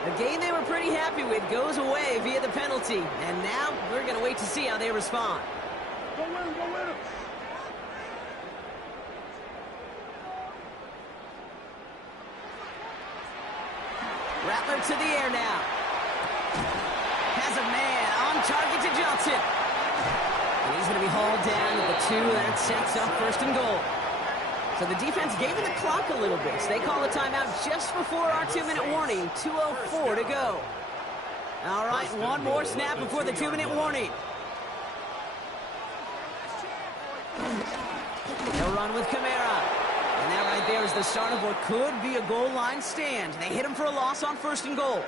A gain they were pretty happy with goes away via the penalty. And now we're going to wait to see how they respond. Go with him, go with him. Rattler to the air now. Has a man on target to Johnson. And he's going to be hauled down to the 2. That sets up 1st and goal. So the defense gave him the clock a little bit. So they call a timeout just before our 2-minute warning. 2:04 to go. All right, one more snap before the 2-minute warning. They'll run with Kamara. And that right there is the start of what could be a goal line stand. They hit him for a loss on 1st and goal.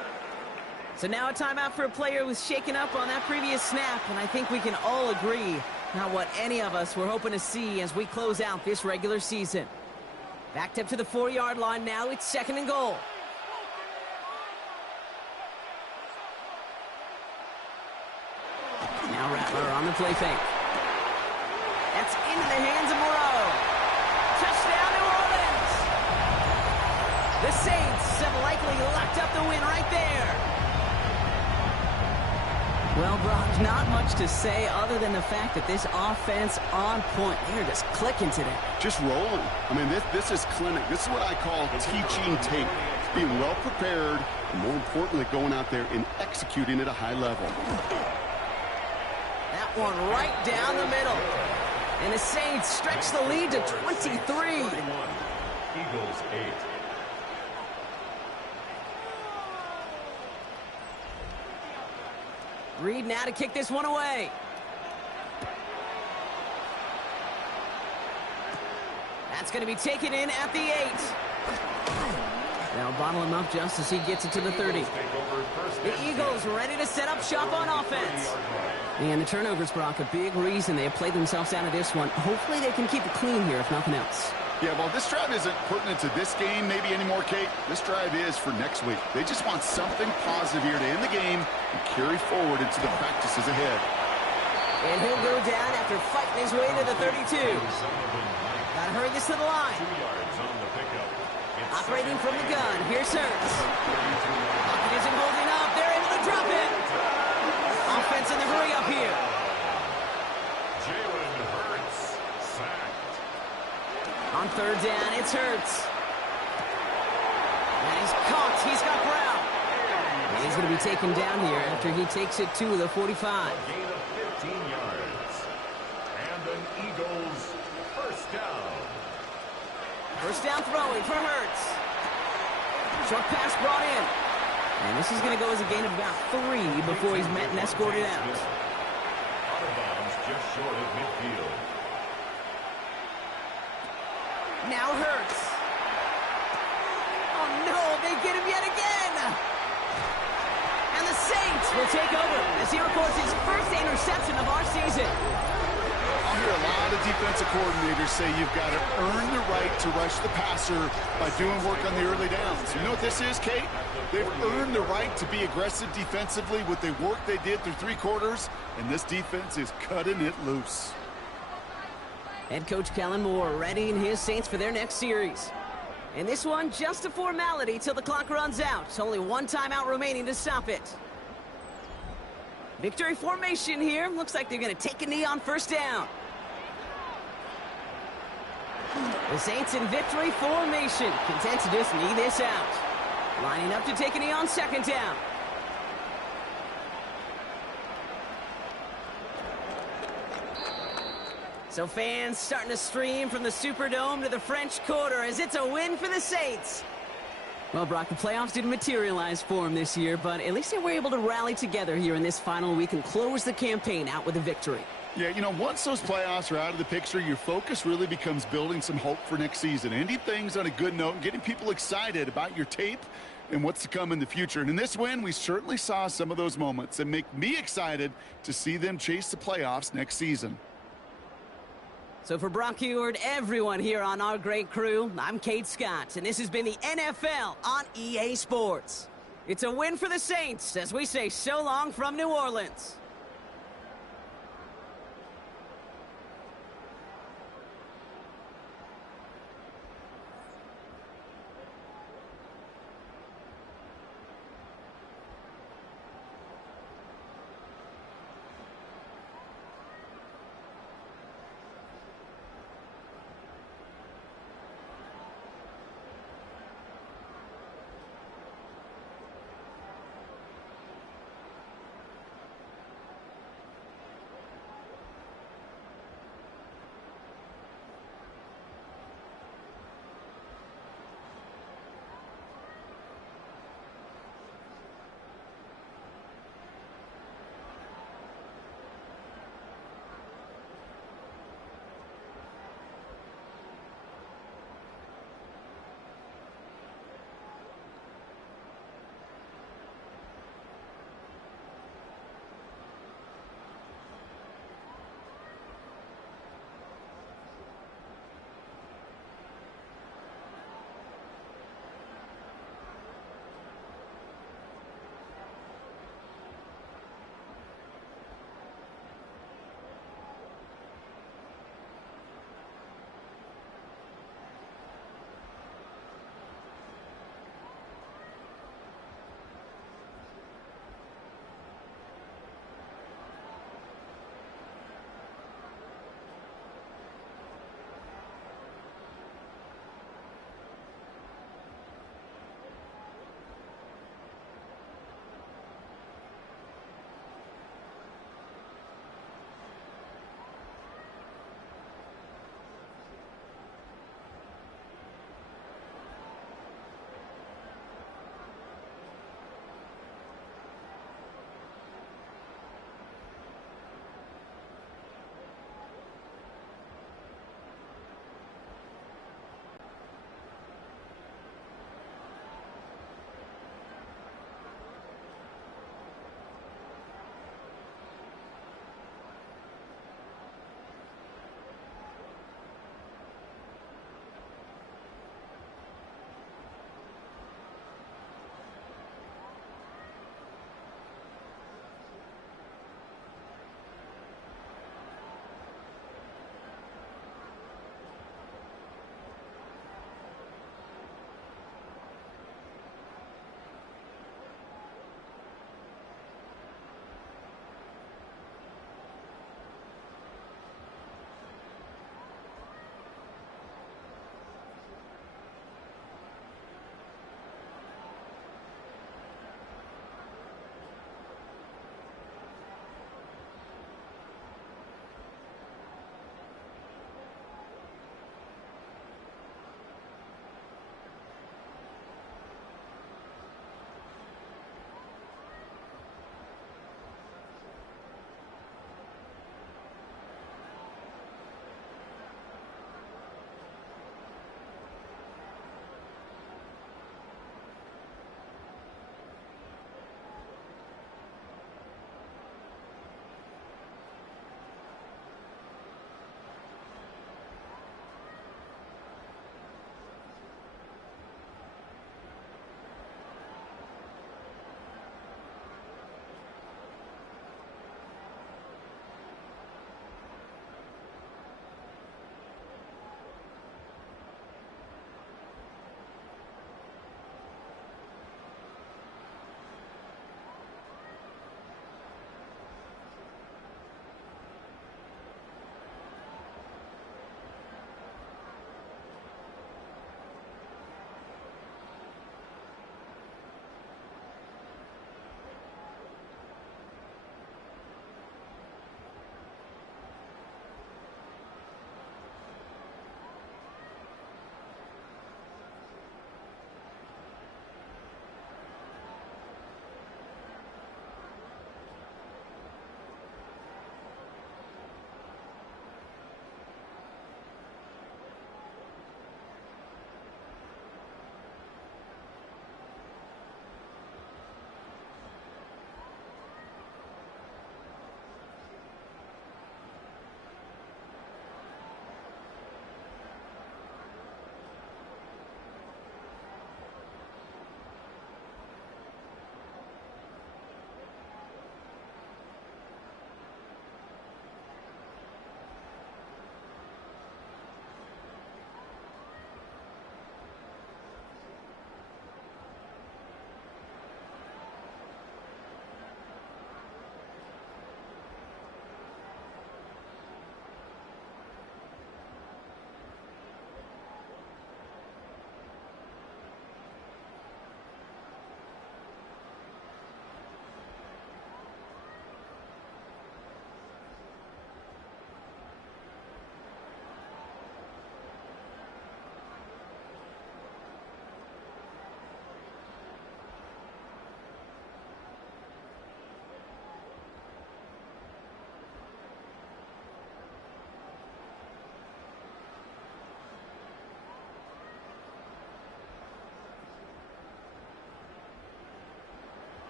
So now a timeout for a player who was shaken up on that previous snap. And I think we can all agree not what any of us were hoping to see as we close out this regular season. Backed up to the 4-yard line now. It's 2nd and goal. Now Rattler on the play fake. That's into the hands of Moreau. Touchdown, New Orleans! The Saints have likely locked up the win right there. Well, Brock, not much to say other than the fact that this offense on point. They're just clicking today. Just rolling. I mean, this is clinic. This is what I call teaching tape. Being well prepared, and more importantly, going out there and executing at a high level. That one right down the middle. And the Saints stretch the lead to 23. Eagles 8. Reed now to kick this one away. That's going to be taken in at the 8. They'll bottle him up just as he gets it to the 30. The Eagles ready to set up shop on offense. And the turnovers, Brock, a big reason they have played themselves out of this one. Hopefully they can keep it clean here, if nothing else. Yeah, well, this drive isn't pertinent to this game maybe anymore, Kate. This drive is for next week. They just want something positive here to end the game and carry forward into the practices ahead. And he'll go down after fighting his way to the 32. Got to hurry this to the line. Operating from the gun. Here's Hurts. Pocket isn't holding up. They're able to drop it. Offense in the hurry up here. Jalen Hurts sacked. On 3rd down, it's Hurts. And he's caught. He's got Brown. And he's going to be taken down here after he takes it to the 45. Gain of 15 yards. And an Eagles first down. First down throwing for Hurts. Short pass brought in. And this is going to go as a gain of about 3 before he's met and escorted out. Out of bounds just short of midfield. Now Hurts. Oh no, they get him yet again. And the Saints will take over as he records his first interception of our season. I'll hear a lot of defensive coordinators say you've got to earn the right to rush the passer by doing work on the early downs. You know what this is, Kate? They've earned the right to be aggressive defensively with the work they did through 3 quarters, and this defense is cutting it loose. Head coach Kellen Moore readying his Saints for their next series. And this one, just a formality till the clock runs out. Only one timeout remaining to stop it. Victory formation here. Looks like they're going to take a knee on first down. The Saints in victory formation. Content to just knee this out. Lining up to take a knee on second down. So fans starting to stream from the Superdome to the French Quarter as it's a win for the Saints. Well, Brock, the playoffs didn't materialize for them this year, but at least they were able to rally together here in this final week and close the campaign out with a victory. Yeah, you know, once those playoffs are out of the picture, your focus really becomes building some hope for next season. Ending things on a good note and getting people excited about your tape and what's to come in the future. And in this win, we certainly saw some of those moments and make me excited to see them chase the playoffs next season. So for Brock Huard, everyone here on our great crew, I'm Kate Scott, and this has been the NFL on EA Sports. It's a win for the Saints as we say so long from New Orleans.